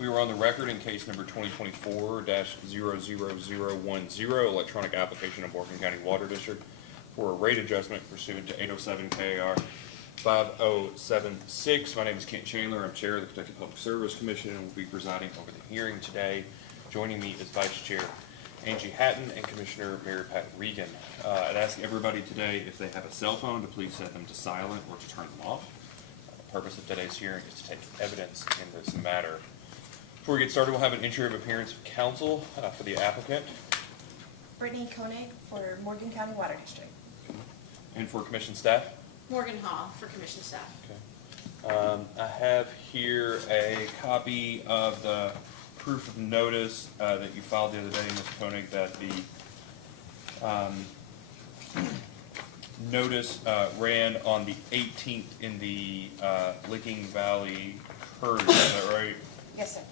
We were on the record in case number 2024-00010, electronic application of Morgan County Water District for a rate adjustment pursuant to 807 KAR 5076. My name is Kent Chandler. I'm Chair of the Kentucky Public Service Commission and will be presiding over the hearing today. Joining me is Vice Chair Angie Hatton and Commissioner Mary Pat Regan. I'd ask everybody today, if they have a cell phone, to please set them to silent or to turn them off. The purpose of today's hearing is to take evidence in this matter. Before we get started, we'll have an entry of appearance of counsel for the applicant. Brittany Koenig for Morgan County Water District. And for commission staff. Morgan Hall for commission staff. Okay. I have here a copy of the proof of notice that you filed the other day, Ms. Koenig, that the notice ran on the 18th in the Licking Valley Courier. Is that right? Yes, sir.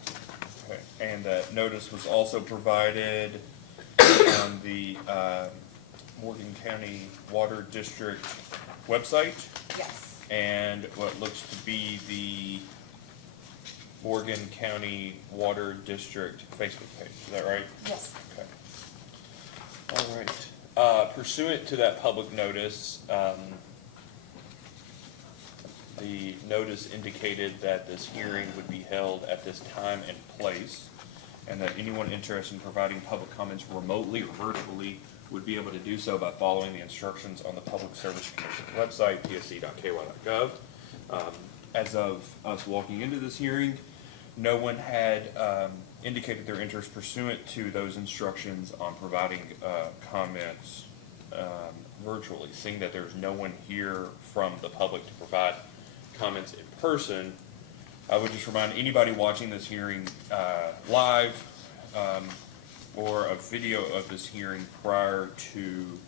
Okay. And that notice was also provided on the Morgan County Water District website. Yes. And what looks to be the Morgan County Water District Facebook page. Is that right? Yes. Okay. All right. Pursuant to that public notice, the notice indicated that this hearing would be held at this time and place, and that anyone interested in providing public comments remotely or virtually would be able to do so by following the instructions on the Public Service Commission website, psc.ky.gov. As of us walking into this hearing, no one had indicated their interest pursuant to those instructions on providing comments virtually. Seeing that there's no one here from the public to provide comments in person, I would just remind anybody watching this hearing live or a video of this hearing prior to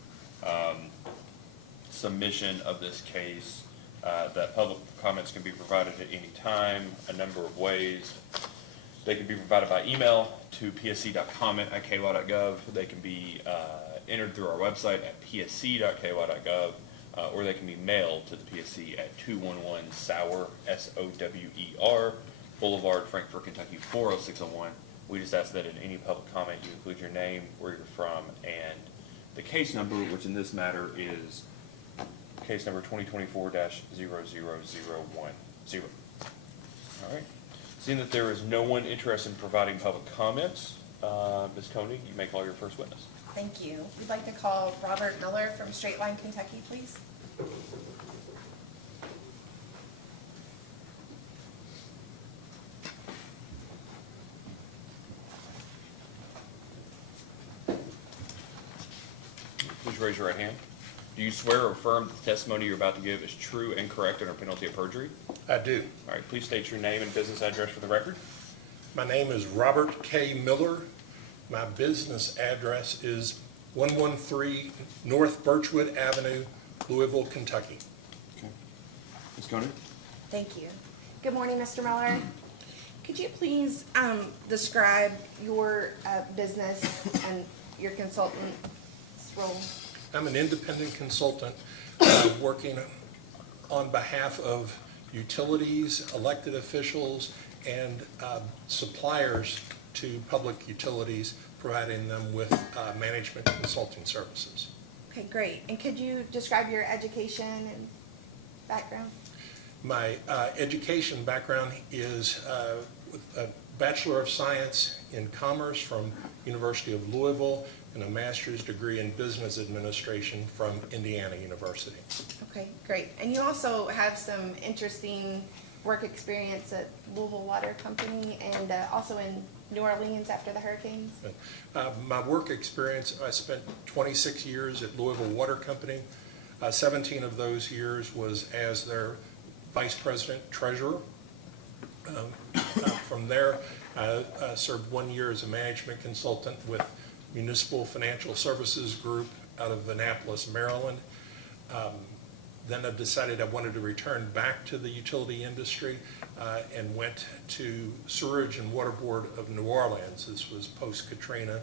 submission of this case that public comments can be provided at any time, a number of ways. They can be provided by email to psc.comment@ky.gov. They can be entered through our website at psc.ky.gov, or they can be mailed to the PSC at 211 Sower, S-O-W-E-R, Boulevard, Frankfort, Kentucky, 40601. We just ask that in any public comment you include your name, where you're from, and the case number, which in this matter is case number 2024-00010. All right. Seeing that there is no one interested in providing public comments, Ms. Koenig, you may call your first witness. Thank you. We'd like to call Robert Miller from Straight Line, Kentucky, please. Please raise your right hand. Do you swear or affirm that the testimony you're about to give is true and correct under penalty of perjury? I do. All right, please state your name and business address for the record. My name is Robert K. Miller. My business address is 113 North Birchwood Avenue, Louisville, Kentucky. Okay. Ms. Koenig? Thank you. Good morning, Mr. Miller. Could you please describe your business and your consultant's role? I'm an independent consultant working on behalf of utilities, elected officials, and suppliers to public utilities, providing them with management consulting services. Okay, great. And could you describe your education and background? My education background is a Bachelor of Science in Commerce from University of Louisville and a master's degree in Business Administration from Indiana University. Okay, great. And you also have some interesting work experience at Louisville Water Company and also in New Orleans after the hurricanes? My work experience, I spent 26 years at Louisville Water Company. 17 of those years was as their Vice President Treasurer. From there, I served 1 year as a management consultant with Municipal Financial Services Group out of Annapolis, Maryland. Then I decided I wanted to return back to the utility industry and went to Sewerage and Water Board of New Orleans. This was post-Katrina,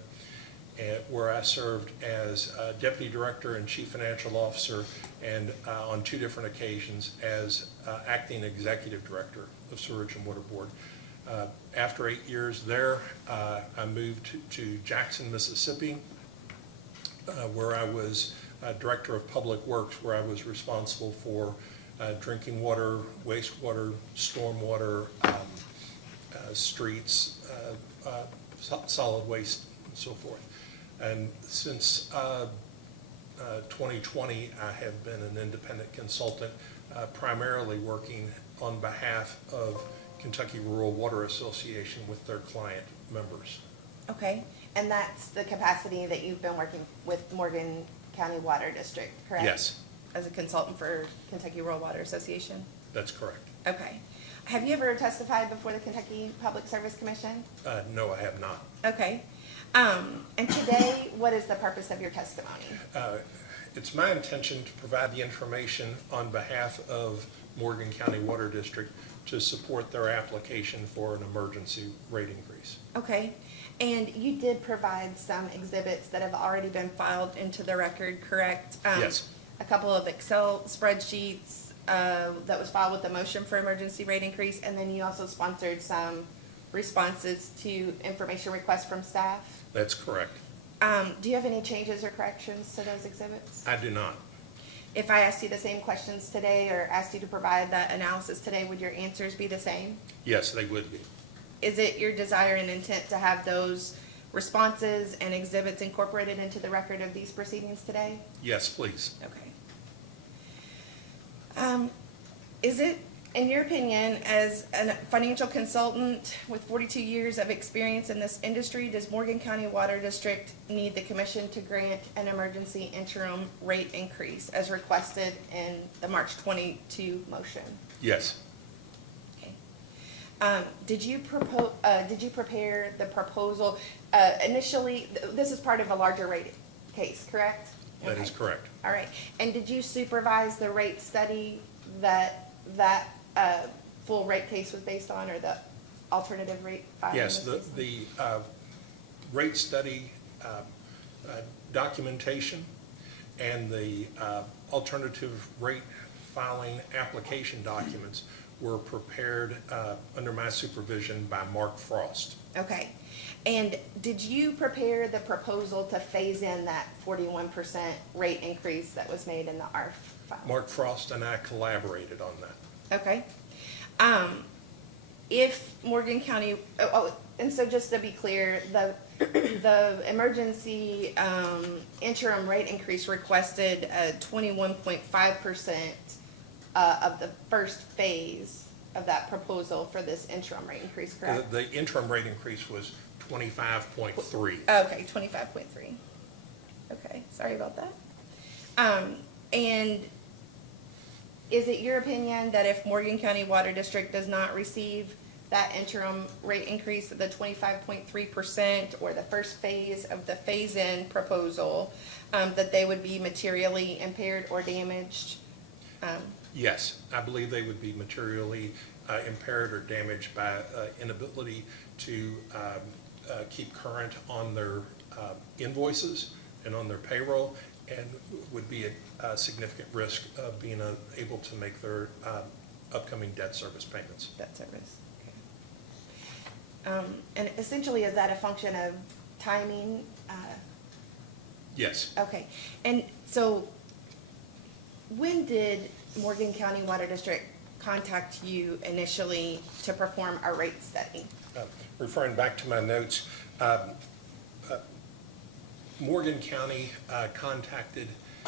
where I served as Deputy Director and Chief Financial Officer, and on 2 different occasions as Acting Executive Director of Sewerage and Water Board. After 8 years there, I moved to Jackson, Mississippi, where I was Director of Public Works, where I was responsible for drinking water, wastewater, stormwater, streets, solid waste, and so forth. And since 2020, I have been an independent consultant, primarily working on behalf of Kentucky Rural Water Association with their client members. Okay, and that's the capacity that you've been working with Morgan County Water District, correct? Yes, As a consultant for Kentucky Rural Water Association? that's correct. Okay. Have you ever testified before the Kentucky Public Service Commission? No, I have not. Okay. And today, what is the purpose of your testimony? It's my intention to provide the information on behalf of Morgan County Water District to support their application for an emergency rate increase. Okay. And you did provide some exhibits that have already been filed into the record, correct? Yes. A couple of Excel spreadsheets that was filed with the motion for emergency rate increase, and then you also sponsored some responses to information requests from staff. That's correct. Do you have any changes or corrections to those exhibits? I do not. If I asked you the same questions today or asked you to provide that analysis today, would your answers be the same? Yes, they would be. Is it your desire and intent to have those responses and exhibits incorporated into the record of these proceedings today? Yes, please. Okay. Is it, in your opinion, as a financial consultant with 42 years of experience in this industry, does Morgan County Water District need the commission to grant an emergency interim rate increase as requested in the March 22 motion? Yes, Okay. Did you prepare the proposal, initially, this is part of a larger rate case, correct? that is Okay. correct. All right, and did you supervise the rate study that full rate case was based on, or the alternative rate filing? Yes, was based on? the rate study documentation and the alternative rate filing application documents were prepared under my supervision by Mark Frost. Okay, and did you prepare the proposal to phase in that 41% rate increase that was made in the ARF file? Mark Frost and I collaborated on that. Okay. If Morgan County, and so just to be clear, the emergency interim rate increase requested 21.5% of the first phase of that proposal for this interim rate increase, correct? The interim rate increase was 25.3. Okay, 25.3. Okay, sorry about that. And is it your opinion that if Morgan County Water District does not receive that interim rate increase of the 25.3% or the first phase of the phase-in proposal, that they would be materially impaired or damaged? Yes, I believe they would be materially impaired or damaged by inability to keep current on their invoices and on their payroll, and would be a significant risk of being able to make their upcoming debt service payments. Debt service, okay. And essentially, is that a function of timing? Yes. Okay, and so when did Morgan County Water District contact you initially to perform a rate study? Referring back to my notes, Morgan County contacted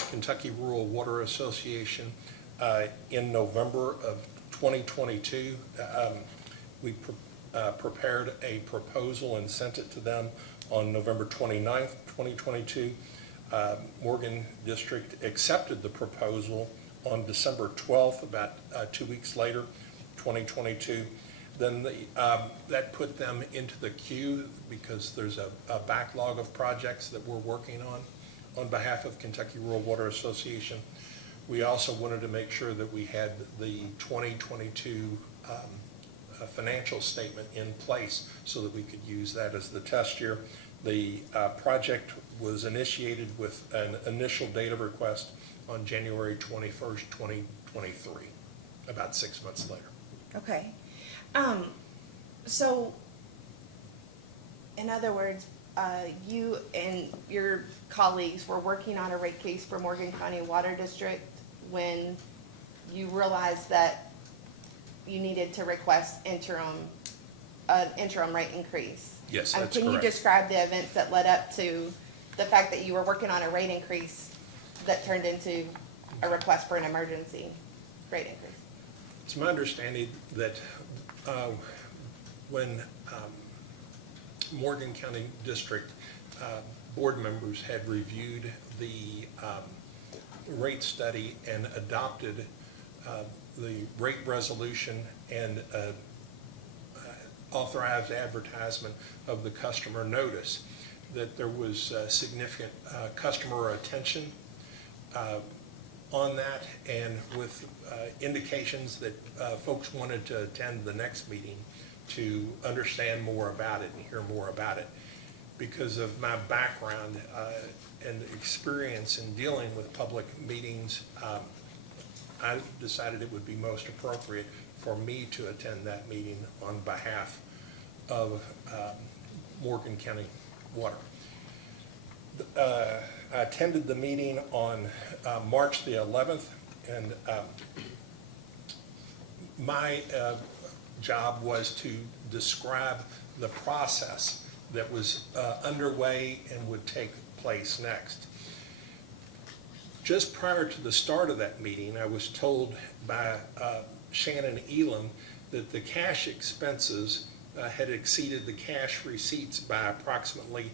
Kentucky Rural Water Association in November of 2022. We prepared a proposal and sent it to them on November 29th, 2022. Morgan District accepted the proposal on December 12th, about 2 weeks later, 2022. Then that put them into the queue because there's a backlog of projects that we're working on behalf of Kentucky Rural Water Association. We also wanted to make sure that we had the 2022 financial statement in place so that we could use that as the test year. The project was initiated with an initial data request on January 21st, 2023, about 6 months later. Okay. So, in other words, you and your colleagues were working on a rate case for Morgan County Water District when you realized that you needed to request interim rate increase. Yes, that's Can you correct. describe the events that led up to the fact that you were working on a rate increase that turned into a request for an emergency rate increase? It's my understanding that when Morgan County District board members had reviewed the rate study and adopted the rate resolution and authorized advertisement of the customer notice, that there was significant customer attention on that, and with indications that folks wanted to attend the next meeting to understand more about it and hear more about it. Because of my background and experience in dealing with public meetings, I decided it would be most appropriate for me to attend that meeting on behalf of Morgan County Water. I attended the meeting on March the 11th, and my job was to describe the process that was underway and would take place next. Just prior to the start of that meeting, I was told by Shannon Elam that the cash expenses had exceeded the cash receipts by approximately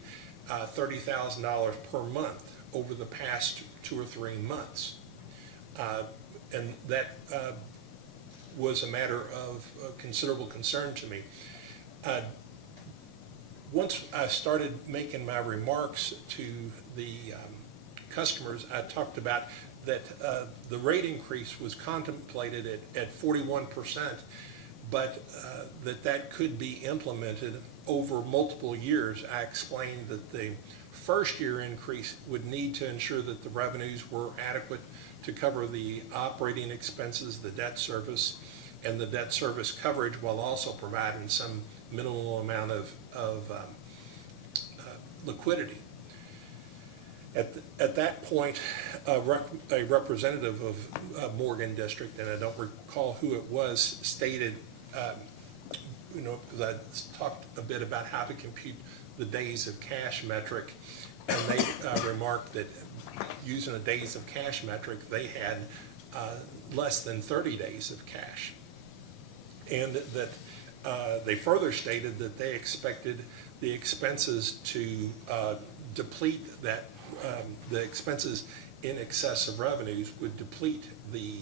$30,000 per month over the past 2 or 3 months. And that was a matter of considerable concern to me. Once I started making my remarks to the customers, I talked about that the rate increase was contemplated at 41%, but that could be implemented over multiple years. I explained that the first year increase would need to ensure that the revenues were adequate to cover the operating expenses, the debt service, and the debt service coverage, while also providing some minimal amount of liquidity. At that point, a representative of Morgan District, and I don't recall who it was, stated, because I talked a bit about how to compute the days of cash metric, and they remarked that using a days of cash metric, they had less than 30 days of cash. And that they further stated that they expected the expenses to deplete that, the expenses in excess of revenues would deplete the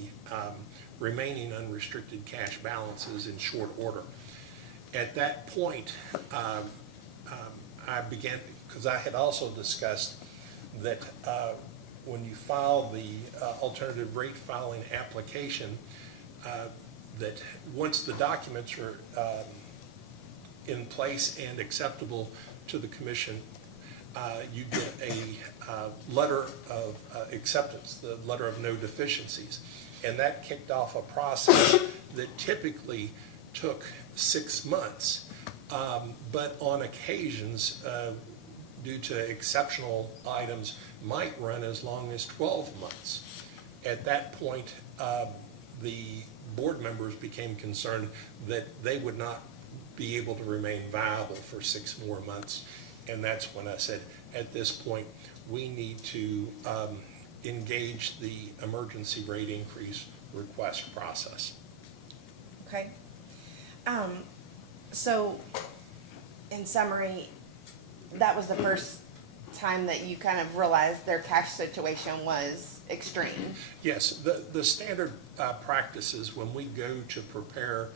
remaining unrestricted cash balances in short order. At that point, I began, because I had also discussed that when you file the alternative rate filing application, that once the documents are in place and acceptable to the commission, you get a letter of acceptance, the letter of no deficiencies. And that kicked off a process that typically took 6 months, but on occasions, due to exceptional items, might run as long as 12 months. At that point, the board members became concerned that they would not be able to remain viable for 6 more months. And that's when I said, at this point, we need to engage the emergency rate increase request process. Okay. So, in summary, that was the first time that you kind of realized their cash situation was extreme. Yes, the standard practices when we go to prepare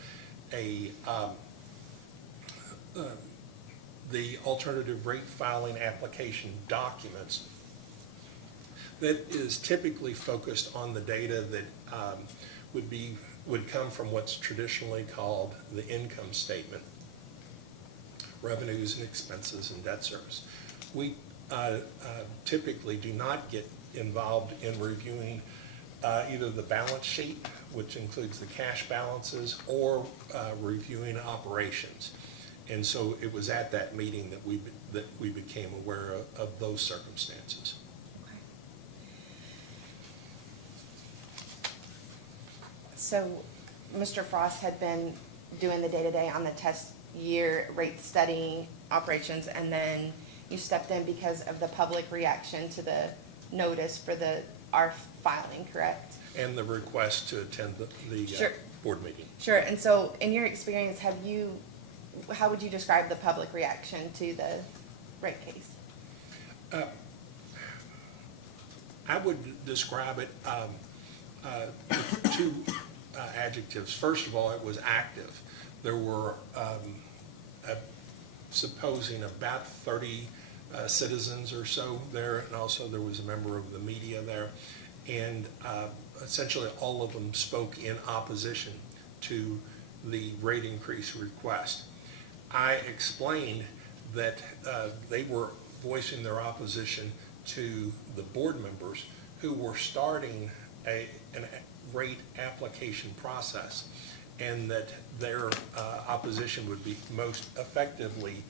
the alternative rate filing application documents, that is typically focused on the data that would come from what's traditionally called the income statement, revenues and expenses and debt service. We typically do not get involved in reviewing either the balance sheet which includes the cash balances, or reviewing operations. And so it was at that meeting that we became aware of those circumstances. So Mr. Frost had been doing the day-to-day on the test year rate study operations, and then you stepped in because of the public reaction to the notice for our filing, correct? And the request to attend the Sure. board meeting. Sure, and so in your experience, how would you describe the public reaction to the rate case? I would describe it with two adjectives. First of all, it was active. There were, supposing about 30 citizens or so there, and also there was a member of the media there. And essentially all of them spoke in opposition to the rate increase request. I explained that they were voicing their opposition to the board members who were starting a rate application process, and that their opposition would be most effectively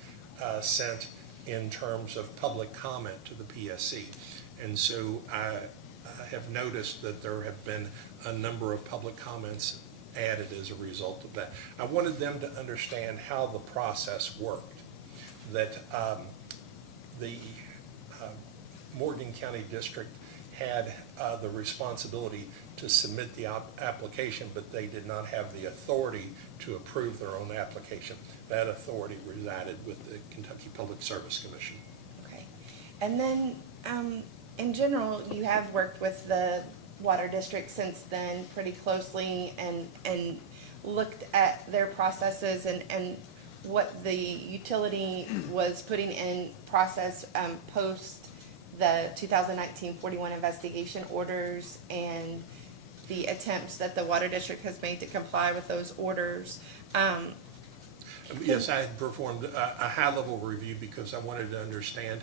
sent in terms of public comment to the PSC. And so I have noticed that there have been a number of public comments added as a result of that. I wanted them to understand how the process worked, that the Morgan County District had the responsibility to submit the application, but they did not have the authority to approve their own application. That authority resided with the Kentucky Public Service Commission. Okay. And then, in general, you have worked with the water district since then pretty closely and looked at their processes and what the utility was putting in process post the 2019 41 investigation orders and the attempts that the water district has made to comply with those orders. Yes, I had performed a high-level review because I wanted to understand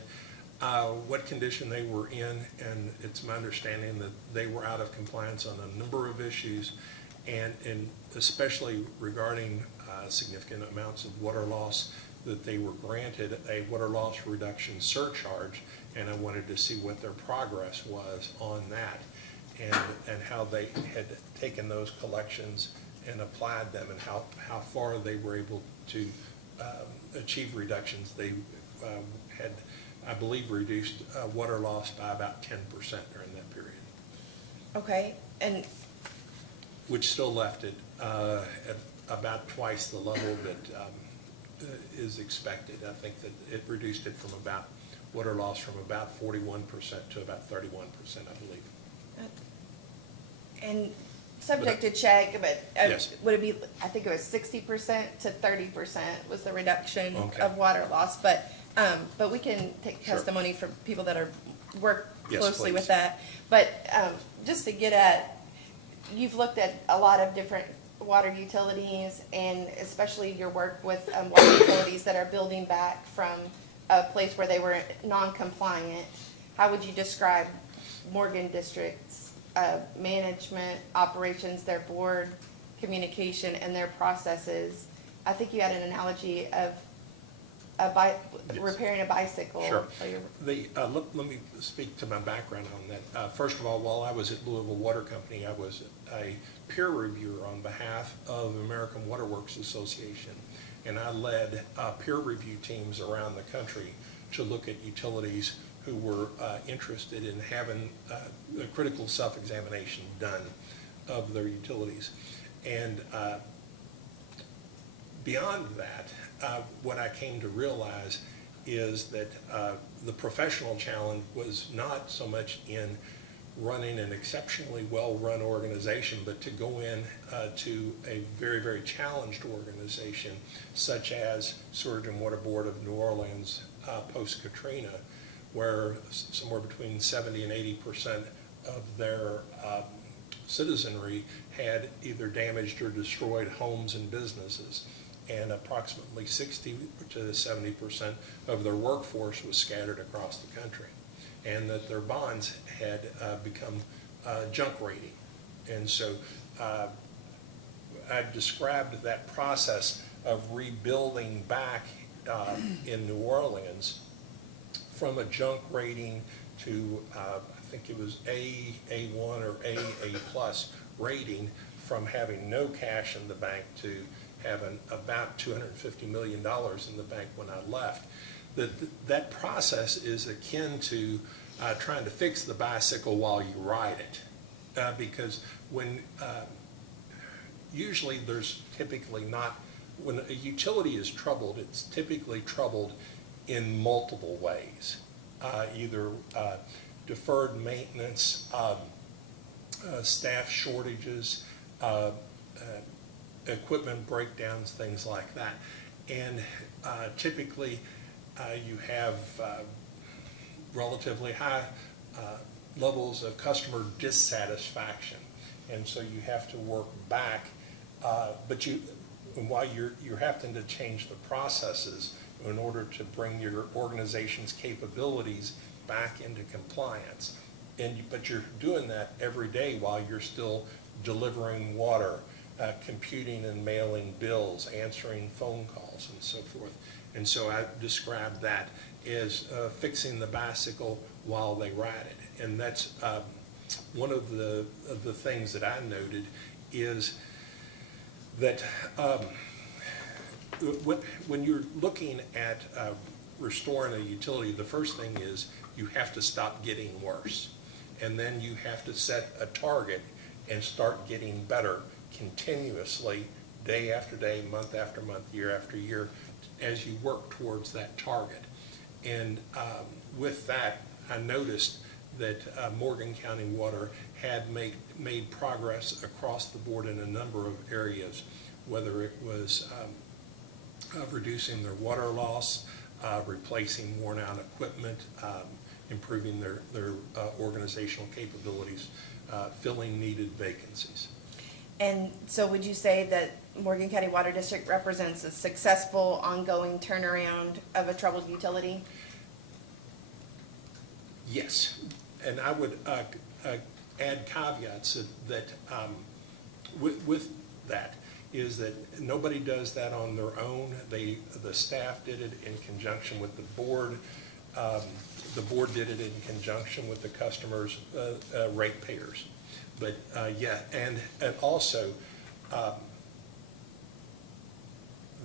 what condition they were in, and it's my understanding that they were out of compliance on a number of issues, and especially regarding significant amounts of water loss, that they were granted a water loss reduction surcharge, and I wanted to see what their progress was on that, and how they had taken those collections and applied them, and how far they were able to achieve reductions. They had, I believe, reduced water loss by about 10% during that period. Okay, and Which still left it at about twice the level that is expected. I think that it reduced it from about, water loss from about 41% to about 31%, I believe. and subject to check, but Yes. would it be, I think it was 60% to 30% was the reduction Okay. of water loss, but we can take Sure. testimony from people that are, work Yes, closely with please. that. But, just to get at, you've looked at a lot of different water utilities, and especially your work with, water utilities that are building back from a place where they were non-compliant. How would you describe Morgan District's management, operations, their board communication, and their processes? I think you had an analogy of Yes. repairing a bicycle. Sure. Or your- Let me speak to my background on that. First of all, while I was at Louisville Water Company, I was a peer reviewer on behalf of American Water Works Association, and I led peer review teams around the country to look at utilities who were interested in having a critical self-examination done of their utilities. And beyond that, what I came to realize is that the professional challenge was not so much in running an exceptionally well-run organization, but to go in to a very, very challenged organization, such as Sewerage and Water Board of New Orleans post-Katrina, where somewhere between 70 and 80% of their citizenry had either damaged or destroyed homes and businesses, and approximately 60 to 70% of their workforce was scattered across the country, and that their bonds had become junk rating. And so I described that process of rebuilding back in New Orleans from a junk rating to, I think it was A1 or A plus rating, from having no cash in the bank to having about $250 million in the bank when I left. That process is akin to trying to fix the bicycle while you ride it. Because when usually there's typically not, when a utility is troubled, it's typically troubled in multiple ways. Either deferred maintenance, staff shortages, equipment breakdowns, things like that. And typically you have relatively high levels of customer dissatisfaction. And so you have to work back, while you're having to change the processes in order to bring your organization's capabilities back into compliance. But you're doing that every day while you're still delivering water, computing and mailing bills, answering phone calls, and so forth. And so I described that as fixing the bicycle while they ride it. And that's one of the things that I noted is that when you're looking at restoring a utility, the first thing is you have to stop getting worse. And then you have to set a target and start getting better continuously, day after day, month after month, year after year, as you work towards that target. And with that, I noticed that Morgan County Water had made progress across the board in a number of areas, whether it was reducing their water loss, replacing worn out equipment, improving their organizational capabilities, filling needed vacancies. And so would you say that Morgan County Water District represents a successful ongoing turnaround of a troubled utility? Yes, and I would add caveats that with that is that nobody does that on their own. The staff did it in conjunction with the board. The board did it in conjunction with the customers, ratepayers. But yeah, and also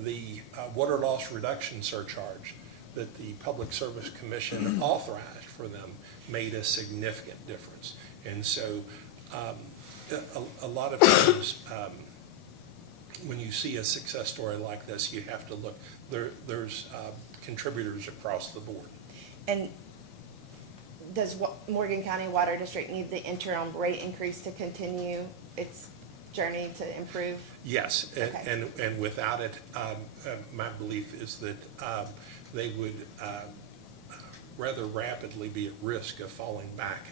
the water loss reduction surcharge that the Public Service Commission authorized for them made a significant difference. And so a lot of times when you see a success story like this, you have to look, there's contributors across the board. And does Morgan County Water District need the interim rate increase to continue its journey to improve? Yes, Okay. and without it, my belief is that they would rather rapidly be at risk of falling back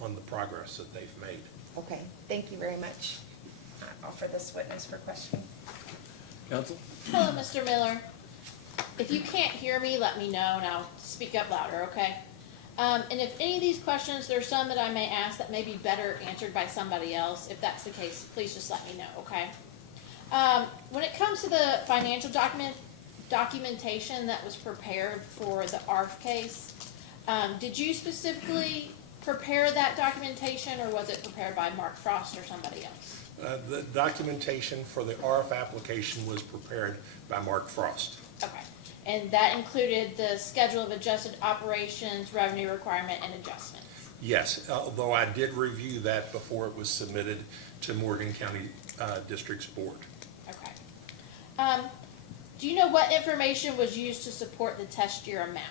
on the progress that they've made. Okay, thank you very much. I offer this witness for questioning. Counsel? Hello, Mr. Miller. If you can't hear me, let me know and I'll speak up louder, okay? And if any of these questions, there's some that I may ask that may be better answered by somebody else. If that's the case, please just let me know, okay? When it comes to the financial documentation that was prepared for the ARF case, did you specifically prepare that documentation, or was it prepared by Mark Frost or somebody else? The documentation for the RF application was prepared by Mark Frost. Okay. And that included the schedule of adjusted operations, revenue requirement, and adjustments? Yes, although I did review that before it was submitted to Morgan County District's board. Okay. Do you know what information was used to support the test year amount?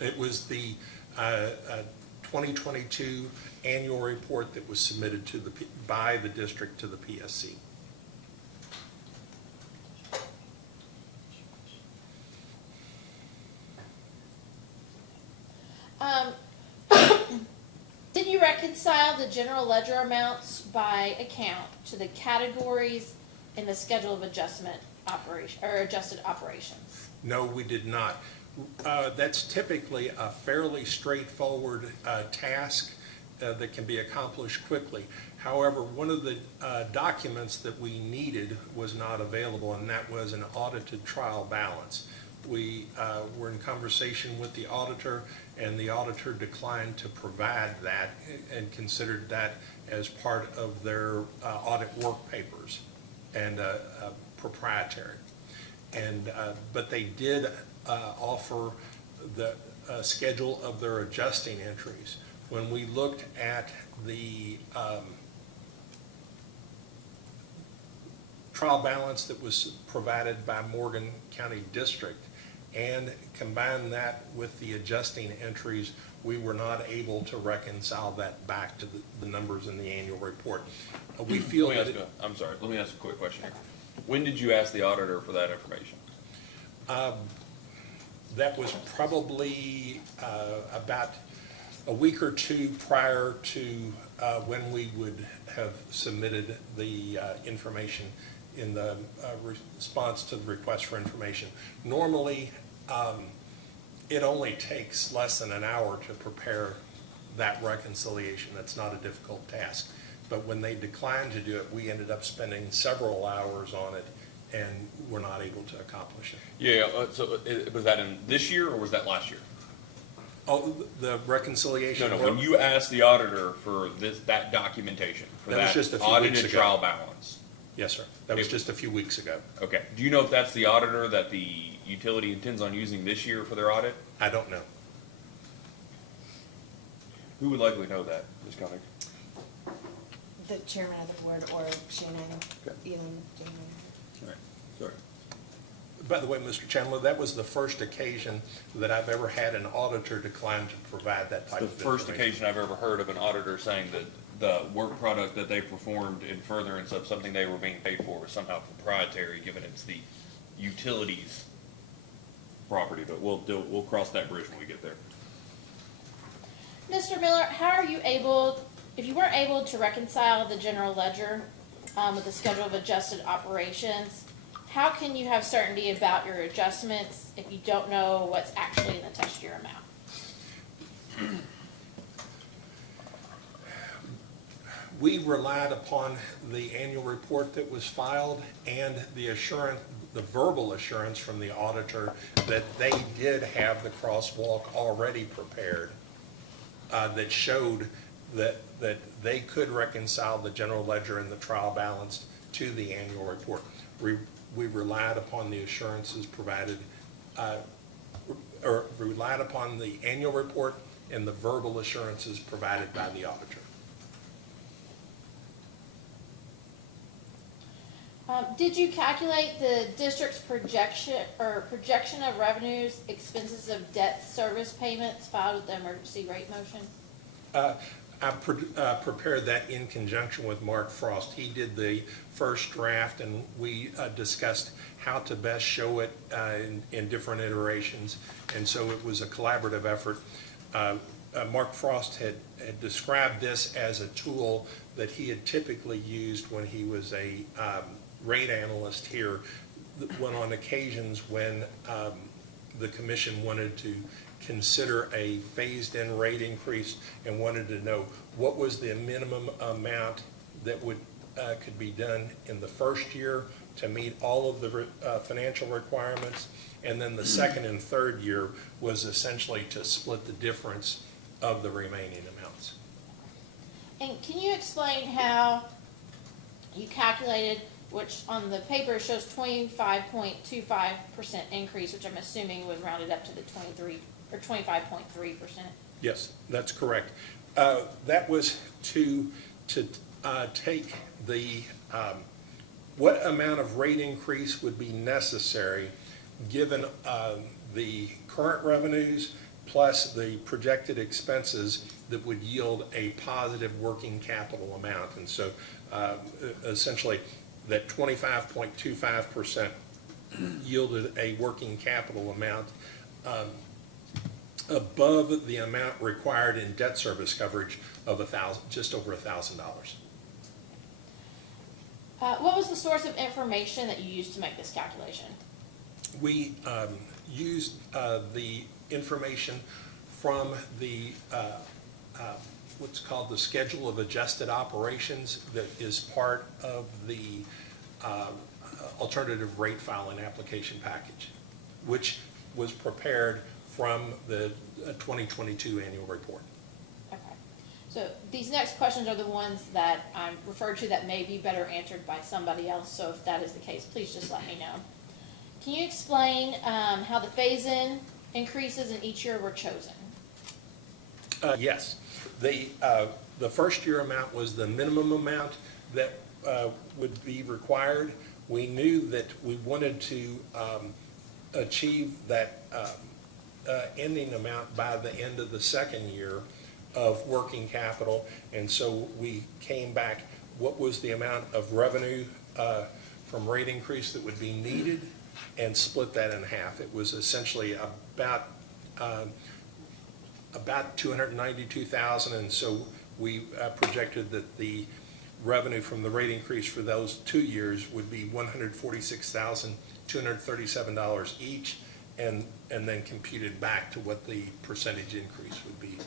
It was the 2022 annual report that was submitted to by the district to the PSC. Did you reconcile the general ledger amounts by account to the categories in the schedule of adjustment operation or adjusted operations? No, we did not. That's typically a fairly straightforward task that can be accomplished quickly. However, one of the documents that we needed was not available, and that was an audited trial balance. We were in conversation with the auditor, and the auditor declined to provide that and considered that as part of their audit work papers and proprietary. And but they did offer the schedule of their adjusting entries. When we looked at the trial balance that was provided by Morgan County District and combined that with the adjusting entries, we were not able to reconcile that back to the numbers in the annual report. We feel that I'm sorry, let me ask a quick question here. When did you ask the auditor for that information? that was probably about a week or two prior to when we would have submitted the information in the response to the request for information. Normally, it only takes less than an hour to prepare that reconciliation. That's not a difficult task. But when they declined to do it, we ended up spending several hours on it and were not able to accomplish it. Yeah, was that in this year or was that last year? Oh, the reconciliation? No, when you asked the auditor for that documentation, for That was that just a few weeks audited ago. trial balance. Yes, sir. That was just a few weeks ago. Okay. Do you know if that's the auditor that the utility intends on using this year for their audit? I don't know. Who would likely know that, Ms. Koenig? The chairman of the board or Shannon, Okay. Elon, Jamie. All right, sorry. By the way, Mr. Chandler, that was the first occasion that I've ever had an auditor decline to provide that type The of first information. occasion I've ever heard of an auditor saying that the work product that they performed in furtherance of something they were being paid for was somehow proprietary, given it's the utilities property, but we'll cross that bridge when we get there. Mr. Miller, how are you able, if you weren't able to reconcile the general ledger with the schedule of adjusted operations, how can you have certainty about your adjustments if you don't know what's actually in the test year amount? We relied upon the annual report that was filed and the assurance, the verbal assurance from the auditor that they did have the crosswalk already prepared that showed that they could reconcile the general ledger and the trial balance to the annual report. We relied upon the assurances provided, or relied upon the annual report and the verbal assurances provided by the auditor. Did you calculate the district's projection of revenues, expenses of debt service payments filed with the emergency rate motion? I prepared that in conjunction with Mark Frost. He did the first draft, and we discussed how to best show it in different iterations, and so it was a collaborative effort. Mark Frost had described this as a tool that he had typically used when he was a rate analyst here, when on occasions when the commission wanted to consider a phased-in rate increase and wanted to know what was the minimum amount that could be done in the first year to meet all of the financial requirements, and then the second and third year was essentially to split the difference of the remaining amounts. And can you explain how you calculated, which on the paper shows 25.25% increase, which I'm assuming was rounded up to the 23 or 25.3%? Yes, that's correct. That was to take the what amount of rate increase would be necessary given the current revenues plus the projected expenses that would yield a positive working capital amount. And so essentially that 25.25% yielded a working capital amount above the amount required in debt service coverage of just over $1,000. What was the source of information that you used to make this calculation? We used the information from the what's called the Schedule of Adjusted Operations that is part of the alternative rate filing application package, which was prepared from the 2022 annual report. Okay. So these next questions are the ones that I'm referred to that may be better answered by somebody else, so if that is the case, please just let me know. Can you explain how the phase-in increases in each year were chosen? Yes. The first year amount was the minimum amount that would be required. We knew that we wanted to achieve that ending amount by the end of the second year of working capital, and so we came back, what was the amount of revenue from rate increase that would be needed, and split that in half. It was essentially about $292,000, and so we projected that the revenue from the rate increase for those 2 years would be $146,237 each, and then computed back to what the percentage increase would be.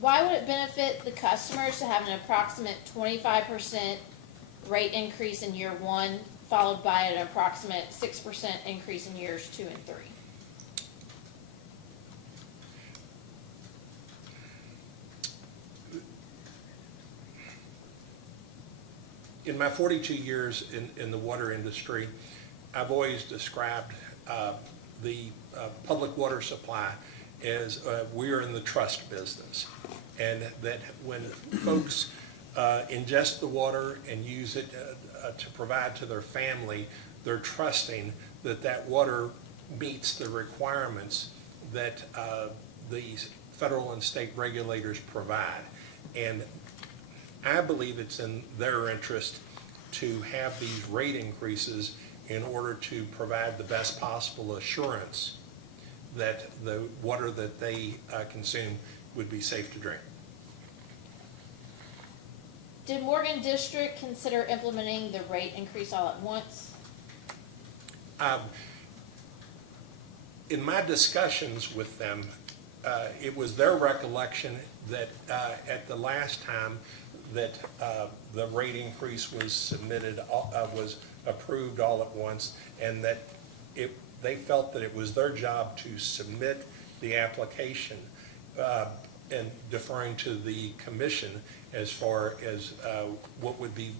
Why would it benefit the customers to have an approximate 25% rate increase in year 1, followed by an approximate 6% increase in years 2 and 3? In my 42 years in the water industry, I've always described the public water supply as we are in the trust business, and that when folks ingest the water and use it to provide to their family, they're trusting that that water meets the requirements that these federal and state regulators provide. And I believe it's in their interest to have these rate increases in order to provide the best possible assurance that the water that they consume would be safe to drink. Did Morgan District consider implementing the rate increase all at once? In my discussions with them, it was their recollection that at the last time that the rate increase was submitted, was approved all at once, and that they felt that it was their job to submit the application and deferring to the commission as far as what would be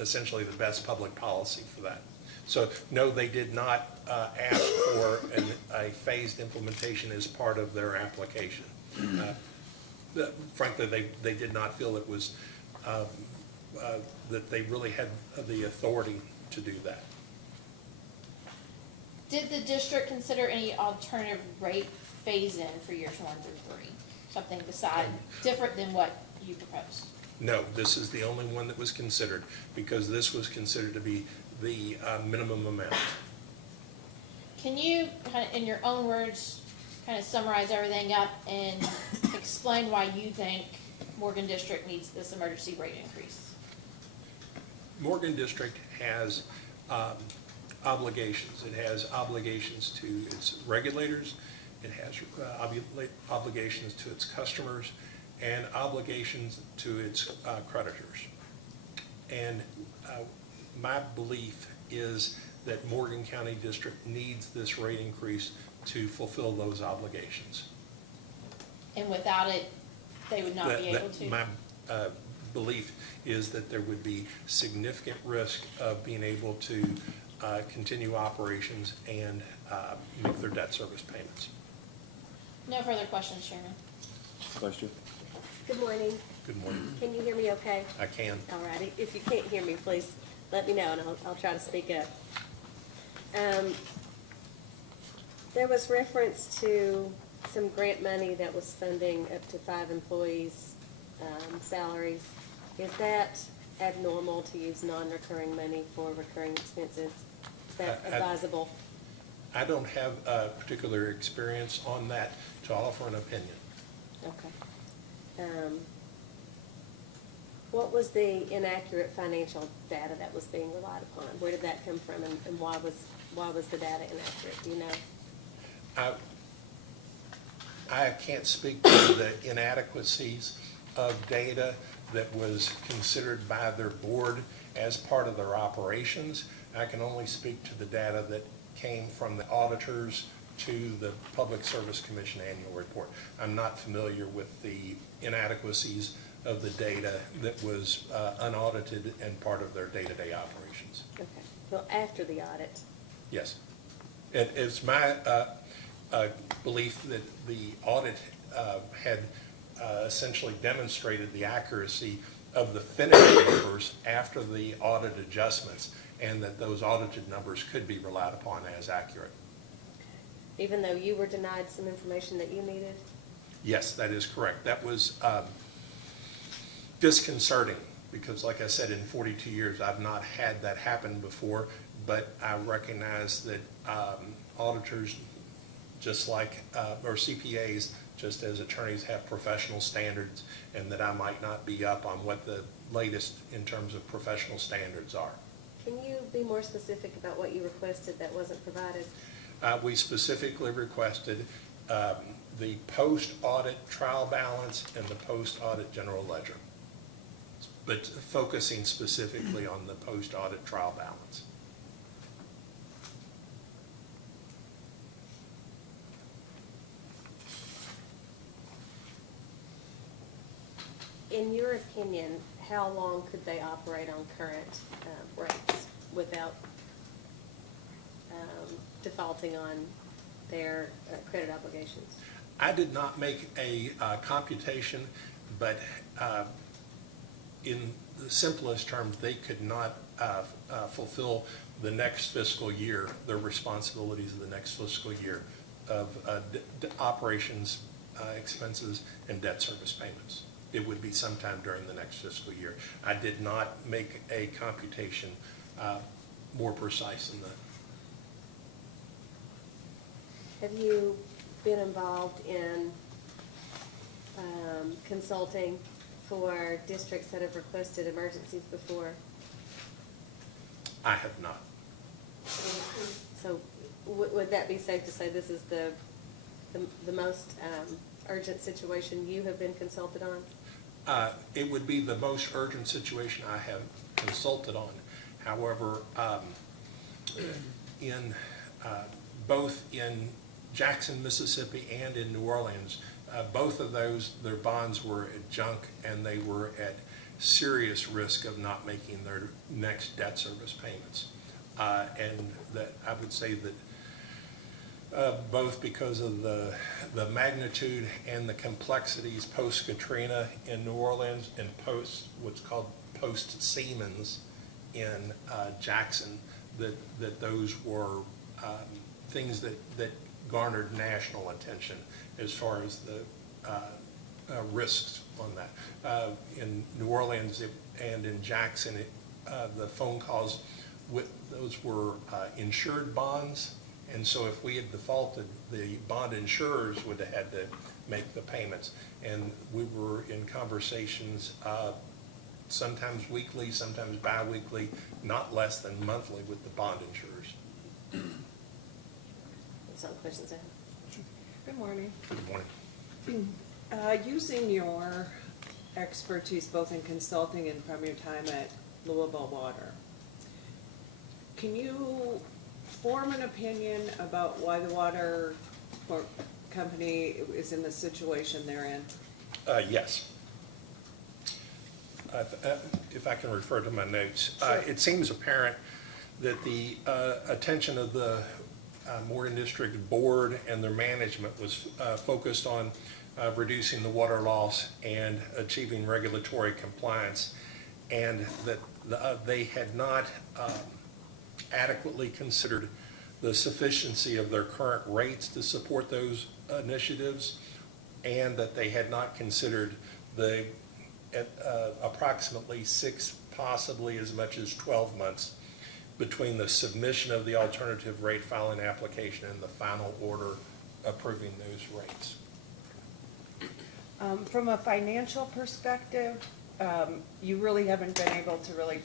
essentially the best public policy for that. So no, they did not ask for a phased implementation as part of their application. Frankly, they did not feel it was that they really had the authority to do that. Did the district consider any alternative rate phase-in for years 1 through 3? Something beside, different than what you proposed? No, this is the only one that was considered, because this was considered to be the minimum amount. Can you, kind of in your own words, kind of summarize everything up and explain why you think Morgan District needs this emergency rate increase? Morgan District has obligations. It has obligations to its regulators, it has obligations to its customers, and obligations to its creditors. And my belief is that Morgan County District needs this rate increase to fulfill those obligations. And without it, they would not be able to? My belief is that there would be significant risk of being able to continue operations and make their debt service payments. No further questions, Chairman. Question? Good morning. Good morning. Can you hear me okay? I can. All righty. If you can't hear me, please let me know and I'll try to speak up. There was reference to some grant money that was funding up to 5 employees' salaries. Is that abnormal to use non-recurring money for recurring expenses? Is that advisable? I don't have a particular experience on that to offer an opinion. Okay. What was the inaccurate financial data that was being relied upon? Where did that come from, and why was the data inaccurate? Do you know? I can't speak to the inadequacies of data that was considered by their board as part of their operations. I can only speak to the data that came from the auditors to the Public Service Commission annual report. I'm not familiar with the inadequacies of the data that was unaudited and part of their day-to-day operations. Okay, well, after the audit. Yes. It's my belief that the audit had essentially demonstrated the accuracy of the finished numbers after the audit adjustments, and that those audited numbers could be relied upon as accurate. Even though you were denied some information that you needed? Yes, that is correct. That was disconcerting because, like I said, in 42 years, I've not had that happen before, but I recognize that auditors, just like, or CPAs, just as attorneys have professional standards, and that I might not be up on what the latest in terms of professional standards are. Can you be more specific about what you requested that wasn't provided? We specifically requested the post-audit trial balance and the post-audit general ledger, but focusing specifically on the post-audit trial balance. In your opinion, how long could they operate on current rates without defaulting on their credit obligations? I did not make a computation, but in the simplest terms, they could not fulfill the next fiscal year, their responsibilities of the next fiscal year of operations, expenses, and debt service payments. It would be sometime during the next fiscal year. I did not make a computation more precise than that. Have you been involved in consulting for districts that have requested emergencies before? I have not. So would that be safe to say this is the most urgent situation you have been consulted on? It would be the most urgent situation I have consulted on. However, in both in Jackson, Mississippi, and in New Orleans, both of those, their bonds were at junk, and they were at serious risk of not making their next debt service payments. And that I would say that both because of the magnitude and the complexities post-Katrina in New Orleans and what's called post-Siemens in Jackson, that those were things that garnered national attention as far as the risks on that. In New Orleans and in Jackson, the phone calls, those were insured bonds, and so if we had defaulted, the bond insurers would have had to make the payments. And we were in conversations sometimes weekly, sometimes bi-weekly, not less than monthly with the bond insurers. Some questions I have. Good morning. Good morning. Using your expertise both in consulting and from your time at Louisville Water, can you form an opinion about why the water company is in the situation they're in? Yes. If I can refer to my notes. Sure. It seems apparent that the attention of the Morgan District Board and their management was focused on reducing the water loss and achieving regulatory compliance, and that they had not adequately considered the sufficiency of their current rates to support those initiatives, and that they had not considered the approximately 6, possibly as much as 12 months between the submission of the alternative rate filing application and the final order approving those rates. From a financial perspective, you really haven't been able to really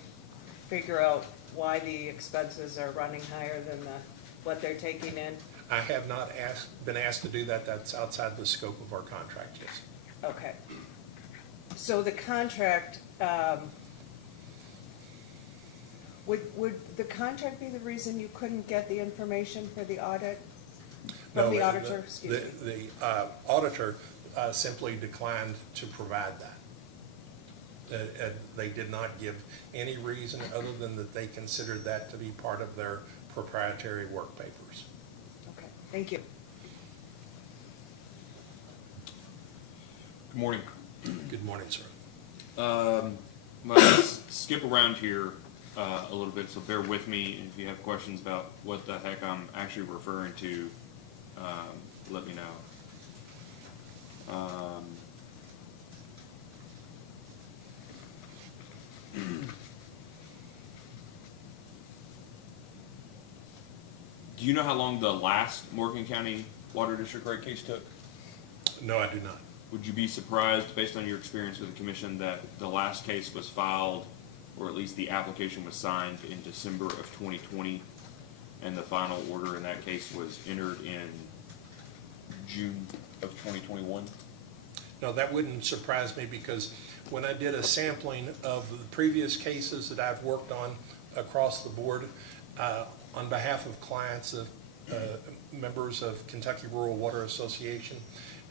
figure out why the expenses are running higher than what they're taking in? I have not been asked to do that. That's outside the scope of our contract, yes. Okay. So the contract, would the contract be the reason you couldn't get the information for the audit? No, From the auditor, excuse me? The auditor simply declined to provide that. They did not give any reason other than that they considered that to be part of their proprietary work papers. Okay, thank you. Good morning. Good morning, sir. I'm gonna skip around here a little bit, so bear with me. If you have questions about what the heck I'm actually referring to, let me know. Do you know how long the last Morgan County Water District rate case took? No, I do not. Would you be surprised, based on your experience with the commission, that the last case was filed, or at least the application was signed in December of 2020, and the final order in that case was entered in June of 2021? No, that wouldn't surprise me because when I did a sampling of the previous cases that I've worked on across the board, on behalf of clients of members of Kentucky Rural Water Association,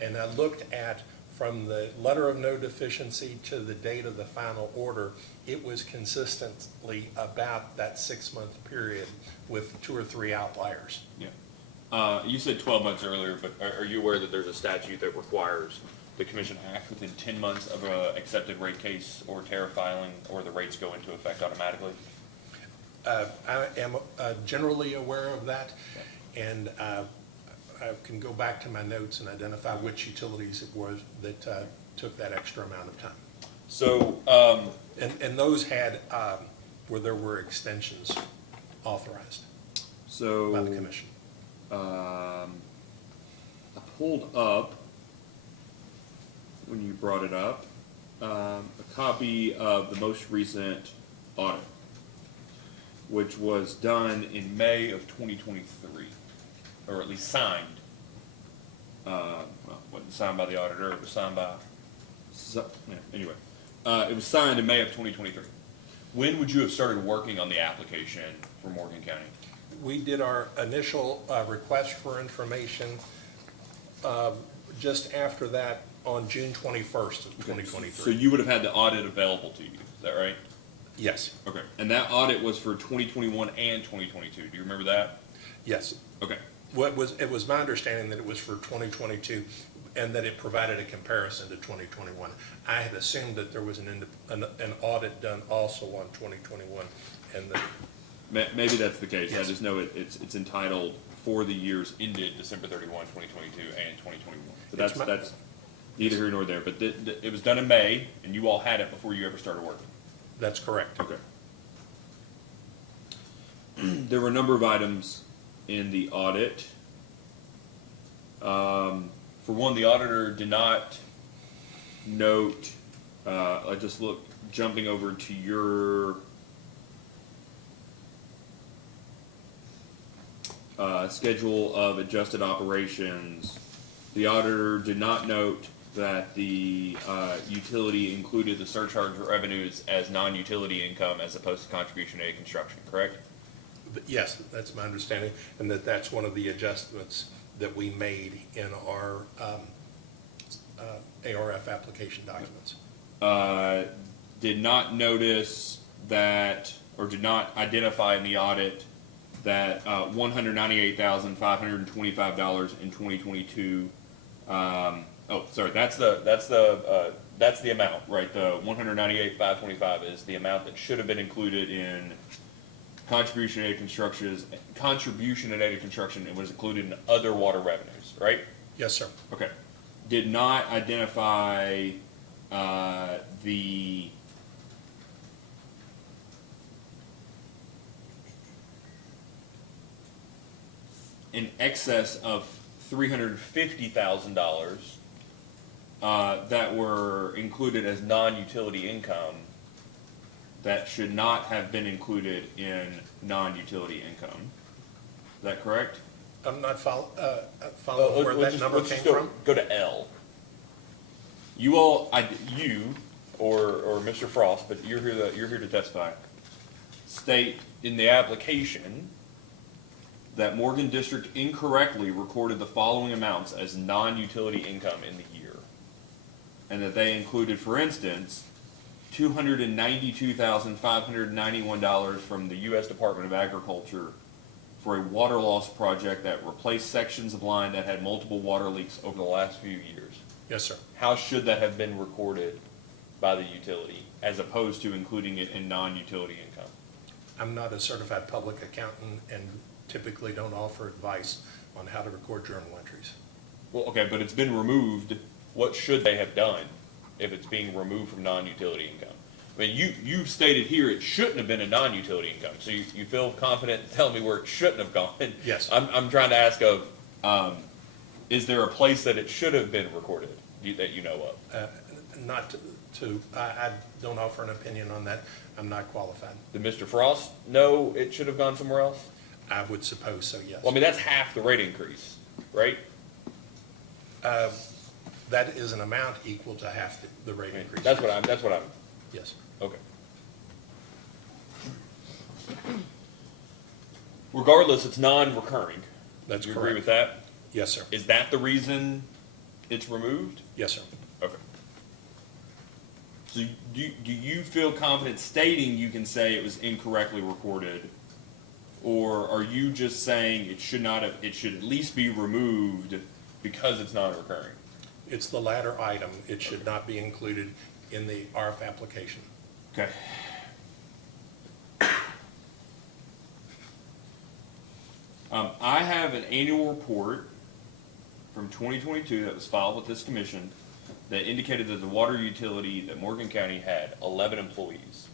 and I looked at from the letter of no deficiency to the date of the final order, it was consistently about that 6-month period with 2 or 3 outliers. Yeah. You said 12 months earlier, but are you aware that there's a statute that requires the commission act within 10 months of a accepted rate case or tariff filing, or the rates go into effect automatically? I am generally aware of that, and I can go back to my notes and identify which utilities it was that took that extra amount of time. So, And those had, where there were extensions authorized by the commission. I pulled up, when you brought it up, a copy of the most recent audit, which was done in May of 2023, or at least signed. Well, it wasn't signed by the auditor, it was signed by, anyway. It was signed in May of 2023. When would you have started working on the application for Morgan County? We did our initial request for information just after that on June 21st of 2023. So you would have had the audit available to you, is that right? Yes, Okay, and that audit was for 2021 and 2022, do you remember that? yes. Okay, It was my understanding that it was for 2022 and that it provided a comparison to 2021. I had assumed that there was an audit done also on 2021 and that, maybe that's the case, I Yes. just know it's entitled for the years ended December 31, 2022 and 2021. But It's my- that's neither here nor there, but it was done in May, and you all had it before you ever started working. that's correct. Okay. There were a number of items in the audit. For one, the auditor did not note, I just look, jumping over to your schedule of adjusted operations, the auditor did not note that the utility included the surcharge revenues as non-utility income as opposed to contribution aid construction, correct? Yes, that's my understanding, and that's one of the adjustments that we made in our ARF application documents. Did not notice that, or did not identify in the audit that $198,525 in 2022. Oh, sorry, that's the amount, right? The $198,525 is the amount that should have been included in contribution aided construction, and was included in other water revenues, right? Yes, sir. Okay. Did not identify the in excess of $350,000 that were included as non-utility income that should not have been included in non-utility income. Is that correct? I'm not following where that number let's came just from. go to L. You all, you, or Mr. Frost, but you're here to testify, state in the application that Morgan District incorrectly recorded the following amounts as non-utility income in the year. And that they included, for instance, $292,591 from the U.S. Department of Agriculture for a water loss project that replaced sections of line that had multiple water leaks over the last few years. Yes, sir. How should that have been recorded by the utility as opposed to including it in non-utility income? I'm not a certified public accountant and typically don't offer advice on how to record journal entries. Well, okay, but it's been removed. What should they have done if it's being removed from non-utility income? I mean, you stated here it shouldn't have been a non-utility income, so you feel confident telling me where it shouldn't have gone. Yes. I'm trying to ask is there a place that it should have been recorded that you know of? Not I don't offer an opinion on that. I'm not qualified. Did Mr. Frost know it should have gone somewhere else? I would suppose so, yes. Well, I mean, that's half the rate increase, right? That is an amount equal to half the rate I mean, increase. that's what I'm, Yes. okay. Regardless, it's non-recurring. That's You correct. agree with that? Yes, sir. Is that the reason it's removed? Yes, sir. Okay. So do you feel confident stating you can say it was incorrectly recorded? Or are you just saying it should at least be removed because it's non-recurring? It's the latter item. It should not be included in the RF application. Okay. I have an annual report from 2022 that was filed with this commission that indicated that the water utility that Morgan County had 11 employees.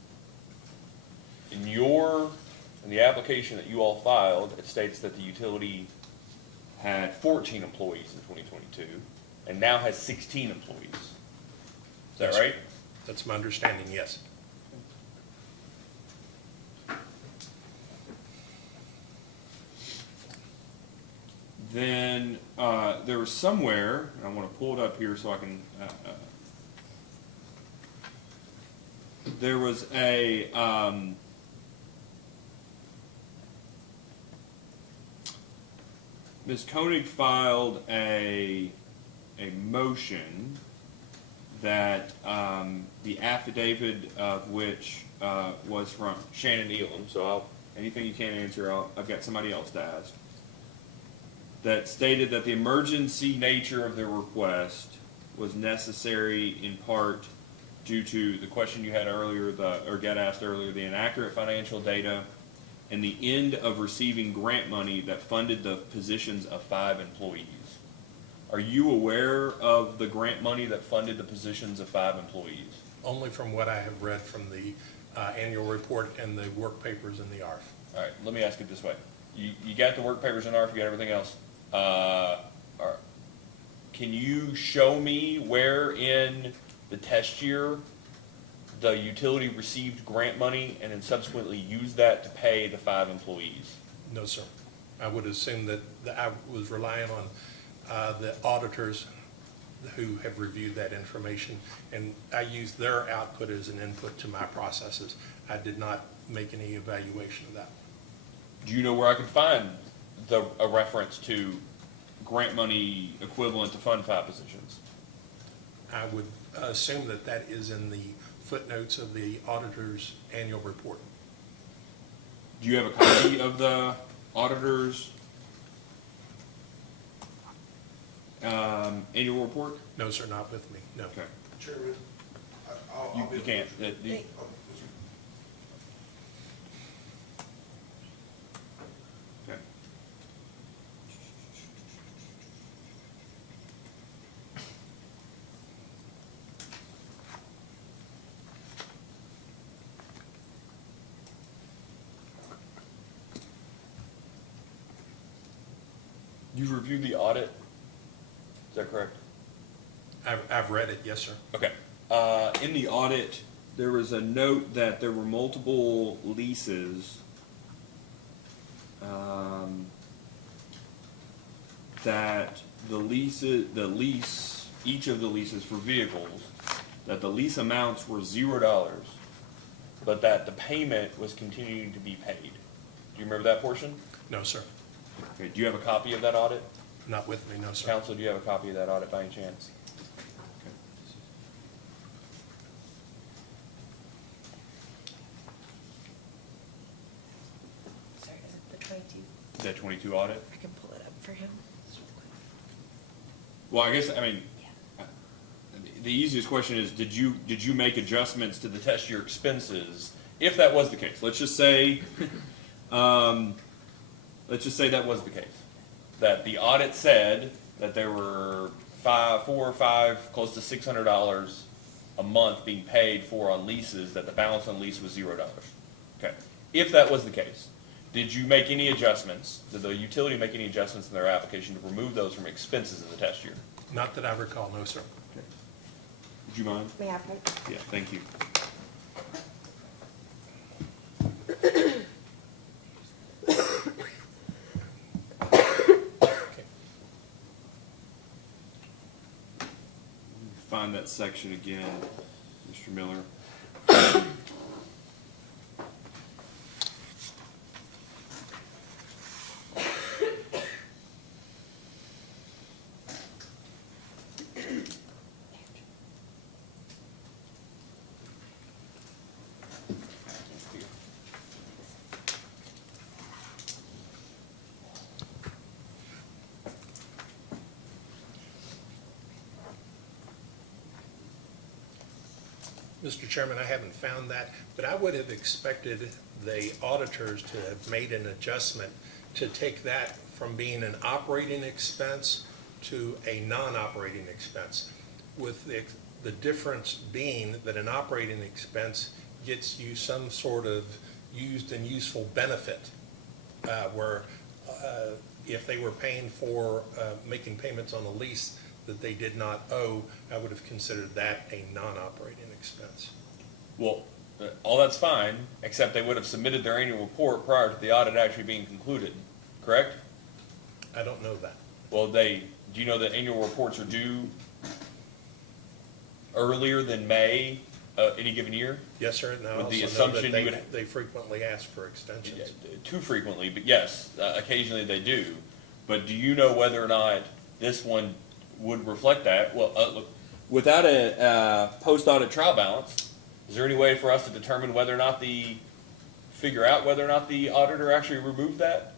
In the application that you all filed, it states that the utility had 14 employees in 2022 and now has 16 employees. Is that Yes. right? That's my understanding, yes. Then there was somewhere, and I want to pull it up here so I can. There was a Ms. Koenig filed a motion that the affidavit of which was from Shannon Elam. So anything you can't answer, I've got somebody else to ask. That stated that the emergency nature of their request was necessary in part due to the question you had earlier, or got asked earlier, the inaccurate financial data and the end of receiving grant money that funded the positions of 5 employees. Are you aware of the grant money that funded the positions of 5 employees? Only from what I have read from the annual report and the work papers in the ARF. All right, let me ask it this way. You got the work papers in ARF, you got everything else. Can you show me where in the test year the utility received grant money and then subsequently used that to pay the 5 employees? No, sir. I would assume that I was relying on the auditors who have reviewed that information, and I used their output as an input to my processes. I did not make any evaluation of that. Do you know where I can find a reference to grant money equivalent to fund 5 positions? I would assume that that is in the footnotes of the auditor's annual report. Do you have a copy of the auditor's annual report? No, sir, not with me, no. Okay. Chairman, You can't. Okay. You've reviewed the audit? Is that correct? I've read it, yes, sir. Okay. In the audit, there was a note that there were multiple leases that each of the leases for vehicles, that the lease amounts were $0, but that the payment was continuing to be paid. Do you remember that portion? No, sir. Okay, do you have a copy of that audit? Not with me, no, sir. Counsel, do you have a copy of that audit by any chance? Sorry, is it the 22? Is that 22 audit? I can pull it up for him. Well, I guess, I mean, the easiest question is, did you make adjustments to the test year expenses? If that was the case, let's just say that was the case. That the audit said that there were $4 or $5, close to $600 a month being paid for on leases, that the balance on lease was $0. Okay. If that was the case, did you make any adjustments? Did the utility make any adjustments in their application to remove those from expenses in the test year? Not that I recall, no, sir. Would you mind? May I have one? Yeah, thank you. Okay. Find that section again, Mr. Miller. Mr. Chairman, I haven't found that, but I would have expected the auditors to have made an adjustment to take that from being an operating expense to a non-operating expense, with the difference being that an operating expense gets you some sort of used and useful benefit, where if they were paying for making payments on a lease that they did not owe, I would have considered that a non-operating expense. Well, all that's fine, except they would have submitted their annual report prior to the audit actually being concluded, correct? I don't know that. Well, do you know that annual reports are due earlier than May, any given year? Yes, sir, and I With the also know assumption that you would- they frequently ask for extensions. Too frequently, but yes, occasionally they do. But do you know whether or not this one would reflect that? Well, look, without a post-audit trial balance, is there any way for us to determine whether or not figure out whether or not the auditor actually removed that?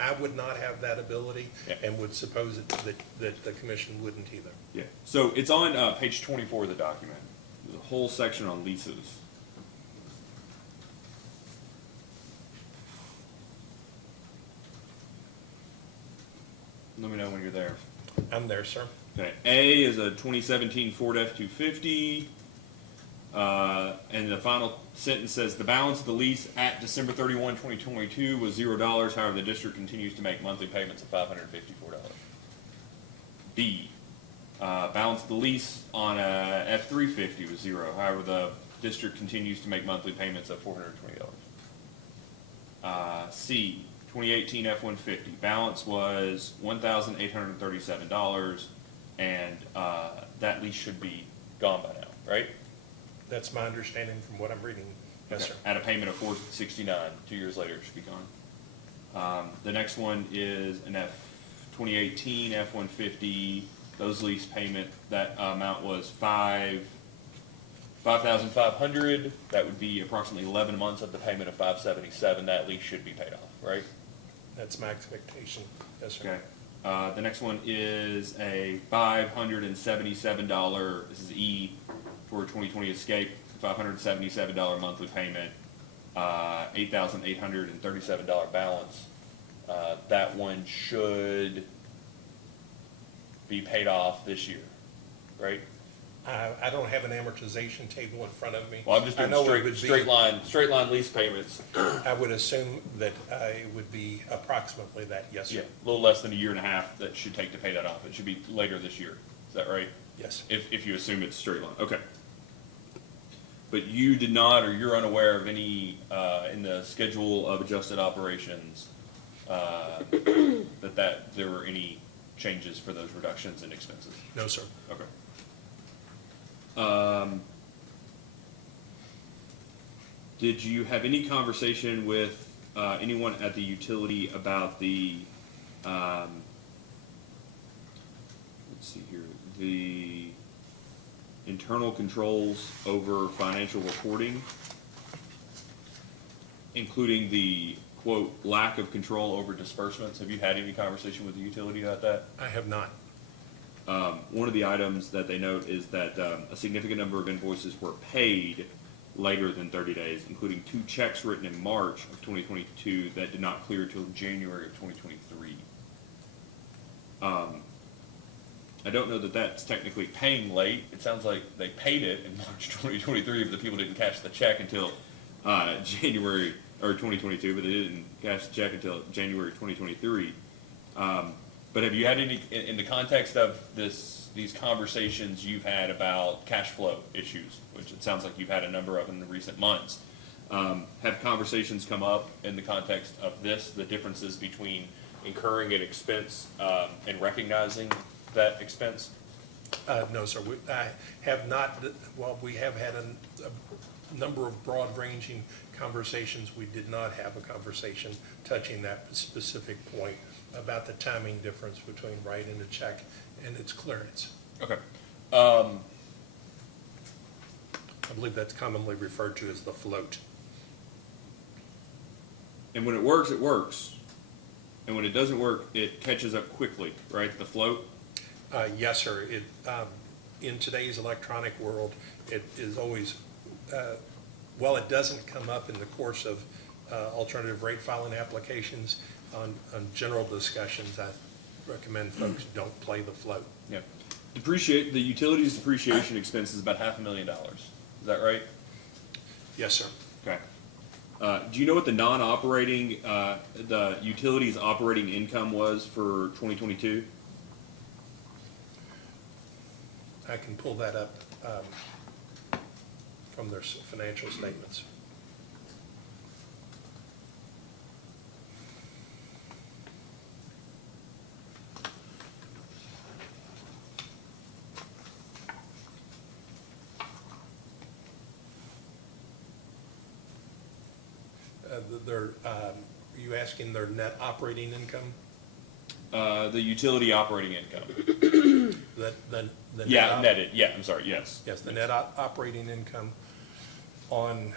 I would not have that ability, Yeah. and would suppose that the commission wouldn't either. Yeah. So it's on page 24 of the document. There's a whole section on leases. Let me know when you're there. I'm there, sir. Okay, A is a 2017 Ford F-250, and the final sentence says, the balance of the lease at December 31, 2022 was $0, however, the district continues to make monthly payments of $554. D, balance of the lease on a F-350 was $0, however, the district continues to make monthly payments of $420. C, 2018 F-150, balance was $1,837, and that lease should be gone by now, right? That's my understanding from what I'm reading. Yes, Okay. sir. At a payment of $469, 2 years later, it should be gone. The next one is an 2018 F-150, those lease payment, that amount was $5,500, that would be approximately 11 months of the payment of $577, that lease should be paid off, right? That's my expectation. Yes, sir. Okay. The next one is a $577, this is E for 2020 Escape, $577 monthly payment, $8,837 balance. That one should be paid off this year, right? I don't have an amortization table in front of me. Well, I'm just I doing know it would be- straight line lease payments. I would assume that it would be approximately that, yes, Yeah, sir. a little less than a year and a half that should take to pay that off. It should be later this year. Is that right? Yes. If you assume it's straight line, okay. But you did not, or you're unaware of any, in the schedule of adjusted operations, that there were any changes for those reductions in expenses? No, sir. Okay. Did you have any conversation with anyone at the utility about the, let's see here, the internal controls over financial reporting, including the, quote, lack of control over disbursements? Have you had any conversation with the utility about that? I have not. One of the items that they note is that a significant number of invoices were paid later than 30 days, including 2 checks written in March of 2022 that did not clear till January of 2023. I don't know that that's technically paying late. It sounds like they paid it in March 2023, but the people didn't cash the check until January or 2022, but they didn't cash the check until January 2023. But have you had any, in the context of these conversations you've had about cash flow issues, which it sounds like you've had a number of in the recent months, have conversations come up in the context of this, the differences between incurring an expense and recognizing that expense? No, sir. I have not, well, we have had a number of broad-ranging conversations. We did not have a conversation touching that specific point about the timing difference between writing a check and its clearance. Okay. I believe that's commonly referred to as the float. And when it works, it works. And when it doesn't work, it catches up quickly, right? The float? Yes, sir. In today's electronic world, it is always, while it doesn't come up in the course of alternative rate filing applications, on general discussions, I recommend folks don't play the float. Yeah. The utilities depreciation expense is about $500,000. Is that right? Yes, sir. Okay. Do you know what the non-operating, the utilities operating income was for 2022? I can pull that up from their financial statements. Are you asking their net operating income? The utility operating income. The Yeah, net netted. Yeah, I'm sorry. Yes. Yes, the net operating income on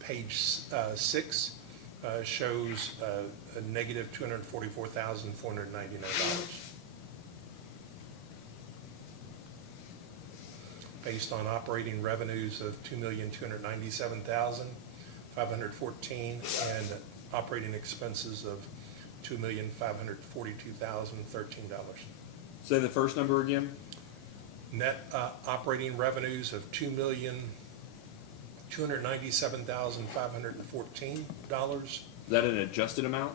page 6 shows a negative $244,499. Based on operating revenues of $2,297,514 and operating expenses of $2,542,013. Say the first number again. Net operating revenues of $2,297,514. Is that an adjusted amount?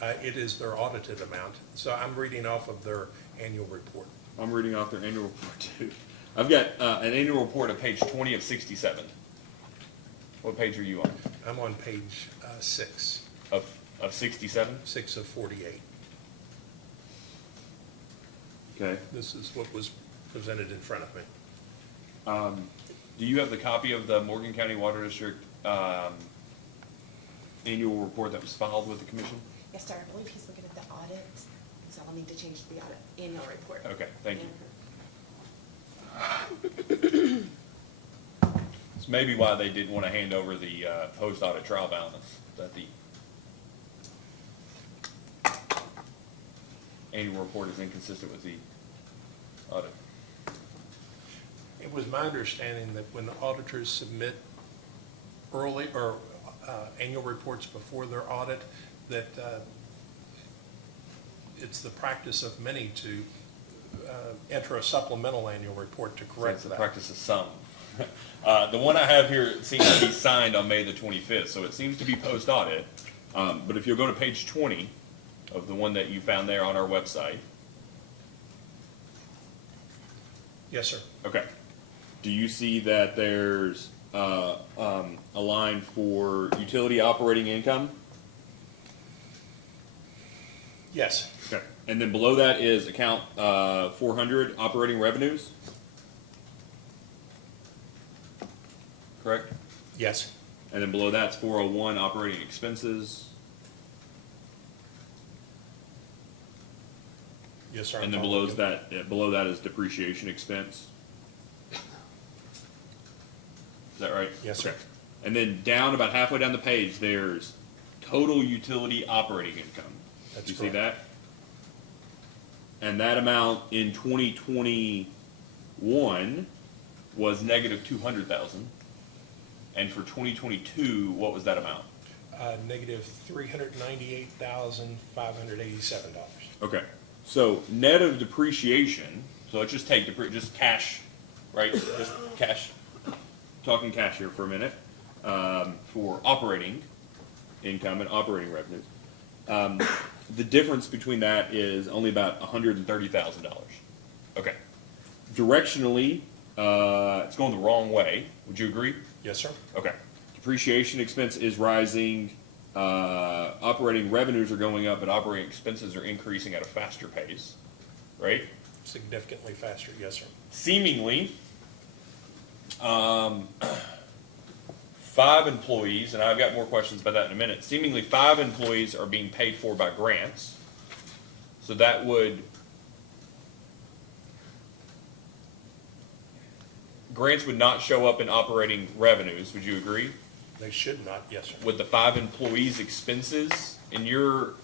It is their audited amount, so I'm reading off of their annual report. I'm reading off their annual report too. I've got an annual report on page 20 of 67. What page are you on? I'm on page 6. Of 67? 6 of 48. Okay. This is what was presented in front of me. Do you have the copy of the Morgan County Water District annual report that was filed with the commission? Yes, sir, I believe he's looking at the audit, so I'll need to change the audit annual report. Okay, thank you. It's maybe why they didn't want to hand over the post-audit trial balance, that the annual report is inconsistent with the audit. It was my understanding that when auditors submit early or annual reports before their audit, that it's the practice of many to enter a supplemental annual report to correct It's the that. practice of some. The one I have here seems to be signed on May the 25th, so it seems to be post-audit. But if you'll go to page 20 of the one that you found there on our website. Yes, sir. Okay. do you see that there's a line for utility operating income? Yes, Okay. And then below that is account 400 operating revenues? Correct? yes, And then below that's 401 operating expenses. yes, sir. I'm And then following below that is depreciation expense. Is that right? Yes, sir. Okay. And then down about halfway down the page, there's total utility operating income. That's You see correct. that? And that amount in 2021 was negative 200,000. And for 2022, what was that amount? Negative $398,587. Okay. So net of depreciation, so let's just take just cash, right? Just cash, talking cash here for a minute, for operating income and operating revenues. The difference between that is only about $130,000. Okay. Directionally, it's going the wrong way. Would you agree? Yes, sir. Okay. Depreciation expense is rising. Operating revenues are going up, but operating expenses are increasing at a faster pace, right? Significantly faster, yes, sir. Seemingly, 5 employees, and I've got more questions about that in a minute. Seemingly 5 employees are being paid for by grants. So that would, grants would not show up in operating revenues, would you agree? They should not, yes, sir. Would the 5 employees' expenses in your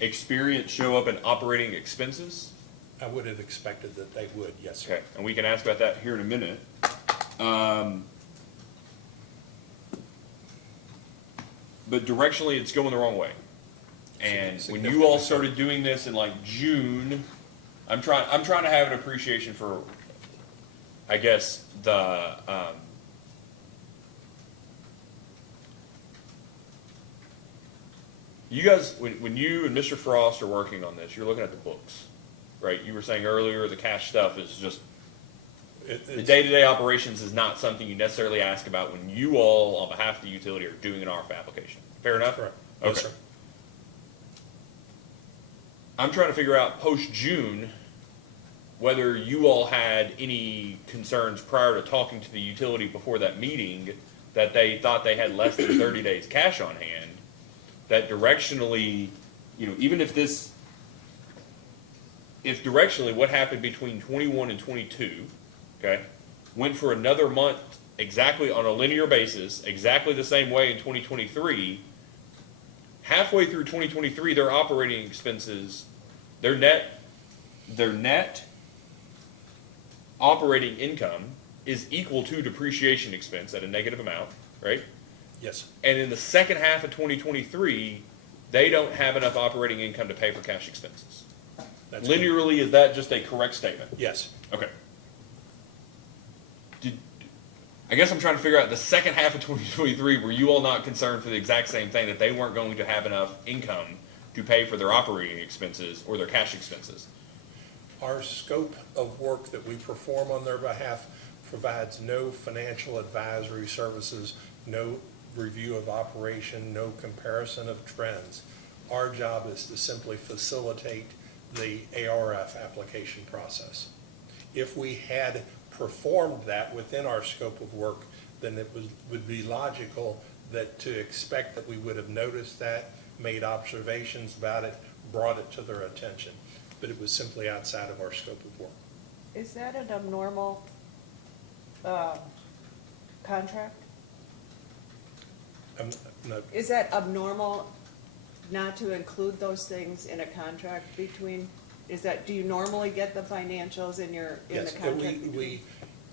experience show up in operating expenses? I would have expected that they would, yes, sir. Okay, and we can ask about that here in a minute. But directionally, it's going the wrong way. And when you all started doing this in like June, I'm trying to have an appreciation for, I guess, the you guys, when you and Mr. Frost are working on this, you're looking at the books, right? You were saying earlier the cash stuff is just the day-to-day operations is not something you necessarily ask about when you all, on behalf of the utility, are doing an RF application. Fair enough? Correct. Okay. Yes, sir. I'm trying to figure out post-June whether you all had any concerns prior to talking to the utility before that meeting that they thought they had less than 30 days cash on hand, that directionally, even if directionally what happened between 21 and 22, okay, went for another month exactly on a linear basis, exactly the same way in 2023, halfway through 2023, their operating expenses, their net operating income is equal to depreciation expense at a negative amount, right? Yes, And in the second half of 2023, they don't have enough operating income to pay for cash expenses. that's good. Linearly, is that just a correct statement? Yes, Okay. I guess I'm trying to figure out the second half of 2023, were you all not concerned for the exact same thing, that they weren't going to have enough income to pay for their operating expenses or their cash expenses? our scope of work that we perform on their behalf provides no financial advisory services, no review of operation, no comparison of trends. Our job is to simply facilitate the ARF application process. If we had performed that within our scope of work, then it would be logical that to expect that we would have noticed that, made observations about it, brought it to their attention. But it was simply outside of our scope of work. Is that an abnormal contract? No, Is that abnormal not to include those things in a contract between, do you normally get the financials in the yes, contract?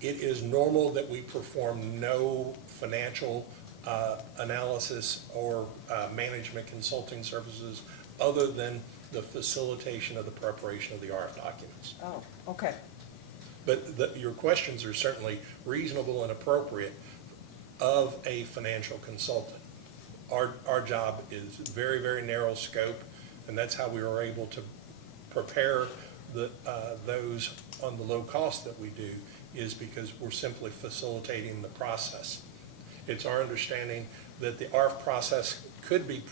it is normal that we perform no financial analysis or management consulting services other than the facilitation of the preparation of the RF documents. Oh, okay. But your questions are certainly reasonable and appropriate of a financial consultant. Our job is very, very narrow scope, and that's how we were able to prepare those on the low cost that we do is because we're simply facilitating the process. It's our understanding that the ARF process could be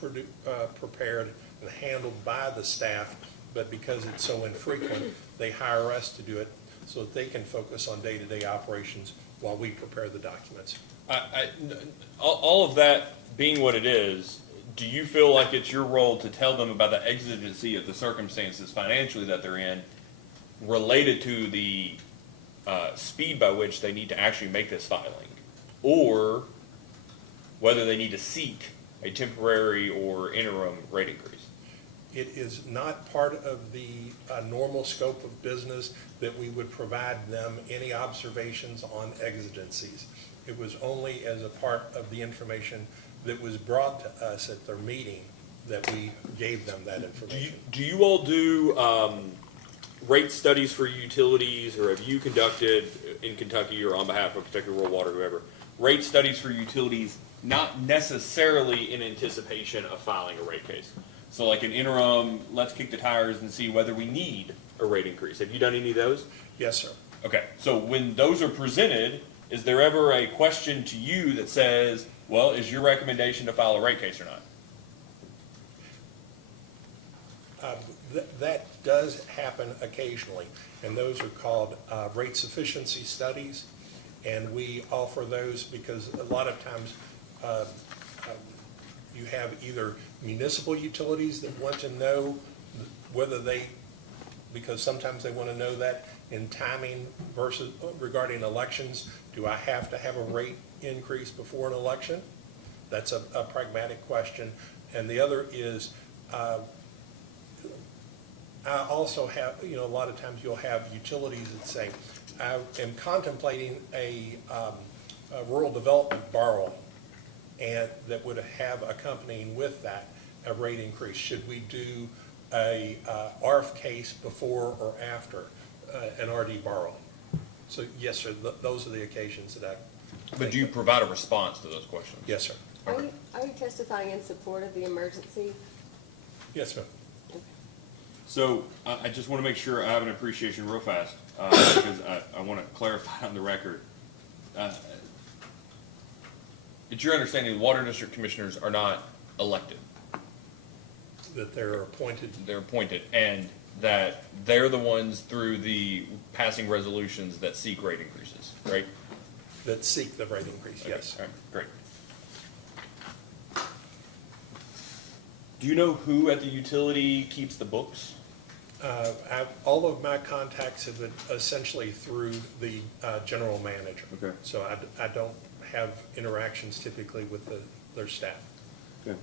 prepared and handled by the staff, but because it's so infrequent, they hire us to do it so that they can focus on day-to-day operations while we prepare the documents. All of that being what it is, do you feel like it's your role to tell them about the exigency of the circumstances financially that they're in related to the speed by which they need to actually make this filing? Or whether they need to seek a temporary or interim rate increase? It is not part of the normal scope of business that we would provide them any observations on exigencies. It was only as a part of the information that was brought to us at their meeting that we gave them that information. Do you all do rate studies for utilities, or have you conducted in Kentucky or on behalf of Kentucky Rural Water, whoever, rate studies for utilities, not necessarily in anticipation of filing a rate case? So like an interim, let's kick the tires and see whether we need a rate increase. Have you done any of those? Yes, sir. Okay, so when those are presented, is there ever a question to you that says, well, is your recommendation to file a rate case or not? That does happen occasionally, and those are called rate sufficiency studies, and we offer those because a lot of times you have either municipal utilities that want to know whether because sometimes they want to know that in timing versus regarding elections, do I have to have a rate increase before an election? That's a pragmatic question. And the other is, I also have, a lot of times you'll have utilities that say, I am contemplating a rural development borrowing, and that would have accompanying with that a rate increase. Should we do a ARF case before or after an RD borrowing? So yes, sir, those are the occasions that I. But do you provide a response to those questions? Yes, sir. Are you testifying in support of the emergency? Yes, ma'am. So I just want to make sure I have an appreciation real fast, because I want to clarify on the record. It's your understanding the water district commissioners are not elected. That they're appointed. They're appointed, and that they're the ones through the passing resolutions that seek rate increases, right? That seek the rate increase, yes. Okay, all right, great. Do you know who at the utility keeps the books? All of my contacts have been essentially through the general manager. Okay. So I don't have interactions typically with their staff. Okay.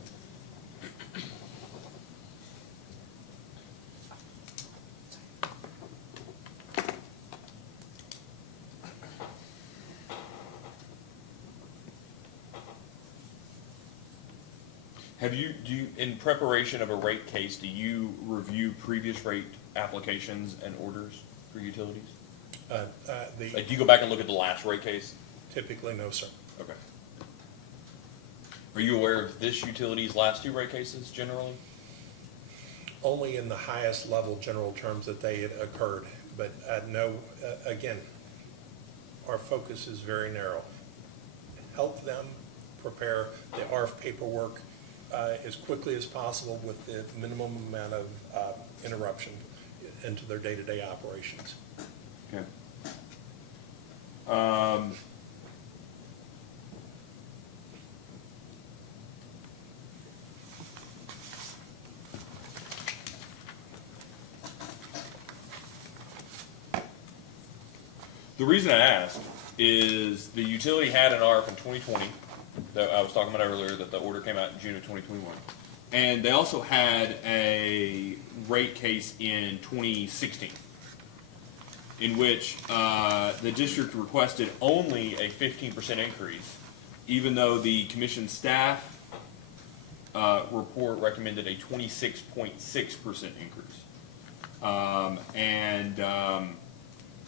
In preparation of a rate case, do you review previous rate applications and orders for utilities? Like, do you go back and look at the last rate case? Typically, no, sir. Okay. Are you aware of this utility's last two rate cases generally? Only in the highest level general terms that they had occurred, but no, again, our focus is very narrow. Help them prepare the ARF paperwork as quickly as possible with the minimum amount of interruption into their day-to-day operations. Okay. The reason I asked is the utility had an ARF in 2020 that I was talking about earlier, that the order came out in June of 2021. And they also had a rate case in 2016 in which the district requested only a 15% increase, even though the commission staff report recommended a 26.6% increase.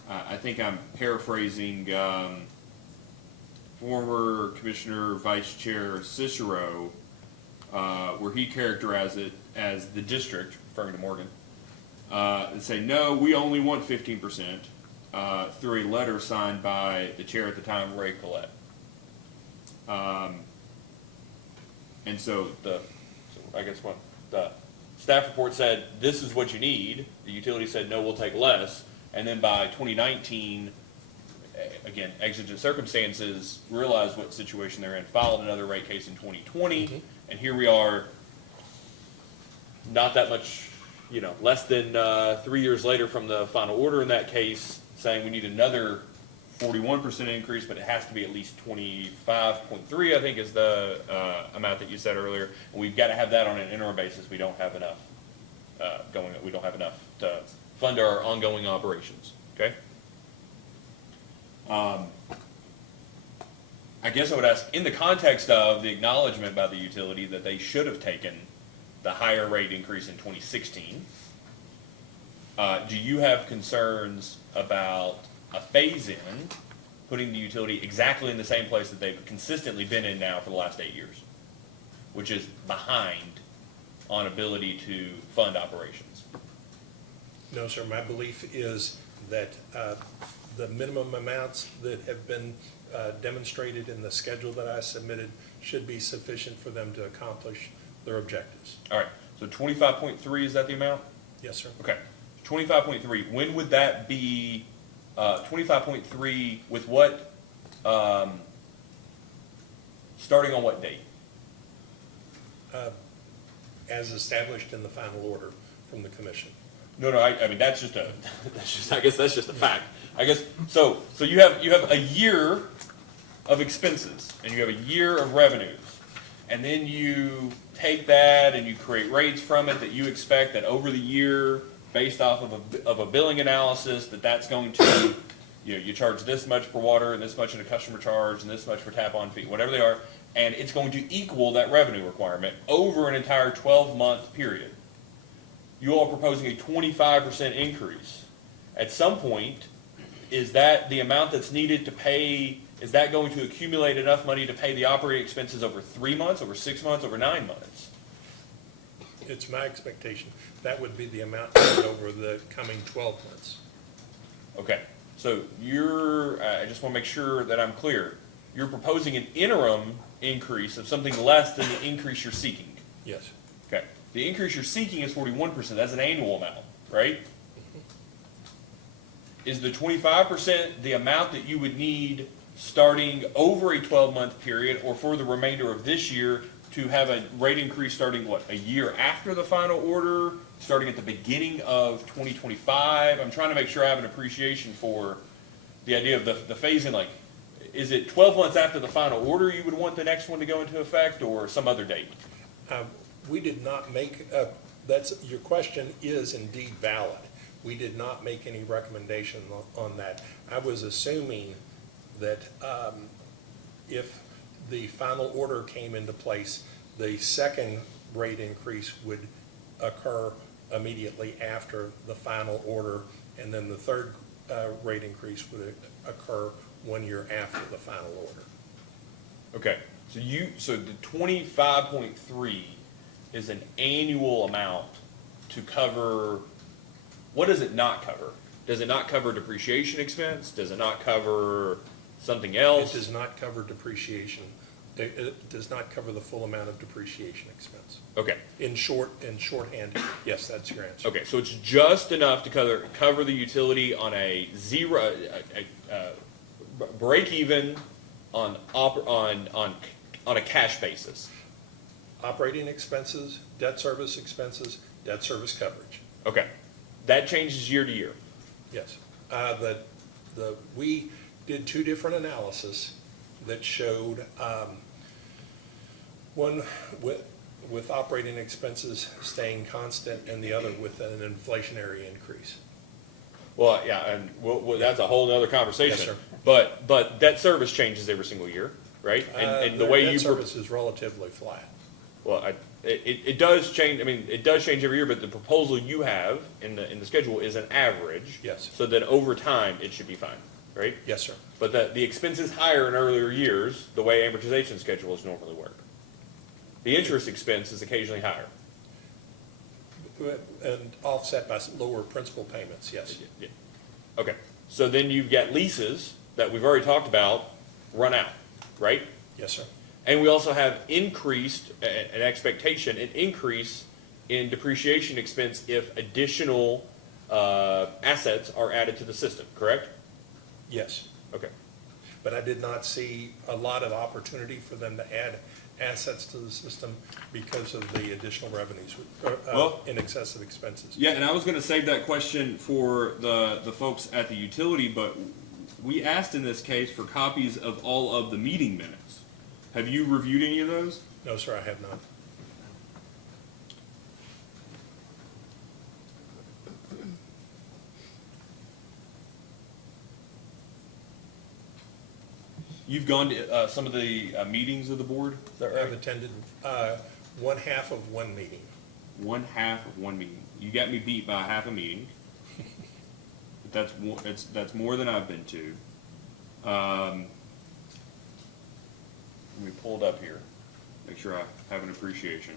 I think I'm paraphrasing former Commissioner Vice Chair Cicero, where he characterized it as the district, referring to Morgan, and say, no, we only want 15%, through a letter signed by the chair at the time, Ray Collette. And so I guess what the staff report said, this is what you need. The utility said, no, we'll take less. And then by 2019, again, exigent circumstances, realized what situation they're in, filed another rate case in 2020, and here we are, not that much, less than 3 years later from the final order in that case, saying we need another 41% increase, but it has to be at least 25.3, I think is the amount that you said earlier. And we've got to have that on an interim basis. We don't have enough we don't have enough to fund our ongoing operations. Okay. I guess I would ask, in the context of the acknowledgement by the utility that they should have taken the higher rate increase in 2016, do you have concerns about a phase-in, putting the utility exactly in the same place that they've consistently been in now for the last 8 years, which is behind on ability to fund operations? No, sir, my belief is that the minimum amounts that have been demonstrated in the schedule that I submitted should be sufficient for them to accomplish their objectives. All right, so 25.3, is that the amount? Yes, sir. Okay, 25.3, when would that be, 25.3 with what, starting on what date? As established in the final order from the commission. No, I mean, that's just I guess that's just a fact. I guess, so you have a year of expenses, and you have a year of revenues, and then you take that and you create rates from it that you expect that over the year, based off of a billing analysis, that's going to, you charge this much per water, and this much in a customer charge, and this much for tap-on fee, whatever they are, and it's going to equal that revenue requirement over an entire 12-month period. You all are proposing a 25% increase. At some point, is that the amount that's needed to pay, is that going to accumulate enough money to pay the operating expenses over 3 months, over 6 months, over 9 months? It's my expectation that would be the amount needed over the coming 12 months. Okay, so I just want to make sure that I'm clear. You're proposing an interim increase of something less than the increase you're seeking. Yes. Okay, the increase you're seeking is 41%. That's an annual amount, right? Is the 25% the amount that you would need starting over a 12-month period, or for the remainder of this year to have a rate increase starting, what, a year after the final order, starting at the beginning of 2025? I'm trying to make sure I have an appreciation for the idea of the phase-in. Like, is it 12 months after the final order you would want the next one to go into effect, or some other date? We did not make, your question is indeed valid. We did not make any recommendation on that. I was assuming that if the final order came into place, the second rate increase would occur immediately after the final order, and then the third rate increase would occur 1 year after the final order. Okay, so the 25.3 is an annual amount to cover, what does it not cover? Does it not cover depreciation expense? Does it not cover something else? It does not cover depreciation. It does not cover the full amount of depreciation expense. Okay. In shorthand, yes, that's your answer. Okay, so it's just enough to cover the utility on a break even on a cash basis. Operating expenses, debt service expenses, debt service coverage. Okay, that changes year to year. Yes. We did two different analyses that showed one with operating expenses staying constant and the other with an inflationary increase. Well, yeah, and that's a whole other conversation. Yes, sir. But debt service changes every single year, right? And the way debt you service is relatively flat. well, it does change. I mean, it does change every year. But the proposal you have in the schedule is an average. Yes. So that over time it should be fine, right? Yes, sir. But the expense is higher in earlier years, the way amortization schedules normally work. The interest expense is occasionally higher. And offset by some lower principal payments, yes. Yeah. Okay, so then you've got leases that we've already talked about run out, right? Yes, sir. And we also have increased, an expectation, an increase in depreciation expense if additional assets are added to the system, correct? Yes. Okay. But I did not see a lot of opportunity for them to add assets to the system because of the additional revenues Well- in excess of expenses. Yeah, and I was gonna save that question for the folks at the utility, but we asked in this case for copies of all of the meeting minutes. Have you reviewed any of those? No, sir, I have not. You've gone to some of the meetings of the board, is that I've right? attended one half of one meeting. One half of one meeting. You got me beat by half a meeting. But that's more than I've been to. Let me pull it up here. Make sure I have an appreciation.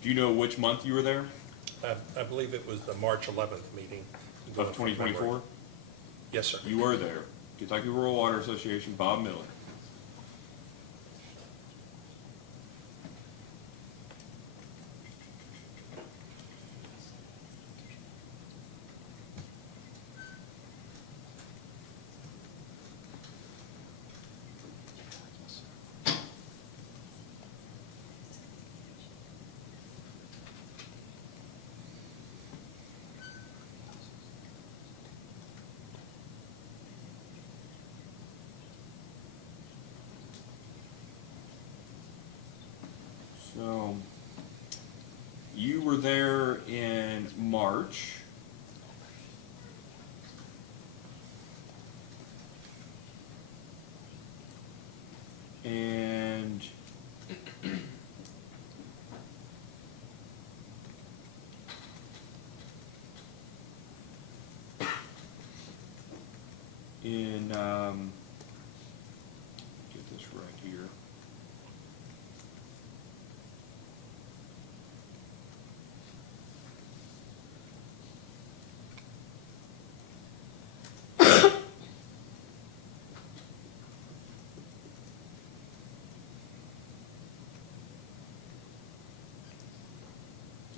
Do you know which month you were there I believe it was the March 11th meeting. of 2024? Yes, sir. You were there. Kentucky Rural Water Association, Bob Miller. So, you were there in March. And in, get this right here.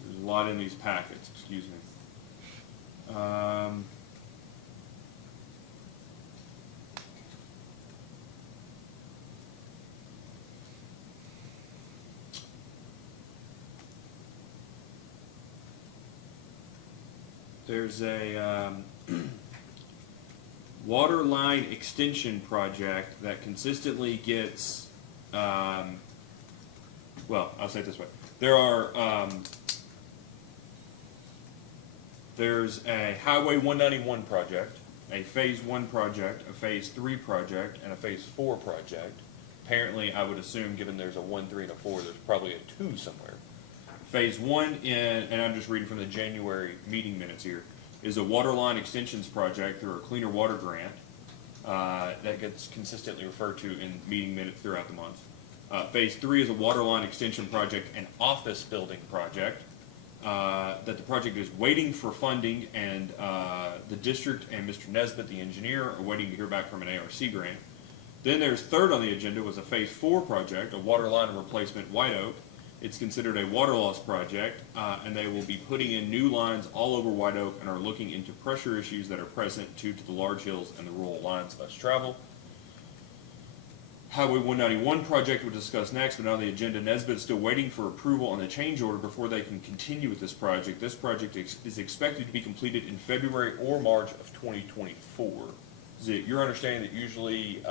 There's a lot in these packets, excuse me. There's a water line extension project that consistently gets, well, I'll say it this way. There are, there's a Highway 191 project, a Phase 1 project, a Phase 3 project, and a Phase 4 project. Apparently, I would assume, given there's a 1, 3, and a 4, there's probably a 2 somewhere. Phase 1, and I'm just reading from the January meeting minutes here, is a water line extensions project through a cleaner water grant that gets consistently referred to in meeting minutes throughout the month. Phase 3 is a water line extension project and office building project that the project is waiting for funding, and the district and Mr. Nesbitt, the engineer, are waiting to hear back from an ARC grant. Then there's third on the agenda was a Phase 4 project, a water line replacement White Oak. It's considered a water loss project, and they will be putting in new lines all over White Oak and are looking into pressure issues that are present due to the large hills and the rural lines thus travel. Highway 191 project we'll discuss next, but on the agenda, Nesbitt's still waiting for approval on the change order before they can continue with this project. This project is expected to be completed in February or March of 2024. Is it your understanding that usually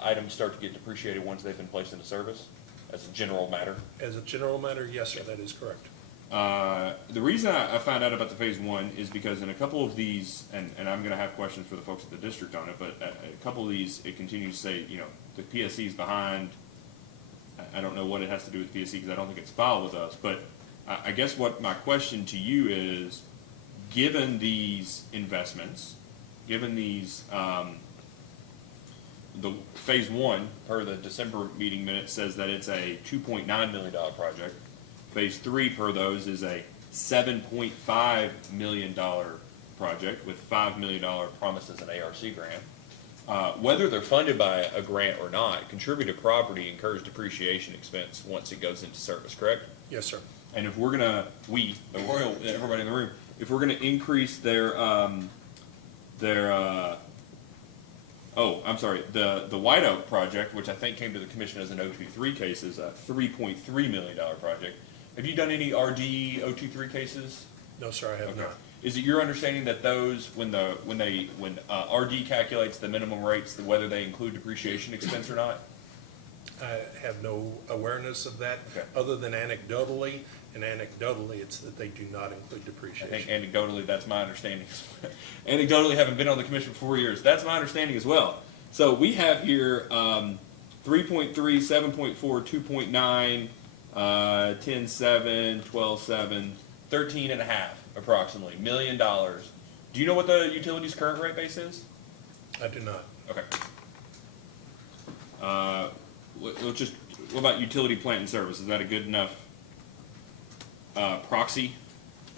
items start to get depreciated once they've been placed into service, as a general matter? As a general matter, yes, sir, that is correct. The reason I found out about the Phase 1 is because in a couple of these, and I'm going to have questions for the folks at the district on it, but a couple of these, it continues to say, you know, the PSC's behind. I don't know what it has to do with PSC because I don't think it's filed with us, but I guess what my question to you is, given these investments, given these, the phase one, per the December meeting minutes, says that it's a $2.9 million project. Phase three, per those, is a $7.5 million project with $5 million promised as an ARC grant. Whether they're funded by a grant or not, contributed property incurs depreciation expense once it goes into service, correct? Yes, sir. And if we're gonna, the royal, everybody in the room, if we're gonna increase the White Oak project, which I think came to the commission as an 023 case, is a $3.3 million project. Have you done any RD 023 cases? No, sir, I have Okay. not. Is it your understanding that those, when RD calculates the minimum rates, whether they include depreciation expense or not? I have no awareness of that, Okay. other than anecdotally, and anecdotally, it's that they do not include I think depreciation. anecdotally, that's my understanding. Anecdotally, having been on the commission for 4 years, that's my understanding as well. So we have here 3.3, 7.4, 2.9, 10.7, 12.7, 13.5 approximately $1 million. Do you know what the utilities current rate base is? I do not. Okay. What about utility plant and service? Is that a good enough proxy?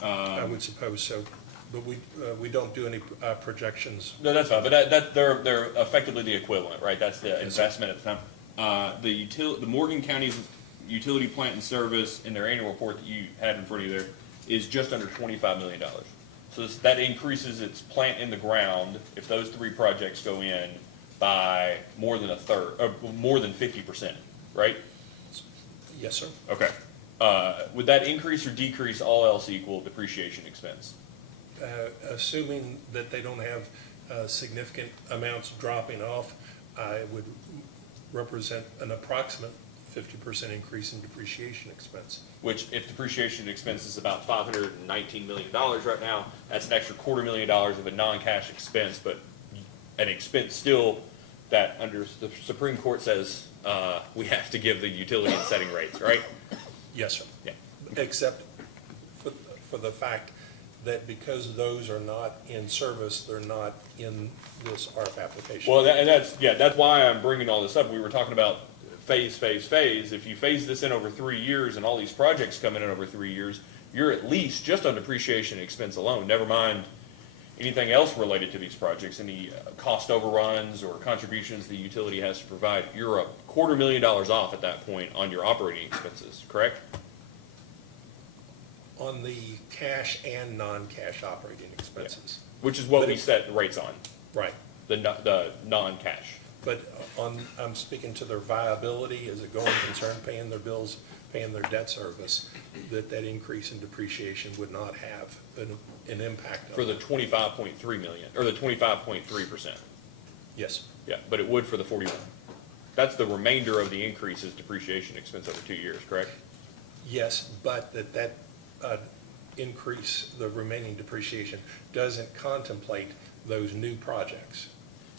I would suppose so, but we don't do any projections. No, that's fine, but they're effectively the equivalent, right? That's the investment at the time. The Morgan County's utility plant and service in their annual report that you had in front of you there is just under $25 million. So that increases its plant in the ground, if those three projects go in, by more than a third, or more than 50%, right? Yes, sir. Okay. Would that increase or decrease, all else equal, depreciation expense? Assuming that they don't have significant amounts dropping off, I would represent an approximate 50% increase in depreciation expense. Which, if depreciation expense is about $519 million right now, that's an extra $250,000 of a non-cash expense, but an expense still that under the Supreme Court says we have to give the utility and setting rates, right? Yes, sir. Yeah. Except for the fact that because those are not in service, they're not in this ARP application. Well, that's why I'm bringing all this up. We were talking about phase. If you phase this in over 3 years and all these projects come in over 3 years, you're at least just on depreciation expense alone, never mind anything else related to these projects, any cost overruns or contributions the utility has to provide. You're a $250,000 off at that point on your operating expenses, correct? On the cash and non-cash operating expenses. Which is what But we it- set the rates on, Right. the non-cash. But I'm speaking to their viability as a going concern, paying their bills, paying their debt service, that increase in depreciation would not have an impact on For the it. 25.3 million, or the 25.3%. Yes, Yeah, but it would for the 41. That's the remainder of the increase is depreciation expense over 2 years, correct? yes, but that increase, the remaining depreciation, doesn't contemplate those new projects.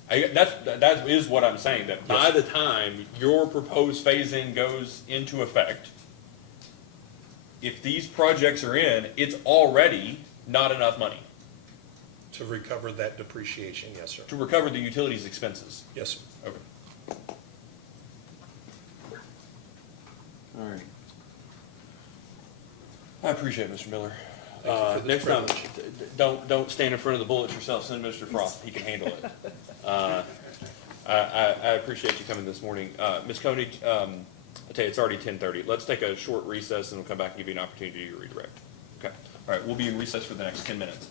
That is what I'm saying, that by Yes. the time your proposed phase-in goes into effect, if these projects are in, it's already not enough money To recover that depreciation, yes, sir. to recover the utilities expenses. Yes, sir. Okay. All right. I appreciate it, Mr. Miller. Thank you for this Next time, privilege. don't stand in front of the bullets yourself, send Mr. Frost, he can handle it. I appreciate you coming this morning. Ms. Koenig, I'll tell you, it's already 10:30. Let's take a short recess and we'll come back and give you an opportunity to redirect. Okay, all right, we'll be in recess for the next 10 minutes.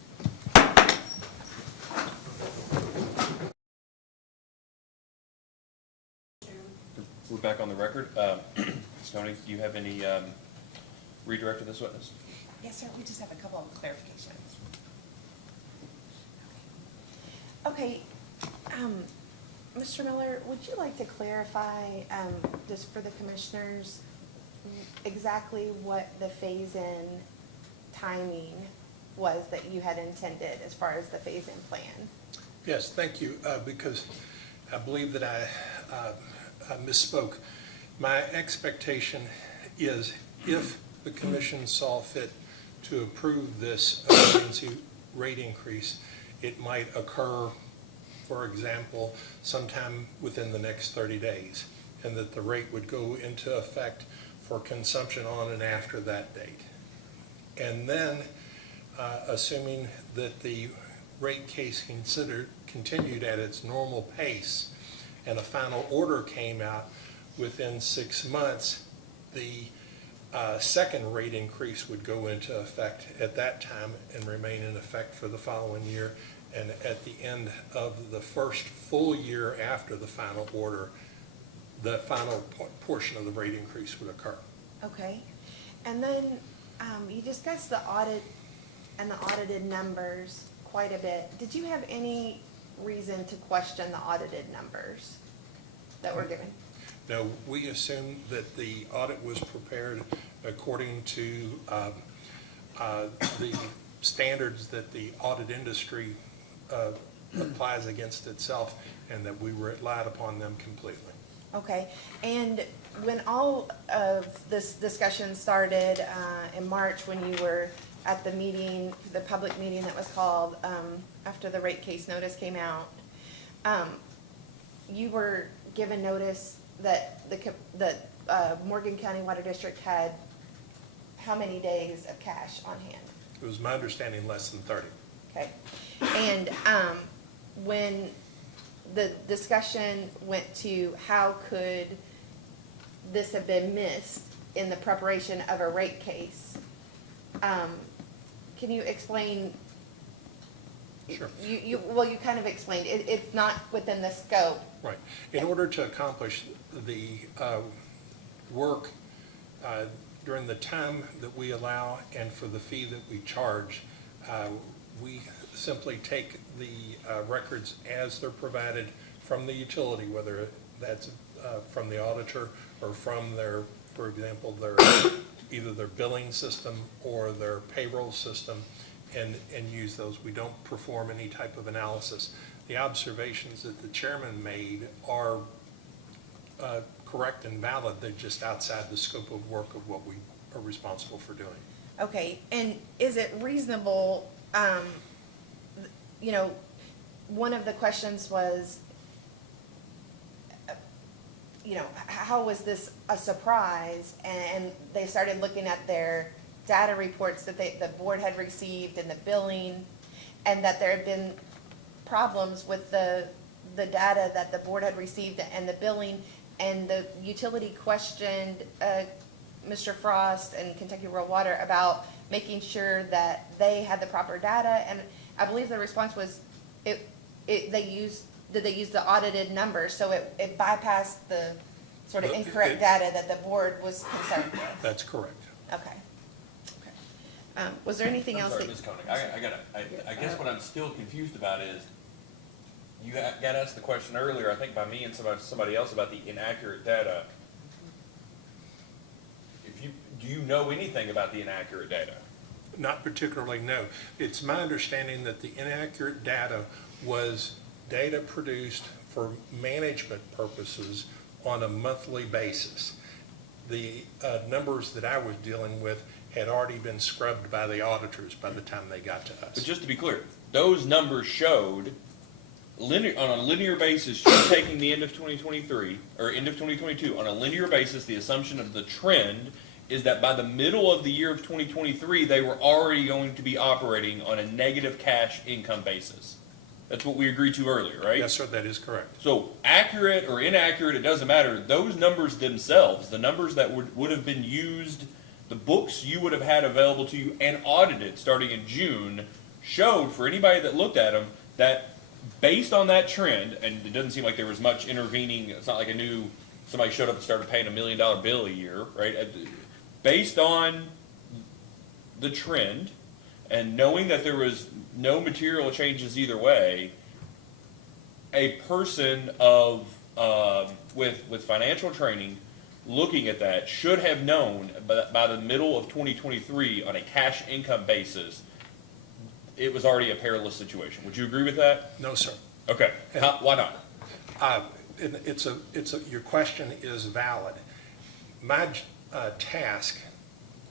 We're back on the record. Ms. Koenig, do you have any redirect of this witness? Yes, sir, we just have a couple of clarifications. Okay, Mr. Miller, would you like to clarify, just for the commissioners, exactly what the phase-in timing was that you had intended as far as the phase-in plan? Yes, thank you, because I believe that I misspoke. My expectation is if the commission saw fit to approve this emergency rate increase, it might occur, for example, sometime within the next 30 days, and that the rate would go into effect for consumption on and after that date. And then, assuming that the rate case continued at its normal pace and a final order came out within 6 months, the second rate increase would go into effect at that time and remain in effect for the following year. And at the end of the first full year after the final order, the final portion of the rate increase would occur. Okay. And then you discussed the audit and the audited numbers quite a bit. Did you have any reason to question the audited numbers that were given? Now, we assume that the audit was prepared according to the standards that the audit industry applies against itself, and that we relied upon them completely. Okay, and when all of this discussion started in March, when you were at the meeting, the public meeting that was called after the rate case notice came out, you were given notice that Morgan County Water District had how many days of cash on hand? It was my understanding less than 30. Okay, and when the discussion went to how could this have been missed in the preparation of a rate case, can you explain? Sure. You kind of explained, it's not within the scope. Right. In order to accomplish the work during the time that we allow and for the fee that we charge, we simply take the records as they're provided from the utility, whether that's from the auditor or from their, for example, their either their billing system or their payroll system, and use those. We don't perform any type of analysis. The observations that the chairman made are correct and valid. They're just outside the scope of work of what we are responsible for doing. Okay, and is it reasonable, one of the questions was, how was this a surprise? And they started looking at their data reports that the board had received and the billing, and that there had been problems with the data that the board had received and the billing, and the utility questioned Mr. Frost and Kentucky Rural Water about making sure that they had the proper data, and I believe the response was did they use the audited numbers, so it bypassed the sort of incorrect data that the board was concerned with. That's correct. Okay. Was there anything else? Sorry, Ms. Koenig, I guess what I'm still confused about is, you got asked the question earlier, I think by me and somebody else, about the inaccurate data. Do you know anything about the inaccurate data? Not particularly, no. It's my understanding that the inaccurate data was data produced for management purposes on a monthly basis. The numbers that I was dealing with had already been scrubbed by the auditors by the time they got to us. But just to be clear, those numbers showed on a linear basis, just taking the end of 2023 or end of 2022, on a linear basis, the assumption of the trend is that by the middle of the year of 2023, they were already going to be operating on a negative cash income basis. That's what we agreed to earlier, right? Yes, sir, that is correct. So accurate or inaccurate, it doesn't matter. Those numbers themselves, the numbers that would have been used, the books you would have had available to you and audited starting in June, showed for anybody that looked at them that based on that trend, and it doesn't seem like there was much intervening, it's not like somebody showed up and started paying $1 million bill a year, right? Based on the trend and knowing that there was no material changes either way, a person with financial training looking at that should have known by the middle of 2023 on a cash income basis, it was already a perilous situation. Would you agree with that? No, sir. Okay. Why not? Your question is valid. My task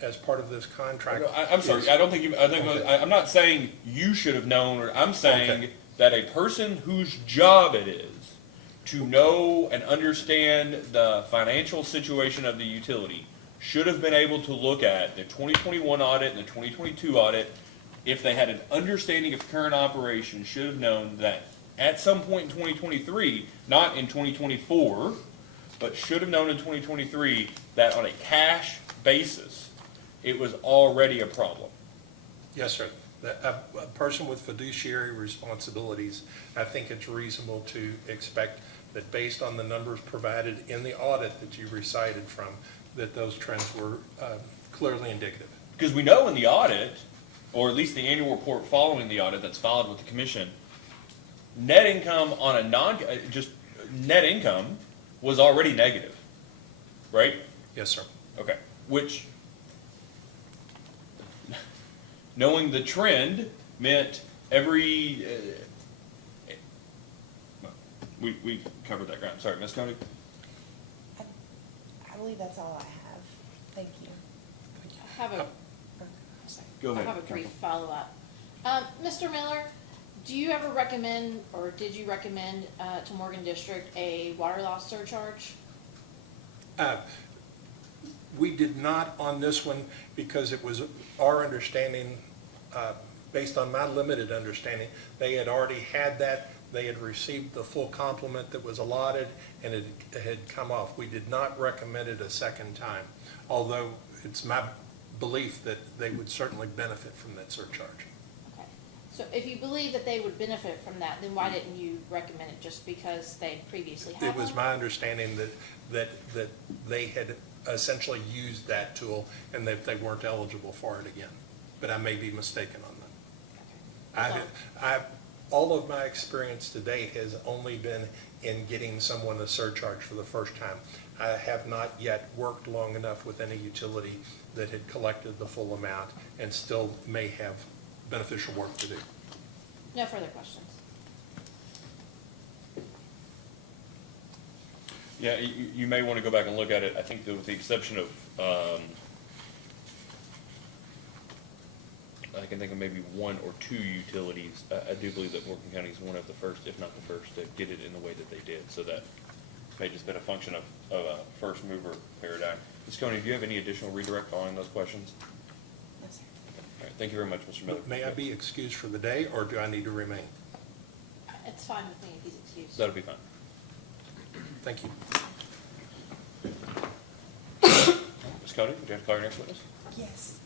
as part of this contract. I'm sorry, I don't think you, I'm not saying you should have known, or I'm saying Okay. that a person whose job it is to know and understand the financial situation of the utility should have been able to look at the 2021 audit and the 2022 audit. If they had an understanding of current operations, should have known that at some point in 2023, not in 2024, but should have known in 2023 that on a cash basis, it was already a problem. Yes, sir. A person with fiduciary responsibilities, I think it's reasonable to expect that based on the numbers provided in the audit that you recited from, that those trends were clearly indicative. Because we know in the audit, or at least the annual report following the audit that's filed with the commission, net income on a just net income was already negative, right? Yes, sir. Okay, which, knowing the trend meant every, we covered that ground. Sorry, Ms. Coney? I believe that's all I have. Thank you. I have a, Go I ahead. have a brief follow-up. Mr. Miller, do you ever recommend, or did you recommend, to Morgan District a water loss surcharge? We did not on this one because it was our understanding, based on my limited understanding, they had already had that. They had received the full complement that was allotted, and it had come off. We did not recommend it a second time, although it's my belief that they would certainly benefit from that surcharge. Okay. So if you believe that they would benefit from that, then why didn't you recommend it, just because they previously had It was one? my understanding that they had essentially used that tool and that they weren't eligible for it again. But I may be mistaken on that. All of my experience to date has only been in getting someone a surcharge for the first time. I have not yet worked long enough with any utility that had collected the full amount and still may have beneficial work to do. No further questions. Yeah, you may want to go back and look at it. I think that with the exception of, I can think of maybe one or two utilities. I do believe that Morgan County is one of the first, if not the first, to get it in the way that they did. So that may just been a function of a first mover paradigm. Ms. Coney, do you have any additional redirect following those questions? No, sir. All right, thank you very much, Mr. Miller. May I be excused for the day, or do I need to remain? It's fine with me if he's excused. That'll be fine. Thank you. Ms. Coney, would you have to call your next witness? Yes.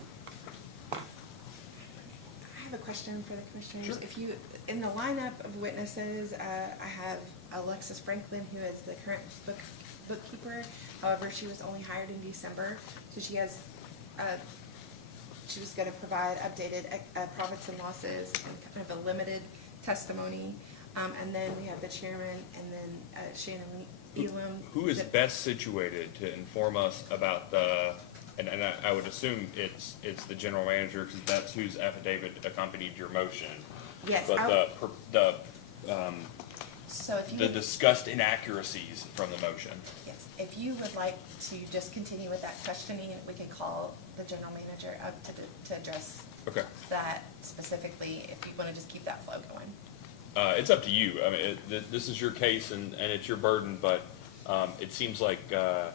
I have a question for the commissioners. Sure. If you, in the lineup of witnesses, I have Alexis Franklin, who is the current bookkeeper. However, she was only hired in December, so she has, she was gonna provide updated profits and losses and kind of a limited testimony. And then we have the chairman, and then Shannon Elam. Who is best situated to inform us about the, and I would assume it's the general manager, because that's whose affidavit accompanied your motion. Yes. But So if you. the discussed inaccuracies from the motion. Yes, if you would like to just continue with that questioning, we can call the general manager up to address Okay. that specifically, if you want to just keep that flow going. It's up to you. I mean, this is your case and it's your burden, but it seems like, I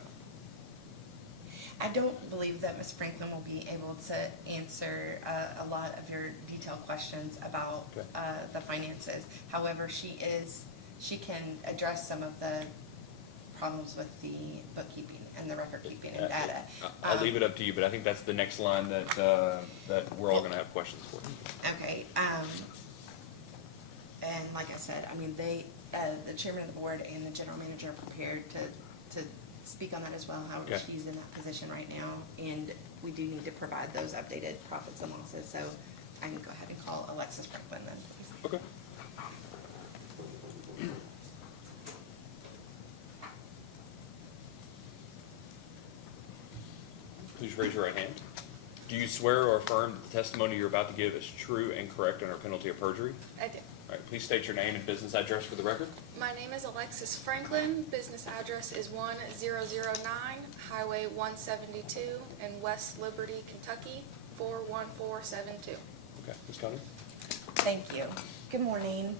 don't believe that Ms. Franklin will be able to answer a lot of your detailed questions about Okay. the finances. However, she can address some of the problems with the bookkeeping and the record keeping and data. I'll leave it up to you, but I think that's the next line that we're all gonna have questions for. Okay, and like I said, I mean, the chairman of the board and the general manager are prepared to speak on that as well. However, Okay. she's in that position right now, and we do need to provide those updated profits and losses, so I can go ahead and call Alexis Franklin then, please. Okay. Please raise your right hand. Do you swear or affirm that the testimony you're about to give is true and correct under penalty of perjury? I do. All right, please state your name and business address for the record. My name is Alexis Franklin. Business address is 1009 Highway 172 in West Liberty, Kentucky, 41472. Okay, Ms. Connie? Thank you. Good morning.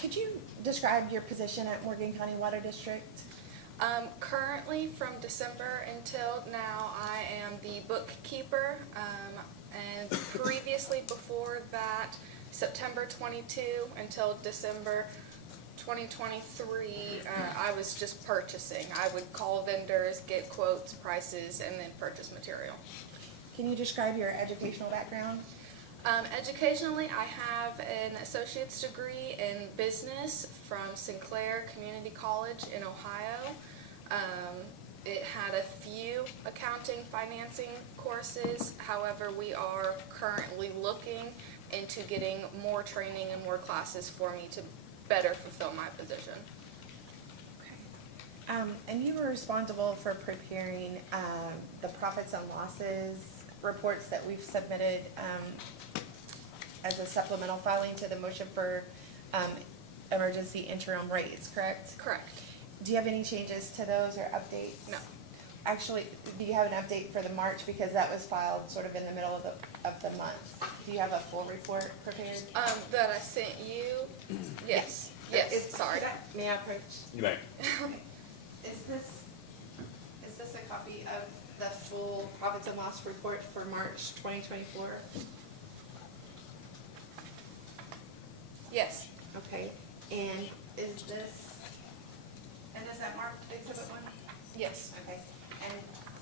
Could you describe your position at Morgan County Water District? Currently, from December until now, I am the bookkeeper. And previously, before that, September 22 until December 2023, I was just purchasing. I would call vendors, get quotes, prices, and then purchase material. Can you describe your educational background? Educationally, I have an associate's degree in business from Sinclair Community College in Ohio. It had a few accounting, financing courses. However, we are currently looking into getting more training and more classes for me to better fulfill my position. And you were responsible for preparing the profits and losses reports that we've submitted as a supplemental filing to the motion for emergency interim rates, correct? Correct. Do you have any changes to those or updates? No. Actually, do you have an update for the March, because that was filed sort of in the middle of the month? Do you have a full report prepared? That I sent you? Yes. Yes, sorry. May I approach? You may. Okay. Is this a copy of the full profits and loss report for March 2024? Yes. Okay, and is that marked exhibit 1? Yes. Okay, and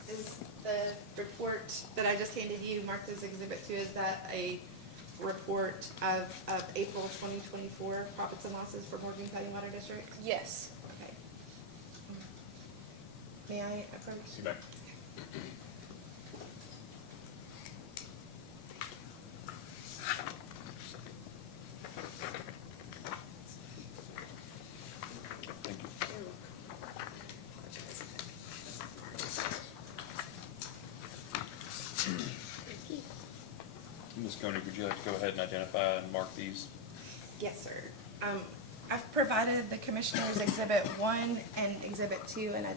is the report that I just handed you marked as exhibit 2, is that a report of April 2024 profits and losses for Morgan County Water District? Yes. Okay. May I approach? You may. Thank you. Ms. Koenig, would you like to go ahead and identify and mark these? Yes, sir. I've provided the commissioners exhibit 1 and exhibit 2, and I'd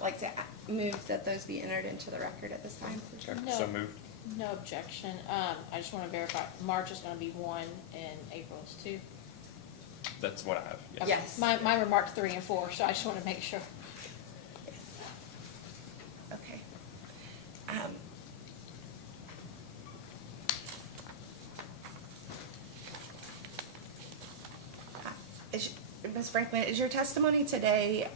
like to move that those be entered into the record at this time. Okay, No. so moved. No objection. I just want to verify, March is going to be 1 and April's 2. That's what I have, yes. Yes. Mine were marked 3 and 4, so I just want to make sure. Okay. Ms. Franklin, is your testimony today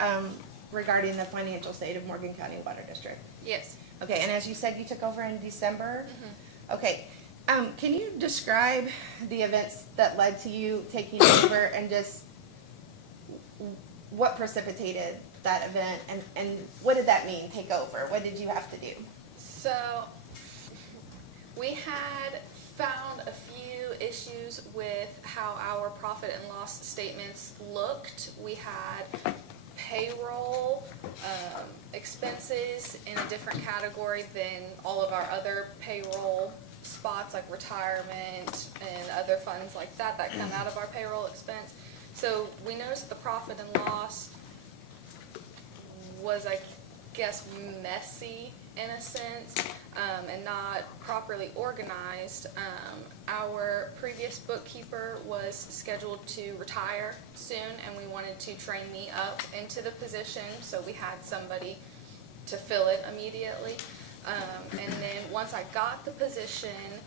regarding the financial state of Morgan County Water District? Yes. Okay, and as you said, you took over in December? Mhm. Okay. Can you describe the events that led to you taking over and just what precipitated that event, and what did that mean, take over? What did you have to do? So, we had found a few issues with how our profit and loss statements looked. We had payroll expenses in a different category than all of our other payroll spots, like retirement and other funds like that come out of our payroll expense. So we noticed the profit and loss was, I guess, messy in a sense, and not properly organized. Our previous bookkeeper was scheduled to retire soon, and we wanted to train me up into the position, so we had somebody to fill it immediately. And then once I got the position,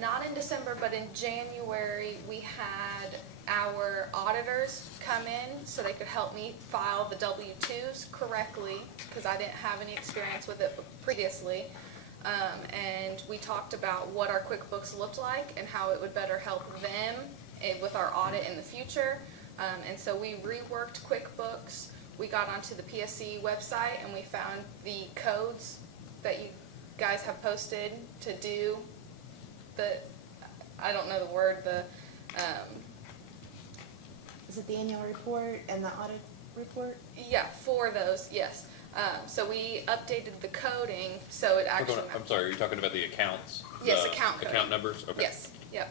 not in December, but in January, we had our auditors come in so they could help me file the W-2s correctly, because I didn't have any experience with it previously. And we talked about what our QuickBooks looked like and how it would better help them with our audit in the future. And so we reworked QuickBooks. We got onto the PSC website and we found the codes that you guys have posted to do the, I don't know the word, Is it the annual report and the audit report? yeah, for those, yes. So we updated the coding, so it actually. I'm sorry, are you talking about the accounts? Yes, The account coding. Account numbers? Okay. Yes, yep.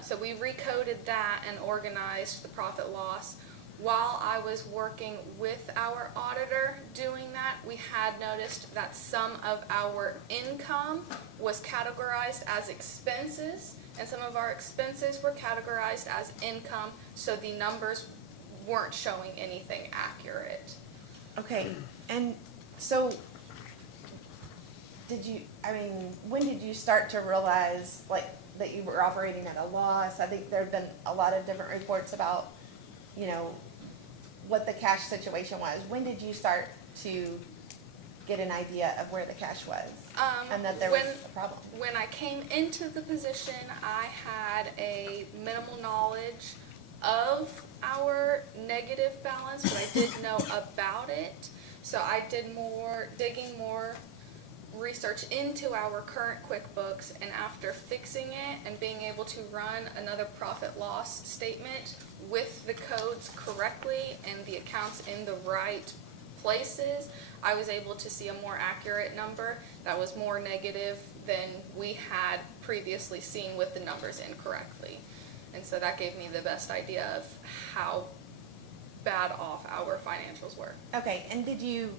So we recoded that and organized the profit loss. While I was working with our auditor doing that, we had noticed that some of our income was categorized as expenses, and some of our expenses were categorized as income, so the numbers weren't showing anything accurate. Okay, and so, when did you start to realize, like, that you were operating at a loss? I think there've been a lot of different reports about, what the cash situation was. When did you start to get an idea of where the cash was? And that there was a problem? When I came into the position, I had a minimal knowledge of our negative balance, but I did know about it. So I did more digging, more research into our current QuickBooks, and after fixing it and being able to run another profit loss statement with the codes correctly and the accounts in the right places, I was able to see a more accurate number that was more negative than we had previously seen with the numbers incorrectly. And so that gave me the best idea of how bad off our financials were. Okay, and did you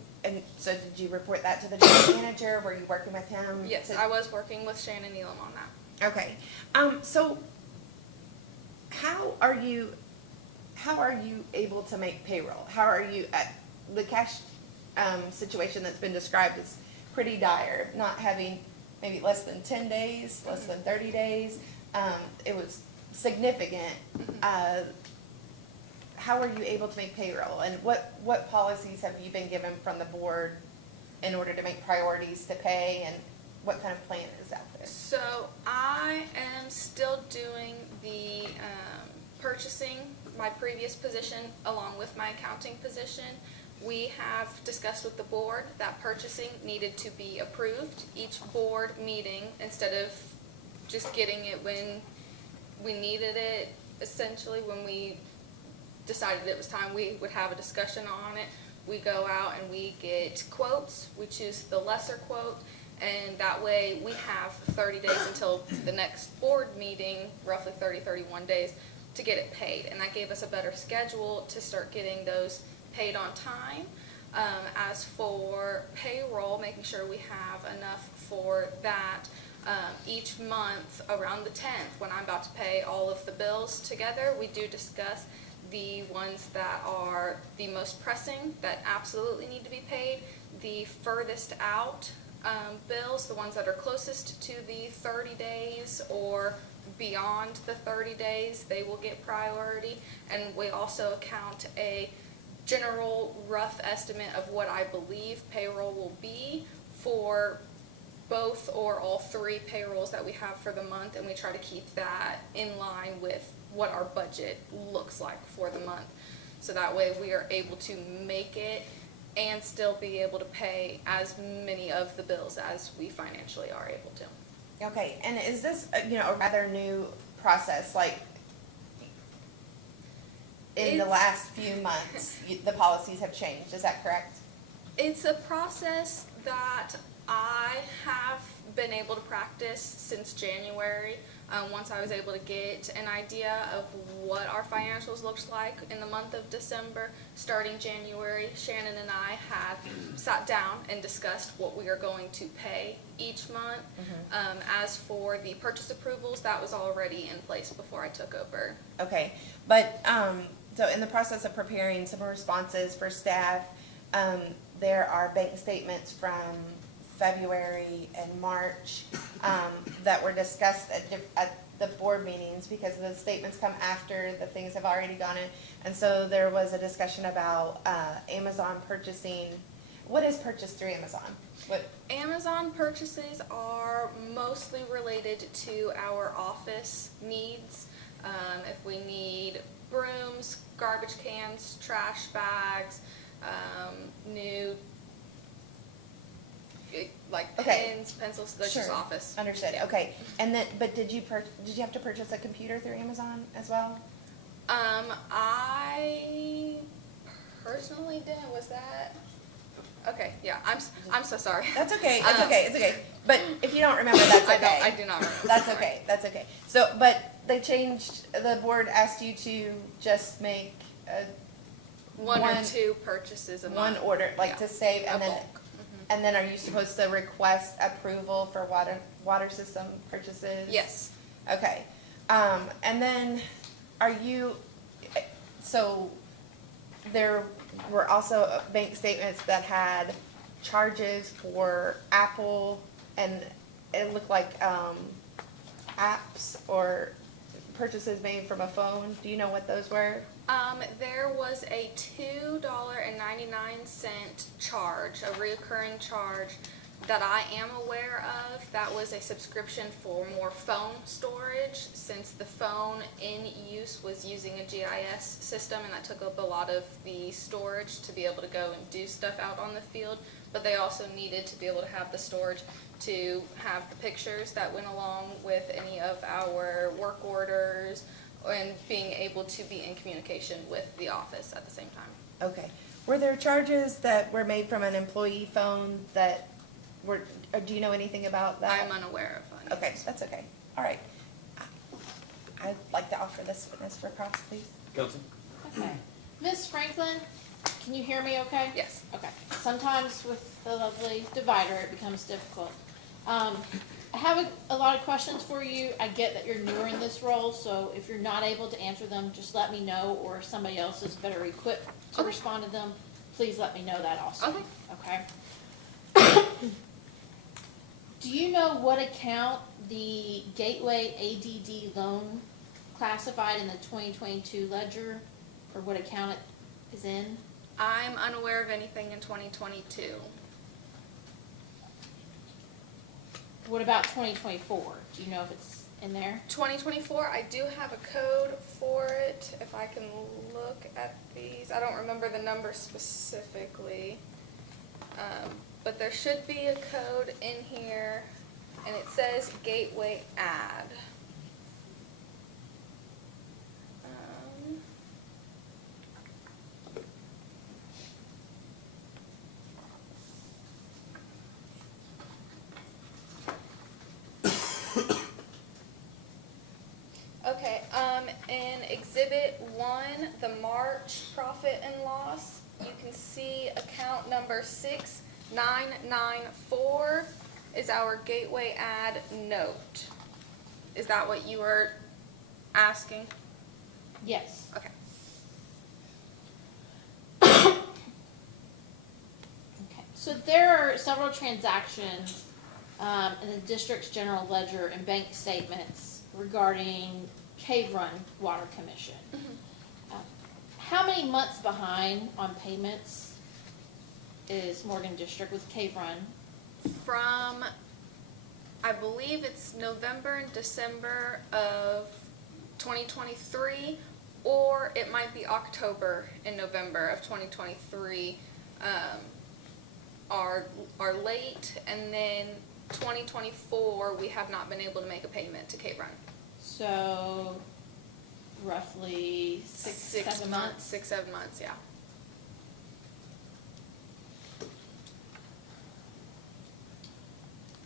report that to the general manager? Were you working with him? Yes, I was working with Shannon Neelam on that. Okay, so how are you able to make payroll? How are you, the cash situation that's been described is pretty dire, not having maybe less than 10 days, less than 30 days. It was significant. How are you able to make payroll? And what policies have you been given from the board in order to make priorities to pay, and what kind of plan is out there? So I am still doing the purchasing, my previous position, along with my accounting position. We have discussed with the board that purchasing needed to be approved each board meeting instead of just getting it when we needed it. Essentially, when we decided it was time, we would have a discussion on it. We go out and we get quotes. We choose the lesser quote, and that way we have 30 days until the next board meeting, roughly 31 days, to get it paid. And that gave us a better schedule to start getting those paid on time. As for payroll, making sure we have enough for that. Each month around the 10th, when I'm about to pay all of the bills together, we do discuss the ones that are the most pressing, that absolutely need to be paid, the furthest out bills, the ones that are closest to the 30 days or beyond the 30 days, they will get priority. And we also account a general rough estimate of what I believe payroll will be for both or all three payrolls that we have for the month, and we try to keep that in line with what our budget looks like for the month. So that way we are able to make it and still be able to pay as many of the bills as we financially are able to. Okay, and is this, a rather new process, like, in the It's- last few months, the policies have changed, is that correct? It's a process that I have been able to practice since January. Once I was able to get an idea of what our financials looked like in the month of December, starting January, Shannon and I had sat down and discussed what we are going to pay each month. As for the purchase approvals, that was already in place before I took over. Okay, but, so in the process of preparing some responses for staff, there are bank statements from February and March, that were discussed at the board meetings, because the statements come after the things have already gone in. And so there was a discussion about, Amazon purchasing. What is purchased through Amazon? What? Amazon purchases are mostly related to our office needs. If we need brooms, garbage cans, trash bags, new Okay. pens, pencils, that's Sure. just office. Understood, okay. And then, but did you have to purchase a computer through Amazon as well? I personally didn't, was that? Okay, yeah, I'm so sorry. That's okay, it's okay. But if you don't remember, that's okay. I do not remember. That's sorry. okay, that's okay. So, but they changed, the board asked you to just make One or One- two purchases a one month. order, like Yeah. to save, A and then, bulk. and then are you supposed to request approval for water system purchases? Yes. Okay, and then are you, so there were also bank statements that had charges for Apple, and it looked like, apps or purchases made from a phone. Do you know what those were? There was a $2.99 charge, a reoccurring charge that I am aware of. That was a subscription for more phone storage, since the phone in use was using a GIS system, and that took up a lot of the storage to be able to go and do stuff out on the field. But they also needed to be able to have the storage to have the pictures that went along with any of our work orders, and being able to be in communication with the office at the same time. Okay. Were there charges that were made from an employee phone that were, or do you know anything about that? I'm unaware of any. Okay, that's okay. All right. I'd like to offer this witness for cross, please. Kelsey? Okay. Ms. Franklin, can you hear me okay? Yes. Okay. Sometimes with the lovely divider, it becomes difficult. I have a lot of questions for you. I get that you're newer in this role, so if you're not able to answer them, just let me know, or if somebody else is better equipped to Okay. respond to them, please let me know that also. Okay. Okay? Do you know what account the Gateway ADD loan classified in the 2022 ledger, or what account it is in? I'm unaware of anything in 2022. What about 2024? Do you know if it's in there? 2024, I do have a code for it, if I can look at these. I don't remember the number specifically, but there should be a code in here, and it says Gateway Add. Okay, in Exhibit 1, the March profit and loss, you can see account number 6994 is our Gateway Add note. Is that what you were asking? Yes. Okay. Okay. So there are several transactions in the district's general ledger and bank statements regarding Cave Run Water Commission. How many months behind on payments is Morgan District with Cave Run? From, I believe it's November and December of 2023, or it might be October and November of 2023, are late, and then 2024, we have not been able to make a payment to Cave Run. So roughly 6-7 months. 6-7 months, yeah.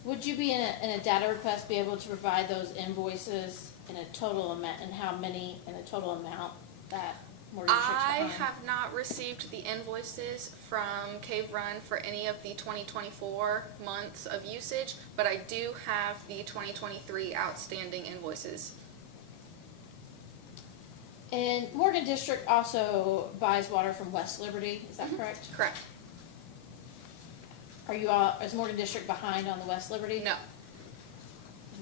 Would you be in a data request be able to provide those invoices in a total amount, and how many in a total amount that Morgan District's I behind? have not received the invoices from Cave Run for any of the 2024 months of usage, but I do have the 2023 outstanding invoices. And Morgan District also buys water from West Liberty, is that correct? Correct. Are you all, is Morgan District behind on the West Liberty? No.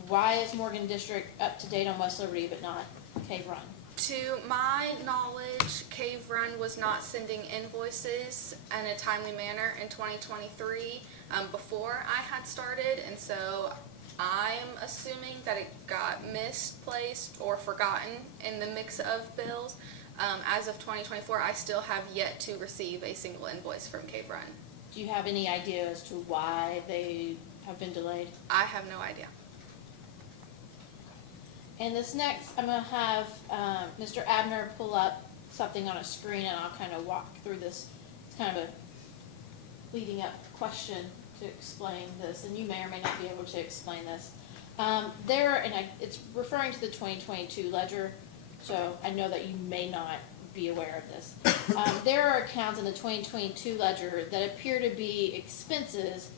Why is Morgan District up to date on West Liberty but not Cave Run? To my knowledge, Cave Run was not sending invoices in a timely manner in 2023 before I had started, and so I'm assuming that it got misplaced or forgotten in the mix of bills. As of 2024, I still have yet to receive a single invoice from Cave Run. Do you have any idea as to why they have been delayed? I have no idea. And this next, I'm gonna have Mr. Abner pull up something on a screen, and I'll kind of walk through this. It's kind of a leading up question to explain this, and you may or may not be able to explain this. It's referring to the 2022 ledger, so I know that you may not be aware of this. There are accounts in the 2022 ledger that appear to be expenses,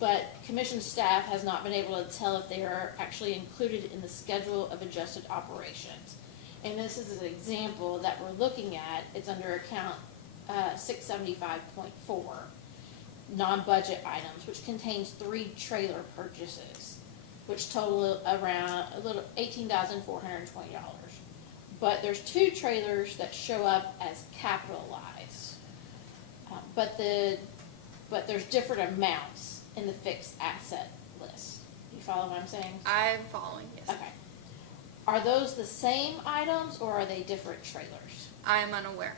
but commission staff has not been able to tell if they are actually included in the schedule of adjusted operations. And this is an example that we're looking at. It's under account 675.4, non-budget items, which contains 3 trailer purchases, which total around a little $18,420. But there's 2 trailers that show up as capitalized. But there's different amounts in the fixed asset list. You follow what I'm saying? I'm following, yes. Okay. Are those the same items or are they different trailers? I am unaware.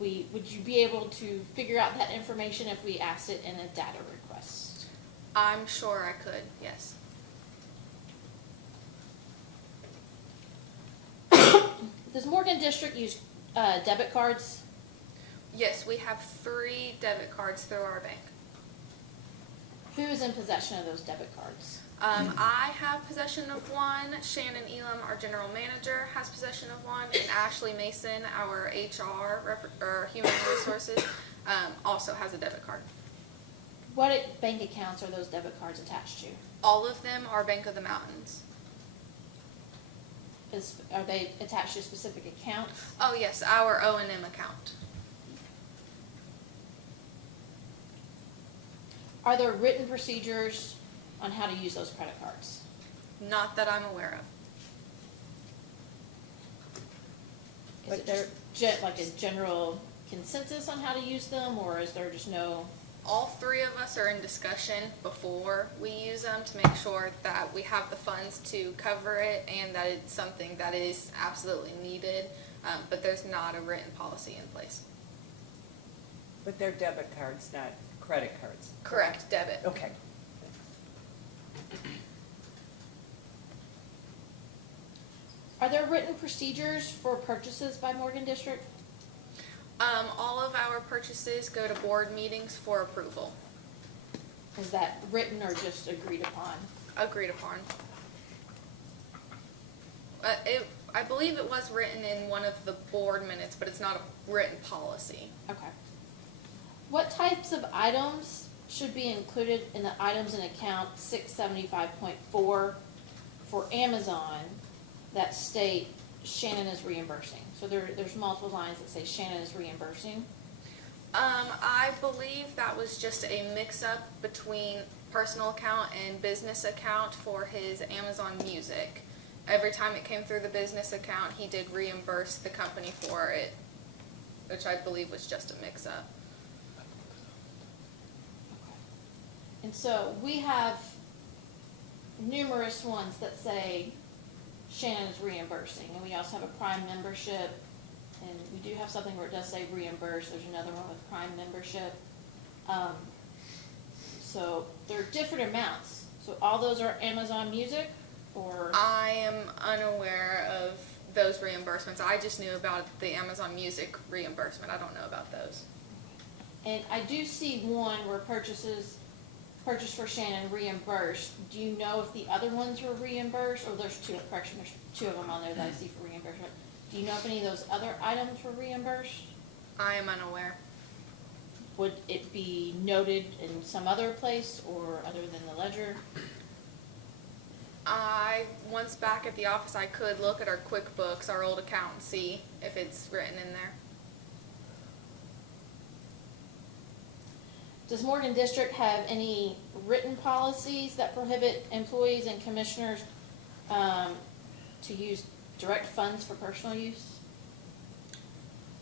Would you be able to figure out that information if we asked it in a data request? I'm sure I could, yes. Does Morgan District use debit cards? Yes, we have 3 debit cards through our bank. Who is in possession of those debit cards? I have possession of one. Shannon Elam, our general manager, has possession of one, and Ashley Mason, our HR or human resources, also has a debit card. What bank accounts are those debit cards attached to? All of them are Bank of the Mountains. Are they attached to specific accounts? Oh yes, our O&M account. Are there written procedures on how to use those credit cards? Not that I'm aware of. Is it like a general consensus on how to use them, or is there just no? All 3 of us are in discussion before we use them to make sure that we have the funds to cover it and that it's something that is absolutely needed, but there's not a written policy in place. But they're debit cards, not credit cards. Correct, debit. Okay. Are there written procedures for purchases by Morgan District? All of our purchases go to board meetings for approval. Is that written or just agreed upon? Agreed upon. I believe it was written in one of the board minutes, but it's not a written policy. Okay. What types of items should be included in the items in account 675.4 for Amazon that state Shannon is reimbursing? So there's multiple lines that say Shannon is reimbursing. I believe that was just a mix-up between personal account and business account for his Amazon Music. Every time it came through the business account, he did reimburse the company for it, which I believe was just a mix-up. And so we have numerous ones that say Shannon is reimbursing, and we also have a Prime membership, and we do have something where it does say reimburse. There's another one with Prime membership. So there are different amounts. So all those are Amazon Music, or? I am unaware of those reimbursements. I just knew about the Amazon Music reimbursement. I don't know about those. And I do see one where purchased for Shannon reimbursed. Do you know if the other ones were reimbursed? Or there's 2 of them on there that I see for reimbursement. Do you know if any of those other items were reimbursed? I am unaware. Would it be noted in some other place or other than the ledger? Once back at the office, I could look at our QuickBooks, our old account, and see if it's written in there. Does Morgan District have any written policies that prohibit employees and commissioners to use direct funds for personal use?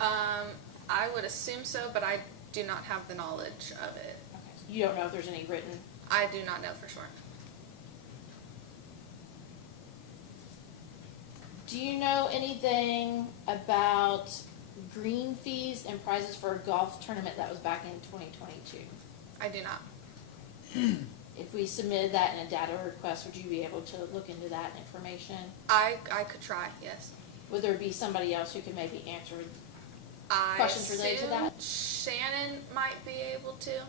I would assume so, but I do not have the knowledge of it. Okay. So you don't know if there's any written? I do not know for sure. Do you know anything about green fees and prizes for a golf tournament that was back in 2022? I do not. If we submitted that in a data request, would you be able to look into that information? I could try, yes. Would there be somebody else who could maybe answer? I Questions related to that? assume Shannon might be able to.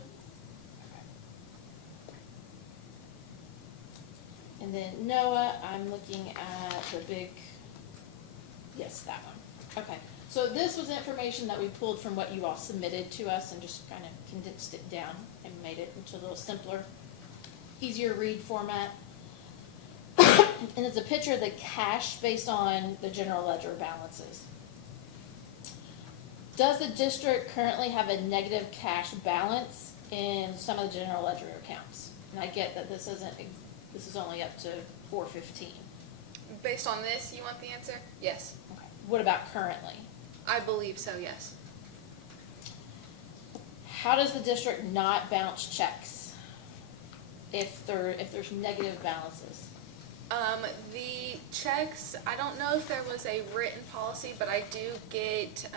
And then Noah, I'm looking at the big, yes, that one. Okay, so this was information that we pulled from what you all submitted to us and just kind of condensed it down and made it into a little simpler, easier read format. And it's a picture of the cash based on the general ledger balances. Does the district currently have a negative cash balance in some of the general ledger accounts? And I get that this is only up to 415. Based on this, you want the answer? Yes. Okay. What about currently? I believe so, yes. How does the district not bounce checks if there's negative balances? The checks, I don't know if there was a written policy, but I do get,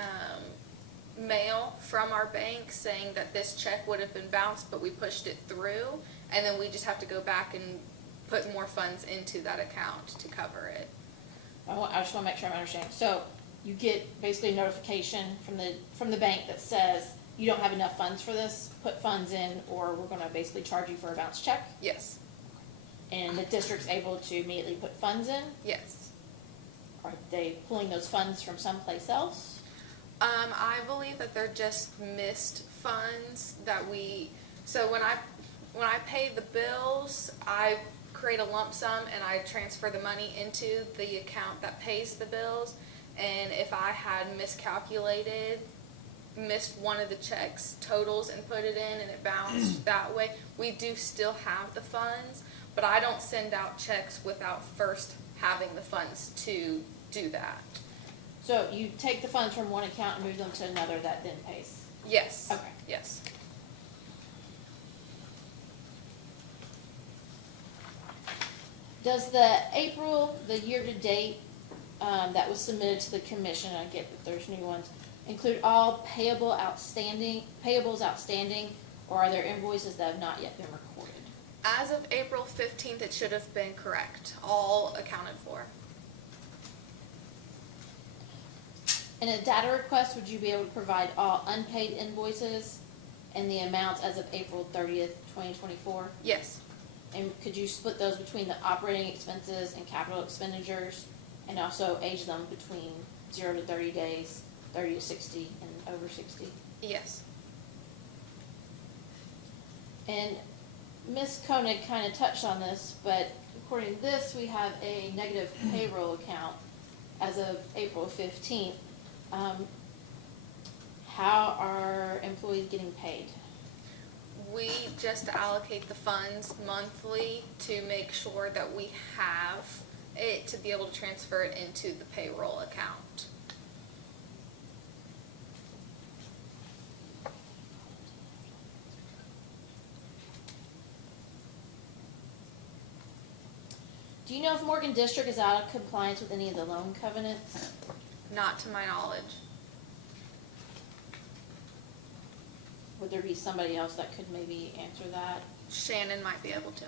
mail from our bank saying that this check would have been bounced, but we pushed it through, and then we just have to go back and put more funds into that account to cover it. I just want to make sure I'm understanding. So you get basically a notification from the bank that says you don't have enough funds for this, put funds in, or we're going to basically charge you for a bounce check. Yes, And the district's able to immediately put funds in. yes. Are they pulling those funds from someplace else? I believe that they're just missed funds that so when I pay the bills, I create a lump sum and I transfer the money into the account that pays the bills. And if I had missed one of the checks totals and put it in and it bounced that way, we do still have the funds, but I don't send out checks without first having the funds to do that. So you take the funds from one account and move them to another that then pays? Yes. Okay. Yes. Does the year-to-date that was submitted to the commission, I get that there's new ones, include all payables outstanding, or are there invoices that have not yet been recorded? As of April 15th, it should have been correct, all accounted for. In a data request, would you be able to provide all unpaid invoices and the amounts as of April 30th, 2024? Yes. And could you split those between the operating expenses and capital expenditures, and also age them between 0 to 30 days, 30 to 60, and over 60? Yes. And Ms. Koenig kind of touched on this, but according to this, we have a negative payroll account as of April 15th. How are employees getting paid? We just allocate the funds monthly to make sure that we have it to be able to transfer it into the payroll account. Do you know if Morgan District is out of compliance with any of the loan covenants? Not to my knowledge. Would there be somebody else that could maybe answer that? Shannon might be able to.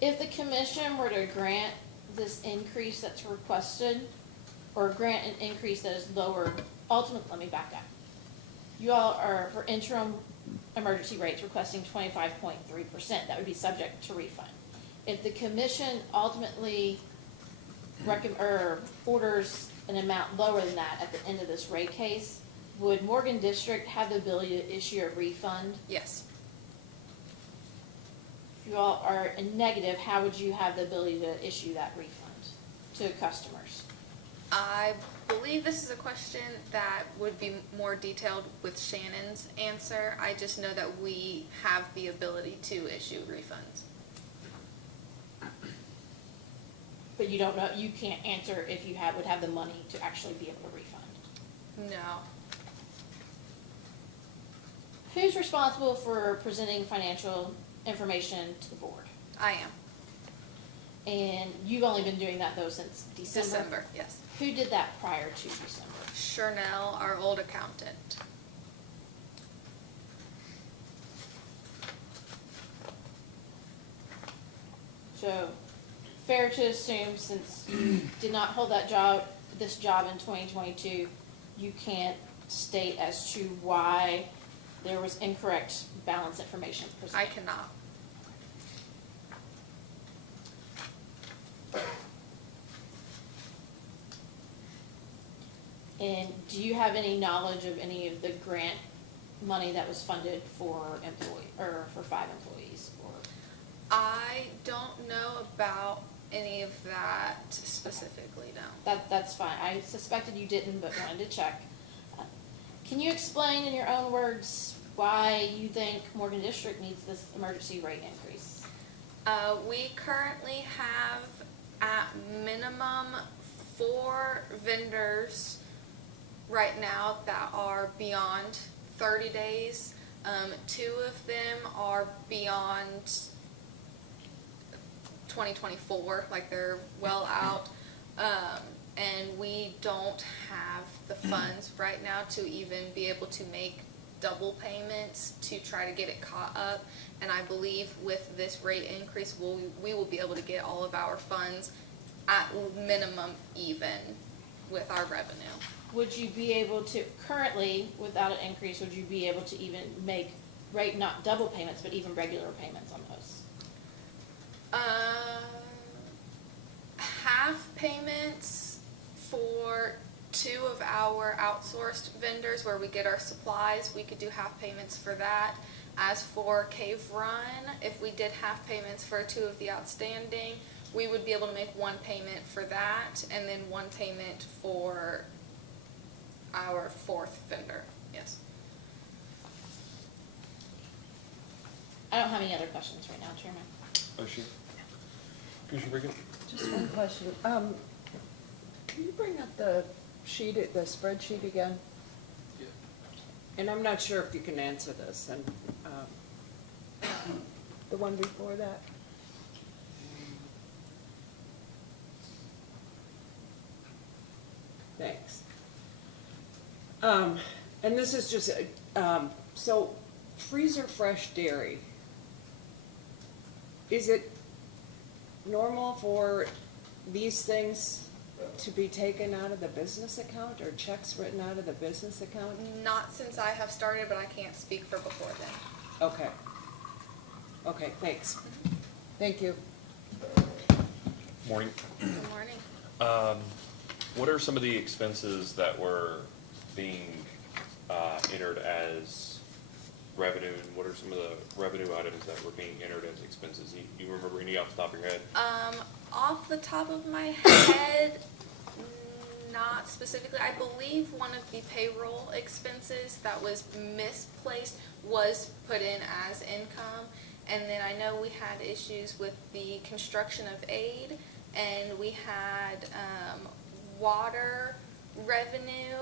If the commission were to grant this increase that's requested, or grant an increase that is lower, let me back up. You all are, for interim emergency rates, requesting 25.3%. That would be subject to refund. If the commission ultimately orders an amount lower than that at the end of this rate case, would Morgan District have the ability to issue a refund? Yes. If you all are in negative, how would you have the ability to issue that refund to customers? I believe this is a question that would be more detailed with Shannon's answer. I just know that we have the ability to issue refunds. But you don't know, you can't answer if you would have the money to actually be able to refund. No. Who's responsible for presenting financial information to the board? I am. And you've only been doing that though since December? December, yes. Who did that prior to December? Chernell, our old accountant. So, fair to assume, since you did not hold this job in 2022, you can't state as to why there was incorrect balance information I presented? cannot. And do you have any knowledge of any of the grant money that was funded for or for 5 employees? Or I don't know about any of that specifically, no. that's fine. I suspected you didn't, but wanted to check. Can you explain in your own words why you think Morgan District needs this emergency rate increase? We currently have at minimum 4 vendors right now that are beyond 30 days. 2 of them are beyond 2024, like they're well out. And we don't have the funds right now to even be able to make double payments to try to get it caught up. And I believe with this rate increase, we will be able to get all of our funds at minimum even with our revenue. Would you be able to, currently, without an increase, would you be able to even make, not double payments, but even regular payments on those? Half payments for 2 of our outsourced vendors where we get our supplies, we could do half payments for that. As for Cave Run, if we did half payments for 2 of the outstanding, we would be able to make 1 payment for that and then 1 payment for our 4th vendor, yes. I don't have any other questions right now, Chairman. Oh, sure. Commissioner Brigham? Just one question. Can you bring up the spreadsheet again? Yeah. And I'm not sure if you can answer this, and, the one before that? Thanks. And this is just, so freezer fresh dairy, is it normal for these things to be taken out of the business account or checks written out of the business account? Not since I have started, but I can't speak for before then. Okay. Okay, thanks. Thank you. Morning. Good morning. What are some of the expenses that were being entered as revenue, and what are some of the revenue items that were being entered as expenses? You remember any off the top of your head? Off the top of my head, not specifically. I believe one of the payroll expenses that was misplaced was put in as income. And then I know we had issues with the construction of aid, and we had water revenue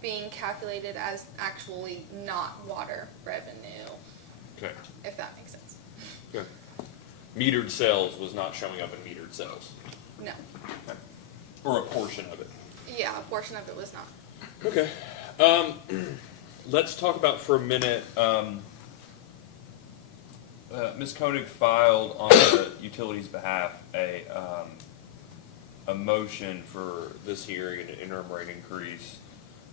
being calculated as actually not water revenue, Okay. if that makes sense. Okay. Metered sales was not showing up in metered sales, No. or a portion of it. Yeah, a portion of it was not. Okay. Let's talk about for a minute. Ms. Koenig filed on the utilities' behalf a motion for this hearing, an interim rate increase.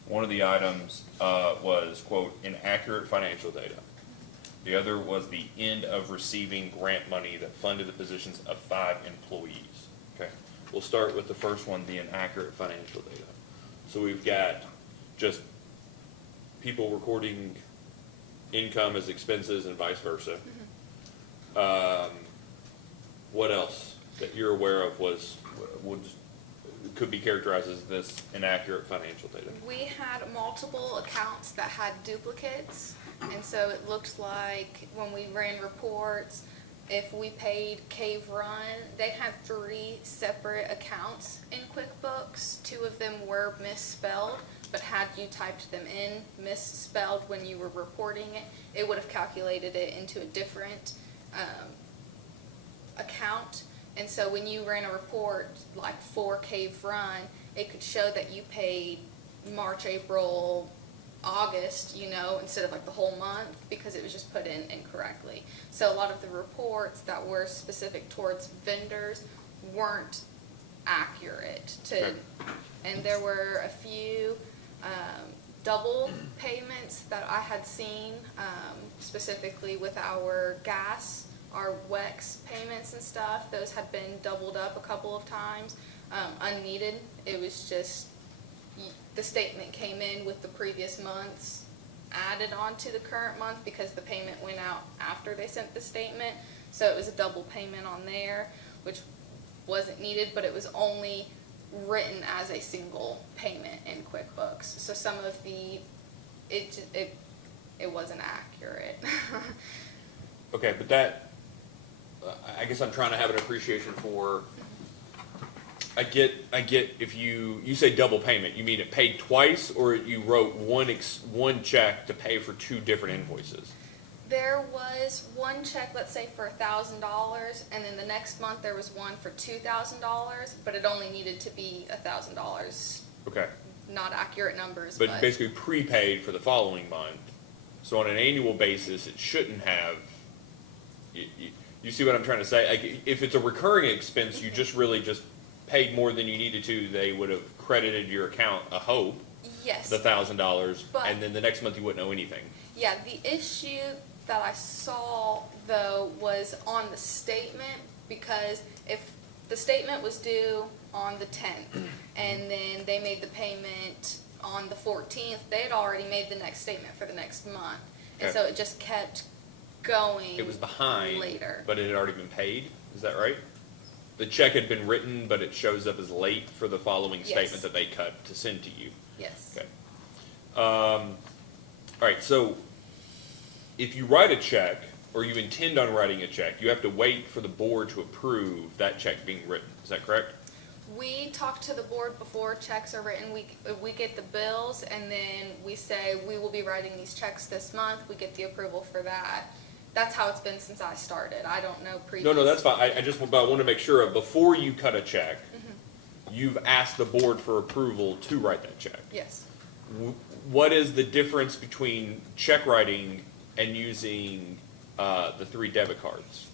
One of the items was, quote, inaccurate financial data. The other was the end of receiving grant money that funded the positions of 5 employees. Okay, we'll start with the first one, the inaccurate financial data. So we've got just people recording income as expenses and vice versa. What else that you're aware of could be characterized as this inaccurate financial data? We had multiple accounts that had duplicates, and so it looked like when we ran reports, if we paid Cave Run, they had 3 separate accounts in QuickBooks. 2 of them were misspelled, but had you typed them in misspelled when you were reporting it, it would have calculated it into a different account. And so when you ran a report like for Cave Run, it could show that you paid March, April, August, instead of like the whole month, because it was just put in incorrectly. So a lot of the reports that were specific towards vendors weren't accurate Okay. and there were a few double payments that I had seen, specifically with our gas, our WEX payments and stuff. Those had been doubled up a couple of times, unneeded. It was just, the statement came in with the previous month's added on to the current month because the payment went out after they sent the statement. So it was a double payment on there, which wasn't needed, but it was only written as a single payment in QuickBooks. So some of it wasn't accurate. Okay, but that, I guess I'm trying to have an appreciation for, I get if you say double payment, you mean it paid twice, or you wrote one check to pay for two different invoices? There was one check, let's say for $1,000, and then the next month there was one for $2,000, but it only needed to be $1,000. Okay, Not accurate numbers, but basically prepaid for the following month. So on an annual basis, it shouldn't have, you see what I'm trying to say? Like, if it's a recurring expense, you just really just paid more than you needed to, they would have credited your account, I hope, yes. the $1,000, But- and then the next month you wouldn't owe anything. Yeah, the issue that I saw though was on the statement, because if the statement was due on the 10th and then they made the payment on the 14th, they had already made the next statement for the next month. And Okay. so it just kept going. It was behind, later. but it had already been paid, is that right? The check had been written, but it shows up as late for the following Yes. statement that they cut to send to you. Yes. Okay. All right, so if you write a check, or you intend on writing a check, you have to wait for the board to approve that check being written, is that correct? We talk to the board before checks are written. We get the bills, and then we say, we will be writing these checks this month. We get the approval for that. That's how it's been since I started. I don't know previous. No, that's fine, I just, but I want to make sure, before you cut a check, Mm-hmm. you've asked the board for approval to write that check. Yes. What is the difference between check writing and using the 3 debit cards?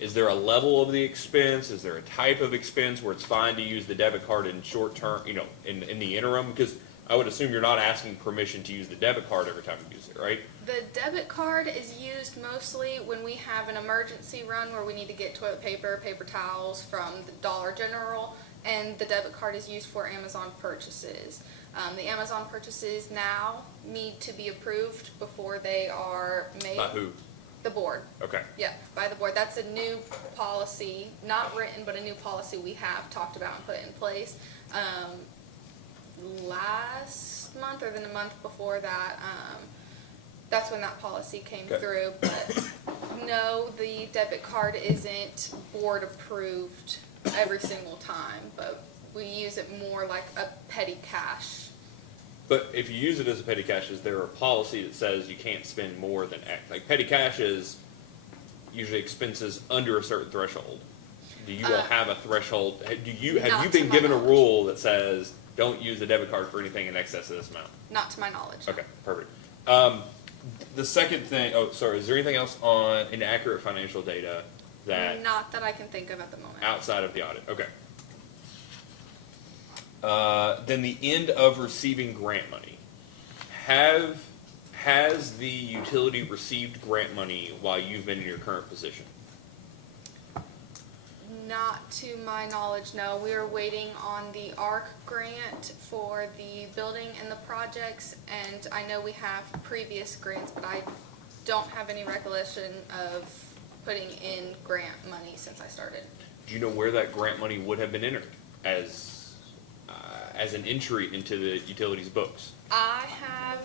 Is there a level of the expense? Is there a type of expense where it's fine to use the debit card in short term, in the interim? Because I would assume you're not asking permission to use the debit card every time you use it, right? The debit card is used mostly when we have an emergency run where we need to get toilet paper, paper towels from the Dollar General, and the debit card is used for Amazon purchases. The Amazon purchases now need to be approved before they are made. By who? The board. Okay. Yeah, by the board. That's a new policy, not written, but a new policy we have talked about and put in place. Last month or then the month before that, that's when that policy came Okay. through. But no, the debit card isn't board approved every single time, but we use it more like a petty cash. But if you use it as a petty cash, is there a policy that says you can't spend more than X? Like petty cash is usually expenses under a certain threshold. Do you all have a threshold? Have you Not to been my given a knowledge. rule that says don't use the debit card for anything in excess of this amount? Not to my knowledge. Okay, perfect. The second thing, is there anything else on inaccurate financial data that Not that I can think of at the moment. outside of the audit? Okay. Then the end of receiving grant money. Has the utility received grant money while you've been in your current position? Not to my knowledge, no. We are waiting on the ARC grant for the building and the projects, and I know we have previous grants, but I don't have any recollection of putting in grant money since I started. Do you know where that grant money would have been entered as an entry into the utilities books? I have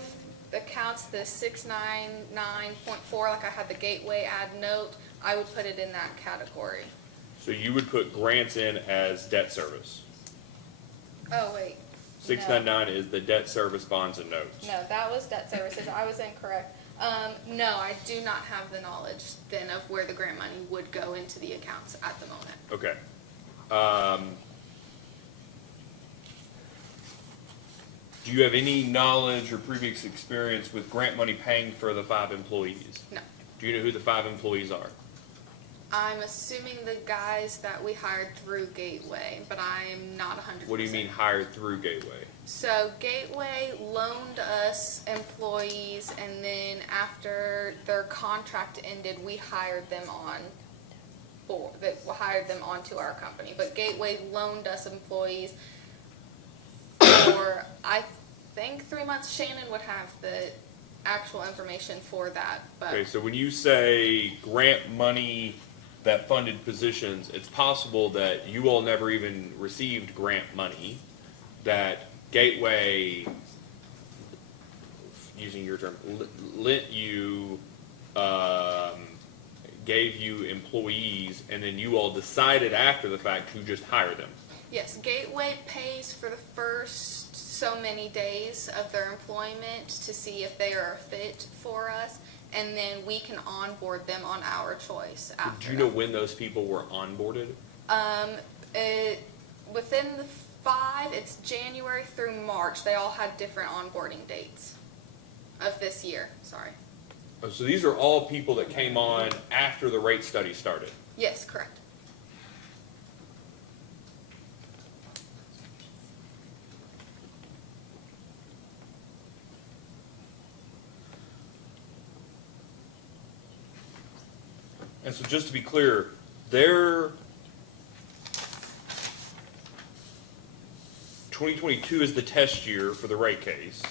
the accounts, the 699.4, like I had the gateway add note, I would put it in that category. So you would put grants in as debt service. Oh, wait. 699 is the debt service bonds and notes. No, that was debt services. I was incorrect. No, I do not have the knowledge then of where the grant money would go into the accounts at the moment. Okay. Do you have any knowledge or previous experience with grant money paying for the 5 employees? No. Do you know who the 5 employees are? I'm assuming the guys that we hired through Gateway, but I am not 100%. What do you mean hired through Gateway? So Gateway loaned us employees, and then after their contract ended, we hired them on board, that hired them onto our company. But Gateway loaned us employees for, I think, 3 months. Shannon would have the actual information for that, but. Okay, so when you say grant money that funded positions, it's possible that you all never even received grant money, that Gateway, using your term, lent you, gave you employees, and then you all decided after the fact to just hire them. Yes, Gateway pays for the first so many days of their employment to see if they are a fit for us, and then we can onboard them on our choice after. Do you know when those people were onboarded? Within the 5, it's January through March. They all had different onboarding dates of this year, sorry. Oh, so these are all people that came on after the rate study started? Yes, correct. And so just to be clear, their 2022 is the test year for the rate case.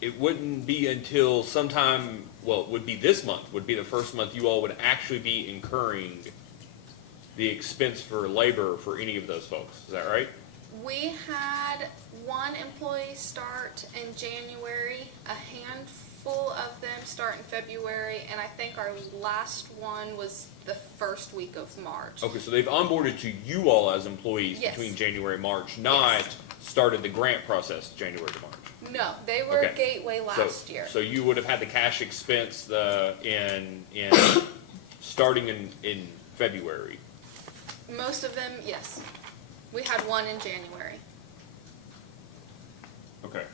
It wouldn't be until sometime, well, it would be this month, would be the first month you all would actually be incurring the expense for labor for any of those folks. Is that right? We had one employee start in January, a handful of them start in February, and I think our last one was the first week of March. Okay, so they've onboarded to you all as employees Yes. between January and March, not Yes. started the grant process January to March. No, they were Okay. Gateway last year. So you would have had the cash expense in starting in February. Most of them, yes. We had one in January. Okay.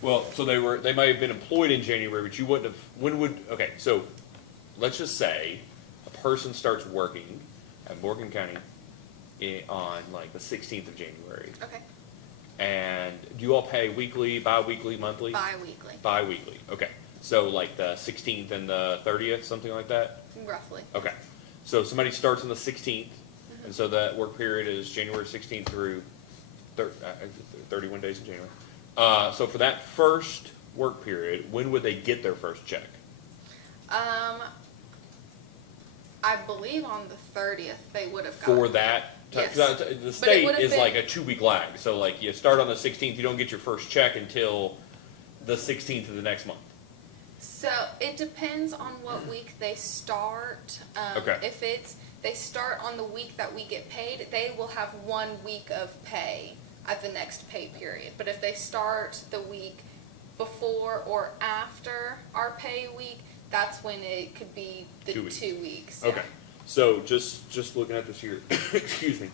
Well, so they might have been employed in January, but you wouldn't have, okay, so let's just say a person starts working at Morgan County on like the 16th of January. Okay. And do you all pay weekly, bi-weekly, monthly? Bi-weekly, Bi-weekly, okay. So like the 16th and the 30th, something like that? roughly. Okay. So somebody starts on the 16th, and so that work period is January 16th through 31 days in January. So for that first work period, when would they get their first check? I believe on the 30th they would have For gotten. that? Yes. The state would have is been- like a 2-week lag. So like you start on the 16th, you don't get your first check until the 16th of the next month. So it depends on what week they start. Okay. If they start on the week that we get paid, they will have 1 week of pay at the next pay period. But if they start the week before or after our pay week, that's when it could be the 2 weeks. 2 weeks. yeah. Okay. So just looking at this here, excuse me.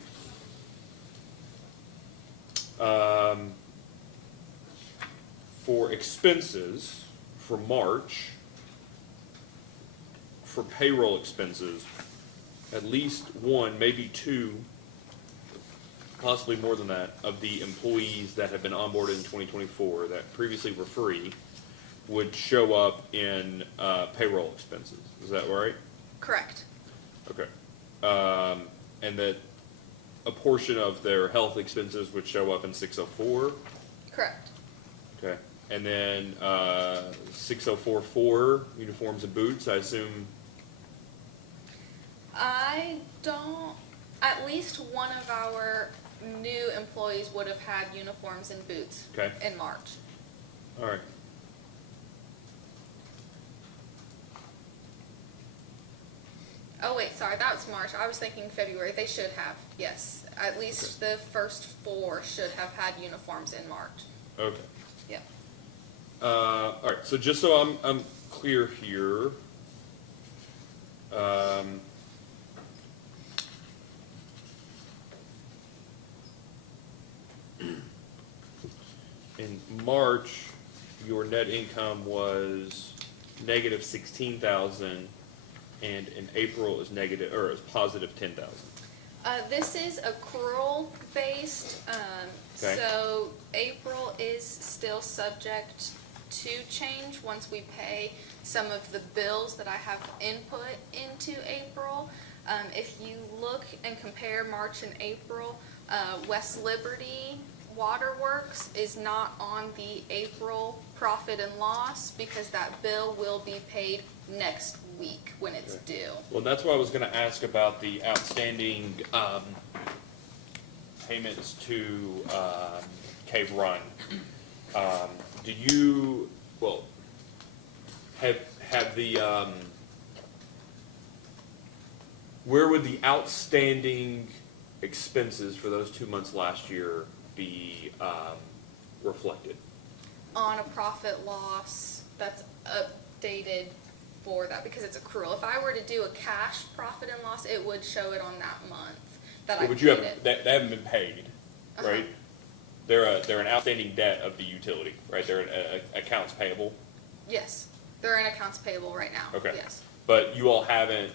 For expenses for March, for payroll expenses, at least one, maybe two, possibly more than that, of the employees that have been onboarded in 2024 that previously were free would show up in payroll expenses. Is that right? Correct. Okay. And that a portion of their health expenses would show up in 604. Correct. Okay. And then 6044, uniforms and boots, I assume. I don't, at least one of our new employees would have had uniforms and boots Okay. in March. All right. Oh wait, sorry, that was March. I was thinking February. They should have, yes. At least the first 4 should have had uniforms in March. Okay. Yeah. All right. So just so I'm clear here, In March, your net income was negative 16,000, and in April is negative, or is positive 10,000. This is accrual based, Okay. so April is still subject to change once we pay some of the bills that I have input into April. If you look and compare March and April, West Liberty Waterworks is not on the April profit and loss because that bill will be paid next week when it's due. Well, that's why I was gonna ask about the outstanding, payments to, Cave Run. Do you, well, have the, where would the outstanding expenses for those 2 months last year be, reflected? On a profit loss that's updated for that because it's accrual. If I were to do a cash profit and loss, it would show it on that month that I But paid you it. haven't, they haven't been paid, right? They're an outstanding debt of the utility, right? They're an accounts payable. Yes, they're in accounts payable right now. Okay. Yes. But you all haven't,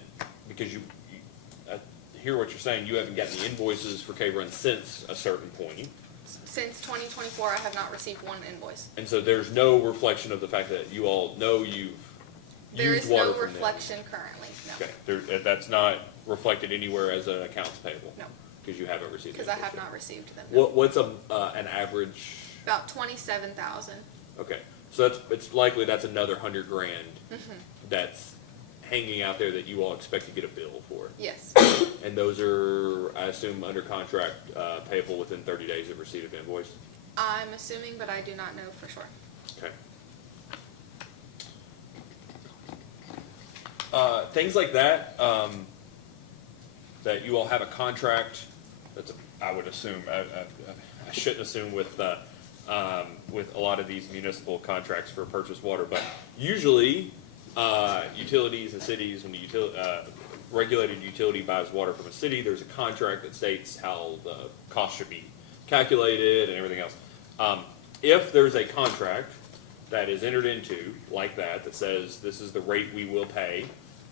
because I hear what you're saying, you haven't gotten the invoices for Cave Run since a certain point. Since 2024, I have not received one invoice. And so there's no reflection of the fact that you all know you've There used is water no from them. reflection currently, no. Okay, that's not reflected anywhere as an accounts payable? No. Because you haven't received the Because I have invoice not received them. yet. What's an average? About 27,000. Okay, so it's likely that's another $100,000 Mm-hmm. that's hanging out there that you all expect to get a bill for. Yes, And those are, I assume, under contract, payable within 30 days of receipt of invoice? I'm assuming, but I do not know for sure. Okay. Things like that, that you all have a contract, that's, I would assume, I shouldn't assume with a lot of these municipal contracts for purchased water, but usually, utilities and cities, when the regulated utility buys water from a city, there's a contract that states how the cost should be calculated and everything else. If there's a contract that is entered into like that says this is the rate we will pay,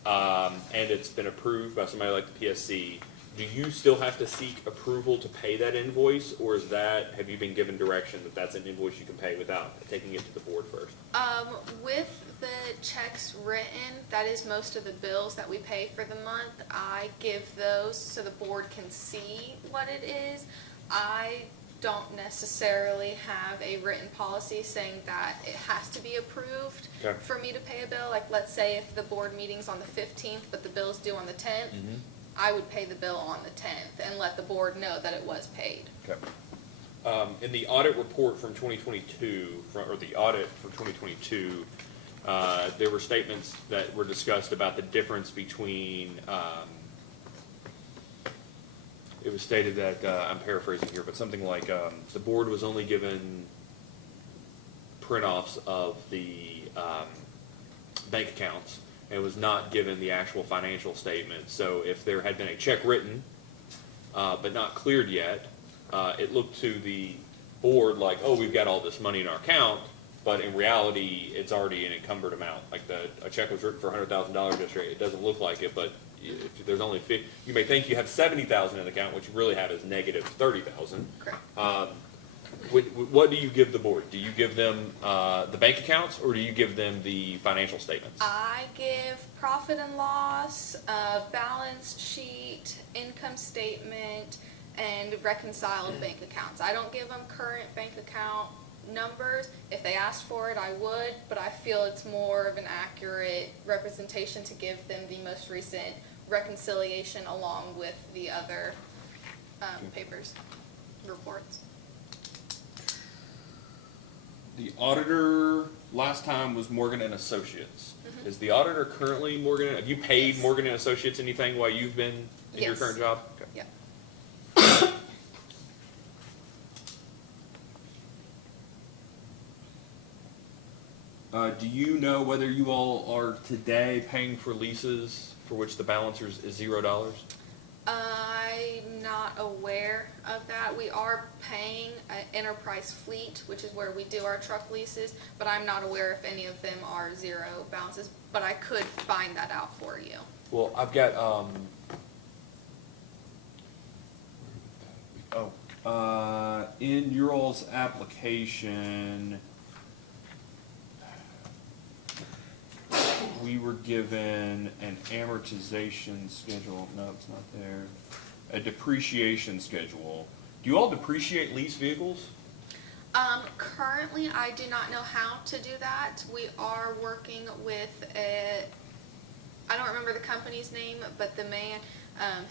and it's been approved by somebody like the PSC, do you still have to seek approval to pay that invoice, or is that, have you been given direction that that's an invoice you can pay without taking it to the board first? With the checks written, that is most of the bills that we pay for the month. I give those so the board can see what it is. I don't necessarily have a written policy saying that it has to be approved Okay. for me to pay a bill. Like, let's say if the board meeting's on the 15th, but the bill's due on the 10th, I would pay the bill on the 10th and let the board know that it was paid. Okay. In the audit report from 2022, or the audit for 2022, there were statements that were discussed about the difference between, it was stated that, I'm paraphrasing here, but something like, the board was only given print-offs of the bank accounts and was not given the actual financial statement. So if there had been a check written, but not cleared yet, it looked to the board like, oh, we've got all this money in our account, but in reality, it's already an encumbered amount. Like a check was written for $100,000 yesterday. It doesn't look like it, but if there's only you may think you have 70,000 in the account, what you really have is negative 30,000. Correct. What do you give the board? Do you give them the bank accounts, or do you give them the financial statements? I give profit and loss, balance sheet, income statement, and reconciled bank accounts. I don't give them current bank account numbers. If they asked for it, I would, but I feel it's more of an accurate representation to give them the most recent reconciliation along with the other papers, reports. The auditor last time was Morgan and Associates. Is the auditor currently Morgan? Have you paid Yes. Morgan and Associates anything while you've been in your Yes. current job? Okay. Yeah. Do you know whether you all are today paying for leases for which the balance is $0? I'm not aware of that. We are paying an enterprise fleet, which is where we do our truck leases, but I'm not aware if any of them are zero balances, but I could find that out for you. Well, I've got, in your all's application, we were given an amortization schedule. No, it's not there. A depreciation schedule. Do you all depreciate lease vehicles? Currently, I do not know how to do that. We are working with I don't remember the company's name, but the man,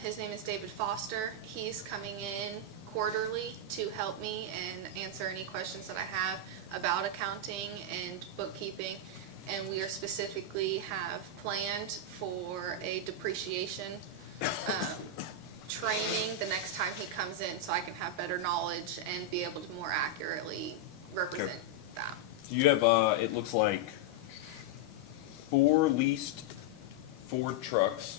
his name is David Foster. He's coming in quarterly to help me and answer any questions that I have about accounting and bookkeeping. And we are specifically have planned for a depreciation training the next time he comes in, so I can have better knowledge and be able to more accurately represent Okay. that. You have, it looks like 4 leased Ford trucks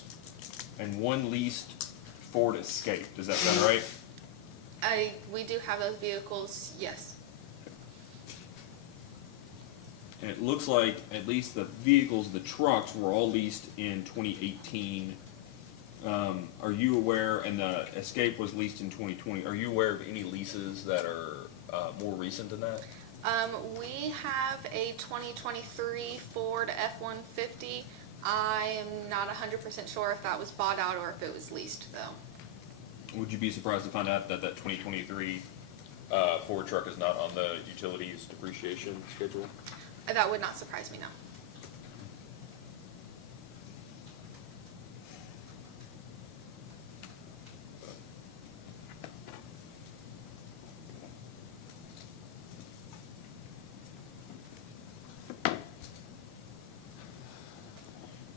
and 1 leased Ford Escape. Does that sound right? We do have those vehicles, yes. And it looks like at least the vehicles, the trucks, were all leased in 2018. Are you aware, and the Escape was leased in 2020, are you aware of any leases that are more recent than that? We have a 2023 Ford F-150. I am not 100% sure if that was bought out or if it was leased, though. Would you be surprised to find out that that 2023 Ford truck is not on the utilities depreciation schedule? That would not surprise me, no.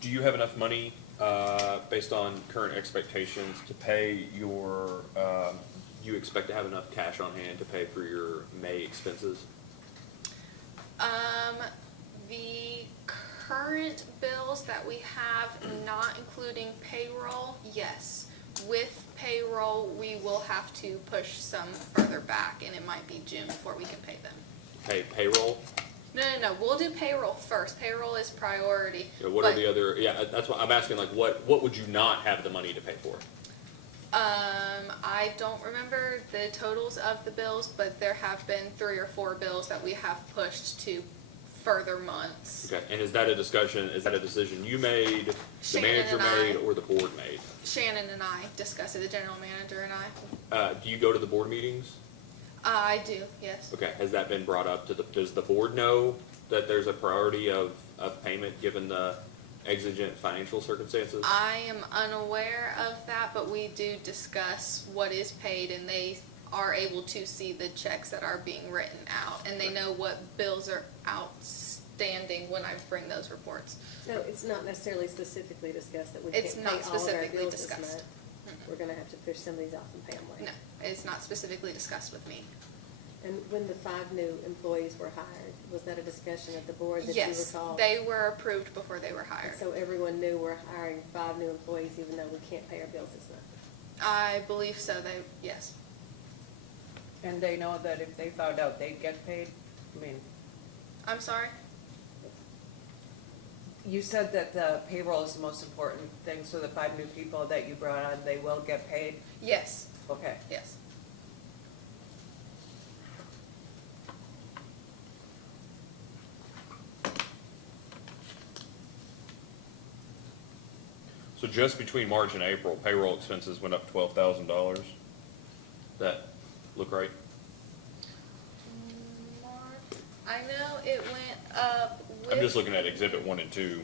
Do you have enough money, based on current expectations, to pay your, do you expect to have enough cash on hand to pay for your May expenses? The current bills that we have, not including payroll, yes. With payroll, we will have to push some further back, and it might be June before we can pay them. Pay payroll? No, we'll do payroll first. Payroll is priority. Yeah, what are but, the other, yeah, that's what I'm asking, like, what would you not have the money to pay for? I don't remember the totals of the bills, but there have been 3 or 4 bills that we have pushed to further months. Okay, and is that a discussion, is that a decision you made, the Shannon manager and I. made, or the board made? Shannon and I discussed it, the general manager and I. Do you go to the board meetings? I do, yes. Okay, has that been brought up to the, does the board know that there's a priority of payment given the exigent financial circumstances? I am unaware of that, but we do discuss what is paid, and they are able to see the checks that are being written out, and they know what bills are outstanding when I bring those reports. So it's not necessarily specifically discussed that we can't It's pay not all of our specifically bills this discussed. month. We're gonna have to push some of these off and pay them later. No, it's not specifically discussed with me. And when the 5 new employees were hired, was that a discussion at the board that you Yes, recall? they were approved before they were hired. So everyone knew we're hiring 5 new employees even though we can't pay our bills this month? I believe so, yes. And they know that if they found out they'd get paid? I mean, I'm sorry? you said that the payroll is the most important thing, so the 5 new people that you brought on, they will get paid? Yes, Okay. yes. So just between March and April, payroll expenses went up $12,000. That look right? I know it went up with. I'm just looking at exhibit 1 and 2.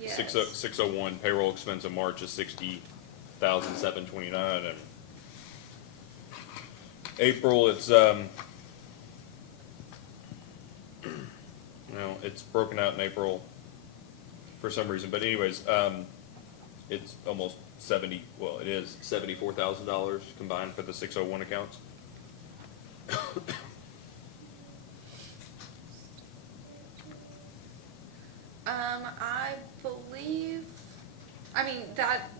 Yes. 601 payroll expense in March is 60,729, and April it's it's broken out in April for some reason, but anyways, it's almost 70. Well, it is $74,000 combined for the 601 accounts. I believe I mean,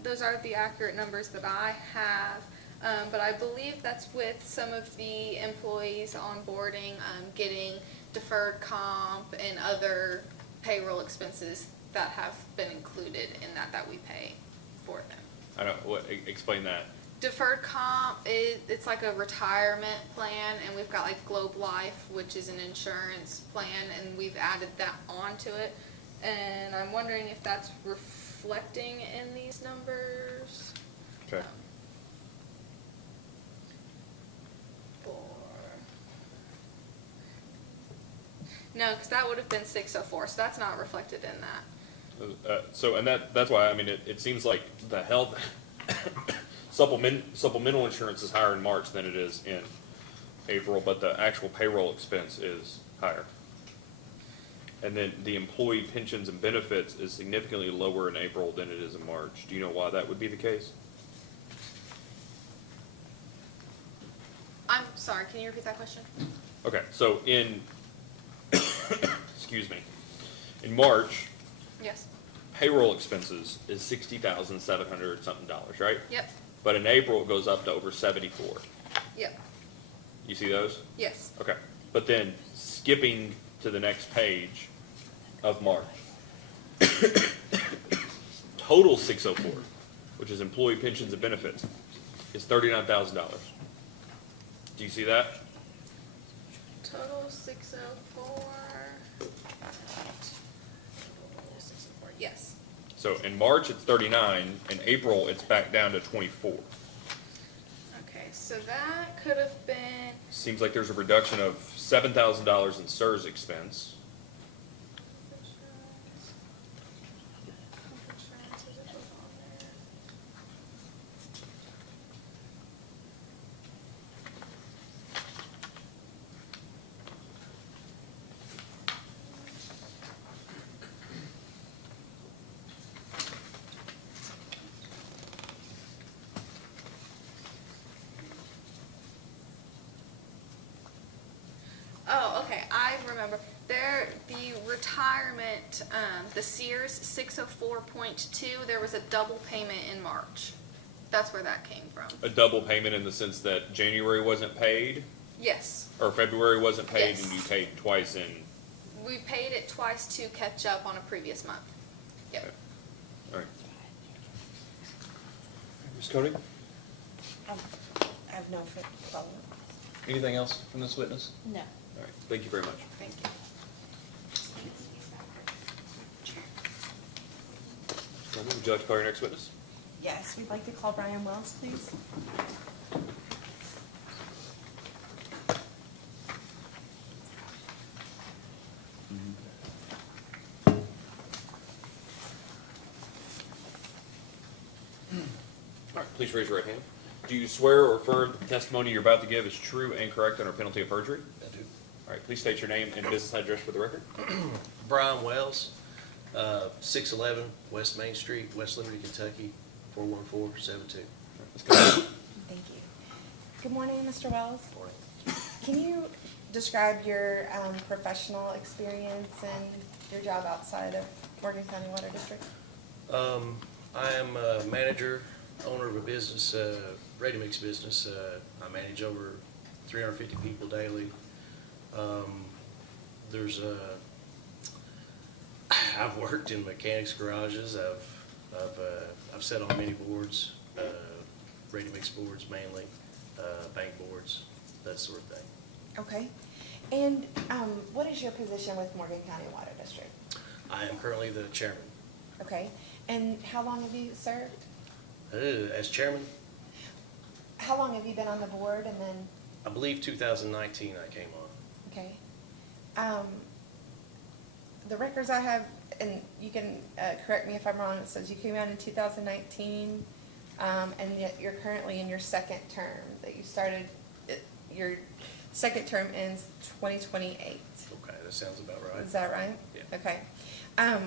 those are the accurate numbers that I have, but I believe that's with some of the employees onboarding, getting deferred comp and other payroll expenses that have been included in that we pay for them. I don't, explain that. Deferred comp it's like a retirement plan, and we've got like Globe Life, which is an insurance plan, and we've added that onto it. And I'm wondering if that's reflecting in these numbers. Okay. No, because that would have been 604, so that's not reflected in that. So, and that's why, I mean, it seems like the health supplemental insurance is higher in March than it is in April, but the actual payroll expense is higher. And then the employee pensions and benefits is significantly lower in April than it is in March. Do you know why that would be the case? I'm sorry, can you repeat that question? Okay, so in, excuse me, in March, Yes. payroll expenses is $60,700 something dollars, right? Yep. But in April, it goes up to over 74. Yep. You see those? Yes. Okay, but then skipping to the next page of March. Total 604, which is employee pensions and benefits, is $39,000. Do you see that? Total 604. Yes. So in March, it's 39, in April, it's back down to 24. Okay, so that could have been. Seems like there's a reduction of $7,000 in SERS expense. Oh, okay, I remember. The retirement, the Sears 604.2, there was a double payment in March. That's where that came from. A double payment in the sense that January wasn't paid, Yes. or February wasn't paid, Yes. and you paid twice in. We paid it twice to catch up on a previous month. Yep. All right. Ms. Cody, I have no follow-up. Anything else from this witness? No. all right, thank you very much. Thank you. Would you like to call your next witness? Yes, we'd like to call Brian Wells, please. All right, please raise your right hand. Do you swear or affirm that the testimony you're about to give is true and correct under penalty of perjury? I do. All right, please state your name and business address for the record. Brian Wells, 611 West Main Street, West Liberty, Kentucky, 41472. Ms. Cody. Thank you. Good morning, Mr. Wells. Morning. Can you describe your professional experience and your job outside of Morgan County Water District? I am a manager, owner of a business, ready-mix business. I manage over 350 people daily. I've worked in mechanics garages. I've sat on many boards, ready-mix boards mainly, bank boards, that sort of thing. Okay. And what is your position with Morgan County Water District? I am currently the chairman. Okay. And how long have you served? As chairman, How long have you been on the board and then, I believe 2019 I came on. okay. The records I have, and you can correct me if I'm wrong, it says you came out in 2019, and yet you're currently in your second term, that you started, your second term ends 2028. Okay, that sounds about right. Is that right? Yeah. Okay.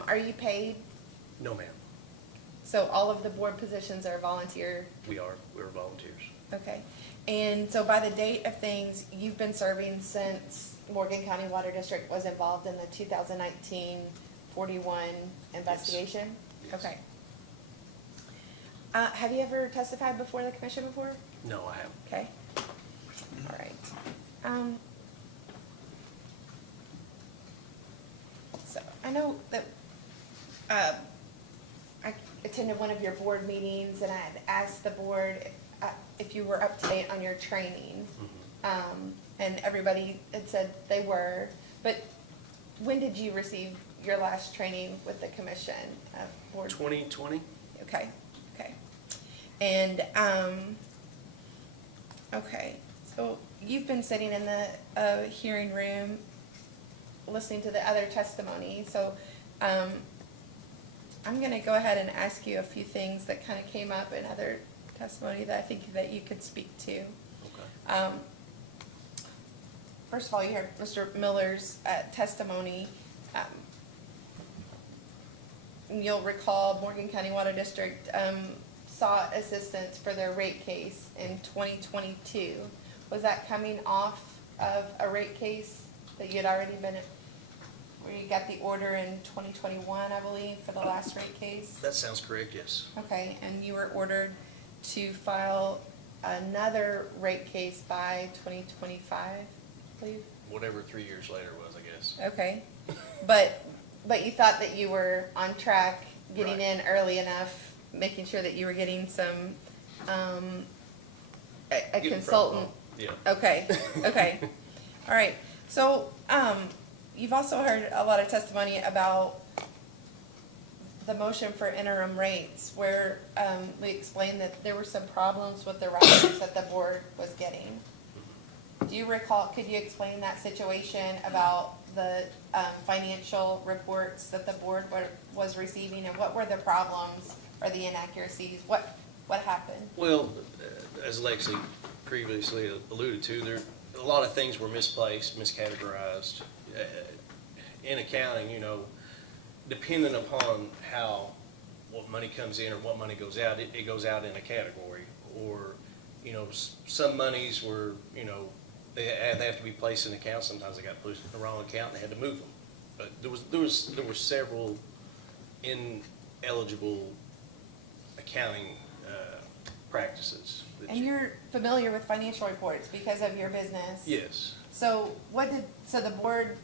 Are you paid? No, ma'am. So all of the board positions are volunteer? We're volunteers. Okay. And so by the date of things, you've been serving since Morgan County Water District was involved in the 2019 41 investigation? Yes. Okay. Have you ever testified before the commission before? No, I haven't. Okay. All right. So I know that I attended one of your board meetings and I had asked the board if you were up to date on your training. And everybody had said they were, but when did you receive your last training with the commission? Board? 2020? Okay, okay. And, okay, so you've been sitting in the hearing room, listening to the other testimony, so I'm gonna go ahead and ask you a few things that kind of came up in other testimony that I think that you could speak to. Okay. First of all, you heard Mr. Miller's testimony. You'll recall Morgan County Water District sought assistance for their rate case in 2022. Was that coming off of a rate case that you had already been, where you got the order in 2021, I believe, for the last rate case? That sounds correct, yes. Okay, and you were ordered to file another rate case by 2025, I believe? Whatever 3 years later was, I guess. Okay, but you thought that you were on track, getting Right. in early enough, making sure that you were getting some, a Get in front of consultant. them. Yeah. Okay, okay, all right. So, you've also heard a lot of testimony about the motion for interim rates, where, we explained that there were some problems with the riders that the board was getting. Do you recall, could you explain that situation about the, financial reports that the board was receiving, and what were the problems or the inaccuracies? What happened? Well, as Lexi previously alluded to, a lot of things were misplaced, miscategorized. In accounting, depending upon what money comes in or what money goes out, it goes out in a category. Or, some monies were, they have to be placed in account. Sometimes they got put in the wrong account and they had to move them. But there were several ineligible accounting practices. And you're familiar with financial reports because of your business? Yes. So the board,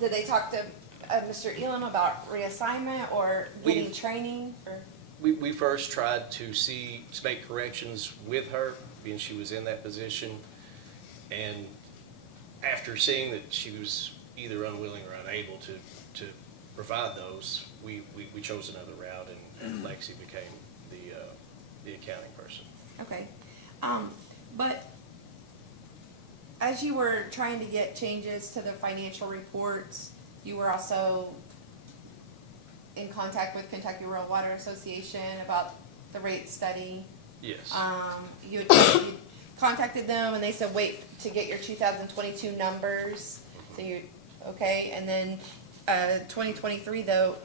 did they talk to Mr. Elam about reassignment or getting training? Or? We first tried to make corrections with her, being she was in that position. And after seeing that she was either unwilling or unable to provide those, we chose another route, and Lexi became the accounting person. Okay. But as you were trying to get changes to the financial reports, you were also in contact with Kentucky Rural Water Association about the rate study. Yes. You contacted them and they said, wait to get your 2022 numbers. So okay, and then 2023 though,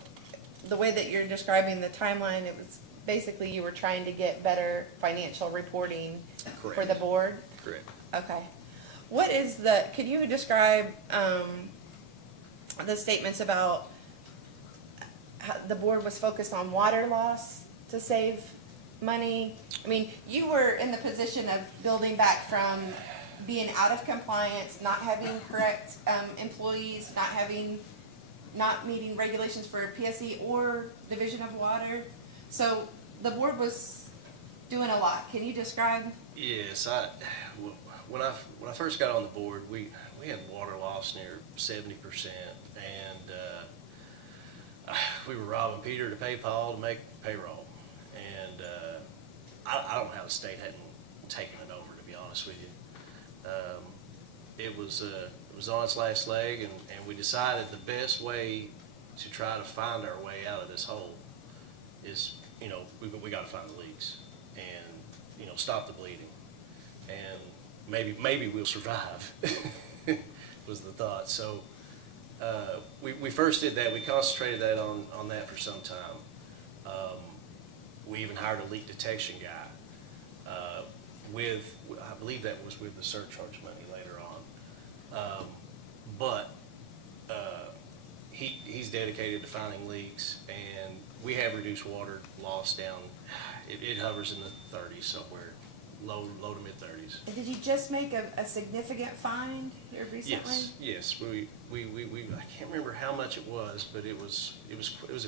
the way that you're describing the timeline, it was basically you were trying to get better financial reporting for Correct. the board? Correct. Okay. Could you describe the statements about how the board was focused on water loss to save money? I mean, you were in the position of building back from being out of compliance, not having correct employees, not meeting regulations for PSC or Division of Water. So the board was doing a lot. Can you describe? Yes, when I first got on the board, we had water loss near 70%, and we were robbing Peter to pay Paul to make payroll, and I don't know how the state hadn't taken it over, to be honest with you. It was on its last leg, and we decided the best way to try to find our way out of this hole is, we got to find the leaks and, stop the bleeding. And maybe we'll survive, was the thought. So we first did that. We concentrated that on that for some time. We even hired a leak detection guy I believe that was with the surcharge money later on. But he's dedicated to finding leaks, and we have reduced water loss down. It hovers in the 30s somewhere, low to mid 30s. Did you just make a significant find here recently? Yes, we, I can't remember how much it was, but it was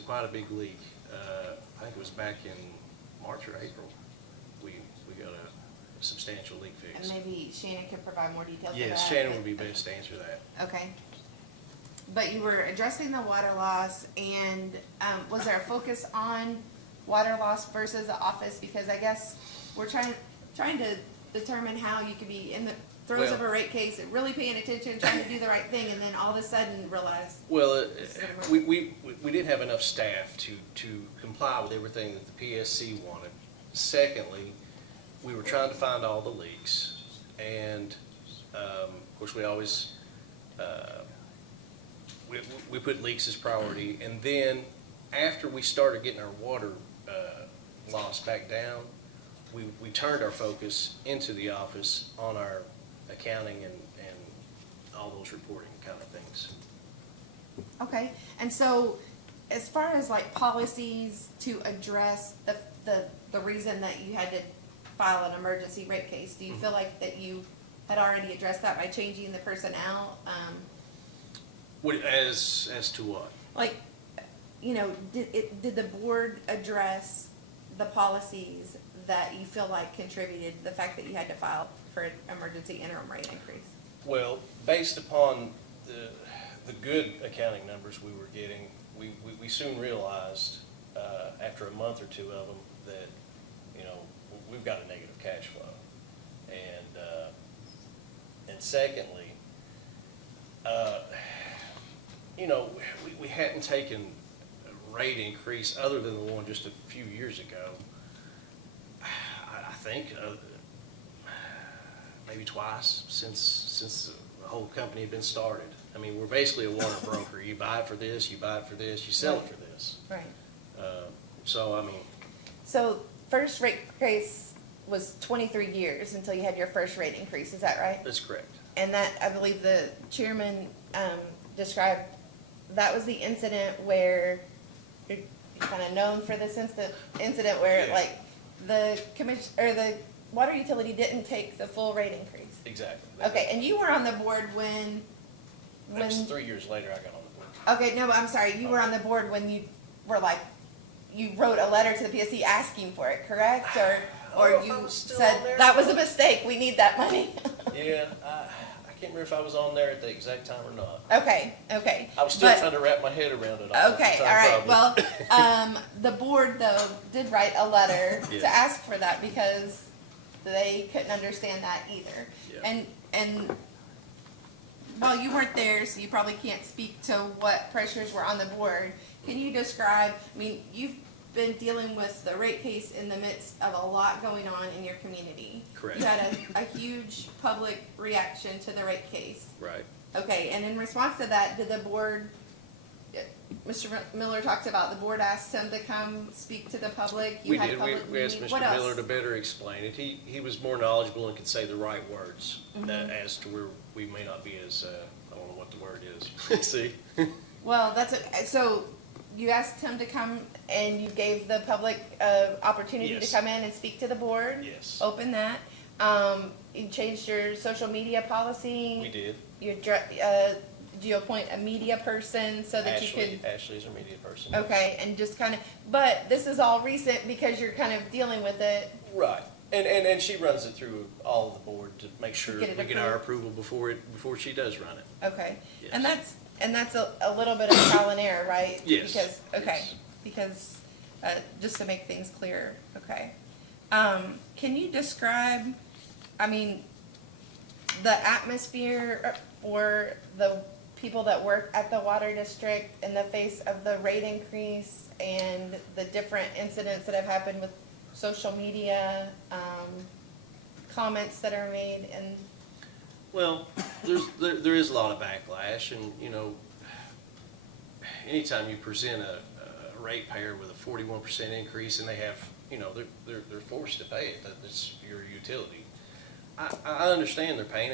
quite a big leak. I think it was back in March or April. We got a substantial leak And fix. maybe Shannon could provide more details of that. Yes, Shannon would be best to answer that. Okay. But you were addressing the water loss, and was there a focus on water loss versus the office? Because I guess we're trying to determine how you could be in the throes of a rate case and really paying attention, trying to do the right thing, and then all of a sudden realize. Well, we didn't have enough staff to comply with everything that the PSC wanted. Secondly, we were trying to find all the leaks, and of course, we always we put leaks as priority. And then after we started getting our water loss back down, we turned our focus into the office on our accounting and all those reporting kind of things. Okay, and so as far as like policies to address the reason that you had to file an emergency rate case, do you feel like that you had already addressed that by changing the personnel? As to what? Like, you know, did the board address the policies that you feel like contributed to the fact that you had to file for an emergency interim rate increase? Well, based upon the good accounting numbers we were getting, we soon realized after a month or two of them that, you know, we've got a negative cash flow. And secondly, you know, we hadn't taken a rate increase other than the one just a few years ago. I think maybe twice since the whole company had been started. I mean, we're basically a water broker. You buy it for this, you buy it for this, you sell it for this. Right. So, I mean, So first rate increase was 23 years until you had your first rate increase, is that right? that's correct. And that, I believe the chairman described, that was the incident where, you're kind of known for this incident where Yeah. like the commission, or the water utility didn't take the full rate increase. Exactly. Okay, and you were on the board when, That was 3 years later I got on the board. okay, no, but I'm sorry, you were on the board when you were like, you wrote a letter to the PSC asking for it, correct? Or I don't know if I you was still said, on there. that was a mistake, we need that money? Yeah, I can't remember if I was on there at the exact time or not. Okay. I was still But- trying to wrap my head around it all. at the Okay, time, all right, probably. well, the board though did write a letter Yes. to ask for that because they couldn't understand that either. Yeah. And while you weren't there, so you probably can't speak to what pressures were on the board, can you describe, I mean, you've been dealing with the rate case in the midst of a lot going on in your community. Correct. You had a huge public reaction to the rate case. Right. Okay, and in response to that, did the board, Mr. Miller talked about, the board asked him to come speak to the public? You We had did, public we asked meeting. Mr. What else? Miller to better explain it. He was more knowledgeable and could say the right words Mm-hmm. as to where we may not be as, I don't know what the word is. See? Well, so you asked him to come and you gave the public opportunity to Yes. come in and speak to the board? Yes. Open that. You changed your social media policy? We did. Do you appoint a media person so that you could? Ashley's our media person. Okay, and just kind of, but this is all recent because you're kind of dealing with it. Right. And she runs it through all of the board to make sure Get it we get our approval before she does run it. Okay, Yes. and that's a little bit of trial and error, right? Yes, Because, okay, yes. because, just to make things clear, okay. Can you describe, I mean, the atmosphere for the people that work at the water district in the face of the rate increase and the different incidents that have happened with social media, comments that are made, and Well, there is a lot of backlash, and, you know, anytime you present a ratepayer with a 41% increase and they have, you know, they're forced to pay it, that's your utility. I understand their pain,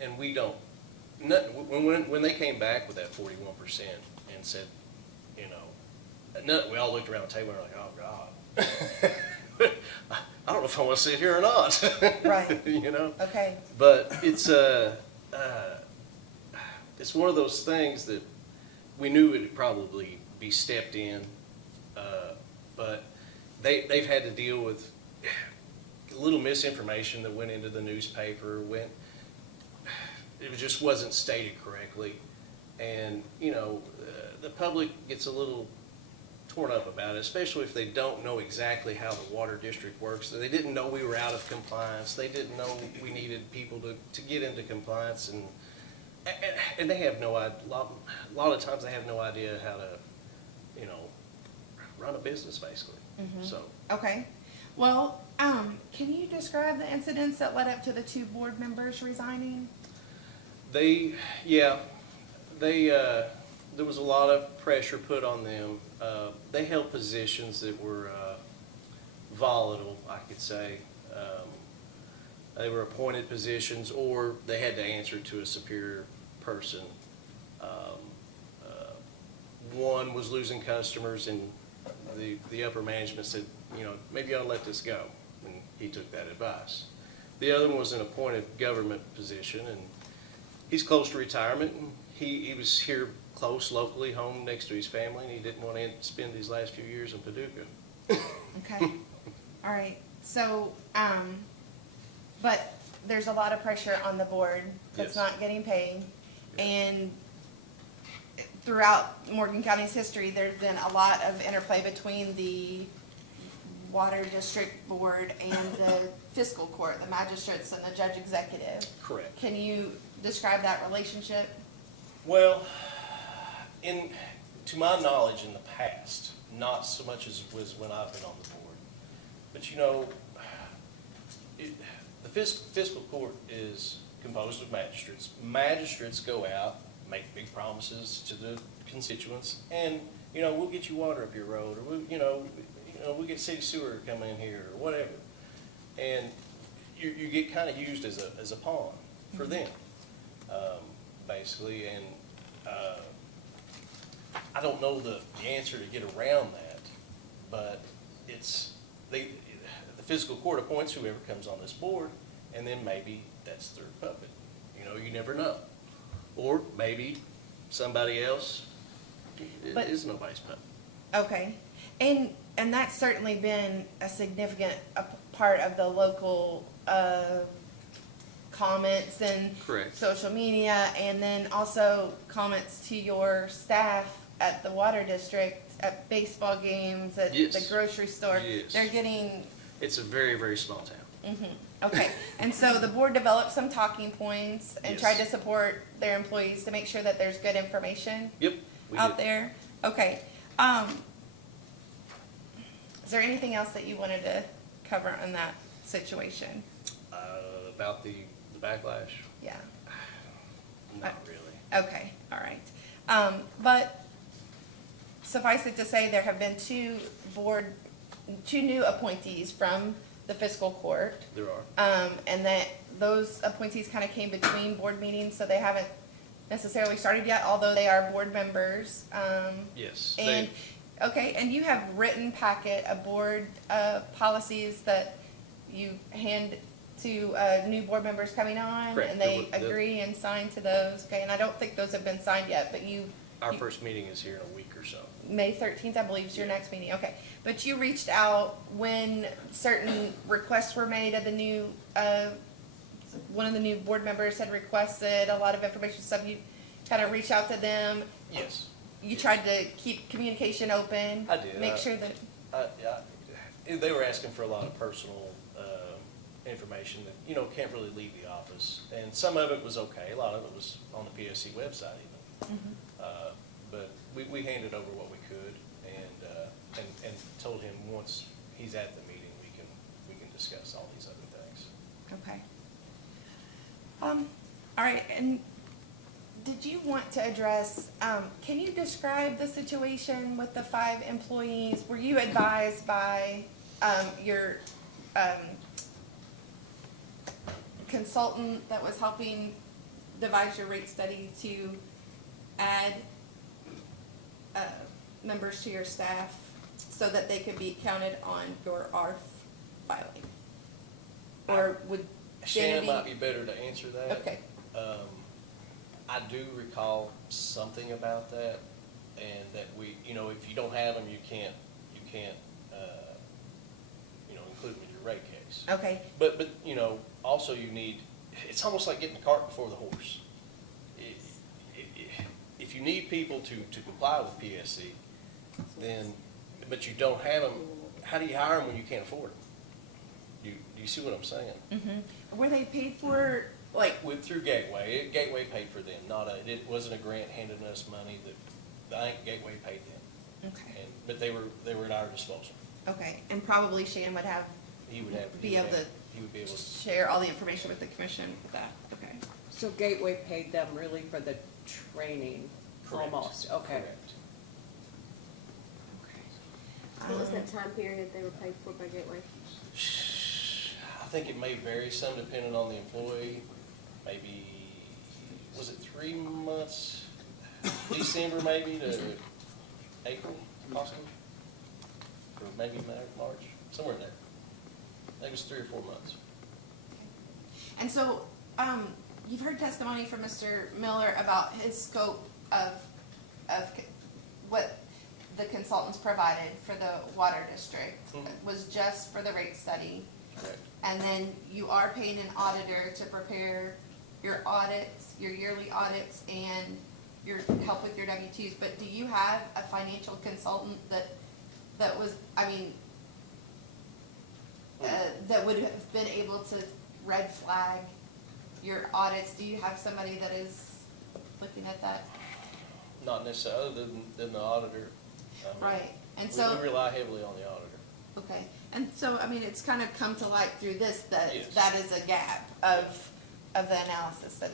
and we don't, when they came back with that 41%, and said, you know, no, we all looked around the table and were like, oh, God. I don't know if I want to sit here or not. Right. You know? Okay. But it's one of those things that we knew it would probably be stepped in, but they've had to deal with a little misinformation that went into the newspaper, it just wasn't stated correctly. And, you know, the public gets a little torn up about it, especially if they don't know exactly how the water district works. They didn't know we were out of compliance. They didn't know we needed people to get into compliance, and they have no idea. A lot of times they have no idea how to, you know, run a business basically. So Okay. Well, can you describe the incidents that led up to the 2 board members resigning? there was a lot of pressure put on them. They held positions that were volatile, I could say. They were appointed positions, or they had to answer to a superior person. One was losing customers, and the upper management said, you know, maybe you ought to let this go, and he took that advice. The other one was an appointed government position, and he's close to retirement, and he was here close, locally, home next to his family, and he didn't want to spend these last few years in Paducah. Okay. All right. So, but there's a lot of pressure on the board that's Yes. not getting paid. And throughout Morgan County's history, there's been a lot of interplay between the water district board and the fiscal court, the magistrates and the judge executive. Correct. Can you describe that relationship? Well, to my knowledge in the past, not so much as was when I've been on the board, but you know, the fiscal court is composed of magistrates. Magistrates go out, make big promises to the constituents, and you know, we'll get you water up your road, or we'll get city sewer to come in here, or whatever. And you get kind of used as a pawn for them, basically. And I don't know the answer to get around that, but the fiscal court appoints whoever comes on this board, and then maybe that's their puppet. You know, you never know. Or maybe somebody else But- is nobody's puppet. Okay. And that's certainly been a significant part of the local comments and Correct. social media, and then also comments to your staff at the water district, at baseball games, at Yes. the grocery store. Yes. They're getting, It's a very, very small town. okay. And so the board developed some talking points and Yes. tried to support their employees to make sure that there's good information Yep. We out did. there. Okay. Is there anything else that you wanted to cover on that situation? About the backlash? Yeah. Not really. Okay, all right. But suffice it to say, there have been two new appointees from the fiscal court. There are. And that those appointees kind of came between board meetings, so they haven't necessarily started yet, although they are board members. Yes. And, okay, and you have written packet of board policies that you hand to new board members coming on? Correct. And they The- agree and sign to those, okay? And I don't think those have been signed yet, but Our first meeting is here in a week or so. May 13th, I believe, is your Yeah. next meeting, okay. But you reached out when certain requests were made of the new, one of the new board members had requested a lot of information, so you kind of reached out to them. Yes. You tried to keep communication open. I did. Make sure that, They were asking for a lot of personal information that, you know, can't really leave the office. And some of it was okay. A lot of it was on the PSC website even. But we handed over what we could and told him once he's at the meeting, we can discuss all these other things. okay. All right, and did you want to address, can you describe the situation with the 5 employees? Were you advised by your consultant that was helping devise your rate study to add members to your staff so that they could be counted on your ARF filing? Or would Shannon Dana might be better to answer that. Okay, I do recall something about that, and that we, if you don't have them, you can't, include them in your rate case. okay, But, also you need, it's almost like getting the cart before the horse. If you need people to comply with PSC, then, but you don't have them, how do you hire them when you can't afford them? Do you see what I'm saying? were they paid for, like, Through Gateway, Gateway paid for them, it wasn't a grant handing us money I think Gateway paid them. okay, But they were at our disposal. okay, and probably Shan would have, He would have. Be able to He would be able to. share all the information with the commission with that, okay. So Gateway paid them really for the training, Correct. almost, okay. Correct. What was that time period that they were paid for by Gateway? I think it may vary some depending on the employee. Maybe, was it 3 months, December maybe to April possibly? Or maybe March, somewhere in there. I think it was 3 or 4 months. And so, you've heard testimony from Mr. Miller about his scope of what the consultants provided for the water district Mhm. was just for the rate study. Correct. And then you are paying an auditor to prepare your audits, your yearly audits, and your help with your W-2s. But do you have a financial consultant that was, that would have been able to red flag your audits? Do you have somebody that is looking at that? Not necessarily, other than the auditor. Right, and We so, rely heavily on the auditor. okay, and so, it's kind of come to light through this, that Yes. that is a gap of the analysis, that,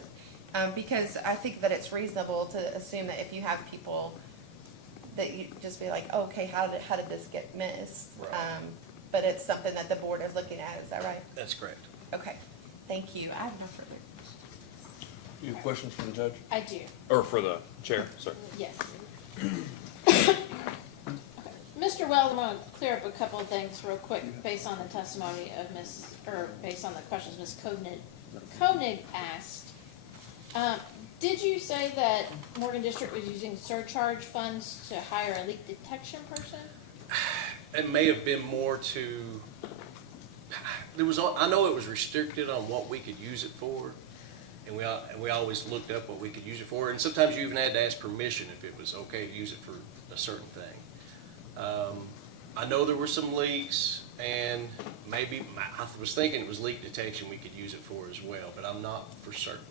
because I think that it's reasonable to assume that if you have people, that you just be like, okay, how did this get missed? Right. But it's something that the board is looking at, is that right? That's correct. Okay, thank you, I have no further. You have questions for the judge? I do, Or for the chair, sorry. yes. Okay. Mr. Weld, I'm gonna clear up a couple of things real quick based on the testimony of based on the questions Ms. Koenig asked. Did you say that Morgan District was using surcharge funds to hire a leak detection person? It may have been more to, I know it was restricted on what we could use it for, and we always looked up what we could use it for, and sometimes you even had to ask permission if it was okay to use it for a certain thing. I know there were some leaks, and maybe, I was thinking it was leak detection we could use it for as well, but I'm not for certain.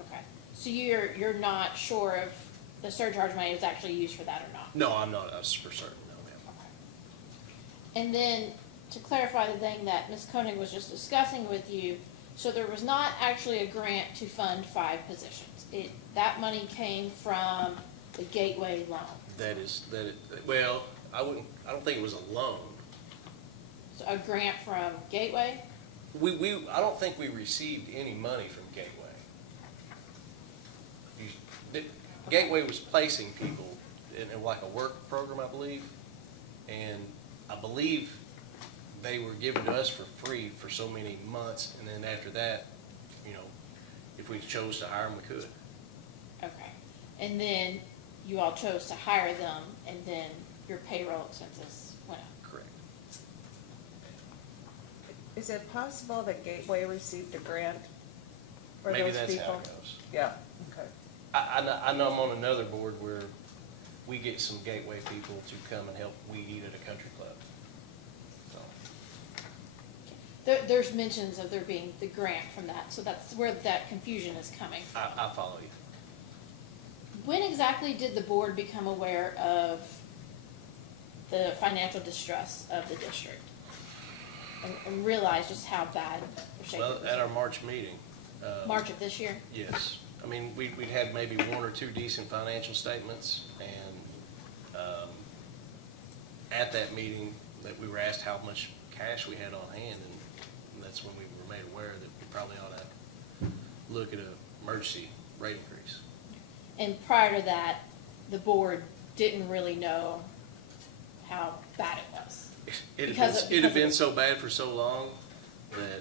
Okay, so you're not sure if the surcharge money was actually used for that or not? No, I'm not, that's for certain, no, ma'am. Okay. And then, to clarify the thing that Ms. Koenig was just discussing with you, so there was not actually a grant to fund 5 positions. That money came from the Gateway loan. Well, I don't think it was a loan. So a grant from Gateway? I don't think we received any money from Gateway. Gateway was placing people in like a work program, I believe, and I believe they were given to us for free for so many months, and then after that, if we chose to hire them, we could. Okay. And then you all chose to hire them, and then your payroll expenses went up. Correct. Is it possible that Gateway received a grant for Maybe those that's people? how it goes. Yeah, okay. I know I'm on another board where we get some Gateway people to come and help weed eat at a country club. So, There's mentions of there being the grant from that, so that's where that confusion is coming from. I follow you. When exactly did the board become aware of the financial distress of the district? And realize just how bad the shape Well, it at our was? March meeting. March of this year? Yes. I mean, we'd had maybe 1 or 2 decent financial statements, and at that meeting, that we were asked how much cash we had on hand, and that's when we were made aware that we probably ought to look at an emergency rate increase. And prior to that, the board didn't really know how bad it was. It Because had of- been so bad for so long that,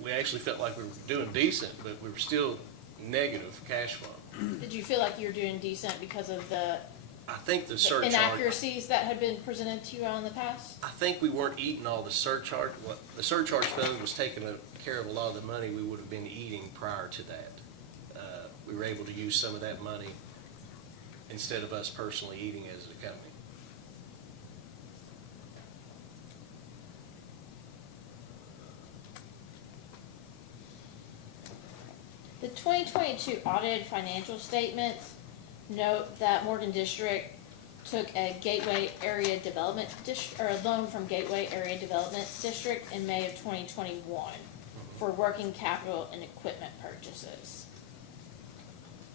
we actually felt like we were doing decent, but we were still negative cash flow. Did you feel like you were doing decent because of the I think the the surcharge, inaccuracies that had been presented to you in the past? I think we weren't eating all the surcharge, the surcharge fund was taking care of a lot of the money we would have been eating prior to that. We were able to use some of that money instead of us personally eating as a company. The 2022 audited financial statements note that Morgan District took a Gateway Area Development or a loan from Gateway Area Development District in May of 2021 for working capital and equipment purchases.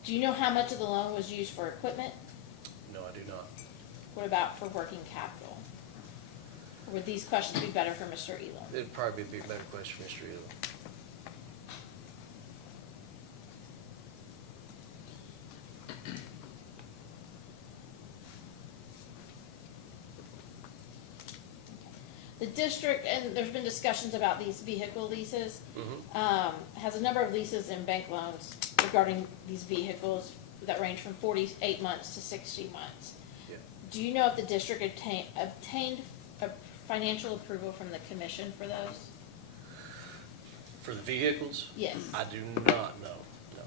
Do you know how much of the loan was used for equipment? No, I do not. What about for working capital? Or would these questions be better for Mr. Elam? It'd probably be a better question for Mr. Elo. The district, and there's been discussions about these vehicle leases, Mhm. has a number of leases and bank loans regarding these vehicles that range from 48 months to 60 months. Yeah. Do you know if the district obtained a financial approval from the commission for those? For the vehicles? Yes. I do not know, no,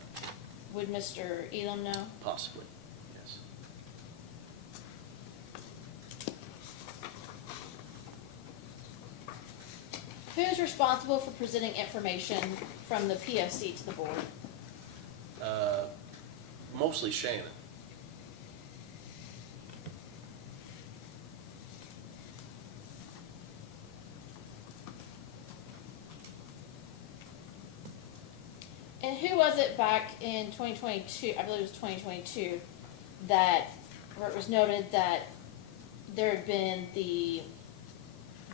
Would Mr. Elam know? possibly, yes. Who is responsible for presenting information from the PSC to the board? Mostly Shannon. And who was it back in 2022, I believe it was 2022, that, where it was noted that there had been the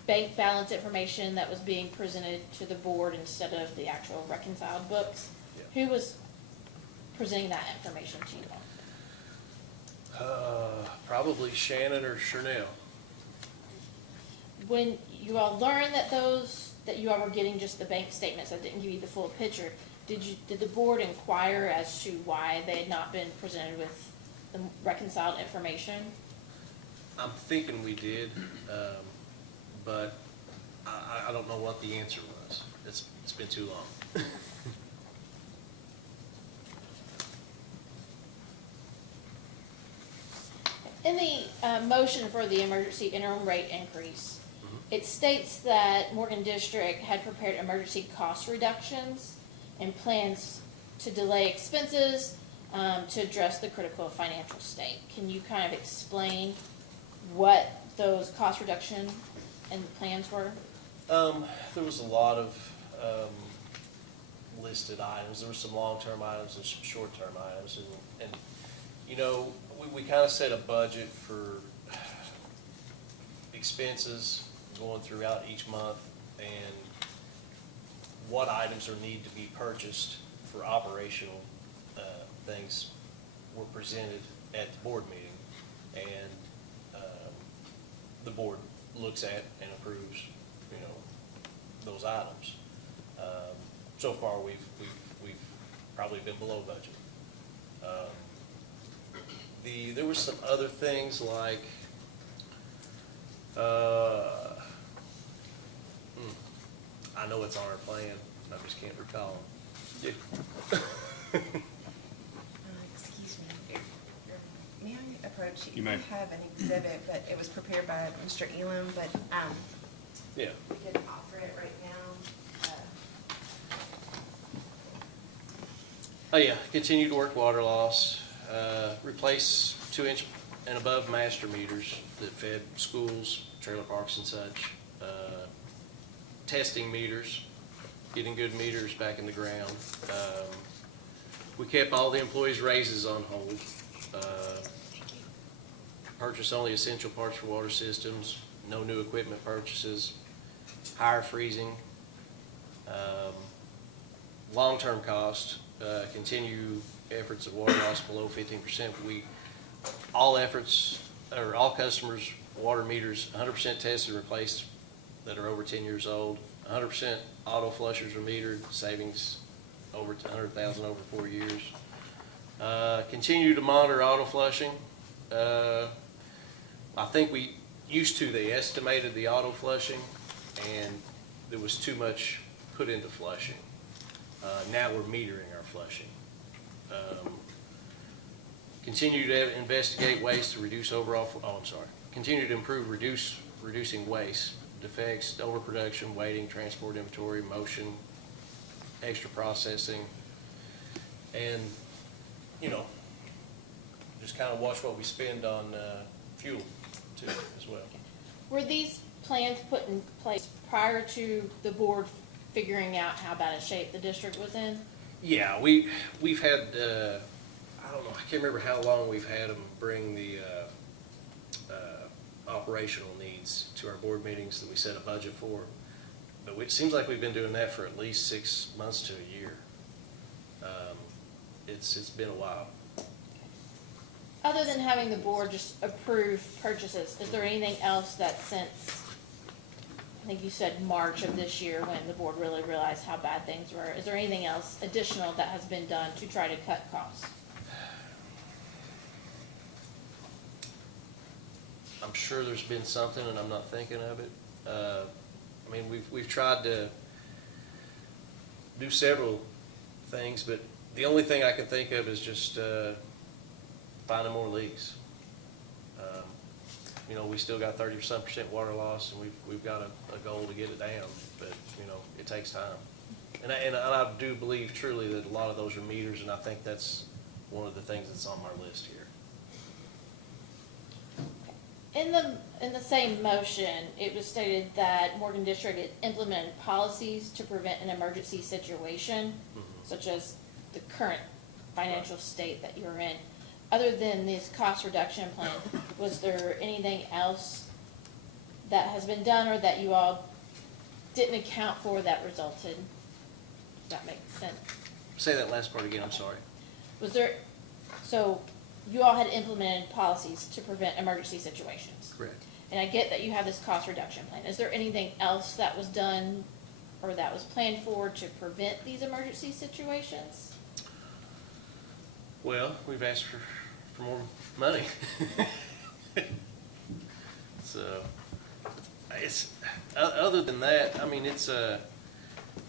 bank balance information that was being presented to the board instead of the actual reconciled books? Yeah. Who was presenting that information to you all? Probably Shannon or Chanel. When you all learned that that you all were getting just the bank statements that didn't give you the full picture, did the board inquire as to why they had not been presented with the reconciled information? I'm thinking we did, but I don't know what the answer was. It's been too long. In the motion for the emergency interim rate increase, it states that Morgan District had prepared emergency cost reductions and plans to delay expenses to address the critical financial state. Can you kind of explain what those cost reduction and plans were? There was a lot of listed items. There were some long-term items and some short-term items. And you know, we kind of set a budget for expenses going throughout each month and what items are need to be purchased for operational things were presented at the board meeting. And the board looks at and approves, you know, those items. So far, we've probably been below budget. There were some other things like, I know it's on our plan, I just can't recall. Excuse me. May I approach you? You may. I have an exhibit, but it was prepared by Mr. Elam, but Yeah. we could offer it right now. Oh, yeah, continued work water loss, replace 2-inch and above master meters that fed schools, trailer parks and such. Testing meters, getting good meters back in the ground. We kept all the employees' raises on hold. Purchase only essential parts for water systems, no new equipment purchases, hire freezing. Long-term cost, continue efforts of water loss below 15%. All efforts, or all customers' water meters, 100% tested and replaced that are over 10 years old. 100% auto flushers are metered, savings over 100,000 over 4 years. Continue to monitor auto flushing. I think they estimated the auto flushing, and there was too much put into flushing. Now we're metering our flushing. Continue to investigate ways to reduce continue to improve reducing waste, defects, overproduction, waiting, transport, inventory, motion, extra processing, and, just kind of watch what we spend on fuel too as well. Were these plans put in place prior to the board figuring out how bad a shape the district was in? Yeah, we've had, I don't know, I can't remember how long we've had them bring the operational needs to our board meetings that we set a budget for. But it seems like we've been doing that for at least 6 months to a year. It's been a while. Other than having the board just approve purchases, is there anything else that since, I think you said March of this year when the board really realized how bad things were, is there anything else additional that has been done to try to cut costs? I'm sure there's been something and I'm not thinking of it. I mean, we've tried to do several things, but the only thing I can think of is just finding more leaks. We still got 30% water loss, and we've got a goal to get it down, but it takes time. And I do believe truly that a lot of those are meters, and I think that's one of the things that's on my list here. In the same motion, it was stated that Morgan District had implemented policies to prevent an emergency situation, such as the current financial state that you're in. Other than this cost reduction plan, was there anything else that has been done or that you all didn't account for that resulted? Does that make sense? Say that last part again, I'm sorry. So you all had implemented policies to prevent emergency situations. Correct. And I get that you have this cost reduction plan. Is there anything else that was done or that was planned for to prevent these emergency situations? Well, we've asked for more money. So, it's, other than that, I mean, it's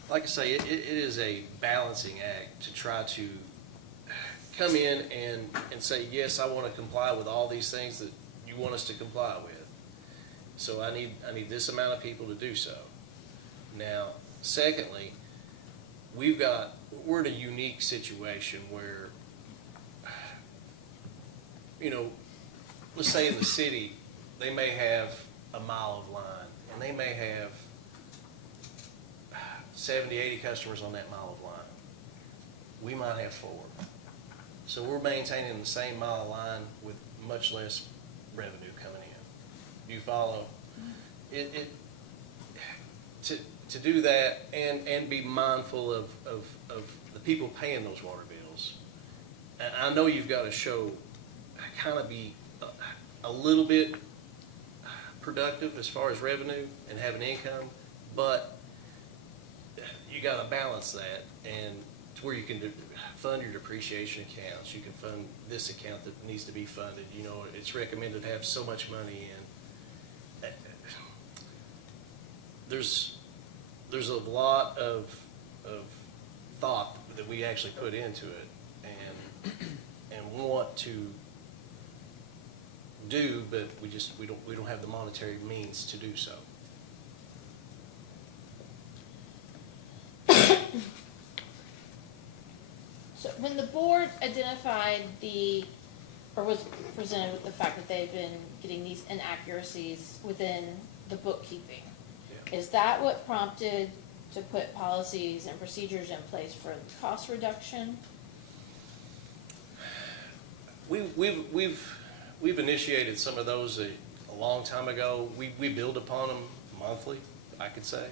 like I say, it is a balancing act to try to come in and say, yes, I want to comply with all these things that you want us to comply with. So I need this amount of people to do so. Now, secondly, we're in a unique situation where, let's say in the city, they may have a mile of line, and they may have 70, 80 customers on that mile of line. We might have 4. So we're maintaining the same mile of line with much less revenue coming in. Do you follow? To do that and be mindful of the people paying those water bills. And I know you've got to kind of be a little bit productive as far as revenue and have an income, but you got to balance that and to where you can fund your depreciation accounts. You can fund this account that needs to be funded. It's recommended to have so much money in. There's a lot of thought that we actually put into it and want to do, but we don't have the monetary means to do so. So when the board identified or was presented with the fact that they've been getting these inaccuracies within the bookkeeping, is that what prompted to put policies and procedures in place for cost reduction? We've initiated some of those a long time ago. We build upon them monthly, I could say.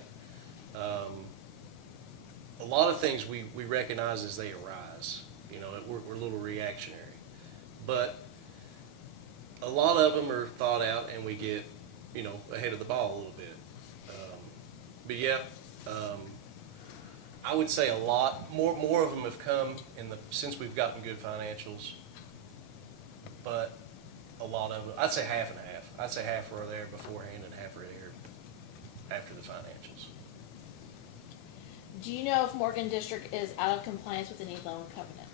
A lot of things we recognize as they arise. You know, we're a little reactionary. But a lot of them are thought out and we get, you know, ahead of the ball a little bit. But yeah, I would say a lot, more of them have come since we've gotten good financials. But a lot of them, I'd say half and half. I'd say half were there beforehand and half were there after the financials. Do you know if Morgan District is out of compliance with any loan covenants?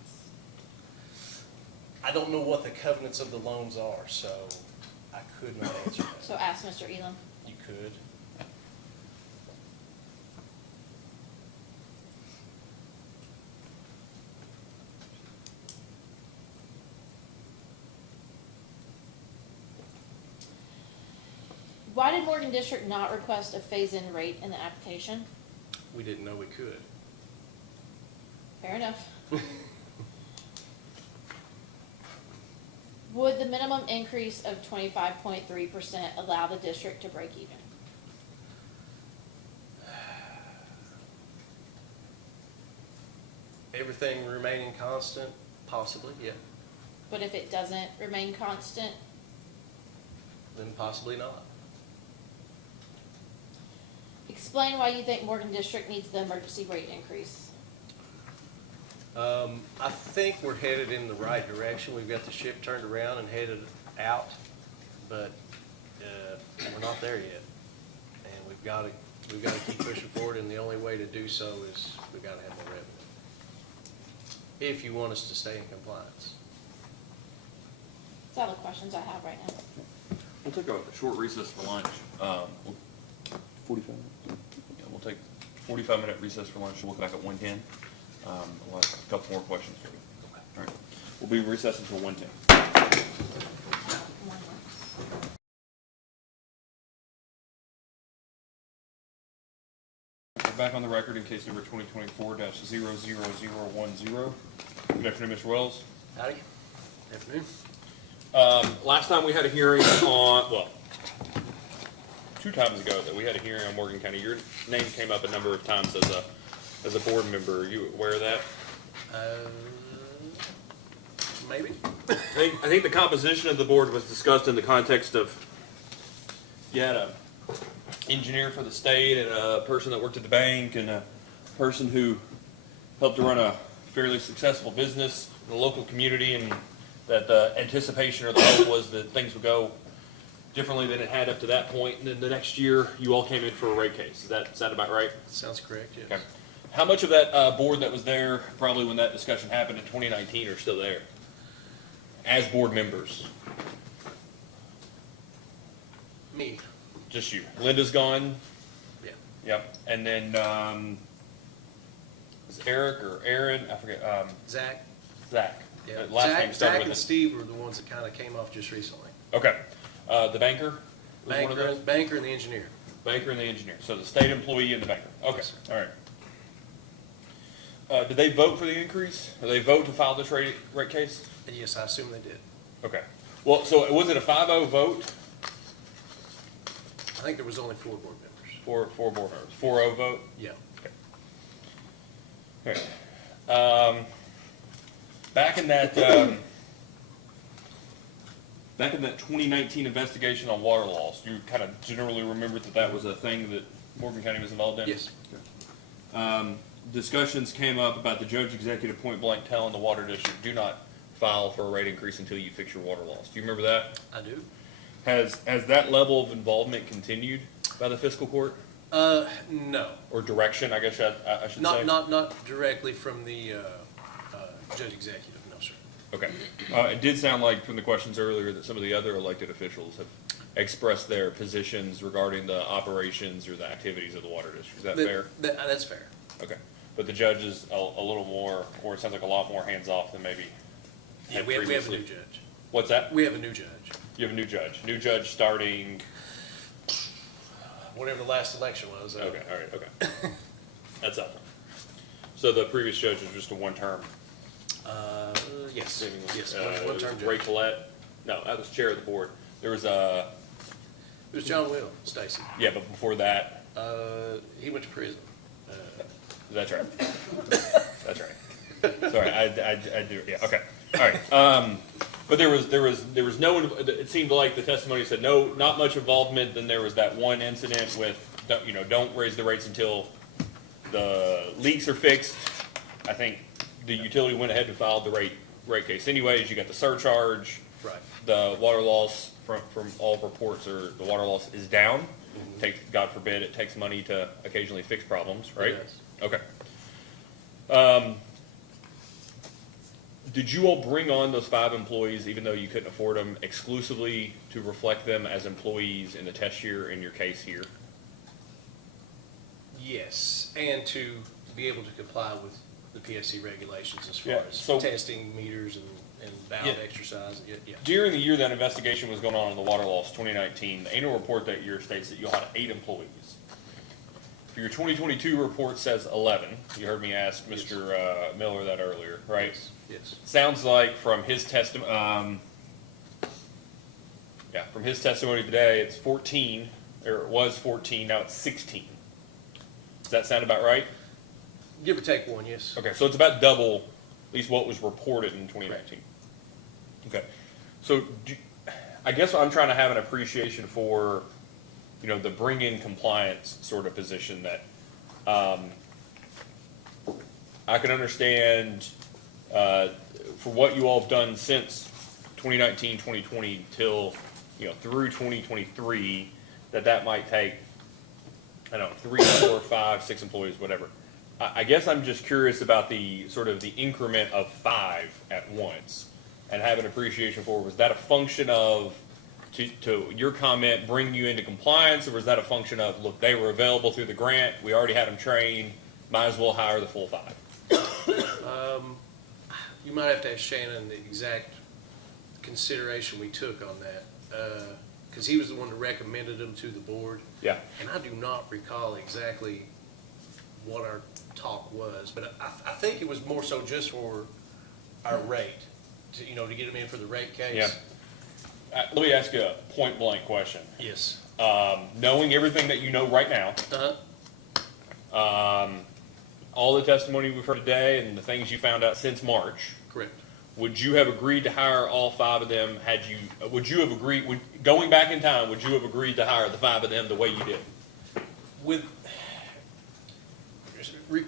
I don't know what the covenants of the loans are, so I could not answer that. So ask Mr. Elam. You could. Why did Morgan District not request a phase-in rate in the application? We didn't know we could. Fair enough. Would the minimum increase of 25.3% allow the district to break even? Everything remaining constant, possibly, yeah. But if it doesn't remain constant, Then possibly not. explain why you think Morgan District needs the emergency rate increase. I think we're headed in the right direction. We've got the ship turned around and headed out, but we're not there yet. And we've got to keep pushing forward, and the only way to do so is we've got to have more revenue. If you want us to stay in compliance. That's all the questions I have right now. We'll take a short recess for lunch. 45 minutes? Yeah, we'll take 45-minute recess for lunch. We'll look back at 1:10. We'll have a couple more questions for you. All right. We'll be recessed until 1:10. We're back on the record in case number 2024-00010. Good afternoon, Mr. Wells. Howdy. Afternoon. Last time we had a hearing on, well, 2 times ago that we had a hearing on Morgan County, your name came up a number of times as a board member. Are you aware of that? Maybe. I think the composition of the board was discussed in the context of, you had a engineer for the state and a person that worked at the bank and a person who helped to run a fairly successful business in the local community, and that the anticipation or the hope was that things would go differently than it had up to that point, and then the next year you all came in for a rate case. Is that sound about right? Sounds correct, yes. Okay. How much of that board that was there probably when that discussion happened in 2019 are still there as board members? Me. Just you. Linda's gone. Yeah. Yep. And then is Eric or Aaron? I forget. Zach. Zach. Yeah. Last name started Zach with and it. Steve were the ones that kind of came off just recently. Okay. The banker was one of those? Banker and the engineer. Banker and the engineer. So the state employee and the banker. Okay. Yes, sir. All right. Did they vote for the increase? Did they vote to file this rate case? Yes, I assume they did. Okay. Well, so was it a 5-0 vote? I think there was only 4 board members. Four board members. 4-0 vote? Yeah. Okay. Back in that 2019 investigation on water loss, you kind of generally remembered that was a thing that Morgan County was involved in? Yes. Discussions came up about the judge executive point blank telling the water district, do not file for a rate increase until you fix your water loss. Do you remember that? I do. Has that level of involvement continued by the fiscal court? No. Or direction, I guess I should say? Not directly from the judge executive, no, sir. Okay. It did sound like from the questions earlier that some of the other elected officials have expressed their positions regarding the operations or the activities of the water district. Is that fair? That's fair. Okay. But the judge is a little more, or it sounds like a lot more hands-off than maybe Yeah, had we have a previously. new judge. What's that? We have a new judge. You have a new judge. New judge starting, Whatever the last election was. okay, all right, okay. That's up. So the previous judge was just a one-term? Yes. Yes, It one term was Ray judge. Collette? No, that was chair of the board. There was It was John Will, Stacy. yeah, but before that, He went to prison. that's right. That's right. Sorry, I do, yeah, okay, all right. But there was no, it seemed like the testimony said no, not much involvement. Then there was that one incident with, don't raise the rates until the leaks are fixed. I think the utility went ahead and filed the rate case anyways. You got the surcharge. Right. The water loss from all reports are the water loss is down. God forbid, it takes money to occasionally fix problems, right? Yes. Okay. Did you all bring on those 5 employees, even though you couldn't afford them, exclusively to reflect them as employees in the test year in your case here? Yes, and to be able to comply with the PSC regulations as far Yeah, as so- testing meters and valve Yeah. exercise, yeah. During the year that investigation was going on in the water loss 2019, the annual report that year states that you had 8 employees. For your 2022 report says 11. You heard me ask Yes. Mr. Miller that earlier, right? Yes. Sounds like from his testimony, from his testimony today, it's 14, or it was 14, now it's 16. Does that sound about right? Give or take one, yes. Okay, so it's about double, at least what was reported in 2019. Okay, so I guess I'm trying to have an appreciation for, the bring-in compliance sort of position that I can understand for what you all have done since 2019, 2020 till, through 2023, that might take, I don't know, 3, 4, 5, 6 employees, whatever. I guess I'm just curious about the sort of the increment of 5 at once and have an appreciation for, was that a function of, to your comment, bring you into compliance, or was that a function of, look, they were available through the grant, we already had them trained, might as well hire the full 5? You might have to ask Shannon the exact consideration we took on that, because he was the one that recommended them to the board. Yeah. And I do not recall exactly what our talk was, but I think it was more so just for our rate, to get them in for the rate case. Yeah. Let me ask you a point blank question. Yes. Knowing everything that you know right now, Uh-huh. all the testimony we've heard today and the things you found out since March, Correct. would you have agreed to hire all 5 of them going back in time, would you have agreed to hire the 5 of them the way you did?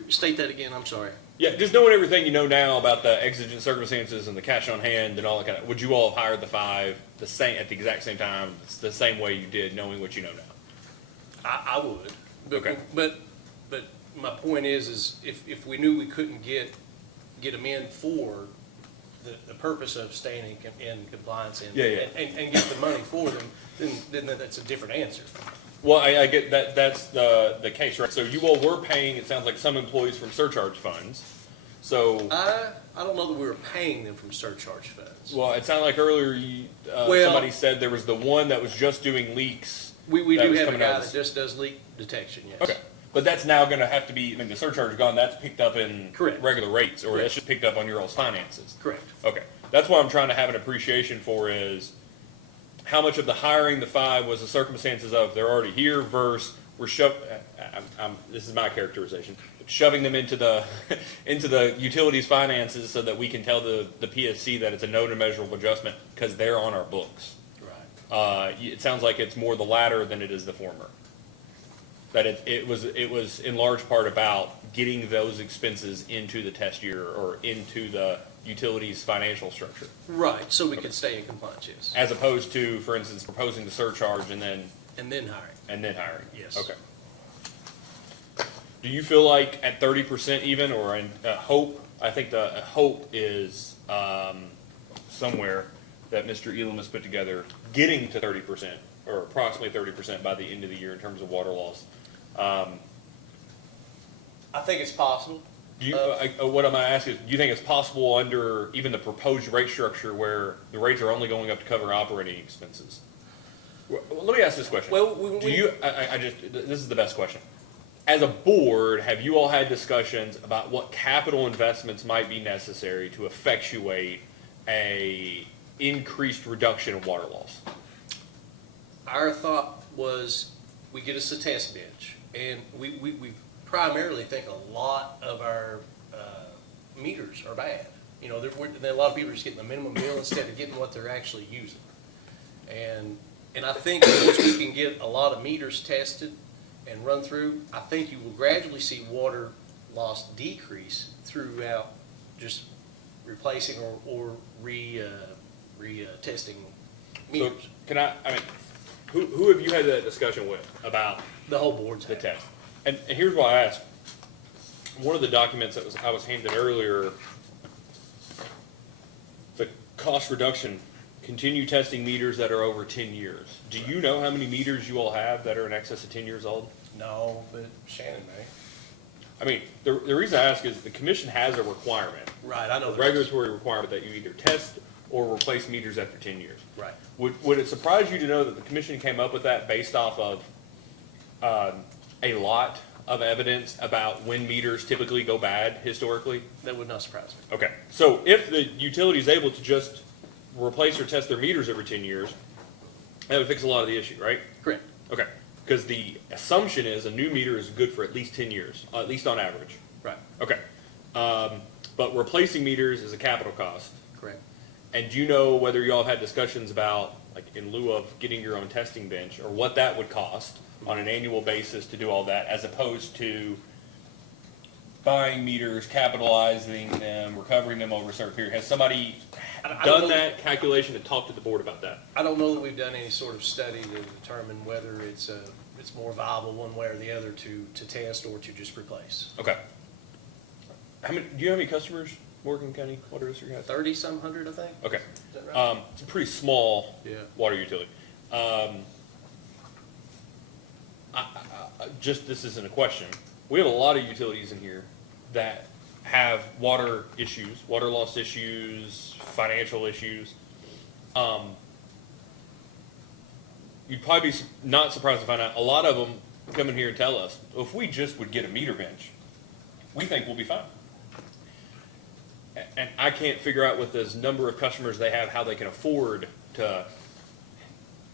State that again, I'm sorry. Yeah, just knowing everything you know now about the exigent circumstances and the cash on hand and all that kind of, would you all have hired the 5 at the exact same time, the same way you did, knowing what you know now? I would. Okay. But my point is if we knew we couldn't get them in for the purpose of staying in compliance and get the money for them, then that's a different answer. Well, I get that, that's the case, right? So you all were paying, it sounds like, some employees from surcharge funds. So, I don't know that we were paying them from surcharge funds. well, it sounded like earlier somebody said there was the one that was just doing leaks. We that do was have a coming out guy of that the- just does leak detection, yes. Okay, but that's now going to have to be, the surcharge is gone, that's picked up in Correct. regular rates, or Correct. that's just picked up on your all's finances. Correct. Okay, that's what I'm trying to have an appreciation for is how much of the hiring the 5 was the circumstances of they're already here versus this is my characterization, shoving them into the into the utilities finances so that we can tell the PSC that it's a known and measurable adjustment because they're on our books. Right. It sounds like it's more the latter than it is the former. That it was in large part about getting those expenses into the test year or into the utilities financial structure, Right, so we could stay in compliance, yes. as opposed to, for instance, proposing the surcharge and then hiring. hiring. Yes. Okay. Do you feel like at 30% even, or in hope? I think the hope is somewhere that Mr. Elam has put together, getting to 30% or approximately 30% by the end of the year in terms of water loss. I think it's possible. Do you, what I'm asking is, do you think it's possible under even the proposed rate structure where the rates are only going up to cover operating expenses? Well, let me ask this question. Well, this is the best question. As a board, have you all had discussions about what capital investments might be necessary to effectuate a increased reduction in water loss? Our thought was we get us a test bench, and we primarily think a lot of our meters are bad. You know, a lot of people are just getting the minimum bill instead of getting what they're actually using. And I think once we can get a lot of meters tested and run through, I think you will gradually see water loss decrease throughout just replacing or testing So meters. can I mean, who have you had that discussion with about The whole board's the had. test? And here's why I asked. One of the documents that I was handed earlier, the cost reduction, continue testing meters that are over 10 years. Do you know how many meters you all have that are in excess of 10 years old? No, but Shannon may. I mean, the reason I ask is the commission has a requirement, Right, I know. a there is. regulatory requirement that you either test or replace meters after 10 years. Right. Would it surprise you to know that the commission came up with that based off of a lot of evidence about when meters typically go bad historically? That would not surprise me. Okay, so if the utility is able to just replace or test their meters every 10 years, that would fix a lot of the issue, right? Correct. Okay, because the assumption is a new meter is good for at least 10 years, at least on average. Right. Okay, but replacing meters is a capital cost. Correct. And do you know whether y'all have had discussions about, like, in lieu of getting your own testing bench, or what that would cost on an annual basis to do all that, as opposed to buying meters, capitalizing them, recovering them over a certain period? Has somebody I don't done know. that calculation and talked to the board about that? I don't know that we've done any sort of study to determine whether it's more viable one way or the other to test or to just replace. Okay. How many, do you have any customers, Morgan County Water District has? 30-some hundred, I think. Okay. Is that right? It's a pretty small Yeah. water utility. Just, this isn't a question. We have a lot of utilities in here that have water issues, water loss issues, financial issues. You'd probably be not surprised to find out, a lot of them come in here and tell us, if we just would get a meter bench, we think we'll be fine. And I can't figure out with this number of customers they have, how they can afford to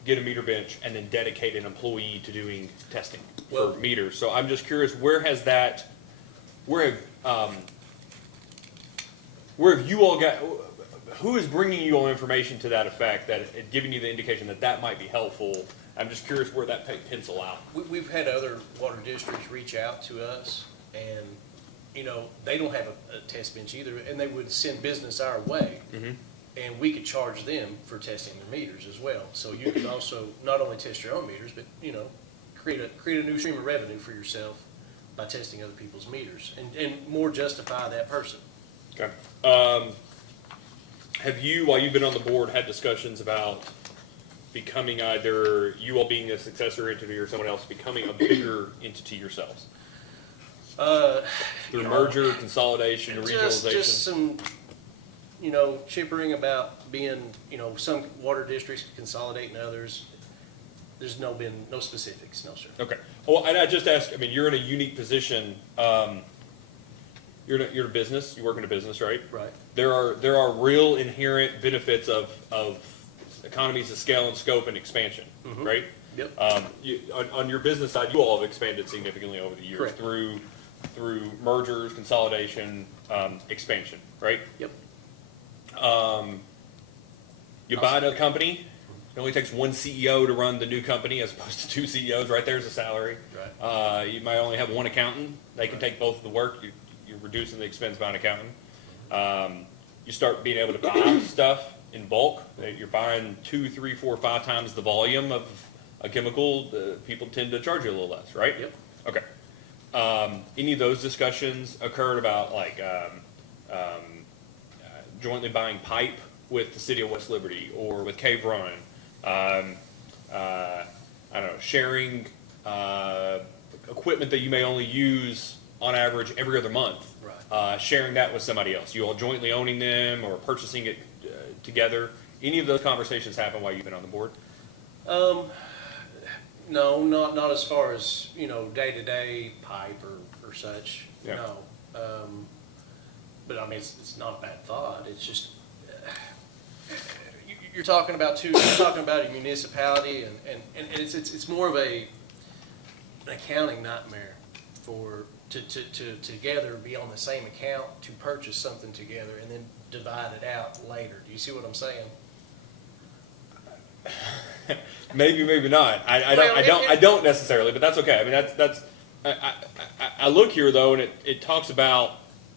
get a meter bench and then dedicate an employee to doing testing for Well- meters. So I'm just curious, where have you all got, who is bringing you all information to that effect, that it giving you the indication that that might be helpful? I'm just curious where that pencil out. We've had other water districts reach out to us, and, you know, they don't have a test bench either, and they would send business our way. And we could charge them for testing their meters as well. So you could also not only test your own meters, but, you know, create a new stream of revenue for yourself by testing other people's meters, and more justify that person. Okay. Have you, while you've been on the board, had discussions about becoming either, you all being a successor entity or someone else becoming a bigger entity yourselves? Through You know, merger, consolidation, regionalization? Just some, you know, chippering about being, you know, some water districts consolidating others. There's been no specifics, no, sir. Okay. Well, and I just asked, I mean, you're in a unique position. You're in a business, you work in a business, right? Right. There are real inherent benefits of economies of scale and scope and expansion, right? Yep. On your business side, you all have expanded significantly over the years Correct. through mergers, consolidation, expansion, right? Yep. You buy a company, it only takes one CEO to run the new company as opposed to two CEOs, right? There's a salary. Right. You might only have one accountant. They can take both of the work. You're reducing the expense by an accountant. You start being able to buy stuff in bulk. You're buying 2, 3, 4, 5 times the volume of a chemical. People tend to charge you a little less, right? Yep. Okay. Any of those discussions occurred about like jointly buying pipe with the city of West Liberty or with Cave Run? I don't know, sharing equipment that you may only use on average every other month. Right. Sharing that with somebody else. You all jointly owning them or purchasing it together. Any of those conversations happen while you've been on the board? No, not as far as, you know, day-to-day pipe or such, Yeah. no. But I mean, it's not a bad thought, it's just, you're talking about a municipality, and it's more of an accounting nightmare to together be on the same account to purchase something together and then divide it out later. Do you see what I'm saying? Maybe, maybe not. Well, I don't necessarily, but that's okay. I mean, I look here though, and it talks about,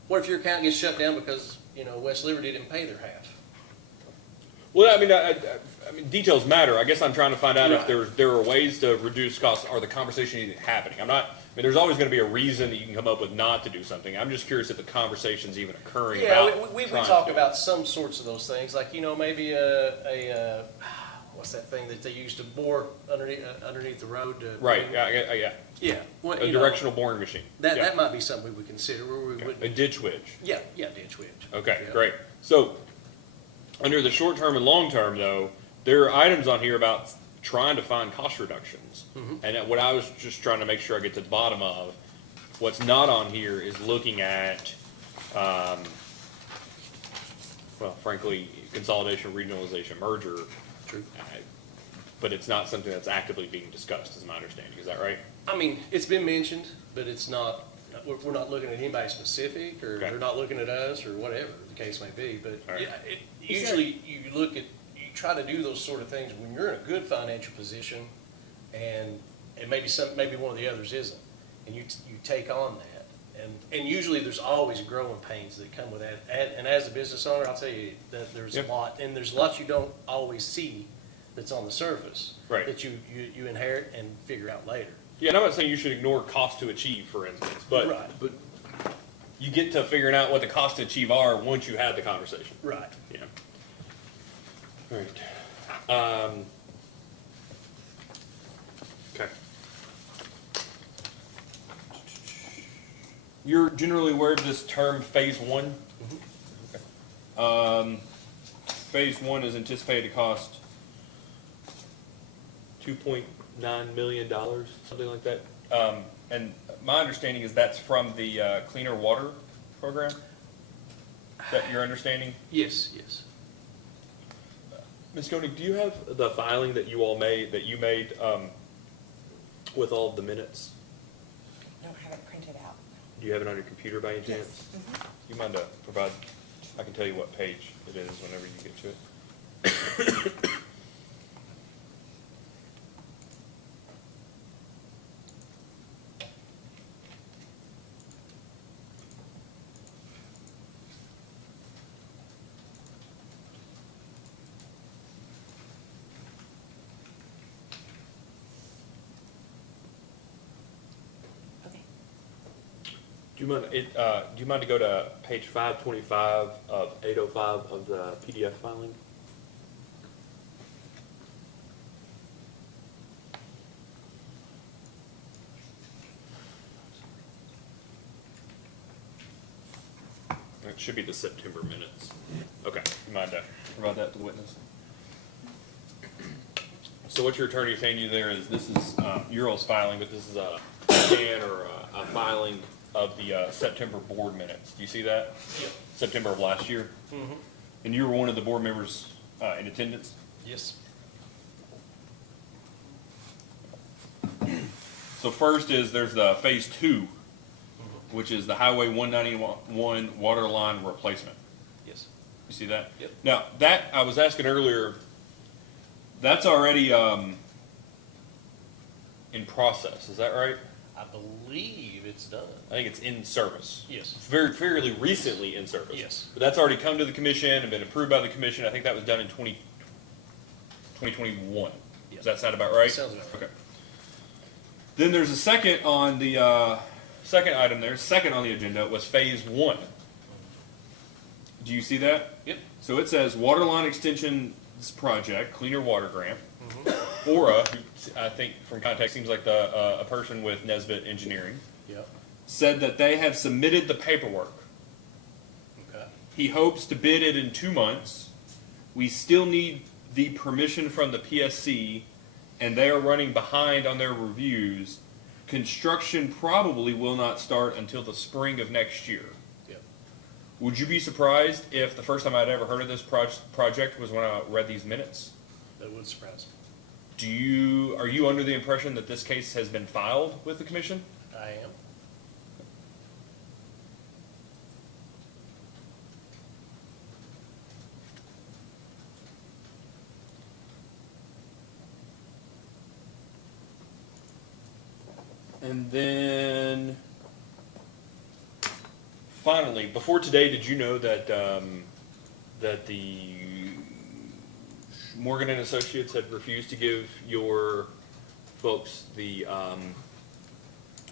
What if your account gets shut down because, West Liberty didn't pay their half? well, I mean, details matter. I guess I'm trying to find out if Right. there are ways to reduce costs. Are the conversation even happening? I mean, there's always going to be a reason that you can come up with not to do something. I'm just curious if the conversation's even occurring Yeah, about we trying to talk do it. about some sorts of those things, like, maybe what's that thing that they use to bore underneath the road? Right, yeah. Yeah. Well, A directional boring machine. That, Yeah. that might be something we would consider, where we A wouldn't, ditch witch. yeah, ditch witch. Okay, Yeah. great. So, under the short term and long term, though, there are items on here about trying to find cost reductions. And what I was just trying to make sure I get to the bottom of, what's not on here is looking at, well, frankly, consolidation, regionalization, merger. True. But it's not something that's actively being discussed, is my understanding. Is that right? I mean, it's been mentioned, but it's not, we're not looking at anybody specific, or Okay. they're not looking at us, or whatever the case may be, but All right. yeah, usually you try to do those sort of things when you're in a good financial position, and maybe one of the others isn't, and you take on that. And usually there's always growing pains that come with that. And as a business owner, I'll tell you that there's Yep. a lot, and there's lots you don't always see that's on the surface. Right. That you inherit and figure out later. Yeah, and I'm not saying you should ignore cost to achieve, for instance, but Right. you get to figuring out what the cost to achieve are once you had the conversation. Right. Yeah. All right. Okay. You're generally aware of this term, phase one? Okay. Phase one is anticipated to cost $2.9 million, something like that. And my understanding is that's from the Cleaner Water Program? Is that your understanding? Yes. Ms. Koenig, do you have the filing that you made with all of the minutes? I don't have it printed out. Do you have it on your computer by any chance? Yes. Mhm. You mind to provide, I can tell you what page it is whenever you get to it. Okay. Do you mind to go to page 525 of 805 of the PDF filing? It should be the September minutes. Okay, you mind to provide that to the witness? So what your attorney is saying to you there is, this is Ural's filing, but this is a scan or a filing of the September board minutes. Do you see that? Yep. September of last year? Mm-hmm. And you were one of the board members in attendance? Yes. So first is, there's the phase two, which is the Highway 191 water line replacement. Yes. You see that? Yep. Now, that, I was asking earlier, that's already in process, is that right? I believe it's done. I think it's in service. Yes. It's fairly recently in service. Yes. But that's already come to the commission and been approved by the commission. I think that was done in 2021. Yes. Does that sound about right? Sounds about right. Okay. Then there's a second on the, second item there, second on the agenda was phase one. Do you see that? Yep. So it says Waterline Extension Project, Cleaner Water Grant. Aura, who I think from context seems like a person with Nesbitt Engineering, Yep. said that they have submitted the paperwork. Okay. He hopes to bid it in 2 months. We still need the permission from the PSC, and they are running behind on their reviews. Construction probably will not start until the spring of next year. Yep. Would you be surprised if the first time I'd ever heard of this project was when I read these minutes? That would surprise me. Are you under the impression that this case has been filed with the commission? I am. And then, finally, before today, did you know that, that the Morgan and Associates had refused to give your folks the,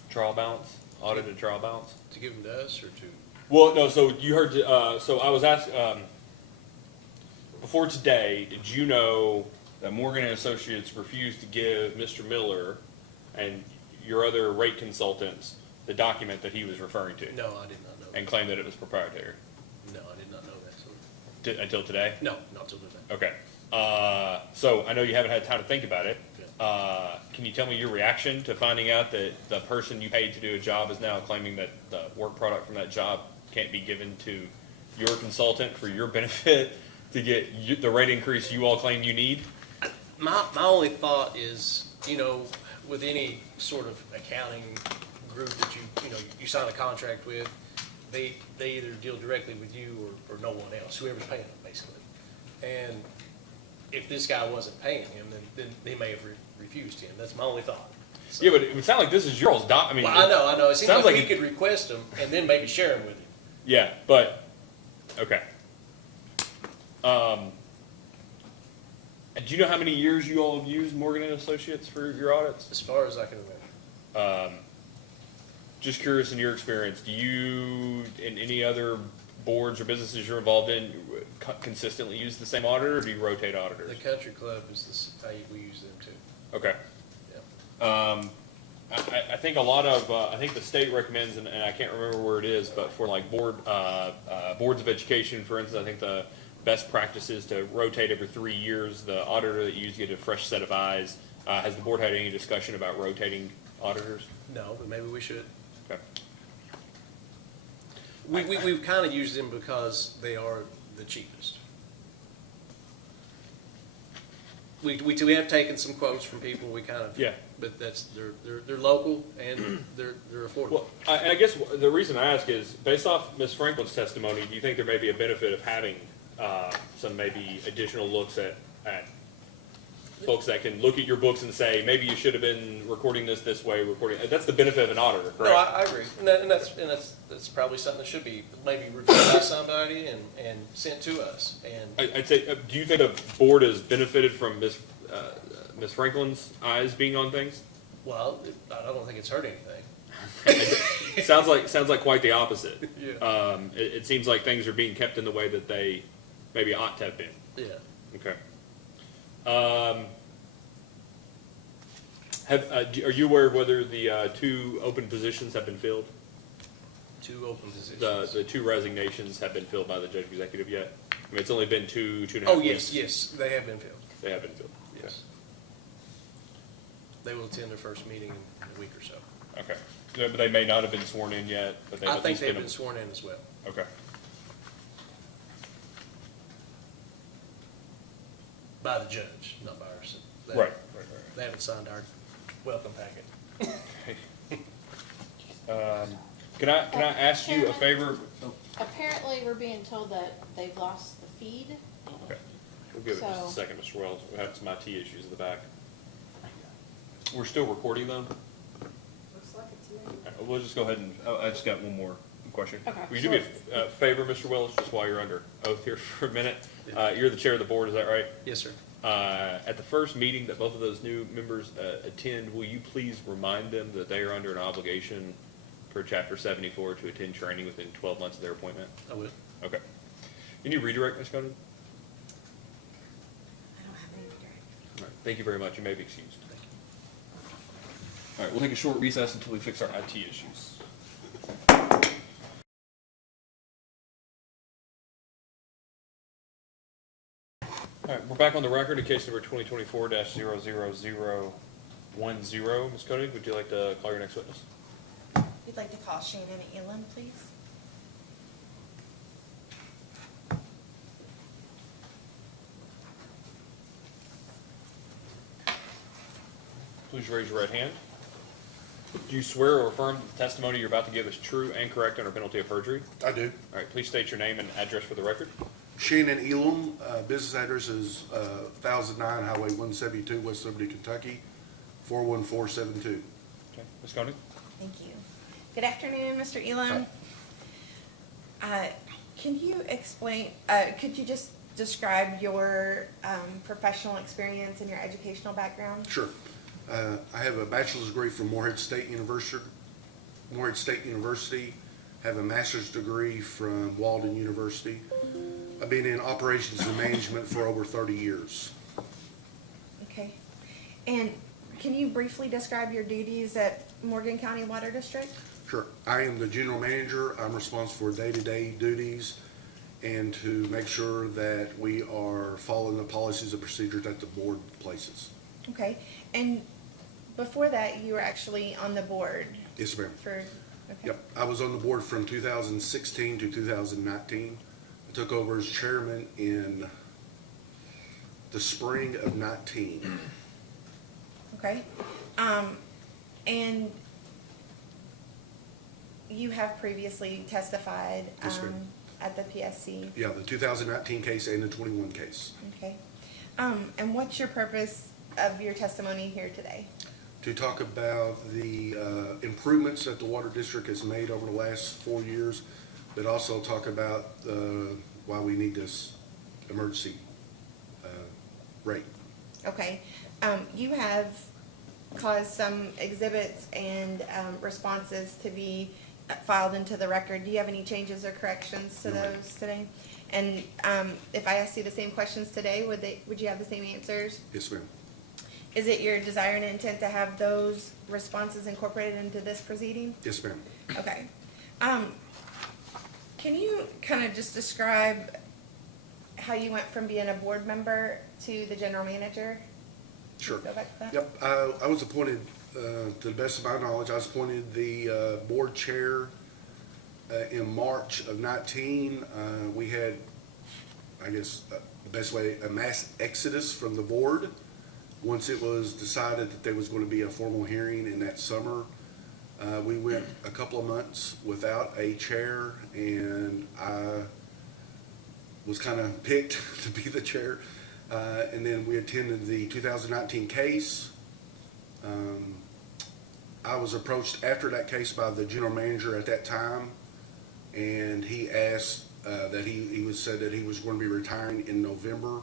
trial balance, audited trial balance? To give them to us or to? Well, no, so you heard, so I was asked, before today, did you know that Morgan and Associates refused to give Mr. Miller and your other rate consultants the document that he was referring to? No, I did not know that. And claimed that it was proprietary? No, I did not know that, so. Until today? No, not till today. Okay. So I know you haven't had time to think about it. Can you tell me your reaction to finding out that the person you paid to do a job is now claiming that the work product from that job can't be given to your consultant for your benefit to get the rate increase you all claim you need? My only thought is, with any sort of accounting group that you sign a contract with, they either deal directly with you or no one else, whoever's paying them, basically. And if this guy wasn't paying him, then they may have refused him. That's my only thought. So, Yeah, but it would sound like this is your all's I mean, well, I know. It seems sounds like like we could request them and then maybe share them with him. yeah, but, okay. And do you know how many years you all have used Morgan and Associates for your audits? As far as I can remember. Just curious, in your experience, do you, in any other boards or businesses you're involved in, consistently use the same auditor, or do you rotate auditors? The country club is how we use them too. Okay. Yeah. I think a lot of, I think the state recommends, and I can't remember where it is, but for like boards of education, for instance, I think the best practice is to rotate every 3 years. The auditor that you use to get a fresh set of eyes. Has the board had any discussion about rotating auditors? No, but maybe we should. Okay. We've kind of used them because they are the cheapest. We have taken some quotes from people, we kind of. Yeah. But they're local and they're affordable. Well, I guess the reason I ask is, based off Ms. Franklin's testimony, do you think there may be a benefit of having some maybe additional looks at folks that can look at your books and say, maybe you should have been recording this way, that's the benefit of an auditor, correct? No, I agree, and that's probably something that should be maybe reviewed by somebody and sent to us. And I'd say, do you think the board has benefited from Ms. Franklin's eyes being on things? well, I don't think it's hurt anything. Sounds like quite the opposite. Yeah. It seems like things are being kept in the way that they maybe ought to have been. Yeah. Okay. Are you aware of whether the 2 open positions have been filled? 2 open positions. The 2 resignations have been filled by the judge executive yet? I mean, it's only been two and a half Oh, weeks. yes, they have been filled. They have been filled. Yes. They will attend their first meeting in a week or so. Okay. Yeah, but they may not have been sworn in yet, but they've I at think least they've been. been sworn in as well. Okay. By the judge, not by us. Right. They haven't signed our welcome packet. Can I ask you a favor? Apparently, we're being told that they've lost the feed. Okay. We'll give it just a So- second, Mr. Wells. We have some IT issues in the back. We're still recording them? Looks like it to me. Okay, we'll just go ahead and, I just got one more question. Okay. Will you do me a favor, Mr. Wells, just while you're under oath here for a minute? You're the chair of the board, is that right? Yes, sir. At the first meeting that both of those new members attend, will you please remind them that they are under an obligation per Chapter 74 to attend training within 12 months of their appointment? I will. Okay. Can you redirect, Ms. Conan? I don't have any redirect. All right, thank you very much. You may be excused. All right, we'll take a short recess until we fix our IT issues. All right, we're back on the record in case number 2024-00010. Ms. Koenig, would you like to call your next witness? We'd like to call Shannon Elam, please. Please raise your right hand. Do you swear or affirm that the testimony you're about to give is true and correct under penalty of perjury? I do. All right, please state your name and address for the record. Shannon Elam, business address is 1009 Highway 172, West Liberty, Kentucky, 41472. Okay, Ms. Koenig? Thank you. Good afternoon, Mr. Elam. Can you explain, could you just describe your professional experience and your educational background? Sure. I have a bachelor's degree from Morehead State University, have a master's degree from Walden University. I've been in operations and management for over 30 years. Okay. And can you briefly describe your duties at Morgan County Water District? Sure. I am the general manager. I'm responsible for day-to-day duties and to make sure that we are following the policies and procedures that the board places. Okay. And before that, you were actually on the board Yes, ma'am. for, okay. Yep. I was on the board from 2016 to 2019. I took over as chairman in the spring of 19. Okay. And you have previously testified Yes, ma'am. at the PSC. Yeah, the 2019 case and the 21 case. Okay. And what's your purpose of your testimony here today? To talk about the improvements that the water district has made over the last 4 years, but also talk about why we need this emergency rate. Okay. You have caused some exhibits and responses to be filed into the record. Do you have any changes or corrections to No, ma'am. those today? And if I asked you the same questions today, would you have the same answers? Yes, ma'am. Is it your desire and intent to have those responses incorporated into this proceeding? Yes, ma'am. Okay. Can you kind of just describe how you went from being a board member to the general manager? Sure. Go back to that? Yep, I was appointed, to the best of my knowledge, I was appointed the board chair in March of 19. We had, I guess, the best way, a mass exodus from the board. Once it was decided that there was going to be a formal hearing in that summer, we went a couple of months without a chair, and I was kind of picked to be the chair. And then we attended the 2019 case. I was approached after that case by the general manager at that time, and he asked that he said that he was going to be retiring in November.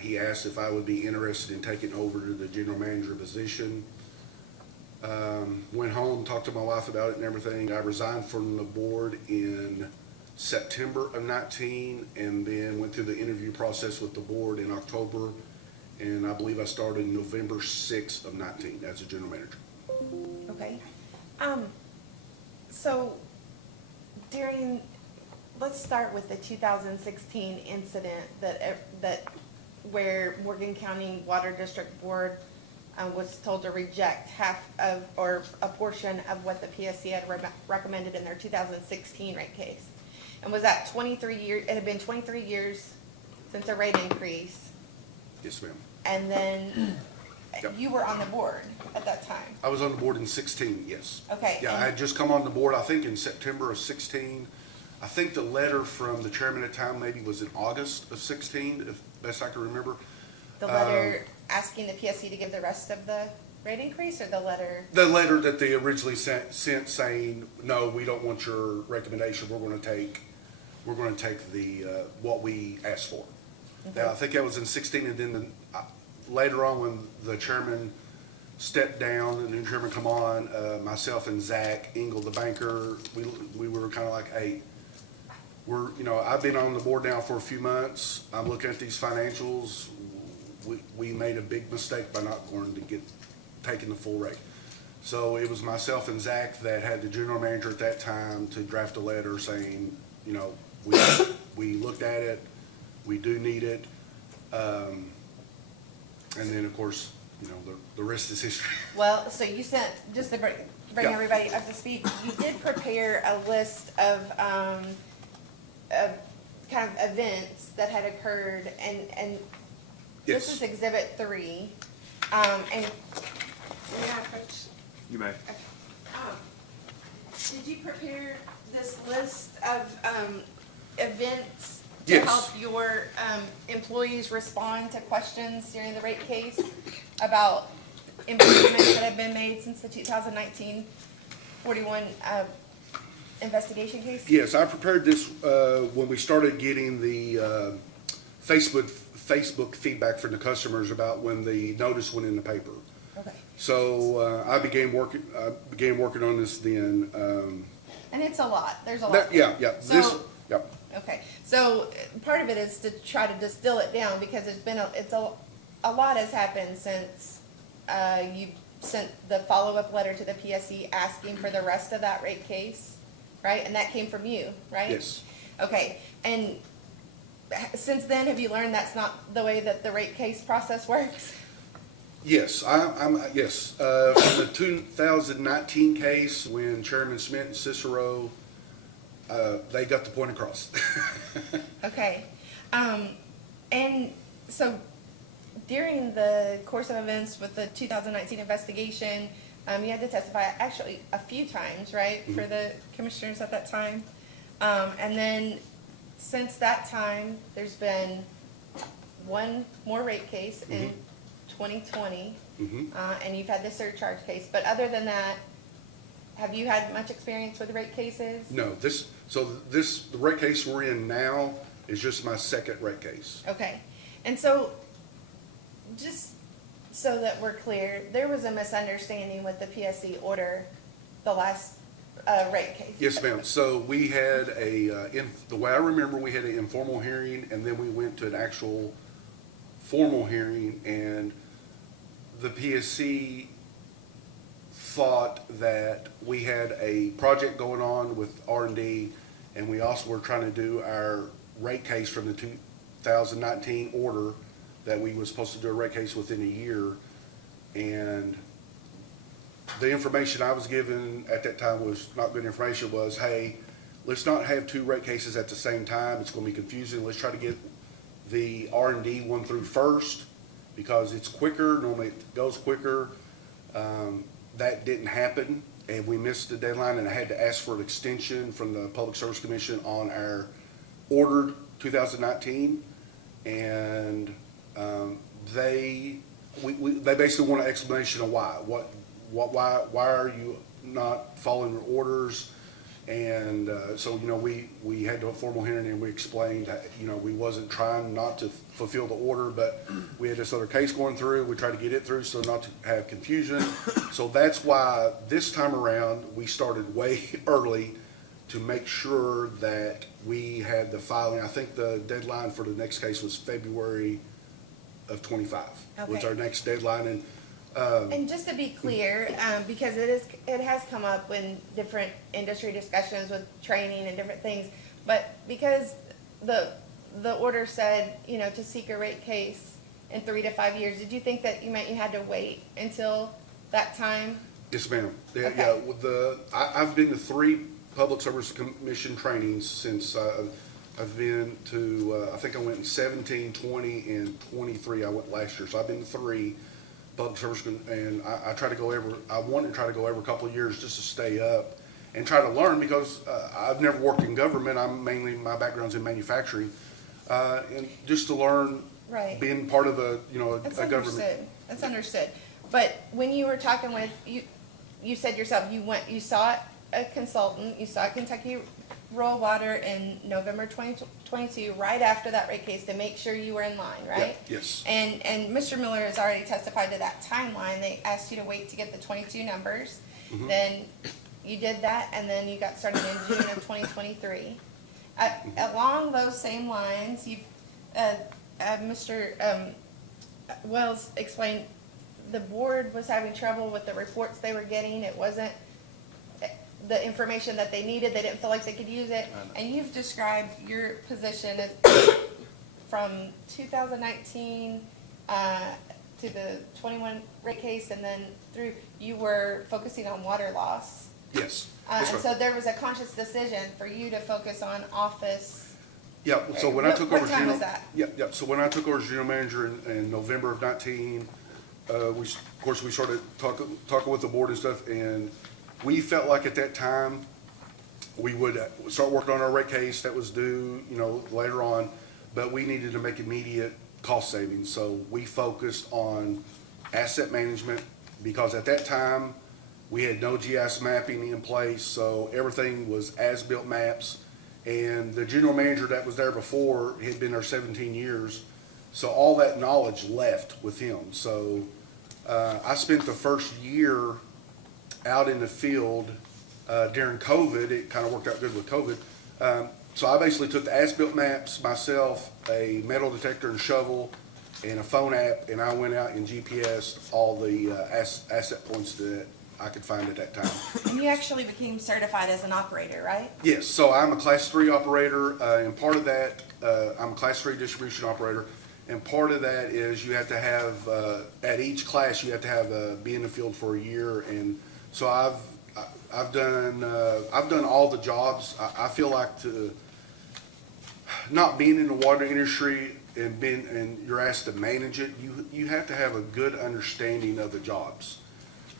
He asked if I would be interested in taking over the general manager position. Went home, talked to my wife about it and everything. I resigned from the board in September of 19, and then went through the interview process with the board in October, and I believe I started November 6th of 19 as a general manager. Okay. So let's start with the 2016 incident that where Morgan County Water District Board was told to reject half of, or a portion of what the PSC had recommended in their 2016 rate case. And was that 23 years, it had been 23 years since a rate increase, Yes, ma'am. and then Yep. you were on the board at that time. I was on the board in 16, yes. Okay. Yeah, I had just come on the board, I think in September of 16. I think the letter from the chairman at the time maybe was in August of 16, if best I can remember. The letter asking the PSC to give the rest of the rate increase, or the letter? The letter that they originally sent saying, no, we don't want your recommendation, we're gonna take the, what we asked for. Okay. Now, I think that was in 16, and then later on when the chairman stepped down and the new chairman come on, myself and Zach Engel, the banker, we were kind of like, hey, I've been on the board now for a few months. I'm looking at these financials. We made a big mistake by not going to taking the full rate. So it was myself and Zach that had the general manager at that time to draft a letter saying, we looked at it, we do need it. And then, of course, the rest is history. Well, so you sent, just to bring Yeah. everybody up to speed, you did prepare a list of kind of events that had occurred, and this Yes. is Exhibit 3. And You may. did you prepare this list of events to Yes. help your employees respond to questions during the rate case about improvements that have been made since the 2019 41, investigation case? Yes, I prepared this, when we started getting the, Facebook feedback from the customers about when the notice went in the paper. Okay. So, I began working on this then, And it's a lot, there's a lot. yeah, this, So- yep. Okay, so part of it is to try to distill it down, because a lot has happened since, you sent the follow-up letter to the PSC asking for the rest of that rate case, right? And that came from you, right? Yes. Okay, and since then, have you learned that's not the way that the rate case process works? Yes, yes, from the 2019 case, when Chairman Smith and Cicero, they got the point across. Okay, and so during the course of events with the 2019 investigation, you had to testify actually a few times, right, for the commissioners at that time? And then since that time, there's been one more rate case in 2020, and you've had the surcharge case. But other than that, have you had much experience with rate cases? No, the rate case we're in now is just my second rate case. Okay, and so, just so that we're clear, there was a misunderstanding with the PSC order, the last rate case. Yes, ma'am. So we had the way I remember, we had an informal hearing, and then we went to an actual formal hearing, and the PSC thought that we had a project going on with R&D, and we also were trying to do our rate case from the 2019 order, that we was supposed to do a rate case within a year. And the information I was given at that time was not good information, was, hey, let's not have two rate cases at the same time. It's gonna be confusing. Let's try to get the R&D one through first, because it's quicker. Normally it goes quicker. That didn't happen, and we missed the deadline, and I had to ask for an extension from the Public Service Commission on our ordered 2019. And they basically want an explanation of why. Why are you not following your orders? And so, we had a formal hearing, and we explained that, we wasn't trying not to fulfill the order, but we had this other case going through. We tried to get it through so not to have confusion. So that's why this time around, we started way early to make sure that we had the filing. I think the deadline for the next case was February of 25, was Okay. our next deadline. And just to be clear, because it has come up in different industry discussions with training and different things, but because the order said, to seek a rate case in 3 to 5 years, did you think that you had to wait until that time? Yes, ma'am. Okay. Yeah, I've been to 3 Public Service Commission trainings since I've been to, I think I went in 17, 20, and 23. I went last year, so I've been to 3 Public Service, and I try to go I want to try to go every couple of years just to stay up and try to learn, because I've never worked in government. My background's in manufacturing, and just to learn, Right. being part of a That's government. understood. That's understood. But when you were talking with, you said yourself, you saw a consultant, you saw Kentucky Rural Water in November 2022, right after that rate case, to make sure you were in line, right? Yeah, yes. And Mr. Miller has already testified to that timeline. They asked you to wait to get the 22 numbers. Then you did that, and then you got started in June of 2023. Along those same lines, Mr. Wells explained the board was having trouble with the reports they were getting. It wasn't the information that they needed. They didn't feel like they could use it. And you've described your position as from 2019 to the 21 rate case, and then through, you were focusing on water loss. Yes. And Yes, ma'am. so there was a conscious decision for you to focus on office. Yeah, so when I took over What time general. was that? Yeah, so when I took over as general manager in November of 19, we started talking with the board and stuff, and we felt like at that time, we would start working on our rate case that was due, later on, but we needed to make immediate cost savings. So we focused on asset management, because at that time, We had no GIS mapping in place, so everything was as-built maps. And the general manager that was there before had been there 17 years, so all that knowledge left with him. So I spent the first year out in the field during COVID. It kind of worked out good with COVID. So I basically took the as-built maps myself, a metal detector and shovel, and a phone app, and I went out and GPSed all the asset points that I could find at that time. And you actually became certified as an operator, right? Yes, so I'm a Class 3 operator, and part of that, I'm a Class 3 distribution operator, and part of that is you have to have, at each class, you have to have, be in the field for a year, and so I've done all the jobs. I feel like not being in the water industry and you're asked to manage it, you have to have a good understanding of the jobs.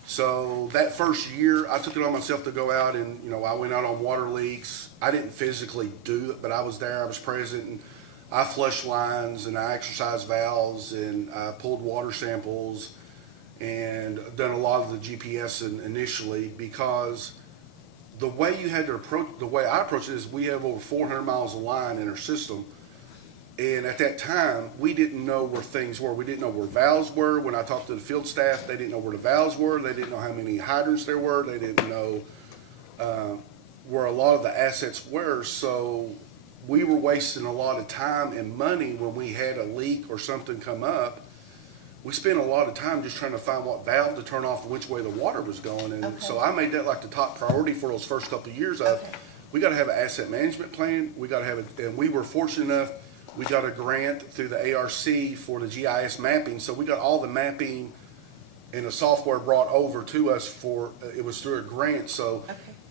So that first year, I took it on myself to go out and, I went out on water leaks. I didn't physically do it, but I was there, I was present, and I flushed lines and I exercised valves and I pulled water samples and done a lot of the GPS initially, because the way you had to approach, the way I approach it is we have over 400 miles of line in our system. And at that time, we didn't know where things were. We didn't know where valves were. When I talked to the field staff, they didn't know where the valves were. They didn't know how many hydrants there were. They didn't know where a lot of the assets were. So we were wasting a lot of time and money when we had a leak or something come up. We spent a lot of time just trying to find what valve to turn off and which way the water was going. And so I made that like the top priority for those first couple of years of, we got to have an asset management plan. We got to have it, and we were fortunate enough, we got a grant through the ARC for the GIS mapping, so we got all the mapping and the software brought over to us it was through a grant, so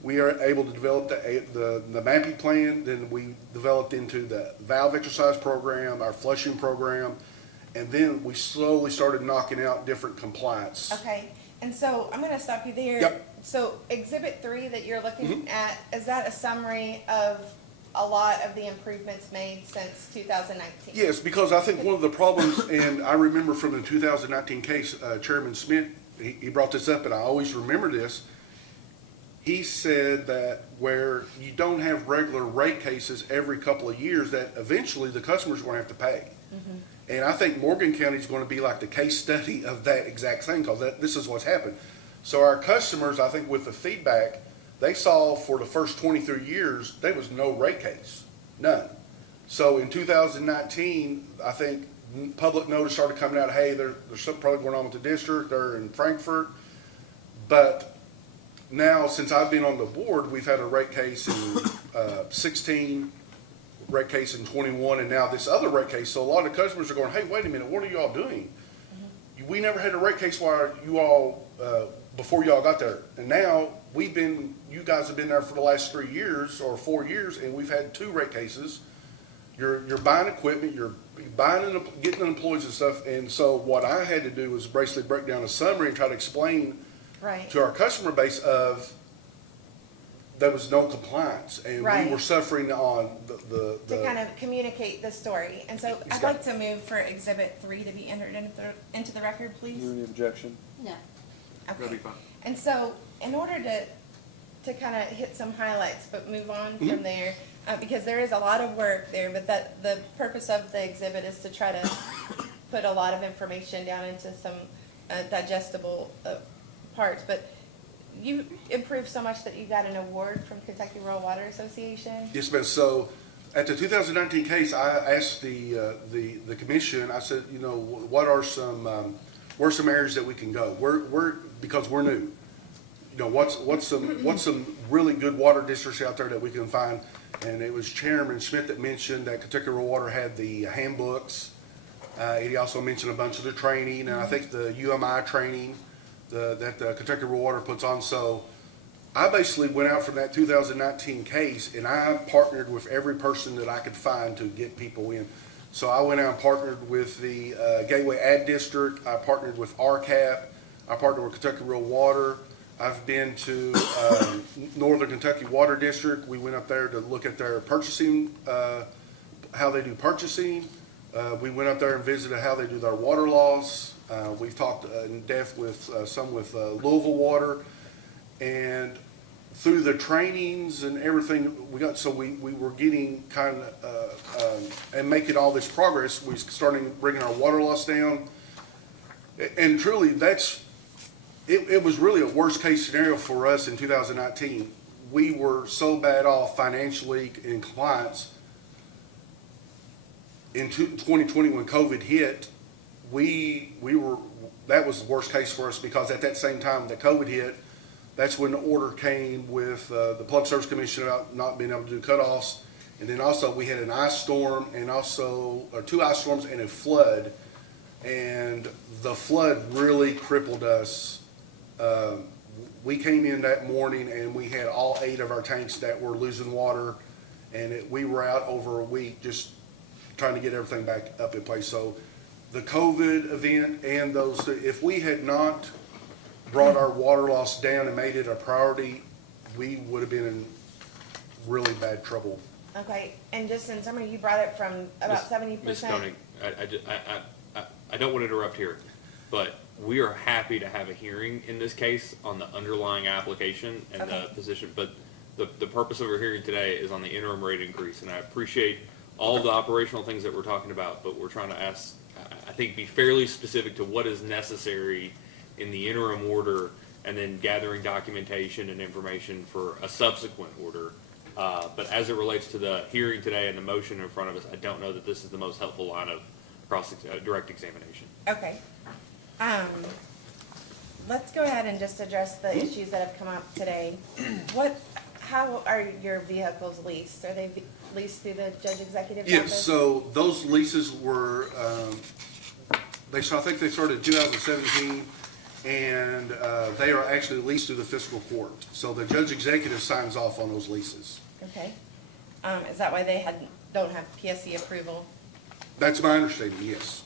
we are able to develop the mapping plan. Then we developed into the valve exercise program, our flushing program, and then we slowly started knocking out different compliance. Okay, and so I'm gonna stop you there. Yep. So Exhibit 3 that you're looking at, is that a summary of a lot of the improvements made since 2019? Yes, because I think one of the problems, and I remember from the 2019 case, Chairman Smith, he brought this up, and I always remember this. He said that where you don't have regular rate cases every couple of years, that eventually the customer's going to have to pay. And I think Morgan County is going to be like the case study of that exact thing, because this is what's happened. So our customers, I think with the feedback, they saw for the first 23 years, there was no rate case, none. So in 2019, I think public notice started coming out, hey, there's something probably going on with the district, they're in Frankfurt. But now, since I've been on the board, we've had a rate case in 16, rate case in 21, and now this other rate case. So a lot of customers are going, hey, wait a minute, what are y'all doing? We never had a rate case while you all, before y'all got there. And now, you guys have been there for the last 3 years or 4 years, and we've had 2 rate cases. You're buying equipment, you're buying and getting employees and stuff. And so what I had to do was basically break down a summary and try to explain to our customer base of there was no compliance, and we were suffering on the to kind of communicate the story. And so I'd like to move for Exhibit 3 to be entered into the record, please. Any objection? No. That'll be fine. And so, in order to kind of hit some highlights, but move on from there, because there is a lot of work there, but the purpose of the exhibit is to try to put a lot of information down into some digestible parts. But you improved so much that you got an award from Kentucky Rural Water Association. Yes, ma'am. So at the 2019 case, I asked the commission, I said, what are some areas that we can go? Because we're new. What's some really good water districts out there that we can find? And it was Chairman Smith that mentioned that Kentucky Rural Water had the handbooks. He also mentioned a bunch of the training, and I think the UMI training that the Kentucky Rural Water puts on. So I basically went out from that 2019 case, and I partnered with every person that I could find to get people in. So I went out and partnered with the Gateway Ad District. I partnered with RCAP. I partnered with Kentucky Rural Water. I've been to Northern Kentucky Water District. We went up there to look at their purchasing, how they do purchasing. We went up there and visited how they do their water laws. We've talked in depth with some with Louisville Water. And through the trainings and everything we got, so we were getting kind of, and making all this progress, we starting bringing our water loss down. And truly, it was really a worst case scenario for us in 2019. We were so bad off financially in compliance. In 2020, when COVID hit, that was the worst case for us, because at that same time that COVID hit, that's when the order came with the Public Service Commission about not being able to do cutoffs. And then also we had an ice storm and two ice storms and a flood. And the flood really crippled us. We came in that morning and we had all 8 of our tanks that were losing water. And we were out over a week just trying to get everything back up in place. So the COVID event and those, if we had not brought our water loss down and made it a priority, we would have been in really bad trouble. Okay, and just in summary, you brought it from about 70%. Ms. Koenig, I don't want to interrupt here, but we are happy to have a hearing in this case on the underlying application and Okay. the position, but the purpose of our hearing today is on the interim rate increase, and I appreciate all the operational things that we're talking about, but we're trying to ask, I think, be fairly specific to what is necessary in the interim order, and then gathering documentation and information for a subsequent order. But as it relates to the hearing today and the motion in front of us, I don't know that this is the most helpful line of direct examination. Okay. Let's go ahead and just address the issues that have come up today. How are your vehicles leased? Are they leased through the judge executive's office? Yes, so those leases were, I think they started in 2017, and they are actually leased through the fiscal court. So the judge executive signs off on those leases. Okay. Is that why they don't have PSC approval? That's my understanding, yes.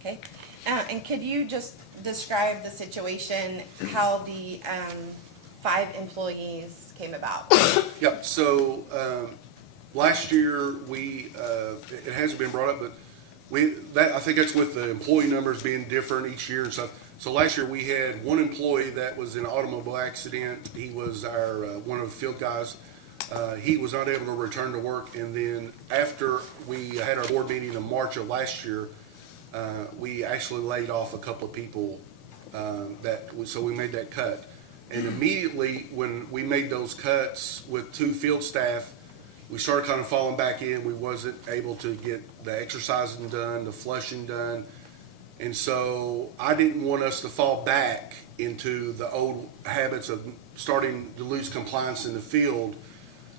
Okay. And could you just describe the situation, how the 5 employees came about? Yep, so last year, it hasn't been brought up, but I think that's with the employee numbers being different each year and stuff. So last year, we had one employee that was in an automobile accident. He was our one of the field guys. He was not able to return to work, and then after we had our board meeting in March of last year, we actually laid off a couple of people, so we made that cut. And immediately when we made those cuts with 2 field staff, we started kind of falling back in. We wasn't able to get the exercising done, the flushing done. And so I didn't want us to fall back into the old habits of starting to lose compliance in the field.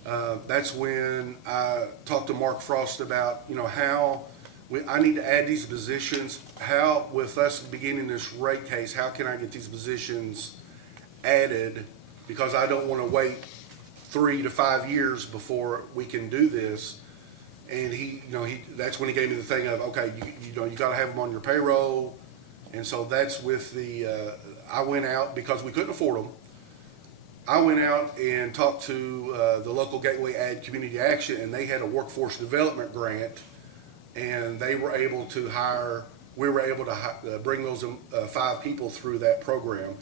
That's when I talked to Mark Frost about, how I need to add these positions. How, with us beginning this rate case, how can I get these positions added? Because I don't want to wait 3 to 5 years before we can do this. And that's when he gave me the thing of, okay, you got to have them on your payroll. And so that's with I went out because we couldn't afford them. I went out and talked to the local Gateway Ad Community Action, and they had a workforce development grant, and they were able to we were able to bring those 5 people through that program.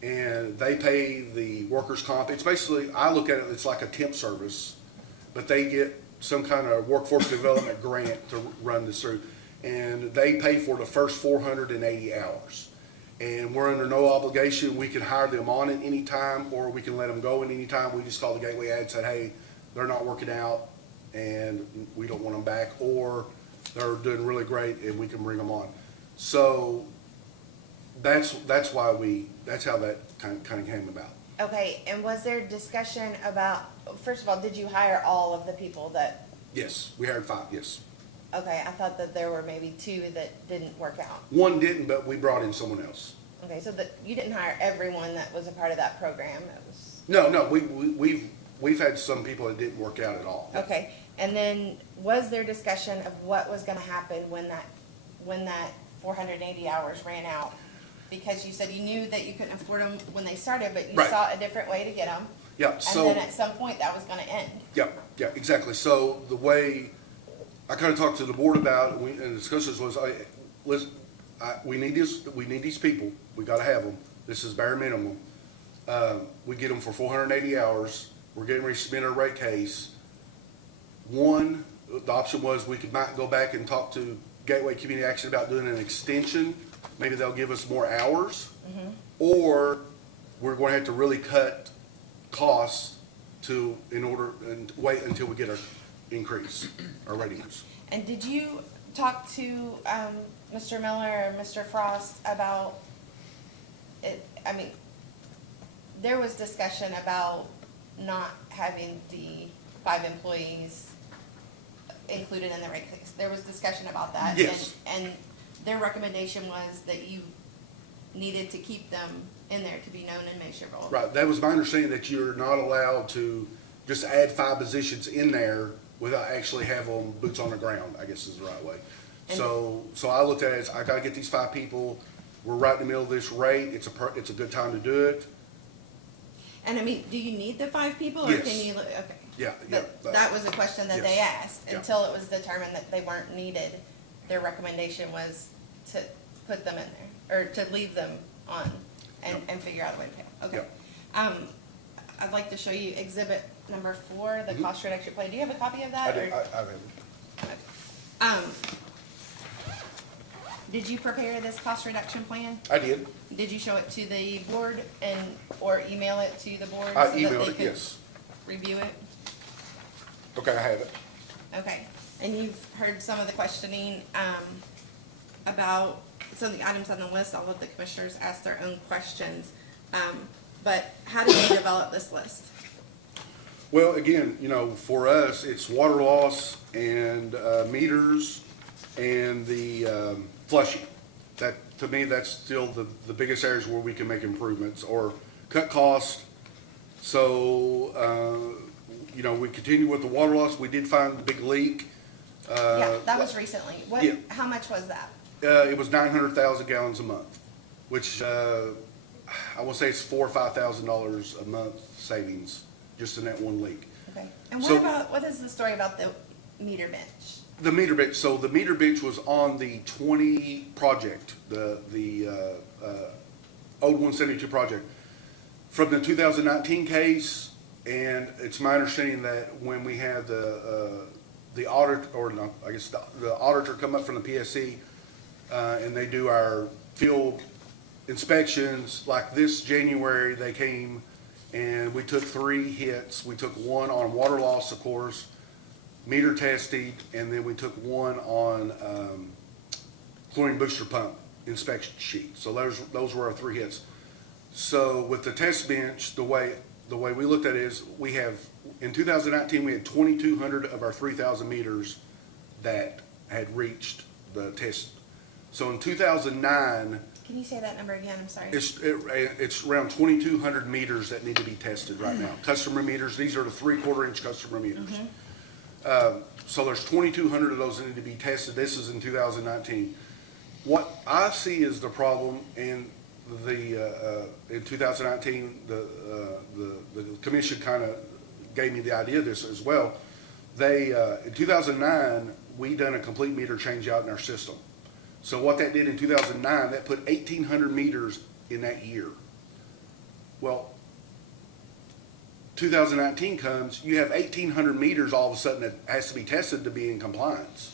And they pay the workers' comp. It's basically, I look at it, it's like a temp service, but they get some kind of workforce development grant to run this through. And they pay for the first 480 hours. And we're under no obligation. We can hire them on at any time, or we can let them go at any time. We just call the Gateway Ad and say, hey, they're not working out and we don't want them back, or they're doing really great and we can bring them on. So that's how that kind of came about. Okay, and was there discussion about, first of all, did you hire all of the people that? Yes, we hired 5, yes. Okay, I thought that there were maybe 2 that didn't work out. One didn't, but we brought in someone else. Okay, so you didn't hire everyone that was a part of that program. It was. No, we've had some people that didn't work out at all. Okay, and then was there discussion of what was gonna happen when that 480 hours ran out? Because you said you knew that you couldn't afford them when they started, but you Right. saw a different way to get them. Yeah, And so, then at some point, that was gonna end. yeah, exactly. So the way I kind of talked to the board about it, and the discussions was, we need these people. We got to have them. This is bare minimum. We get them for 480 hours. We're getting ready to submit our rate case. One, the option was we might go back and talk to Gateway Community Action about doing an extension. Maybe they'll give us more hours. Or we're going to have to really cut costs and wait until we get our increase, our ratings. And did you talk to, Mr. Miller or Mr. Frost about it? I mean, there was discussion about not having the 5 employees included in the rate case. There was discussion about that. Yes. And their recommendation was that you needed to keep them in there to be known and measurable. Right, that was my understanding, that you're not allowed to just add 5 positions in there without actually have them boots on the ground, I guess is the right way. So I looked at it as, I gotta get these 5 people, we're right in the middle of this rate, it's a good time to do it. And I mean, do you need the 5 people, or Yes. can you, okay. Yeah. That was a question that they Yes. asked. Yeah. Until it was determined that they weren't needed, their recommendation was to put them in there, or to leave them on and figure out a way to pay them. Okay. I'd like to show you exhibit number 4, the cost reduction plan. Do you have a copy of that? I Or- Did you prepare this cost reduction plan? did. Did you show it to the board or email it to the board? I so that emailed they it, could yes. Review it? Okay, I have it. Okay, and you've heard some of the questioning, about some of the items on the list. All of the commissioners asked their own questions. But how did you develop this list? Well, again, for us, it's water loss and meters and the flushing. That, to me, that's still the biggest areas where we can make improvements or cut costs. So, we continue with the water loss. We did find the big leak. Yeah, that was recently. yeah. How much was that? It was 900,000 gallons a month, which I will say it's $4,000 or $5,000 a month savings just in that one leak. Okay, and So- what is the story about the meter bench? The meter bench. So the meter bench was on the 20 project, the Old 172 project, from the 2019 case. And it's my understanding that when we had the audit, or no, I guess the auditor come up from the PSC, and they do our field inspections, like this January, they came and we took 3 hits. We took one on water loss, of course, meter testing, and then we took one on chlorine booster pump inspection sheet. So those were our 3 hits. So with the test bench, the way we looked at it is, we have, in 2019, we had 2,200 of our 3,000 meters that had reached the test. So in 2009, Can you say that number again? I'm sorry. it's around 2,200 meters that need to be tested right now. Customer meters, these are the 3/4 inch customer meters. So there's 2,200 of those that need to be tested. This is in 2019. What I see is the problem in in 2019, the commission kind of gave me the idea of this as well. They, in 2009, we done a complete meter change out in our system. So what that did in 2009, that put 1,800 meters in that year. Well, 2019 comes, you have 1,800 meters all of a sudden that has to be tested to be in compliance.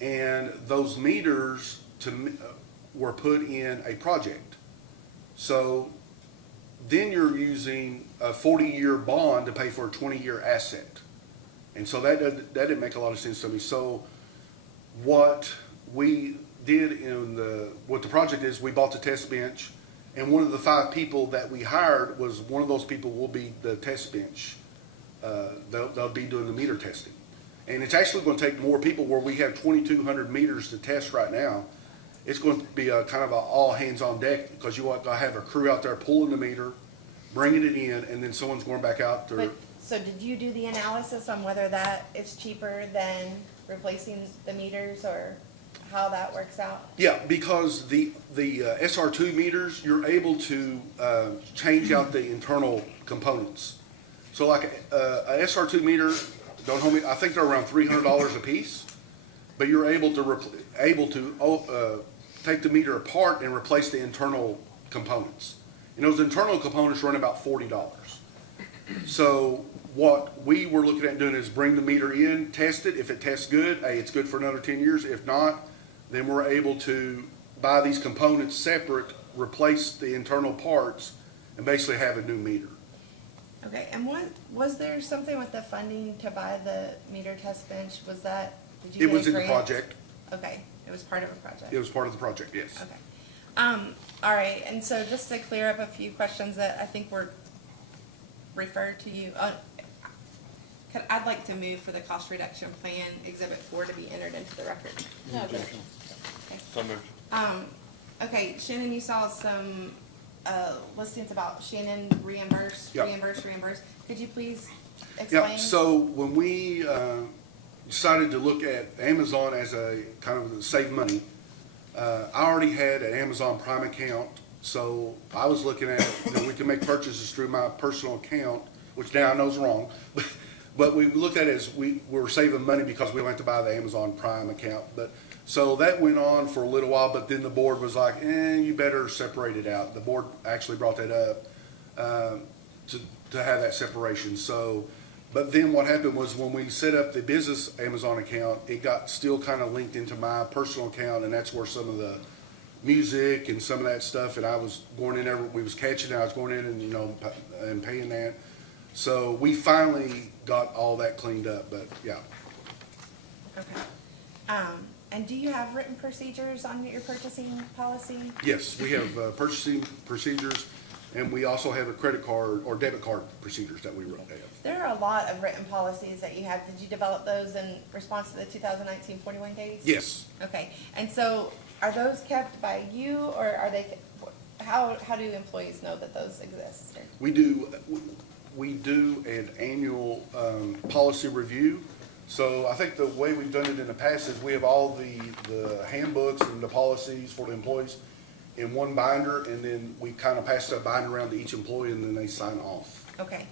And those meters were put in a project. So then you're using a 40-year bond to pay for a 20-year asset. And so that didn't make a lot of sense to me. So what we did what the project is, we bought the test bench, and one of the 5 people that we hired was one of those people will be the test bench. They'll be doing the meter testing. And it's actually going to take more people, where we have 2,200 meters to test right now. It's going to be a kind of all hands on deck, because you want to have a crew out there pulling the meter, bringing it in, and then someone's going back out to. So did you do the analysis on whether that is cheaper than replacing the meters, or how that works out? Yeah, because the SR2 meters, you're able to change out the internal components. So like a SR2 meter, don't hold me, I think they're around $300 a piece, but you're able to take the meter apart and replace the internal components. and those internal components run about $40. So what we were looking at doing is bring the meter in, test it. If it tests good, hey, it's good for another 10 years. If not, then we're able to buy these components separate, replace the internal parts, and basically have a new meter. Okay, and was there something with the funding to buy the meter test bench? Was that, did you It get a was in the grant? project. Okay, it was part of a project. It was part of the project, yes. Okay. All right, and so just to clear up a few questions that I think were referred to you, I'd like to move for the cost reduction plan, Exhibit 4, to be entered into the record. No, but So moved. Okay, Shannon, you saw some listings about Shannon reimburse. Yep. Could you please explain? Yeah, so when we decided to look at Amazon as a kind of save money, I already had an Amazon Prime account, so I was looking at, we can make purchases through my personal account, which now I know is wrong, but we looked at it as we were saving money because we don't have to buy the Amazon Prime account. But so that went on for a little while, but then the board was like, you better separate it out. The board actually brought that up to have that separation. So, but then what happened was when we set up the business Amazon account, it got still kind of linked into my personal account, and that's where some of the music and some of that stuff, and I was going in there, we was catching it, I was going in and, and paying that. So we finally got all that cleaned up, but yeah. Okay. And do you have written procedures on your purchasing policy? Yes, we have purchasing procedures, and we also have a credit card or debit card procedures that we have. There are a lot of written policies that you have. Did you develop those in response to the 2019 41 days? Yes. Okay, and so are those kept by you, or are they, how do employees know that those exist? We do an annual policy review. So I think the way we've done it in the past is we have all the handbooks and the policies for the employees in one binder, and then we kind of pass that binder around to each employee, and then they sign off. Okay.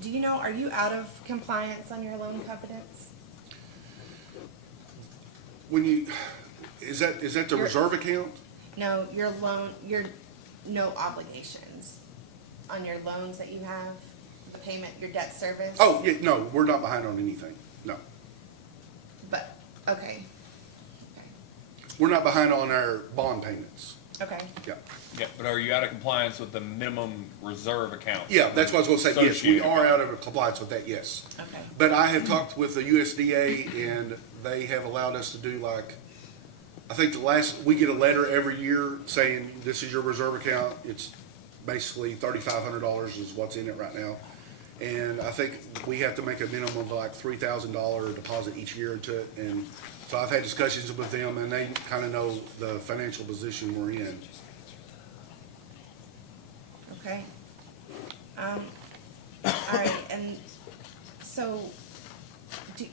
Do you know, are you out of compliance on your loan covenants? Is that the reserve account? No, your loan, your no obligations on your loans that you have, the payment, your debt service? Oh, yeah, no, we're not behind on anything, no. But, okay. We're not behind on our bond payments, Okay. yeah. Yeah, but are you out of compliance with the minimum reserve account? Yeah, that's what I was gonna say, yes, we Associated. are out of compliance with that, yes. Okay. But I have talked with the USDA, and they have allowed us to do like, I think we get a letter every year saying, this is your reserve account, it's basically $3,500 is what's in it right now. And I think we have to make a minimum of like $3,000 deposit each year into it, and so I've had discussions with them, and they kind of know the financial position we're in. Okay. All right, and so,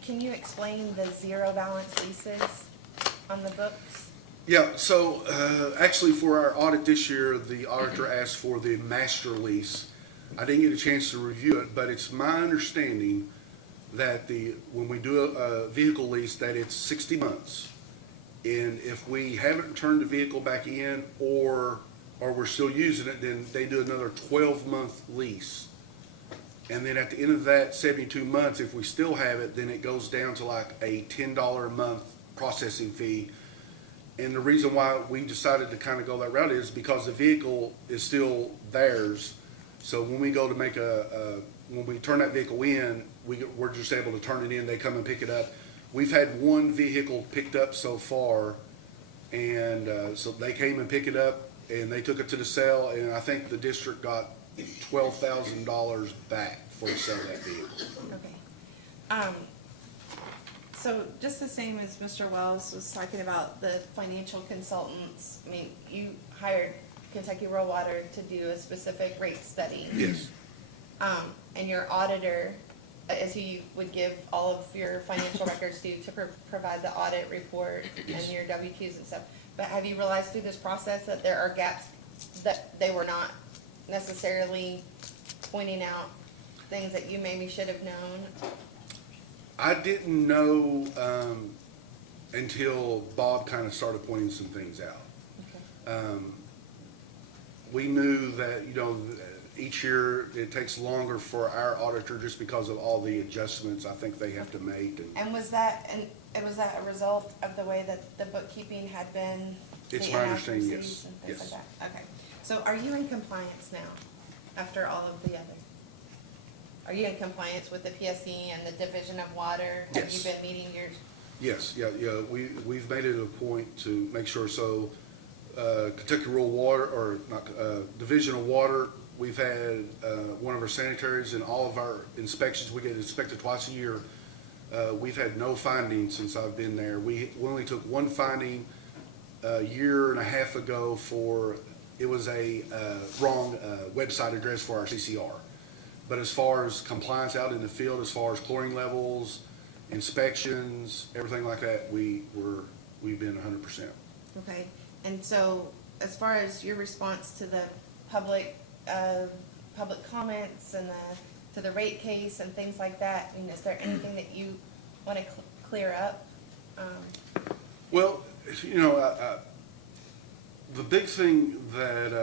can you explain the zero balance leases on the books? Yeah, so actually for our audit this year, the auditor asked for the master lease. I didn't get a chance to review it, but it's my understanding that when we do a vehicle lease, that it's 60 months. And if we haven't turned the vehicle back in or we're still using it, then they do another 12-month lease. And then at the end of that 72 months, if we still have it, then it goes down to like a $10 a month processing fee. And the reason why we decided to kind of go that route is because the vehicle is still theirs. So when we go to make when we turn that vehicle in, we're just able to turn it in, they come and pick it up. We've had one vehicle picked up so far, and so they came and picked it up, and they took it to the sale, and I think the district got $12,000 back for the sale of that vehicle. Okay. So just the same as Mr. Wells was talking about the financial consultants, I mean, you hired Kentucky Rural Water to do a specific rate study. Yes. And your auditor, as he would give all of your financial records to provide the audit report and your W-2s and stuff. But have you realized through this process that there are gaps that they were not necessarily pointing out things that you maybe should have known? I didn't know until Bob kind of started pointing some things out. Okay. we knew that, each year it takes longer for our auditor just because of all the adjustments I think they have to make. And was that a result of the way that the bookkeeping had been? It's the my understanding, inaccuracies yes. and things Yes. like that? Okay, so are you in compliance now, after all of the other? Are you in compliance with the PSE and the Division of Water? Have you Yes. been meeting your, Yes, yeah, we've made it a point to make sure, so, Kentucky Rural Water, or not, Division of Water, we've had, one of our sanitaries in all of our inspections, we get inspected twice a year. We've had no findings since I've been there. We only took one finding a year and a half ago it was a, wrong, website address for our CCR. But as far as compliance out in the field, as far as chlorine levels, inspections, everything like that, we've been 100%. okay, and so as far as your response to the public comments and to the rate case and things like that, I mean, is there anything that you want to clear up? Well, the big thing that,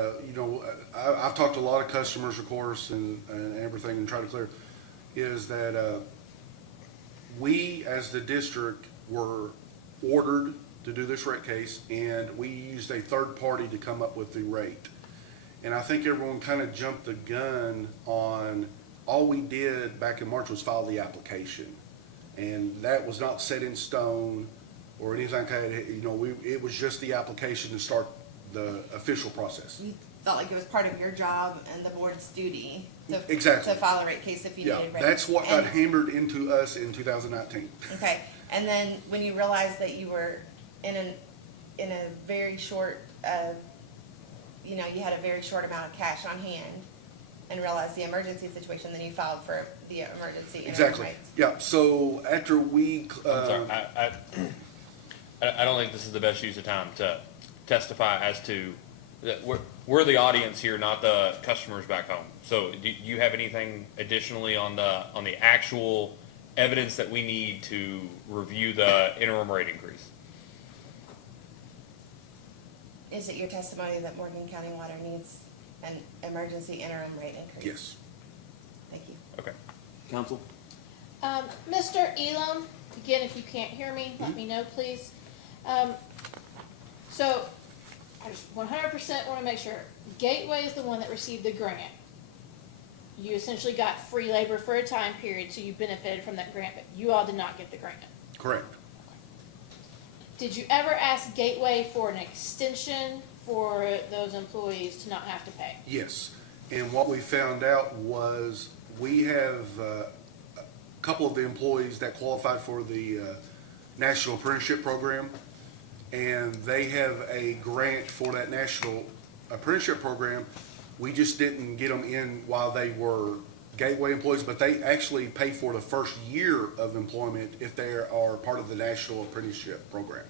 I've talked to a lot of customers, of course, and everything, and try to clear, is that we, as the district, were ordered to do this rate case, and we used a third party to come up with the rate. And I think everyone kind of jumped the gun on, all we did back in March was file the application. And that was not set in stone or anything like that. It was just the application to start the official process. You felt like it was part of your job and the board's duty Exactly. to file a rate case if you Yeah, needed rate. that's what got And- hammered into us in 2019. Okay, and then when you realized that you were in a very short, you had a very short amount of cash on hand and realized the emergency situation, then you filed for the emergency interim Exactly. rates. Yeah, so after we, I'm sorry, I don't think this is the best use of time to testify as to, that we're the audience here, not the customers back home. So do you have anything additionally on the actual evidence that we need to review the interim rate increase? Is it your testimony that Morgan County Water needs an emergency interim rate increase? yes. Thank you. Okay. Counsel? Mr. Elam, again, if you can't hear me, let me know, please. So, I just 100% want to make sure, Gateway is the one that received the grant. You essentially got free labor for a time period, so you benefited from that grant, but you all did not get the grant. Correct. Did you ever ask Gateway for an extension for those employees to not have to pay? Yes, and what we found out was we have a couple of the employees that qualified for the National Apprenticeship Program, and they have a grant for that National Apprenticeship Program. We just didn't get them in while they were Gateway employees, but they actually pay for the first year of employment if they are part of the National Apprenticeship Program.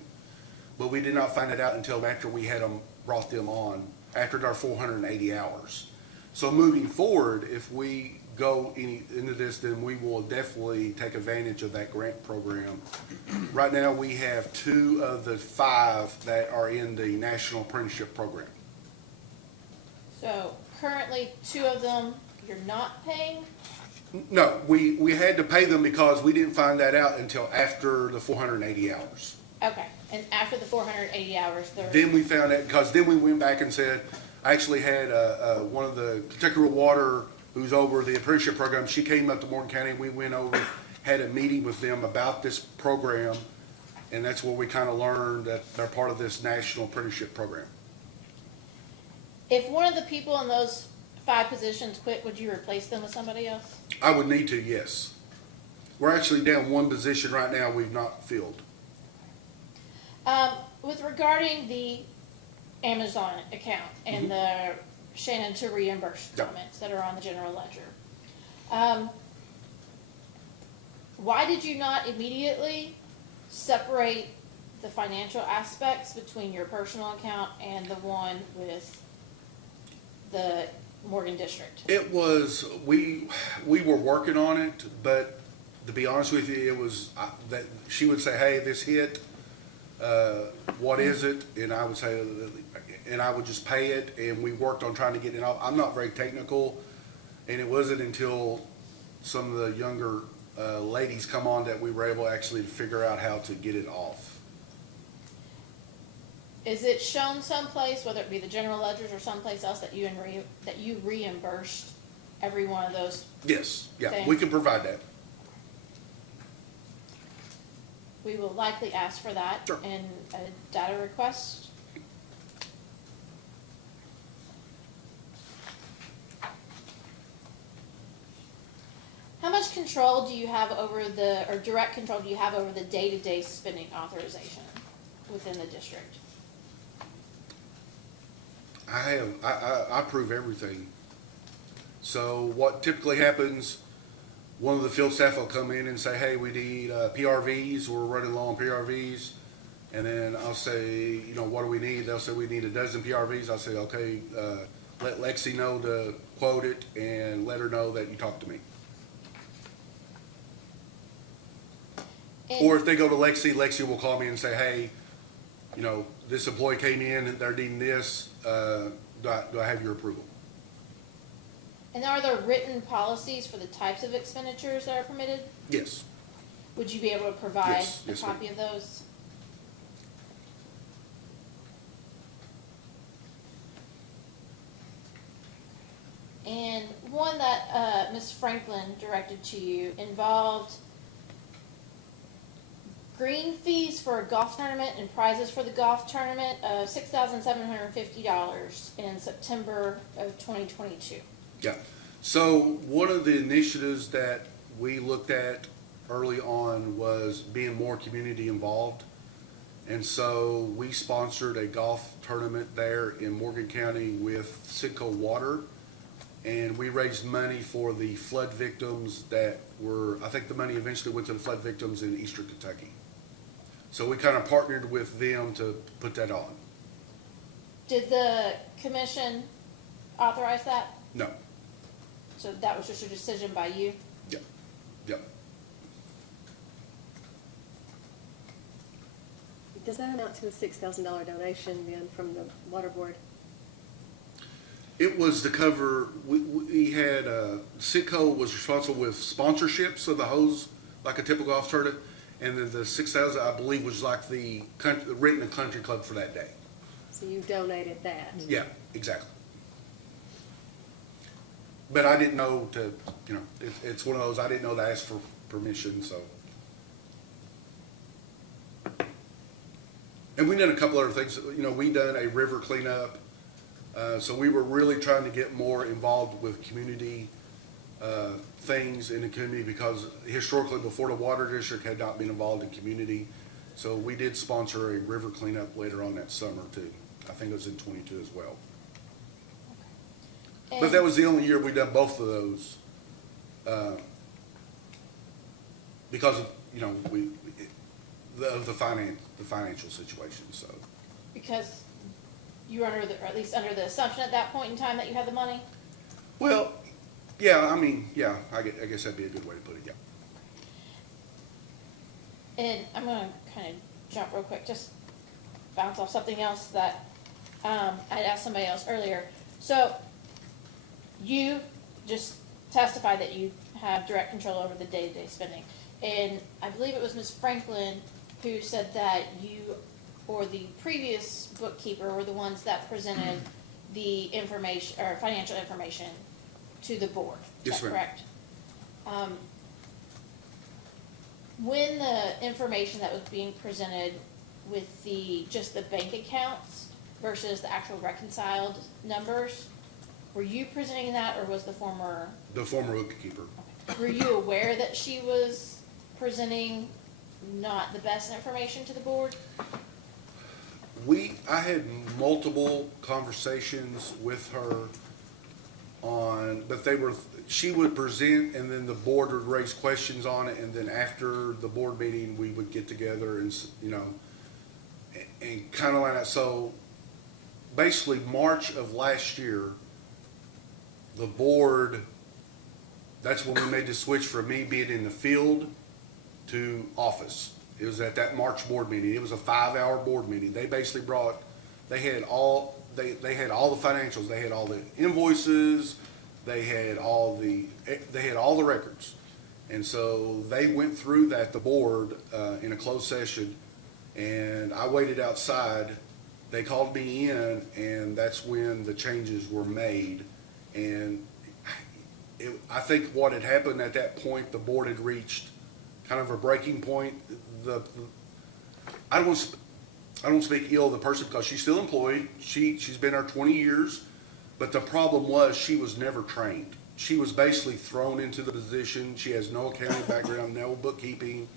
But we did not find it out until after we had brought them on, after our 480 hours. So moving forward, if we go into this, then we will definitely take advantage of that grant program. Right now, we have 2 of the 5 that are in the National Apprenticeship Program. So, currently, 2 of them you're not paying? No, we had to pay them because we didn't find that out until after the 480 hours. Okay, and after the 480 hours, they're... Then we found out, because then we went back and said, I actually had one of the Kentucky Rural Water, who's over the apprenticeship program, she came up to Morgan County, we went over, had a meeting with them about this program, and that's where we kind of learned that they're part of this National Apprenticeship Program. If one of the people in those 5 positions quit, would you replace them with somebody else? I would need to, yes. We're actually down 1 position right now we've not filled. With regarding the Amazon account and the Shannon to reimburse Yeah. comments that are on the general ledger, why did you not immediately separate the financial aspects between your personal account and the one with the Morgan District? It was, we were working on it, but to be honest with you, it was, that she would say, hey, this hit, what is it? And I would say, and I would just pay it, and we worked on trying to get it off. I'm not very technical, and it wasn't until some of the younger ladies come on that we were able actually to figure out how to get it off. Is it shown someplace, whether it be the general ledgers or someplace else, that you reimbursed every one of those? Yes, yeah, Okay. we can provide that. We will likely ask for that Sure. in a data request. How much control do you have over or direct control do you have over the day-to-day spending authorization within the district? I approve everything. So what typically happens, one of the field staff will come in and say, hey, we need PRVs, we're running low on PRVs. And then I'll say, what do we need? They'll say, we need a dozen PRVs. I'll say, okay, let Lexi know to quote it and let her know that you talked to me. And- Or if they go to Lexi, Lexi will call me and say, hey, this employee came in and they're needing this, do I have your approval? And are there written policies for the types of expenditures that are permitted? Yes. Would you be able to provide Yes, a yes, ma'am. copy of those? And one that Ms. Franklin directed to you involved green fees for a golf tournament and prizes for the golf tournament of $6,750 in September of 2022. Yeah. So one of the initiatives that we looked at early on was being more community involved. And so we sponsored a golf tournament there in Morgan County with Citgo Water. And we raised money for the flood victims that were, I think the money eventually went to the flood victims in eastern Kentucky. So we kind of partnered with them to put that on. Did the commission authorize that? No. So that was just a decision by you? Yep. Yep. Does that amount to a $6,000 donation then from the water board? It was to cover, we had, Citgo was responsible with sponsorships of the hose, like a typical golf tournament. And then the 6,000, I believe, was like the Renton Country Club for that day. So you donated that? Yeah, exactly. But I didn't know it's one of those, I didn't know to ask for permission, so. And we did a couple other things, we done a river cleanup. So we were really trying to get more involved with community things in the community because historically before the water district had not been involved in community. So we did sponsor a river cleanup later on that summer too. I think it was in 22 as well. But that was the only year we done both of those. Because of, the financial situation, so. Because you were under or at least under the assumption at that point in time that you had the money? Well, yeah, I guess that'd be a good way to put it, yeah. And I'm gonna kind of jump real quick, just bounce off something else that I'd asked somebody else earlier. So you just testified that you have direct control over the day-to-day spending. And I believe it was Ms. Franklin who said that you or the previous bookkeeper were the ones that presented the information or financial information to the board. Is Yes, that ma'am. correct? When the information that was being presented with just the bank accounts versus the actual reconciled numbers, were you presenting that or was the former? The former bookkeeper. Were you aware that she was presenting not the best information to the board? I had multiple conversations with her but she would present and then the board would raise questions on it, and then after the board meeting, we would get together and kind of like that. So basically March of last year, the board, that's when we made the switch from me being in the field to office. It was at that March board meeting. It was a 5-hour board meeting. They basically they had they had all the financials, they had all the invoices, they had all the records. And so they went through that, the board, in a closed session, and I waited outside. They called me in, and that's when the changes were made. And I think what had happened at that point, the board had reached kind of a breaking point. I don't speak ill of the person because she's still employed. She's been there 20 years, but the problem was she was never trained. She was basically thrown into the position. She has no accounting background, no bookkeeping,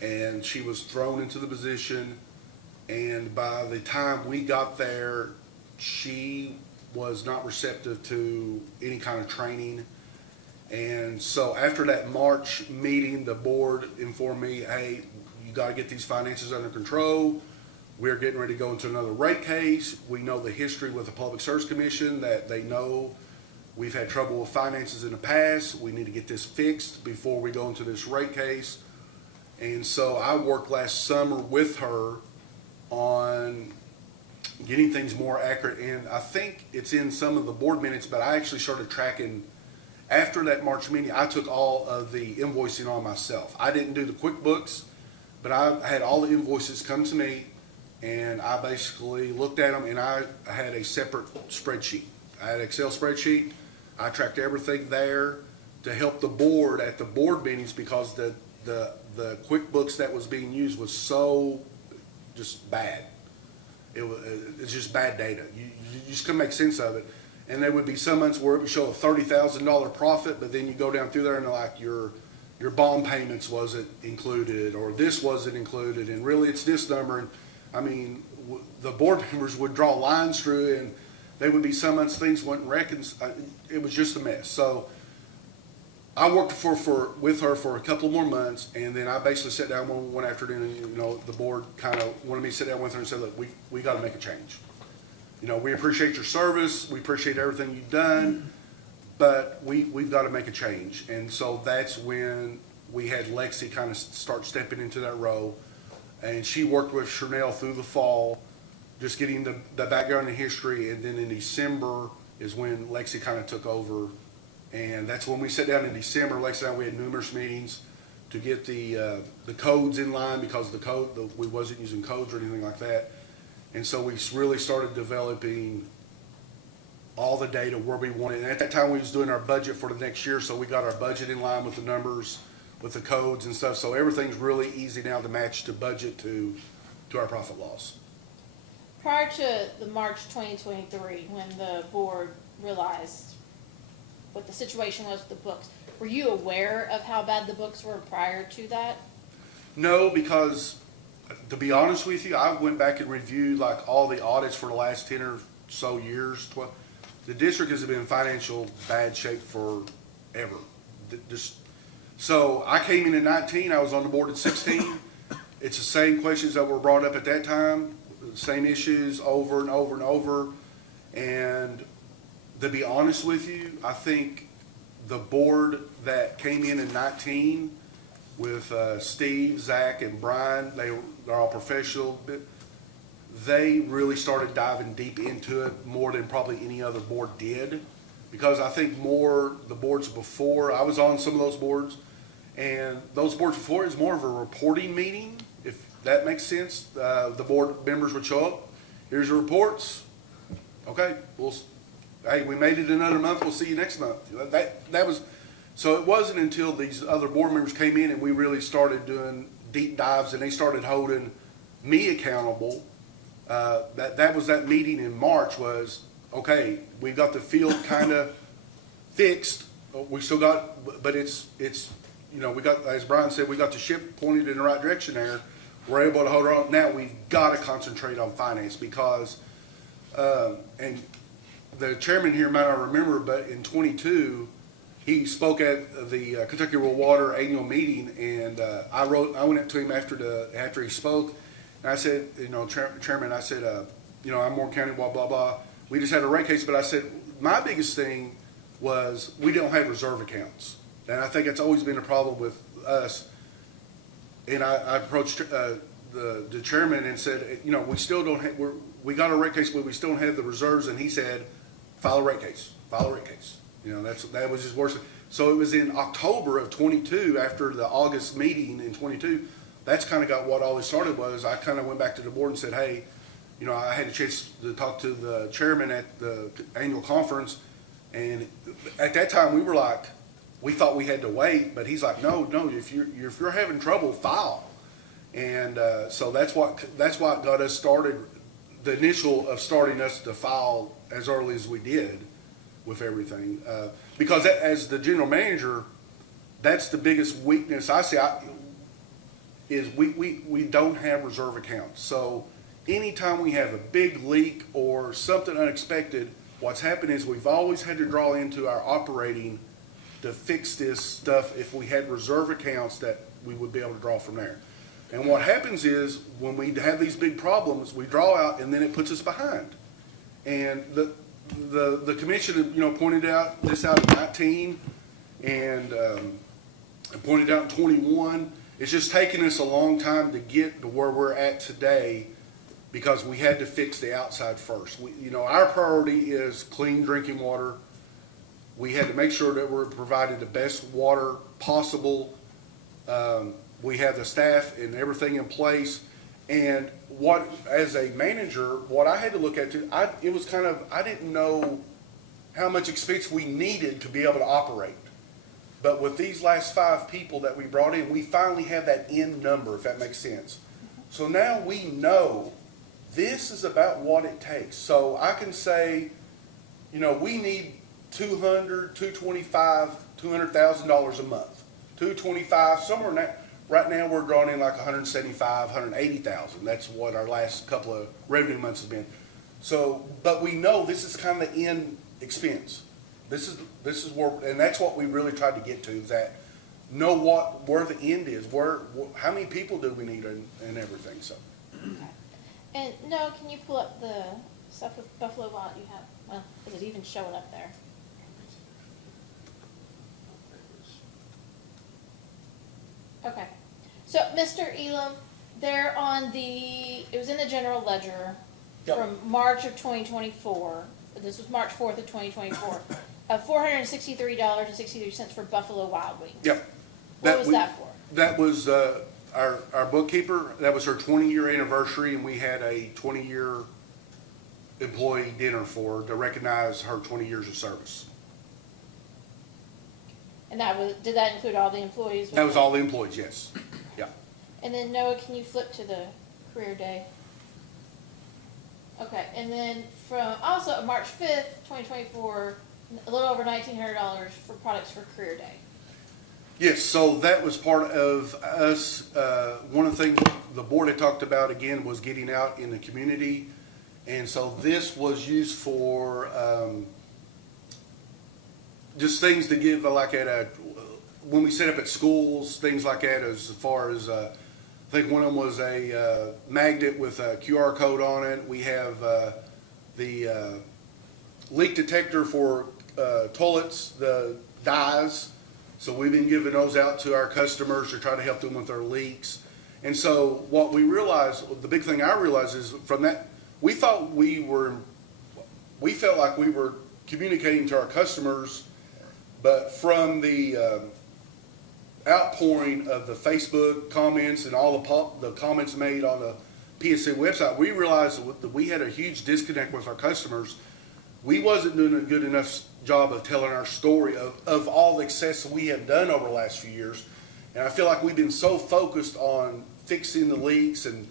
and she was thrown into the position. And by the time we got there, she was not receptive to any kind of training. And so after that March meeting, the board informed me, hey, you got to get these finances under control. We're getting ready to go into another rate case. We know the history with the Public Service Commission, that they know we've had trouble with finances in the past. We need to get this fixed before we go into this rate case. And so I worked last summer with her on getting things more accurate. And I think it's in some of the board minutes, but I actually started tracking. After that March meeting, I took all of the invoicing on myself. I didn't do the QuickBooks, but I had all the invoices come to me, and I basically looked at them, and I had a separate spreadsheet. I had an Excel spreadsheet. I tracked everything there to help the board at the board meetings, because the QuickBooks that was being used was so just bad. It's just bad data. You just couldn't make sense of it. And there would be some months where it would show a $30,000 profit, but then you go down through there and like your bond payments wasn't included, or this wasn't included, and really it's this number. And I mean, the board members would draw lines through, and there would be some months things wouldn't reconcile. It was just a mess. So I worked with her for a couple more months, and then I basically sat down one afternoon, and the board kind of wanted me to sit down with her and say, look, we got to make a change. We appreciate your service, we appreciate everything you've done, but we've got to make a change. And so that's when we had Lexi kind of start stepping into that role, and she worked with Chanel through the fall, just getting the background and history. And then in December is when Lexi kind of took over, and that's when we sat down in December. Lexi and I, we had numerous meetings to get the codes in line, because we wasn't using codes or anything like that. And so we really started developing all the data where we wanted. And at that time, we was doing our budget for the next year, so we got our budget in line with the numbers, with the codes and stuff. So everything's really easy now to match the budget to our profit loss. Prior to the March 2023, when the board realized what the situation was with the books, were you aware of how bad the books were prior to that? No, because to be honest with you, I went back and reviewed like all the audits for the last 10 or so years. The district has been in financial bad shape forever. So I came in 19, I was on the board in 16. It's the same questions that were brought up at that time, same issues over and over and over. And to be honest with you, I think the board that came in 19 with Steve, Zach, and Brian, they're all professional. They really started diving deep into it more than probably any other board did, because I think the boards before, I was on some of those boards, and those boards before is more of a reporting meeting, if that makes sense. The board members would show up, here's your reports, okay, hey, we made it another month, we'll see you next month. That was. So it wasn't until these other board members came in and we really started doing deep dives, and they started holding me accountable. That was that meeting in March was, okay, we got the field kind of fixed. We still got, but it's we got, as Brian said, we got the ship pointed in the right direction there. We're able to hold on. Now we've got to concentrate on finance, because, and the chairman here might not remember, but in 22, he spoke at the Kentucky Rural Water annual meeting, and I went up to him after he spoke, and I said, Chairman, I said, I'm Moore County, blah, blah, blah. We just had a rate case, but I said, my biggest thing was we don't have reserve accounts. And I think it's always been a problem with us. And I approached the chairman and said, you know, we still don't have, we got a rate case, but we still don't have the reserves, and he said, file a rate case, file a rate case. You know, that was his worst. So it was in October of 22, after the August meeting in 22, that's kind of got what all this started was, I kind of went back to the board and said, hey, you know, I had a chance to talk to the chairman at the annual conference, and at that time, we were like, we thought we had to wait, but he's like, no, if you're having trouble, file. And so that's what got us started, the initial of starting us to file as early as we did with everything. Because as the general manager, that's the biggest weakness I see, is we don't have reserve accounts. So anytime we have a big leak or something unexpected, what's happened is we've always had to draw into our operating to fix this stuff. If we had reserve accounts, that we would be able to draw from there. And what happens is when we have these big problems, we draw out and then it puts us behind. And the commission, you know, pointed out this out in 19 and pointed out in 21. It's just taken us a long time to get to where we're at today because we had to fix the outside first. You know, our priority is clean drinking water. We had to make sure that we're providing the best water possible. We have the staff and everything in place. And what, as a manager, what I had to look at too, it was kind of, I didn't know how much expense we needed to be able to operate. But with these last 5 people that we brought in, we finally have that end number, if that makes sense. So now we know this is about what it takes. So I can say, you know, we need $200,000, $225,000, $200,000 a month. $225,000, somewhere in that. Right now we're drawing in like $175,000, $180,000. That's what our last couple of revenue months has been. So, but we know this is kind of the end expense. This is where, and that's what we really tried to get to, is that know where the end is, how many people do we need and everything. So. Okay. And Noah, can you pull up the stuff with Buffalo Wild you have? Well, is it even showing up there? Okay. So, Mr. Elam, they're on it was in the general ledger Yep. from March of 2024. This was March 4th of 2024. Of $463.63 for Buffalo Wild Wings. Yep. What was that for? That was our bookkeeper. That was her 20-year anniversary, and we had a 20-year employee dinner for her to recognize her 20 years of service. And did that include all the employees? That was all the employees, yes. Yeah. And then Noah, can you flip to the career day? Okay, and then from also March 5th, 2024, a little over $1,900 for products for career day. Yes, so that was part of us. One of the things the board had talked about again was getting out in the community. And so this was used for just things to give, like when we set up at schools, things like that, as far as, I think one of them was a magnet with a QR code on it. We have the leak detector for toilets, the dyes. So we've been giving those out to our customers to try to help them with their leaks. And so what we realized, the big thing I realized is from that, we felt like we were communicating to our customers, but from the outpouring of the Facebook comments and all the comments made on the PSC website, we realized that we had a huge disconnect with our customers. We wasn't doing a good enough job of telling our story of all the success we have done over the last few years. And I feel like we've been so focused on fixing the leaks and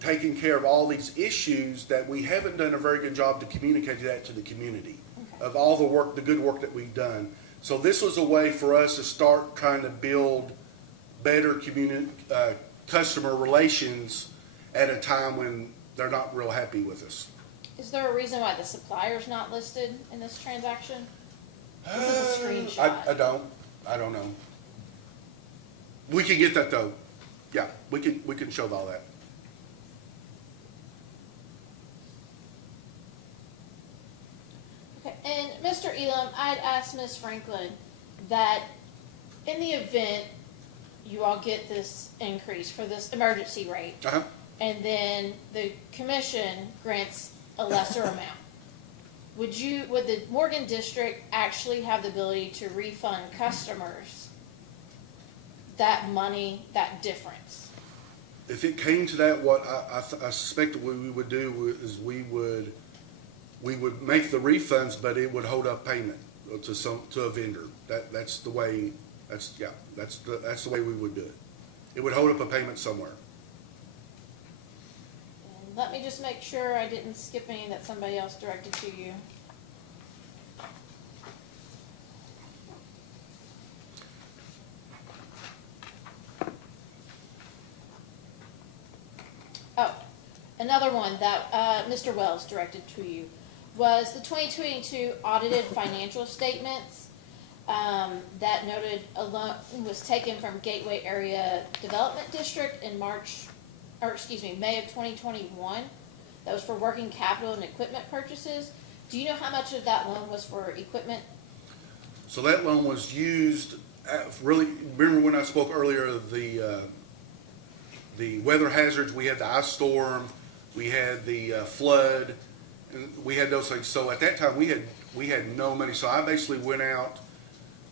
taking care of all these issues that we haven't done a very good job to communicate that to the community of all the good work that we've done. So this was a way for us to start trying to build better customer relations at a time when they're not real happy with us. Is there a reason why the supplier's not listed in this transaction? This is a screenshot. I don't know. We can get that though. Yeah, we can show all that. Okay, and Mr. Elam, I'd asked Ms. Franklin that in the event you all get this increase for this emergency rate, Uh-huh. and then the commission grants a lesser amount. Would the Morgan District actually have the ability to refund customers that money, that difference? If it came to that, what I suspect what we would do is we would make the refunds, but it would hold up payment to a vendor. That's the way we would do it. It would hold up a payment somewhere. And let me just make sure I didn't skip any that somebody else directed to you. Oh, another one that Mr. Wells directed to you was the 2022 audited financial statements that noted a loan was taken from Gateway Area Development District in May of 2021. That was for working capital and equipment purchases. Do you know how much of that loan was for equipment? So that loan was used, really, remember when I spoke earlier of the weather hazards? We had the ice storm, we had the flood, and we had those things. So at that time, we had no money. So I basically went out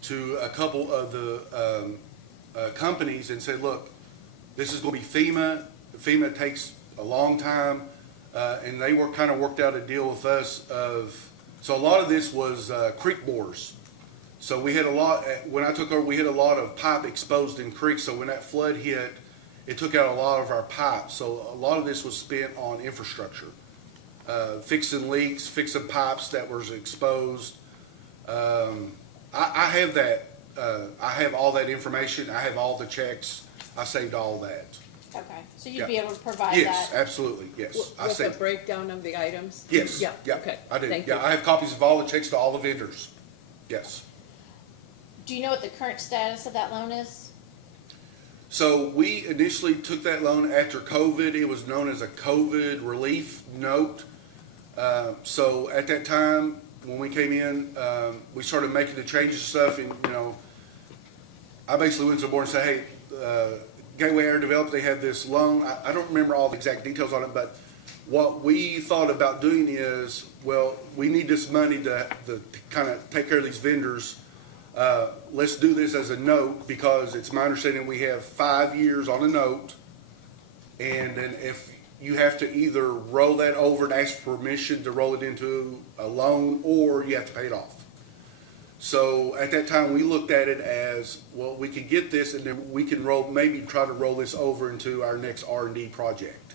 to a couple of the companies and said, look, this is going to be FEMA. FEMA takes a long time, and they kind of worked out a deal with us so a lot of this was creek bores. So we had a lot, when I took over, we had a lot of pipe exposed in creeks. So when that flood hit, it took out a lot of our pipes. So a lot of this was spent on infrastructure, fixing leaks, fixing pipes that was exposed. I have that. I have all that information. I have all the checks. I saved all that. Okay, so you'd Yeah. be able to provide Yes, that? absolutely, yes. I With a saved. breakdown of the items? Yes, Yeah, yeah, okay. I do. Thank Yeah, you. I have copies of all the checks to all the vendors. Yes. Do you know what the current status of that loan is? So we initially took that loan after COVID. It was known as a COVID relief note. So at that time, when we came in, we started making the changes and stuff, and, I basically went to the board and said, hey, Gateway Area Development, they have this loan. I don't remember all the exact details on it, but what we thought about doing is, well, we need this money to kind of take care of these vendors. Let's do this as a note, because it's my understanding we have 5 years on a note, and then if you have to either roll that over and ask for permission to roll it into a loan, or you have to pay it off. So at that time, we looked at it as, well, we could get this, and then we can maybe try to roll this over into our next R&D project.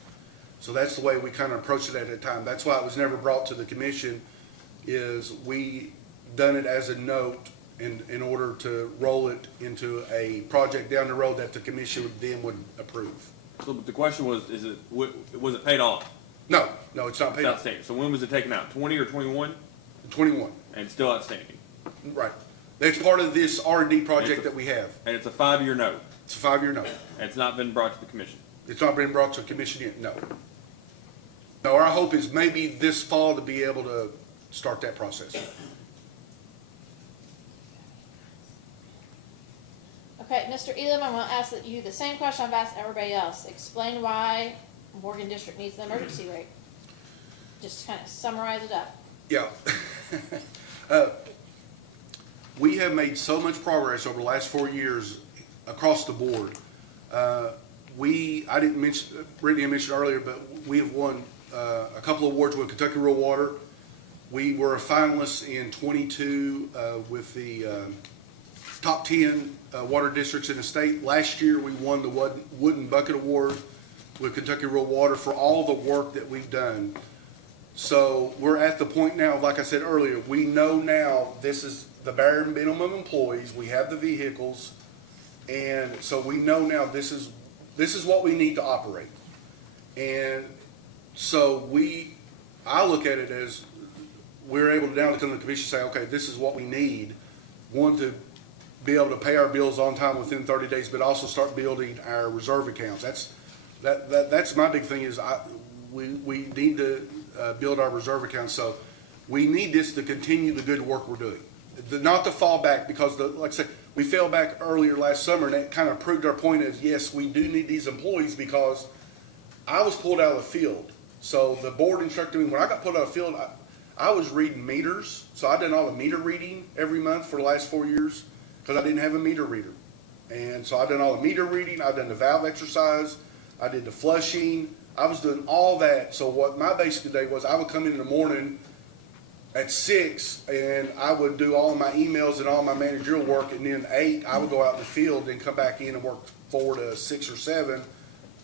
So that's the way we kind of approached it at the time. That's why it was never brought to the commission, is we done it as a note in order to roll it into a project down the road that the commission would approve. So but the question was, was it paid off? No, it's not It's paid off. outstanding. So when was it taken out? 20 or 21? 21, And it's still outstanding. right. That's part of this R&D project that we have. And it's a 5-year note. It's a 5-year note. And it's not been brought to the commission. It's not been brought to the commission yet, no. No, our hope is maybe this fall to be able to start that process. Okay, Mr. Elam, I'm gonna ask you the same question I've asked everybody else. Explain why Morgan District needs the emergency rate. Just kind of summarize it up. Yeah. We have made so much progress over the last 4 years across the board. I didn't mention, Brittany mentioned earlier, but we have won a couple of awards with Kentucky Rural Water. We were a finalist in 22 with the top 10 water districts in the state. Last year, we won the Wooden Bucket Award with Kentucky Rural Water for all the work that we've done. So we're at the point now, like I said earlier, we know now this is the bare minimum employees. We have the vehicles, and so we know now this is what we need to operate. And so I look at it as we're able to now come to the commission and say, okay, this is what we need. One, to be able to pay our bills on time within 30 days, but also start building our reserve accounts. That's my big thing is we need to build our reserve accounts. So we need this to continue the good work we're doing. Not to fall back, because like I said, we fell back earlier last summer, and that kind of proved our point as, yes, we do need these employees, because I was pulled out of the field. So the board instructed me, when I got pulled out of the field, I was reading meters. So I done all the meter reading every month for the last 4 years, because I didn't have a meter reader. And so I done all the meter reading, I done the valve exercise, I did the flushing, I was doing all that. So what my basic day was, I would come in the morning at 6, and I would do all of my emails and all my managerial work, and then 8, I would go out in the field and come back in and work 4 to 6 or 7,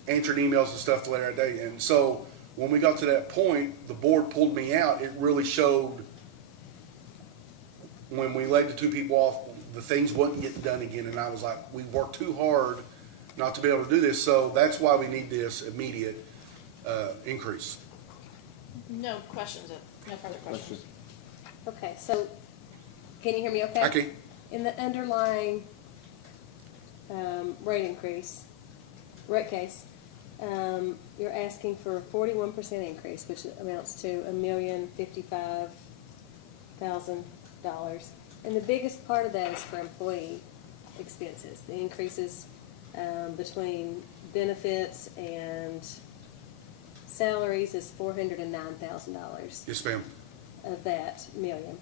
answering emails and stuff later that day. And so when we got to that point, the board pulled me out. It really showed when we laid the 2 people off, the things wouldn't get done again, and I was like, we worked too hard not to be able to do this, so that's why we need this immediate increase. No questions, no further questions. Okay, so, can you hear me okay? Okay. In the underlying, rate increase, rate case, you're asking for a 41% increase, which amounts to $1,055,000. And the biggest part of that is for employee expenses. The increases, between benefits and salaries is $409,000 Yes, ma'am. of that million.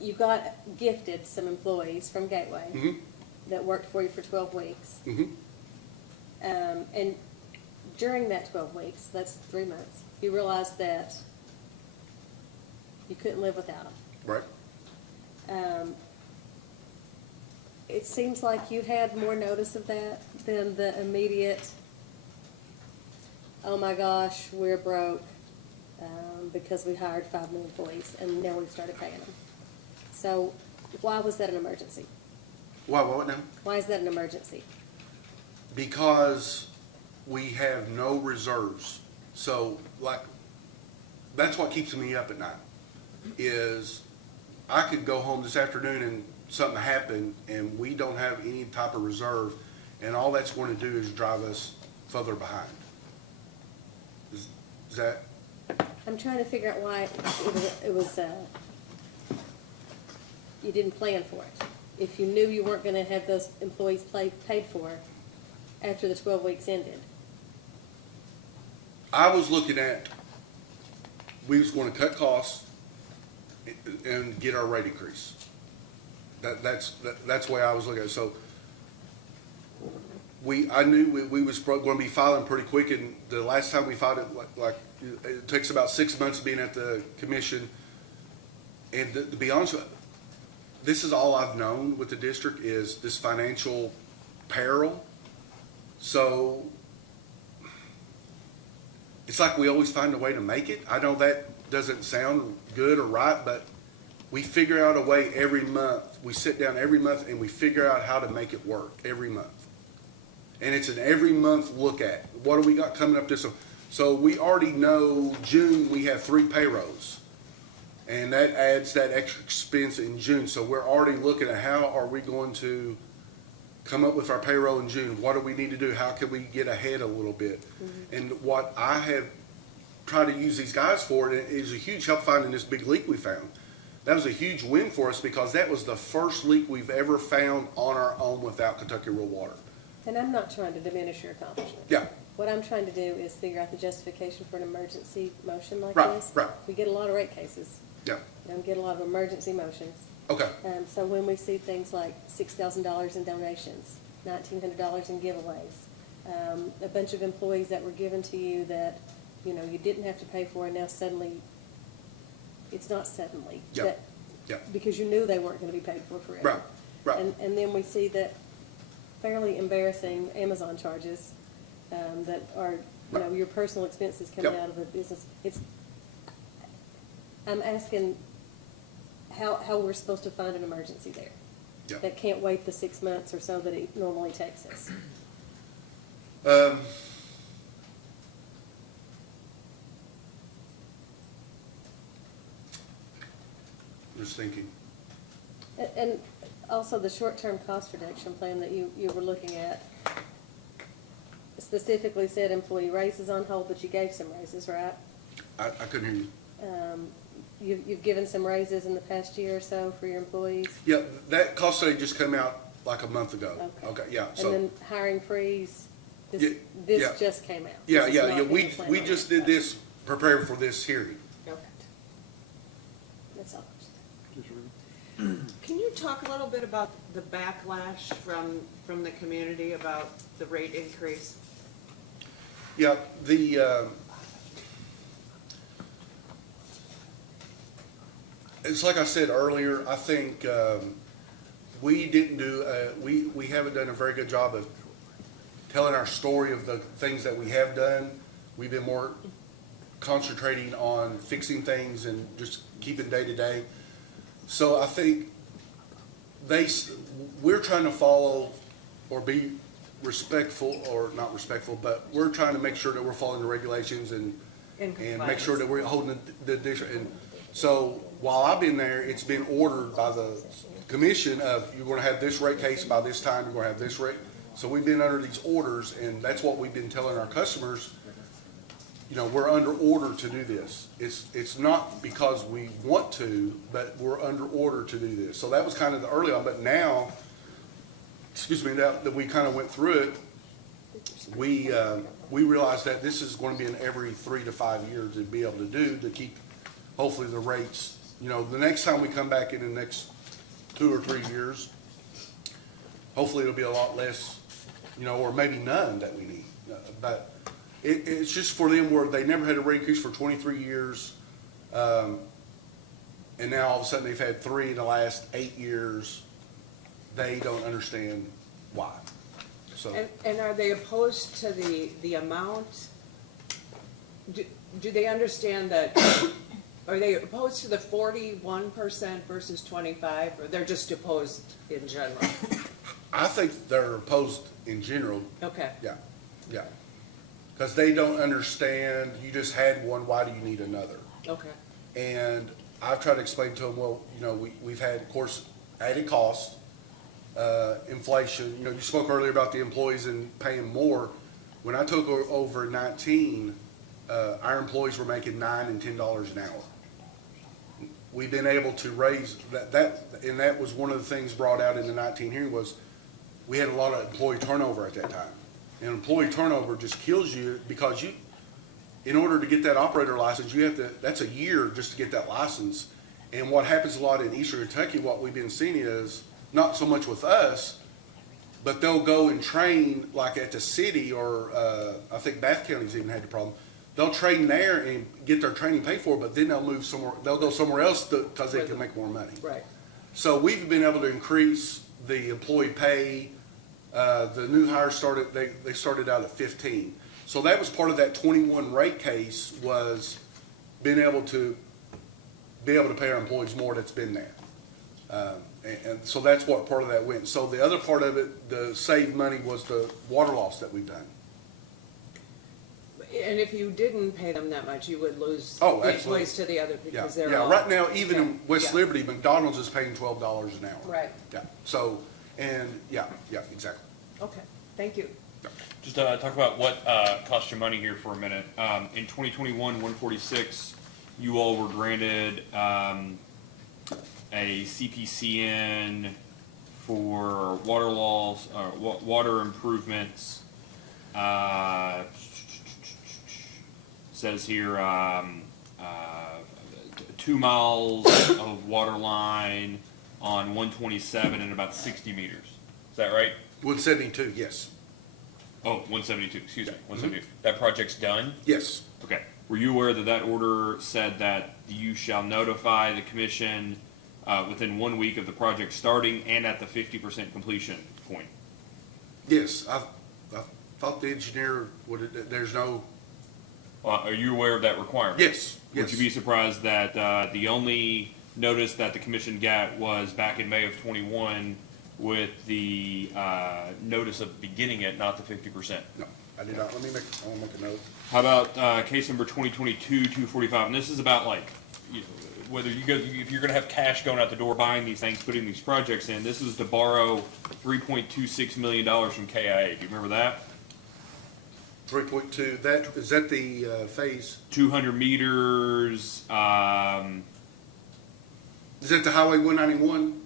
You got gifted some employees from Gateway Mm-hmm. that worked for you for 12 weeks. Mm-hmm. And during that 12 weeks, that's 3 months, you realized that you couldn't live without them. Right. It seems like you had more notice of that than the immediate, oh my gosh, we're broke, because we hired 5 new employees and now we've started paying them. So why was that an emergency? Why, what now? Why is that an emergency? Because we have no reserves. So, like, that's what keeps me up at night, is I could go home this afternoon and something happened and we don't have any type of reserve, and all that's going to do is drive us further behind. Is that? I'm trying to figure out why you didn't plan for it. If you knew you weren't gonna have those employees paid for after the 12 weeks ended. I was looking at, we was going to cut costs and get our rate increase. That's the way I was looking at it. So I knew we was going to be filing pretty quick, and the last time we filed it, like it takes about 6 months being at the commission. And to be honest with you, this is all I've known with the district is this financial peril. So it's like we always find a way to make it. I know that doesn't sound good or right, but we figure out a way every month. We sit down every month and we figure out how to make it work every month. And it's an every month look at. What do we got coming up this? So we already know June we have 3 payrolls. And that adds that extra expense in June. So we're already looking at how are we going to come up with our payroll in June? What do we need to do? How can we get ahead a little bit? Mm-hmm. And what I have tried to use these guys for, and it is a huge help finding this big leak we found. That was a huge win for us because that was the first leak we've ever found on our own without Kentucky Rural Water. And I'm not trying to diminish your accomplishment. Yeah. What I'm trying to do is figure out the justification for an emergency motion like Right, this. right. We get a lot of rate cases. Yeah. We don't get a lot of emergency motions. Okay. So when we see things like $6,000 in donations, $1,900 in giveaways, a bunch of employees that were given to you that, you know, you didn't have to pay for, and now suddenly, it's not suddenly. Yeah. that- Yeah. Because you knew they weren't gonna be paid for forever. Right, right. And then we see that fairly embarrassing Amazon charges, that are, you know, Right. your personal expenses coming Yep. out of a business. I'm asking how we're supposed to find an emergency there. Yep. That can't wait the 6 months or so that it normally takes us. Just thinking. And also the short-term cost reduction plan that you were looking at specifically said employee raises on hold, but you gave some raises, right? I couldn't hear you. you've given some raises in the past year or so for your employees? Yeah, that cost study just came out like a month ago. Okay. Okay, yeah, And so, then hiring freeze, Yeah, this yeah. just came out? yeah, This is yeah, not yeah, in the we plan. just did this, prepared for this hearing. Okay. That's all. Can you talk a little bit about the backlash from the community about the rate increase? Yeah, it's like I said earlier, I think, we didn't do, we haven't done a very good job of telling our story of the things that we have done. We've been more concentrating on fixing things and just keeping day to day. So I think we're trying to follow or be respectful, or not respectful, but we're trying to make sure that we're following the regulations and make sure that we're holding the district. And so while I've been there, it's been ordered by the commission of, you're gonna have this rate case by this time, you're gonna have this rate. So we've been under these orders, and that's what we've been telling our customers. You know, we're under order to do this. It's not because we want to, but we're under order to do this. So that was kind of the early on, but now, now that we kind of went through it, we realized that this is going to be an every 3 to 5 years to be able to do, to keep, hopefully, the rates. You know, the next time we come back in the next 2 or 3 years, hopefully it'll be a lot less, you know, or maybe none that we need. But it's just for them where they never had a rate increase for 23 years. And now all of a sudden they've had 3 in the last 8 years. They don't understand why. So, And are they opposed to the amount? Do they understand that, are they opposed to the 41% versus 25, or they're just opposed in general? I think they're opposed in general. Okay. Yeah, yeah. Because they don't understand, you just had one, why do you need another? Okay. And I've tried to explain to them, well, you know, we've had, of course, added costs, inflation. You know, you spoke earlier about the employees and paying more. When I took over in 19, our employees were making $9 and $10 an hour. We've been able to raise and that was one of the things brought out in the 19 hearing was we had a lot of employee turnover at that time. And employee turnover just kills you because in order to get that operator license, that's a year just to get that license. And what happens a lot in Eastern Kentucky, what we've been seeing is, not so much with us, but they'll go and train like at the city or, I think Bath County's even had the problem. They'll train there and get their training paid for, but then they'll move somewhere, they'll go somewhere else because they can make more money. Right. So we've been able to increase the employee pay. The new hires they started out at 15. So that was part of that 21 rate case, was being able to pay our employees more that's been there. And so that's what part of that went. So the other part of it, the saved money, was the water loss that we've done. And if you didn't pay them that much, you would lose Oh, the absolutely. employees to the other Yeah, because they're yeah. all. Right now, even in Okay. West Yeah. Liberty, McDonald's is paying $12 an hour. Right. Yeah. So, and yeah, exactly. Okay, thank you. Just talk about what cost you money here for a minute. In 2021, 146, you all were granted a CPCN for water loss, water improvements. Says here 2 miles of water line on 127 and about 60 meters. Is that right? 172, yes. Oh, 172, excuse me, 172. That project's done? Yes. Okay. Were you aware that that order said that you shall notify the commission within 1 week of the project starting and at the 50% completion point? Yes. I thought the engineer there's no. Are you aware of that requirement? Yes. Would you be surprised that the only notice that the commission got was back in May of 21 with the notice of beginning it, not the 50%? No, I did not. I'll make a note. How about case number 2022-245? And this is about like, you know, whether if you're going to have cash going out the door buying these things, putting these projects in. This is to borrow $3.26 million from KIA. Do you remember that? 3.2. Is that the phase? 200 meters. Is that the Highway 191?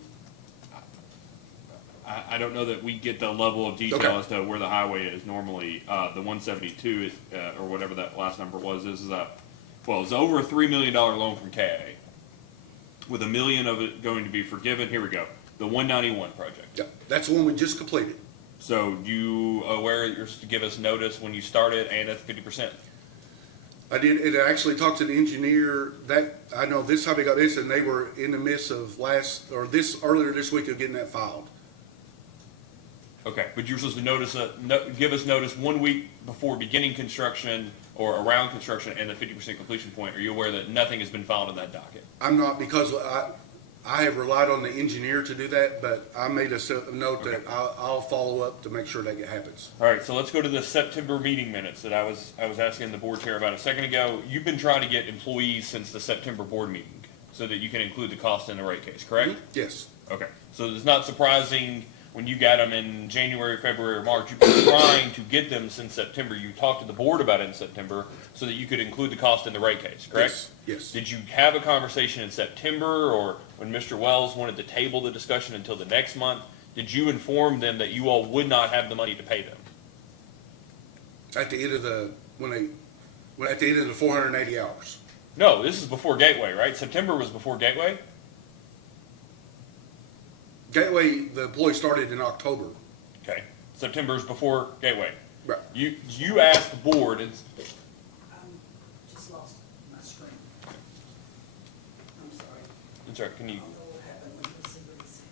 I don't know that we get the level of detail Okay. as to where the highway is normally. The 172 is, or whatever that last number was, well, it's over a $3 million loan from KA, with $1 million of it going to be forgiven. Here we go. The 191 project. Yeah, that's the one we just completed. So you aware you're supposed to give us notice when you started, and that's 50%. I did, and I actually talked to the engineer that, I know this time they got this, and they were in the midst of earlier this week of getting that filed. Okay, but you're supposed to give us notice 1 week before beginning construction or around construction and the 50% completion point. Are you aware that nothing has been filed in that docket? I'm not, because I have relied on the engineer to do that, but I made a note that I'll follow up to make sure that it happens. All right, so let's go to the September meeting minutes that I was asking the board chair about a second ago. You've been trying to get employees since the September board meeting so that you can include the cost in the rate case, correct? Yes. Okay, so it's not surprising when you got them in January, February, or March. You've been trying to get them since September. You talked to the board about it in September so that you could include the cost in the rate case, correct? Yes. Did you have a conversation in September, or when Mr. Wells wanted to table the discussion until the next month, did you inform them that you all would not have the money to pay them? At the end of at the end of the 480 hours. No, this is before Gateway, right? September was before Gateway? Gateway, the employee started in October. Okay, September is before Gateway. Right. You asked the board, and Just lost my screen. I'm sorry. I'm sorry, can you? I don't know what happened with the cigarettes.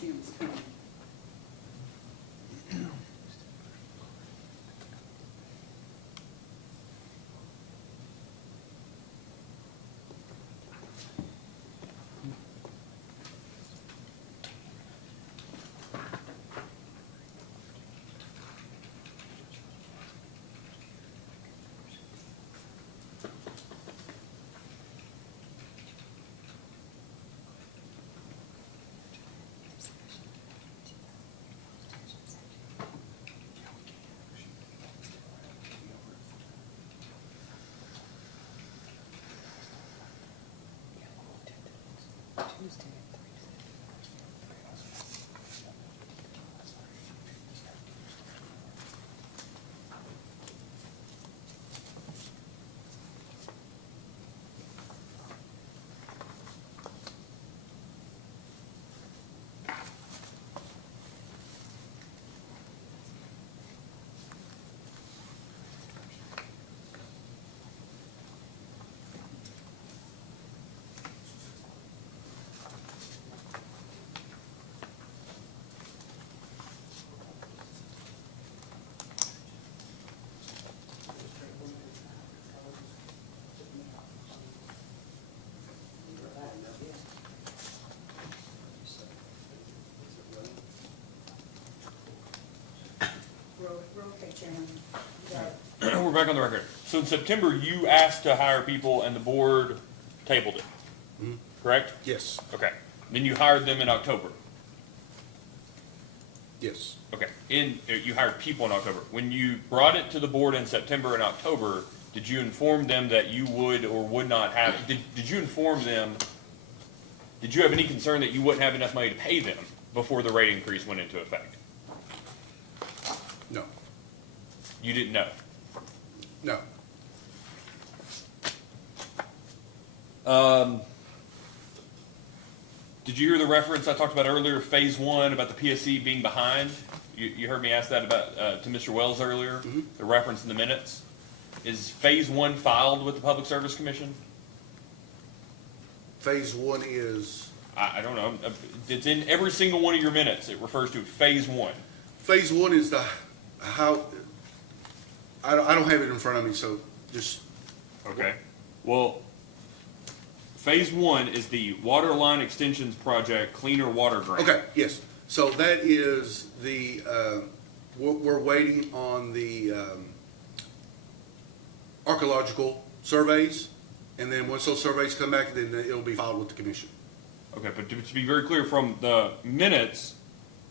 Jim's coming. We're okay, Chairman. You got it. We're back on the record. So in September, you asked to hire people and the board tabled it, correct? Yes. Okay. Then you hired them in October. Yes. Okay. You hired people in October. When you brought it to the board in September and October, did you inform them that you would or would not have, did you inform them, did you have any concern that you wouldn't have enough money to pay them before the rate increase went into effect? No. You didn't know? No. Did you hear the reference I talked about earlier, phase one, about the PSC being behind? You heard me ask that about, to Mr. Wells earlier, the reference in the minutes. Is phase one filed with the Public Service Commission? Phase one is, I don't know. It's in every single one of your minutes. It refers to phase one. phase one is the, how, I don't have it in front of me, so just, Okay. Well, phase one is the water line extensions project cleaner water grant. okay, yes. So that is the, we're waiting on the archaeological surveys, and then once those surveys come back, then it'll be filed with the commission. Okay, but to be very clear, from the minutes,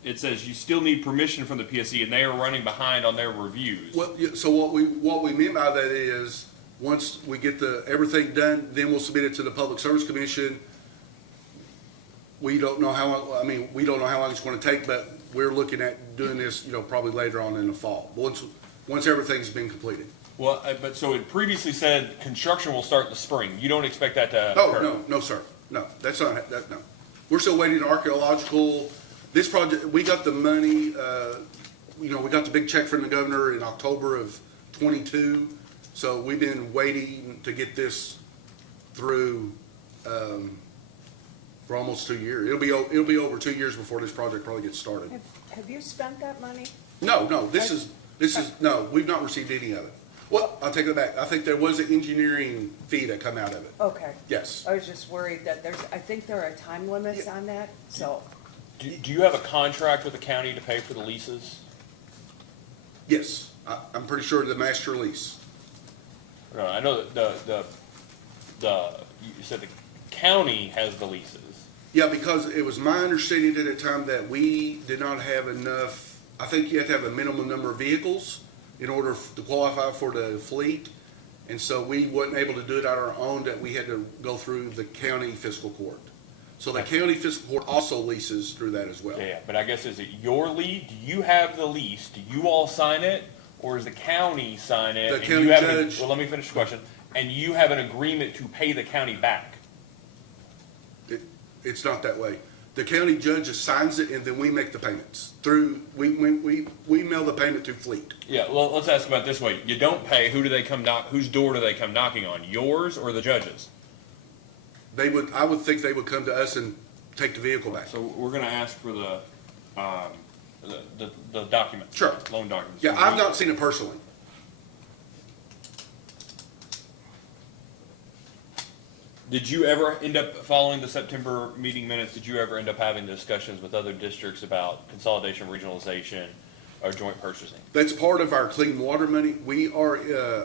it says you still need permission from the PSC, and they are running behind on their reviews. Well, yeah, so what we meant by that is, once we get everything done, then we'll submit it to the Public Service Commission. We don't know how long, we don't know how long it's gonna take, but we're looking at doing this, probably later on in the fall, once everything's been completed. Well, but so it previously said construction will start in the spring. You don't expect that to Oh, occur? no, sir, no, that's not, no. We're still waiting on archaeological, this project, we got the money, we got the big check from the governor in October of '22, so we've been waiting to get this through, for almost 2 years. It'll be over 2 years before this project probably gets started. Have you spent that money? No, this is, no, we've not received any of it. Well, I'll take it back. I think there was an engineering fee that come out of it. Okay. Yes. I was just worried that I think there are time limits on that, so. Do you have a contract with the county to pay for the leases? Yes, I'm pretty sure the master lease. No, I know that you said the county has the leases. Yeah, because it was my understanding at the time that we did not have enough, I think you have to have a minimum number of vehicles in order to qualify for the fleet. And so we wasn't able to do it on our own, that we had to go through the county fiscal court. So the county fiscal court also leases through that as well. Yeah, but I guess, is it your lead? Do you have the lease? Do you all sign it? Or does the county sign it? The and county you have judge- well, let me finish the question. And you have an agreement to pay the county back? It's not that way. The county judge assigns it, and then we make the payments through, we mail the payment to Fleet. Yeah, well, let's ask about it this way. You don't pay, whose door do they come knocking on? Yours or the judge's? I would think they would come to us and take the vehicle back. So we're gonna ask for the documents. Sure. Loan documents. Yeah, I've not seen it personally. Did you ever end up, following the September meeting minutes, did you ever end up having discussions with other districts about consolidation, regionalization, or joint purchasing? That's part of our clean water money.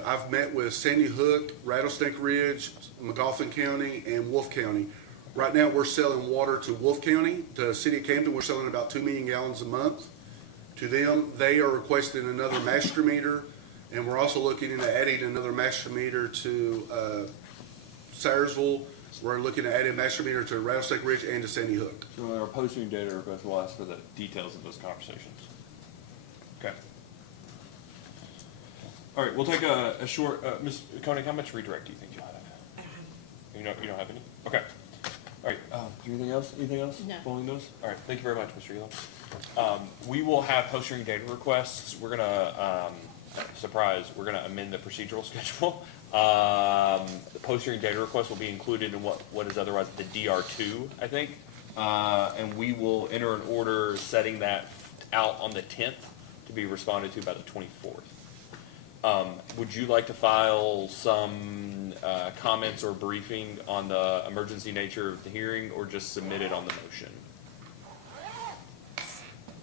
I've met with Sandy Hook, Rattlesnake Ridge, McGoffin County, and Wolf County. Right now, we're selling water to Wolf County, to the city of Camden. We're selling about 2 million gallons a month to them. They are requesting another master meter, and we're also looking into adding another master meter to Sayersville. We're looking at adding a master meter to Rattlesnake Ridge and to Sandy Hook. So in our posting data request, we'll ask for the details of those conversations. Okay. All right, we'll take a short, Ms. Koenig, how much redirect do you think you'll have? You don't have any? Okay. All right, anything else? No. Following those? All right, thank you very much, Mr. Elam. We will have post-hearing data requests. We're gonna, surprise, we're gonna amend the procedural schedule. The post-hearing data request will be included in what is otherwise the DR2, I think. And we will enter an order setting that out on the 10th to be responded to by the 24th. Would you like to file some comments or briefing on the emergency nature of the hearing, or just submit it on the motion?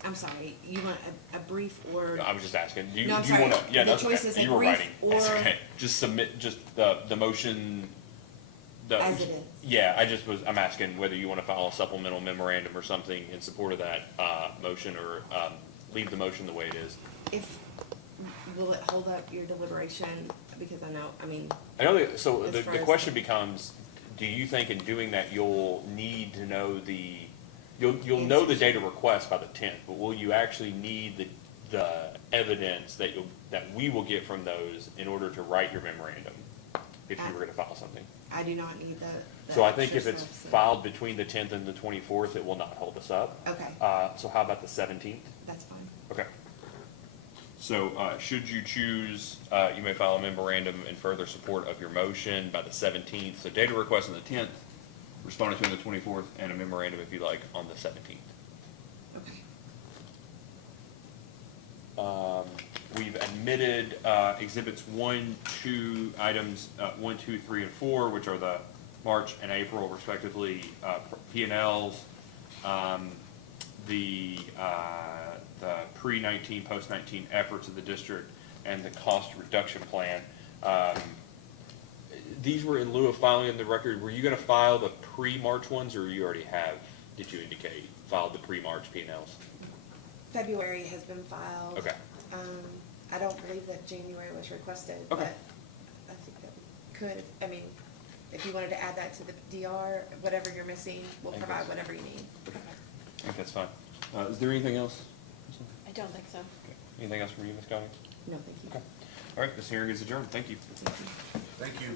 I'm sorry, you want a brief or? I was just asking. Do you No, I'm do sorry. you want to? Yeah, The that's choice okay. is a You were brief writing. That's or- okay. Just submit the motion. As it is. Yeah, I'm asking whether you want to file a supplemental memorandum or something in support of that motion, or leave the motion the way it is. Will it hold up your deliberation? Because I I know. So As the far as question becomes, do you think in doing that you'll need to know you'll know the data request by the 10th, but will you actually need the evidence that we will get from those in order to write your memorandum, if you were going to file something? I do not need the So I think if extra it's stuff, so- filed between the 10th and the 24th, it will not hold us up. Okay, So how about the 17th? that's fine. Okay. So, should you choose, you may file a memorandum in further support of your motion by the 17th. So data request on the 10th, responded to on the 24th, and a memorandum, if you like, on the 17th. Okay. We've admitted exhibits 1, 2, items 1, 2, 3, and 4, which are the March and April respectively P&Ls, the pre-19, post-19 efforts of the district, and the cost reduction plan. These were in lieu of filing in the record. Were you going to file the pre-March ones, or you already have, did you indicate, filed the pre-March P&Ls? February has been filed. Okay. I don't believe that January was requested, Okay. but I think that could, I mean, if you wanted to add that to the DR, whatever you're missing, we'll I think provide that's- whatever you need. Okay. I think that's fine. Is there anything else? I don't think so. Okay. Anything else from you, Ms. Connie? No, thank you. Okay. All right, this hearing is adjourned. Thank you. Thank you.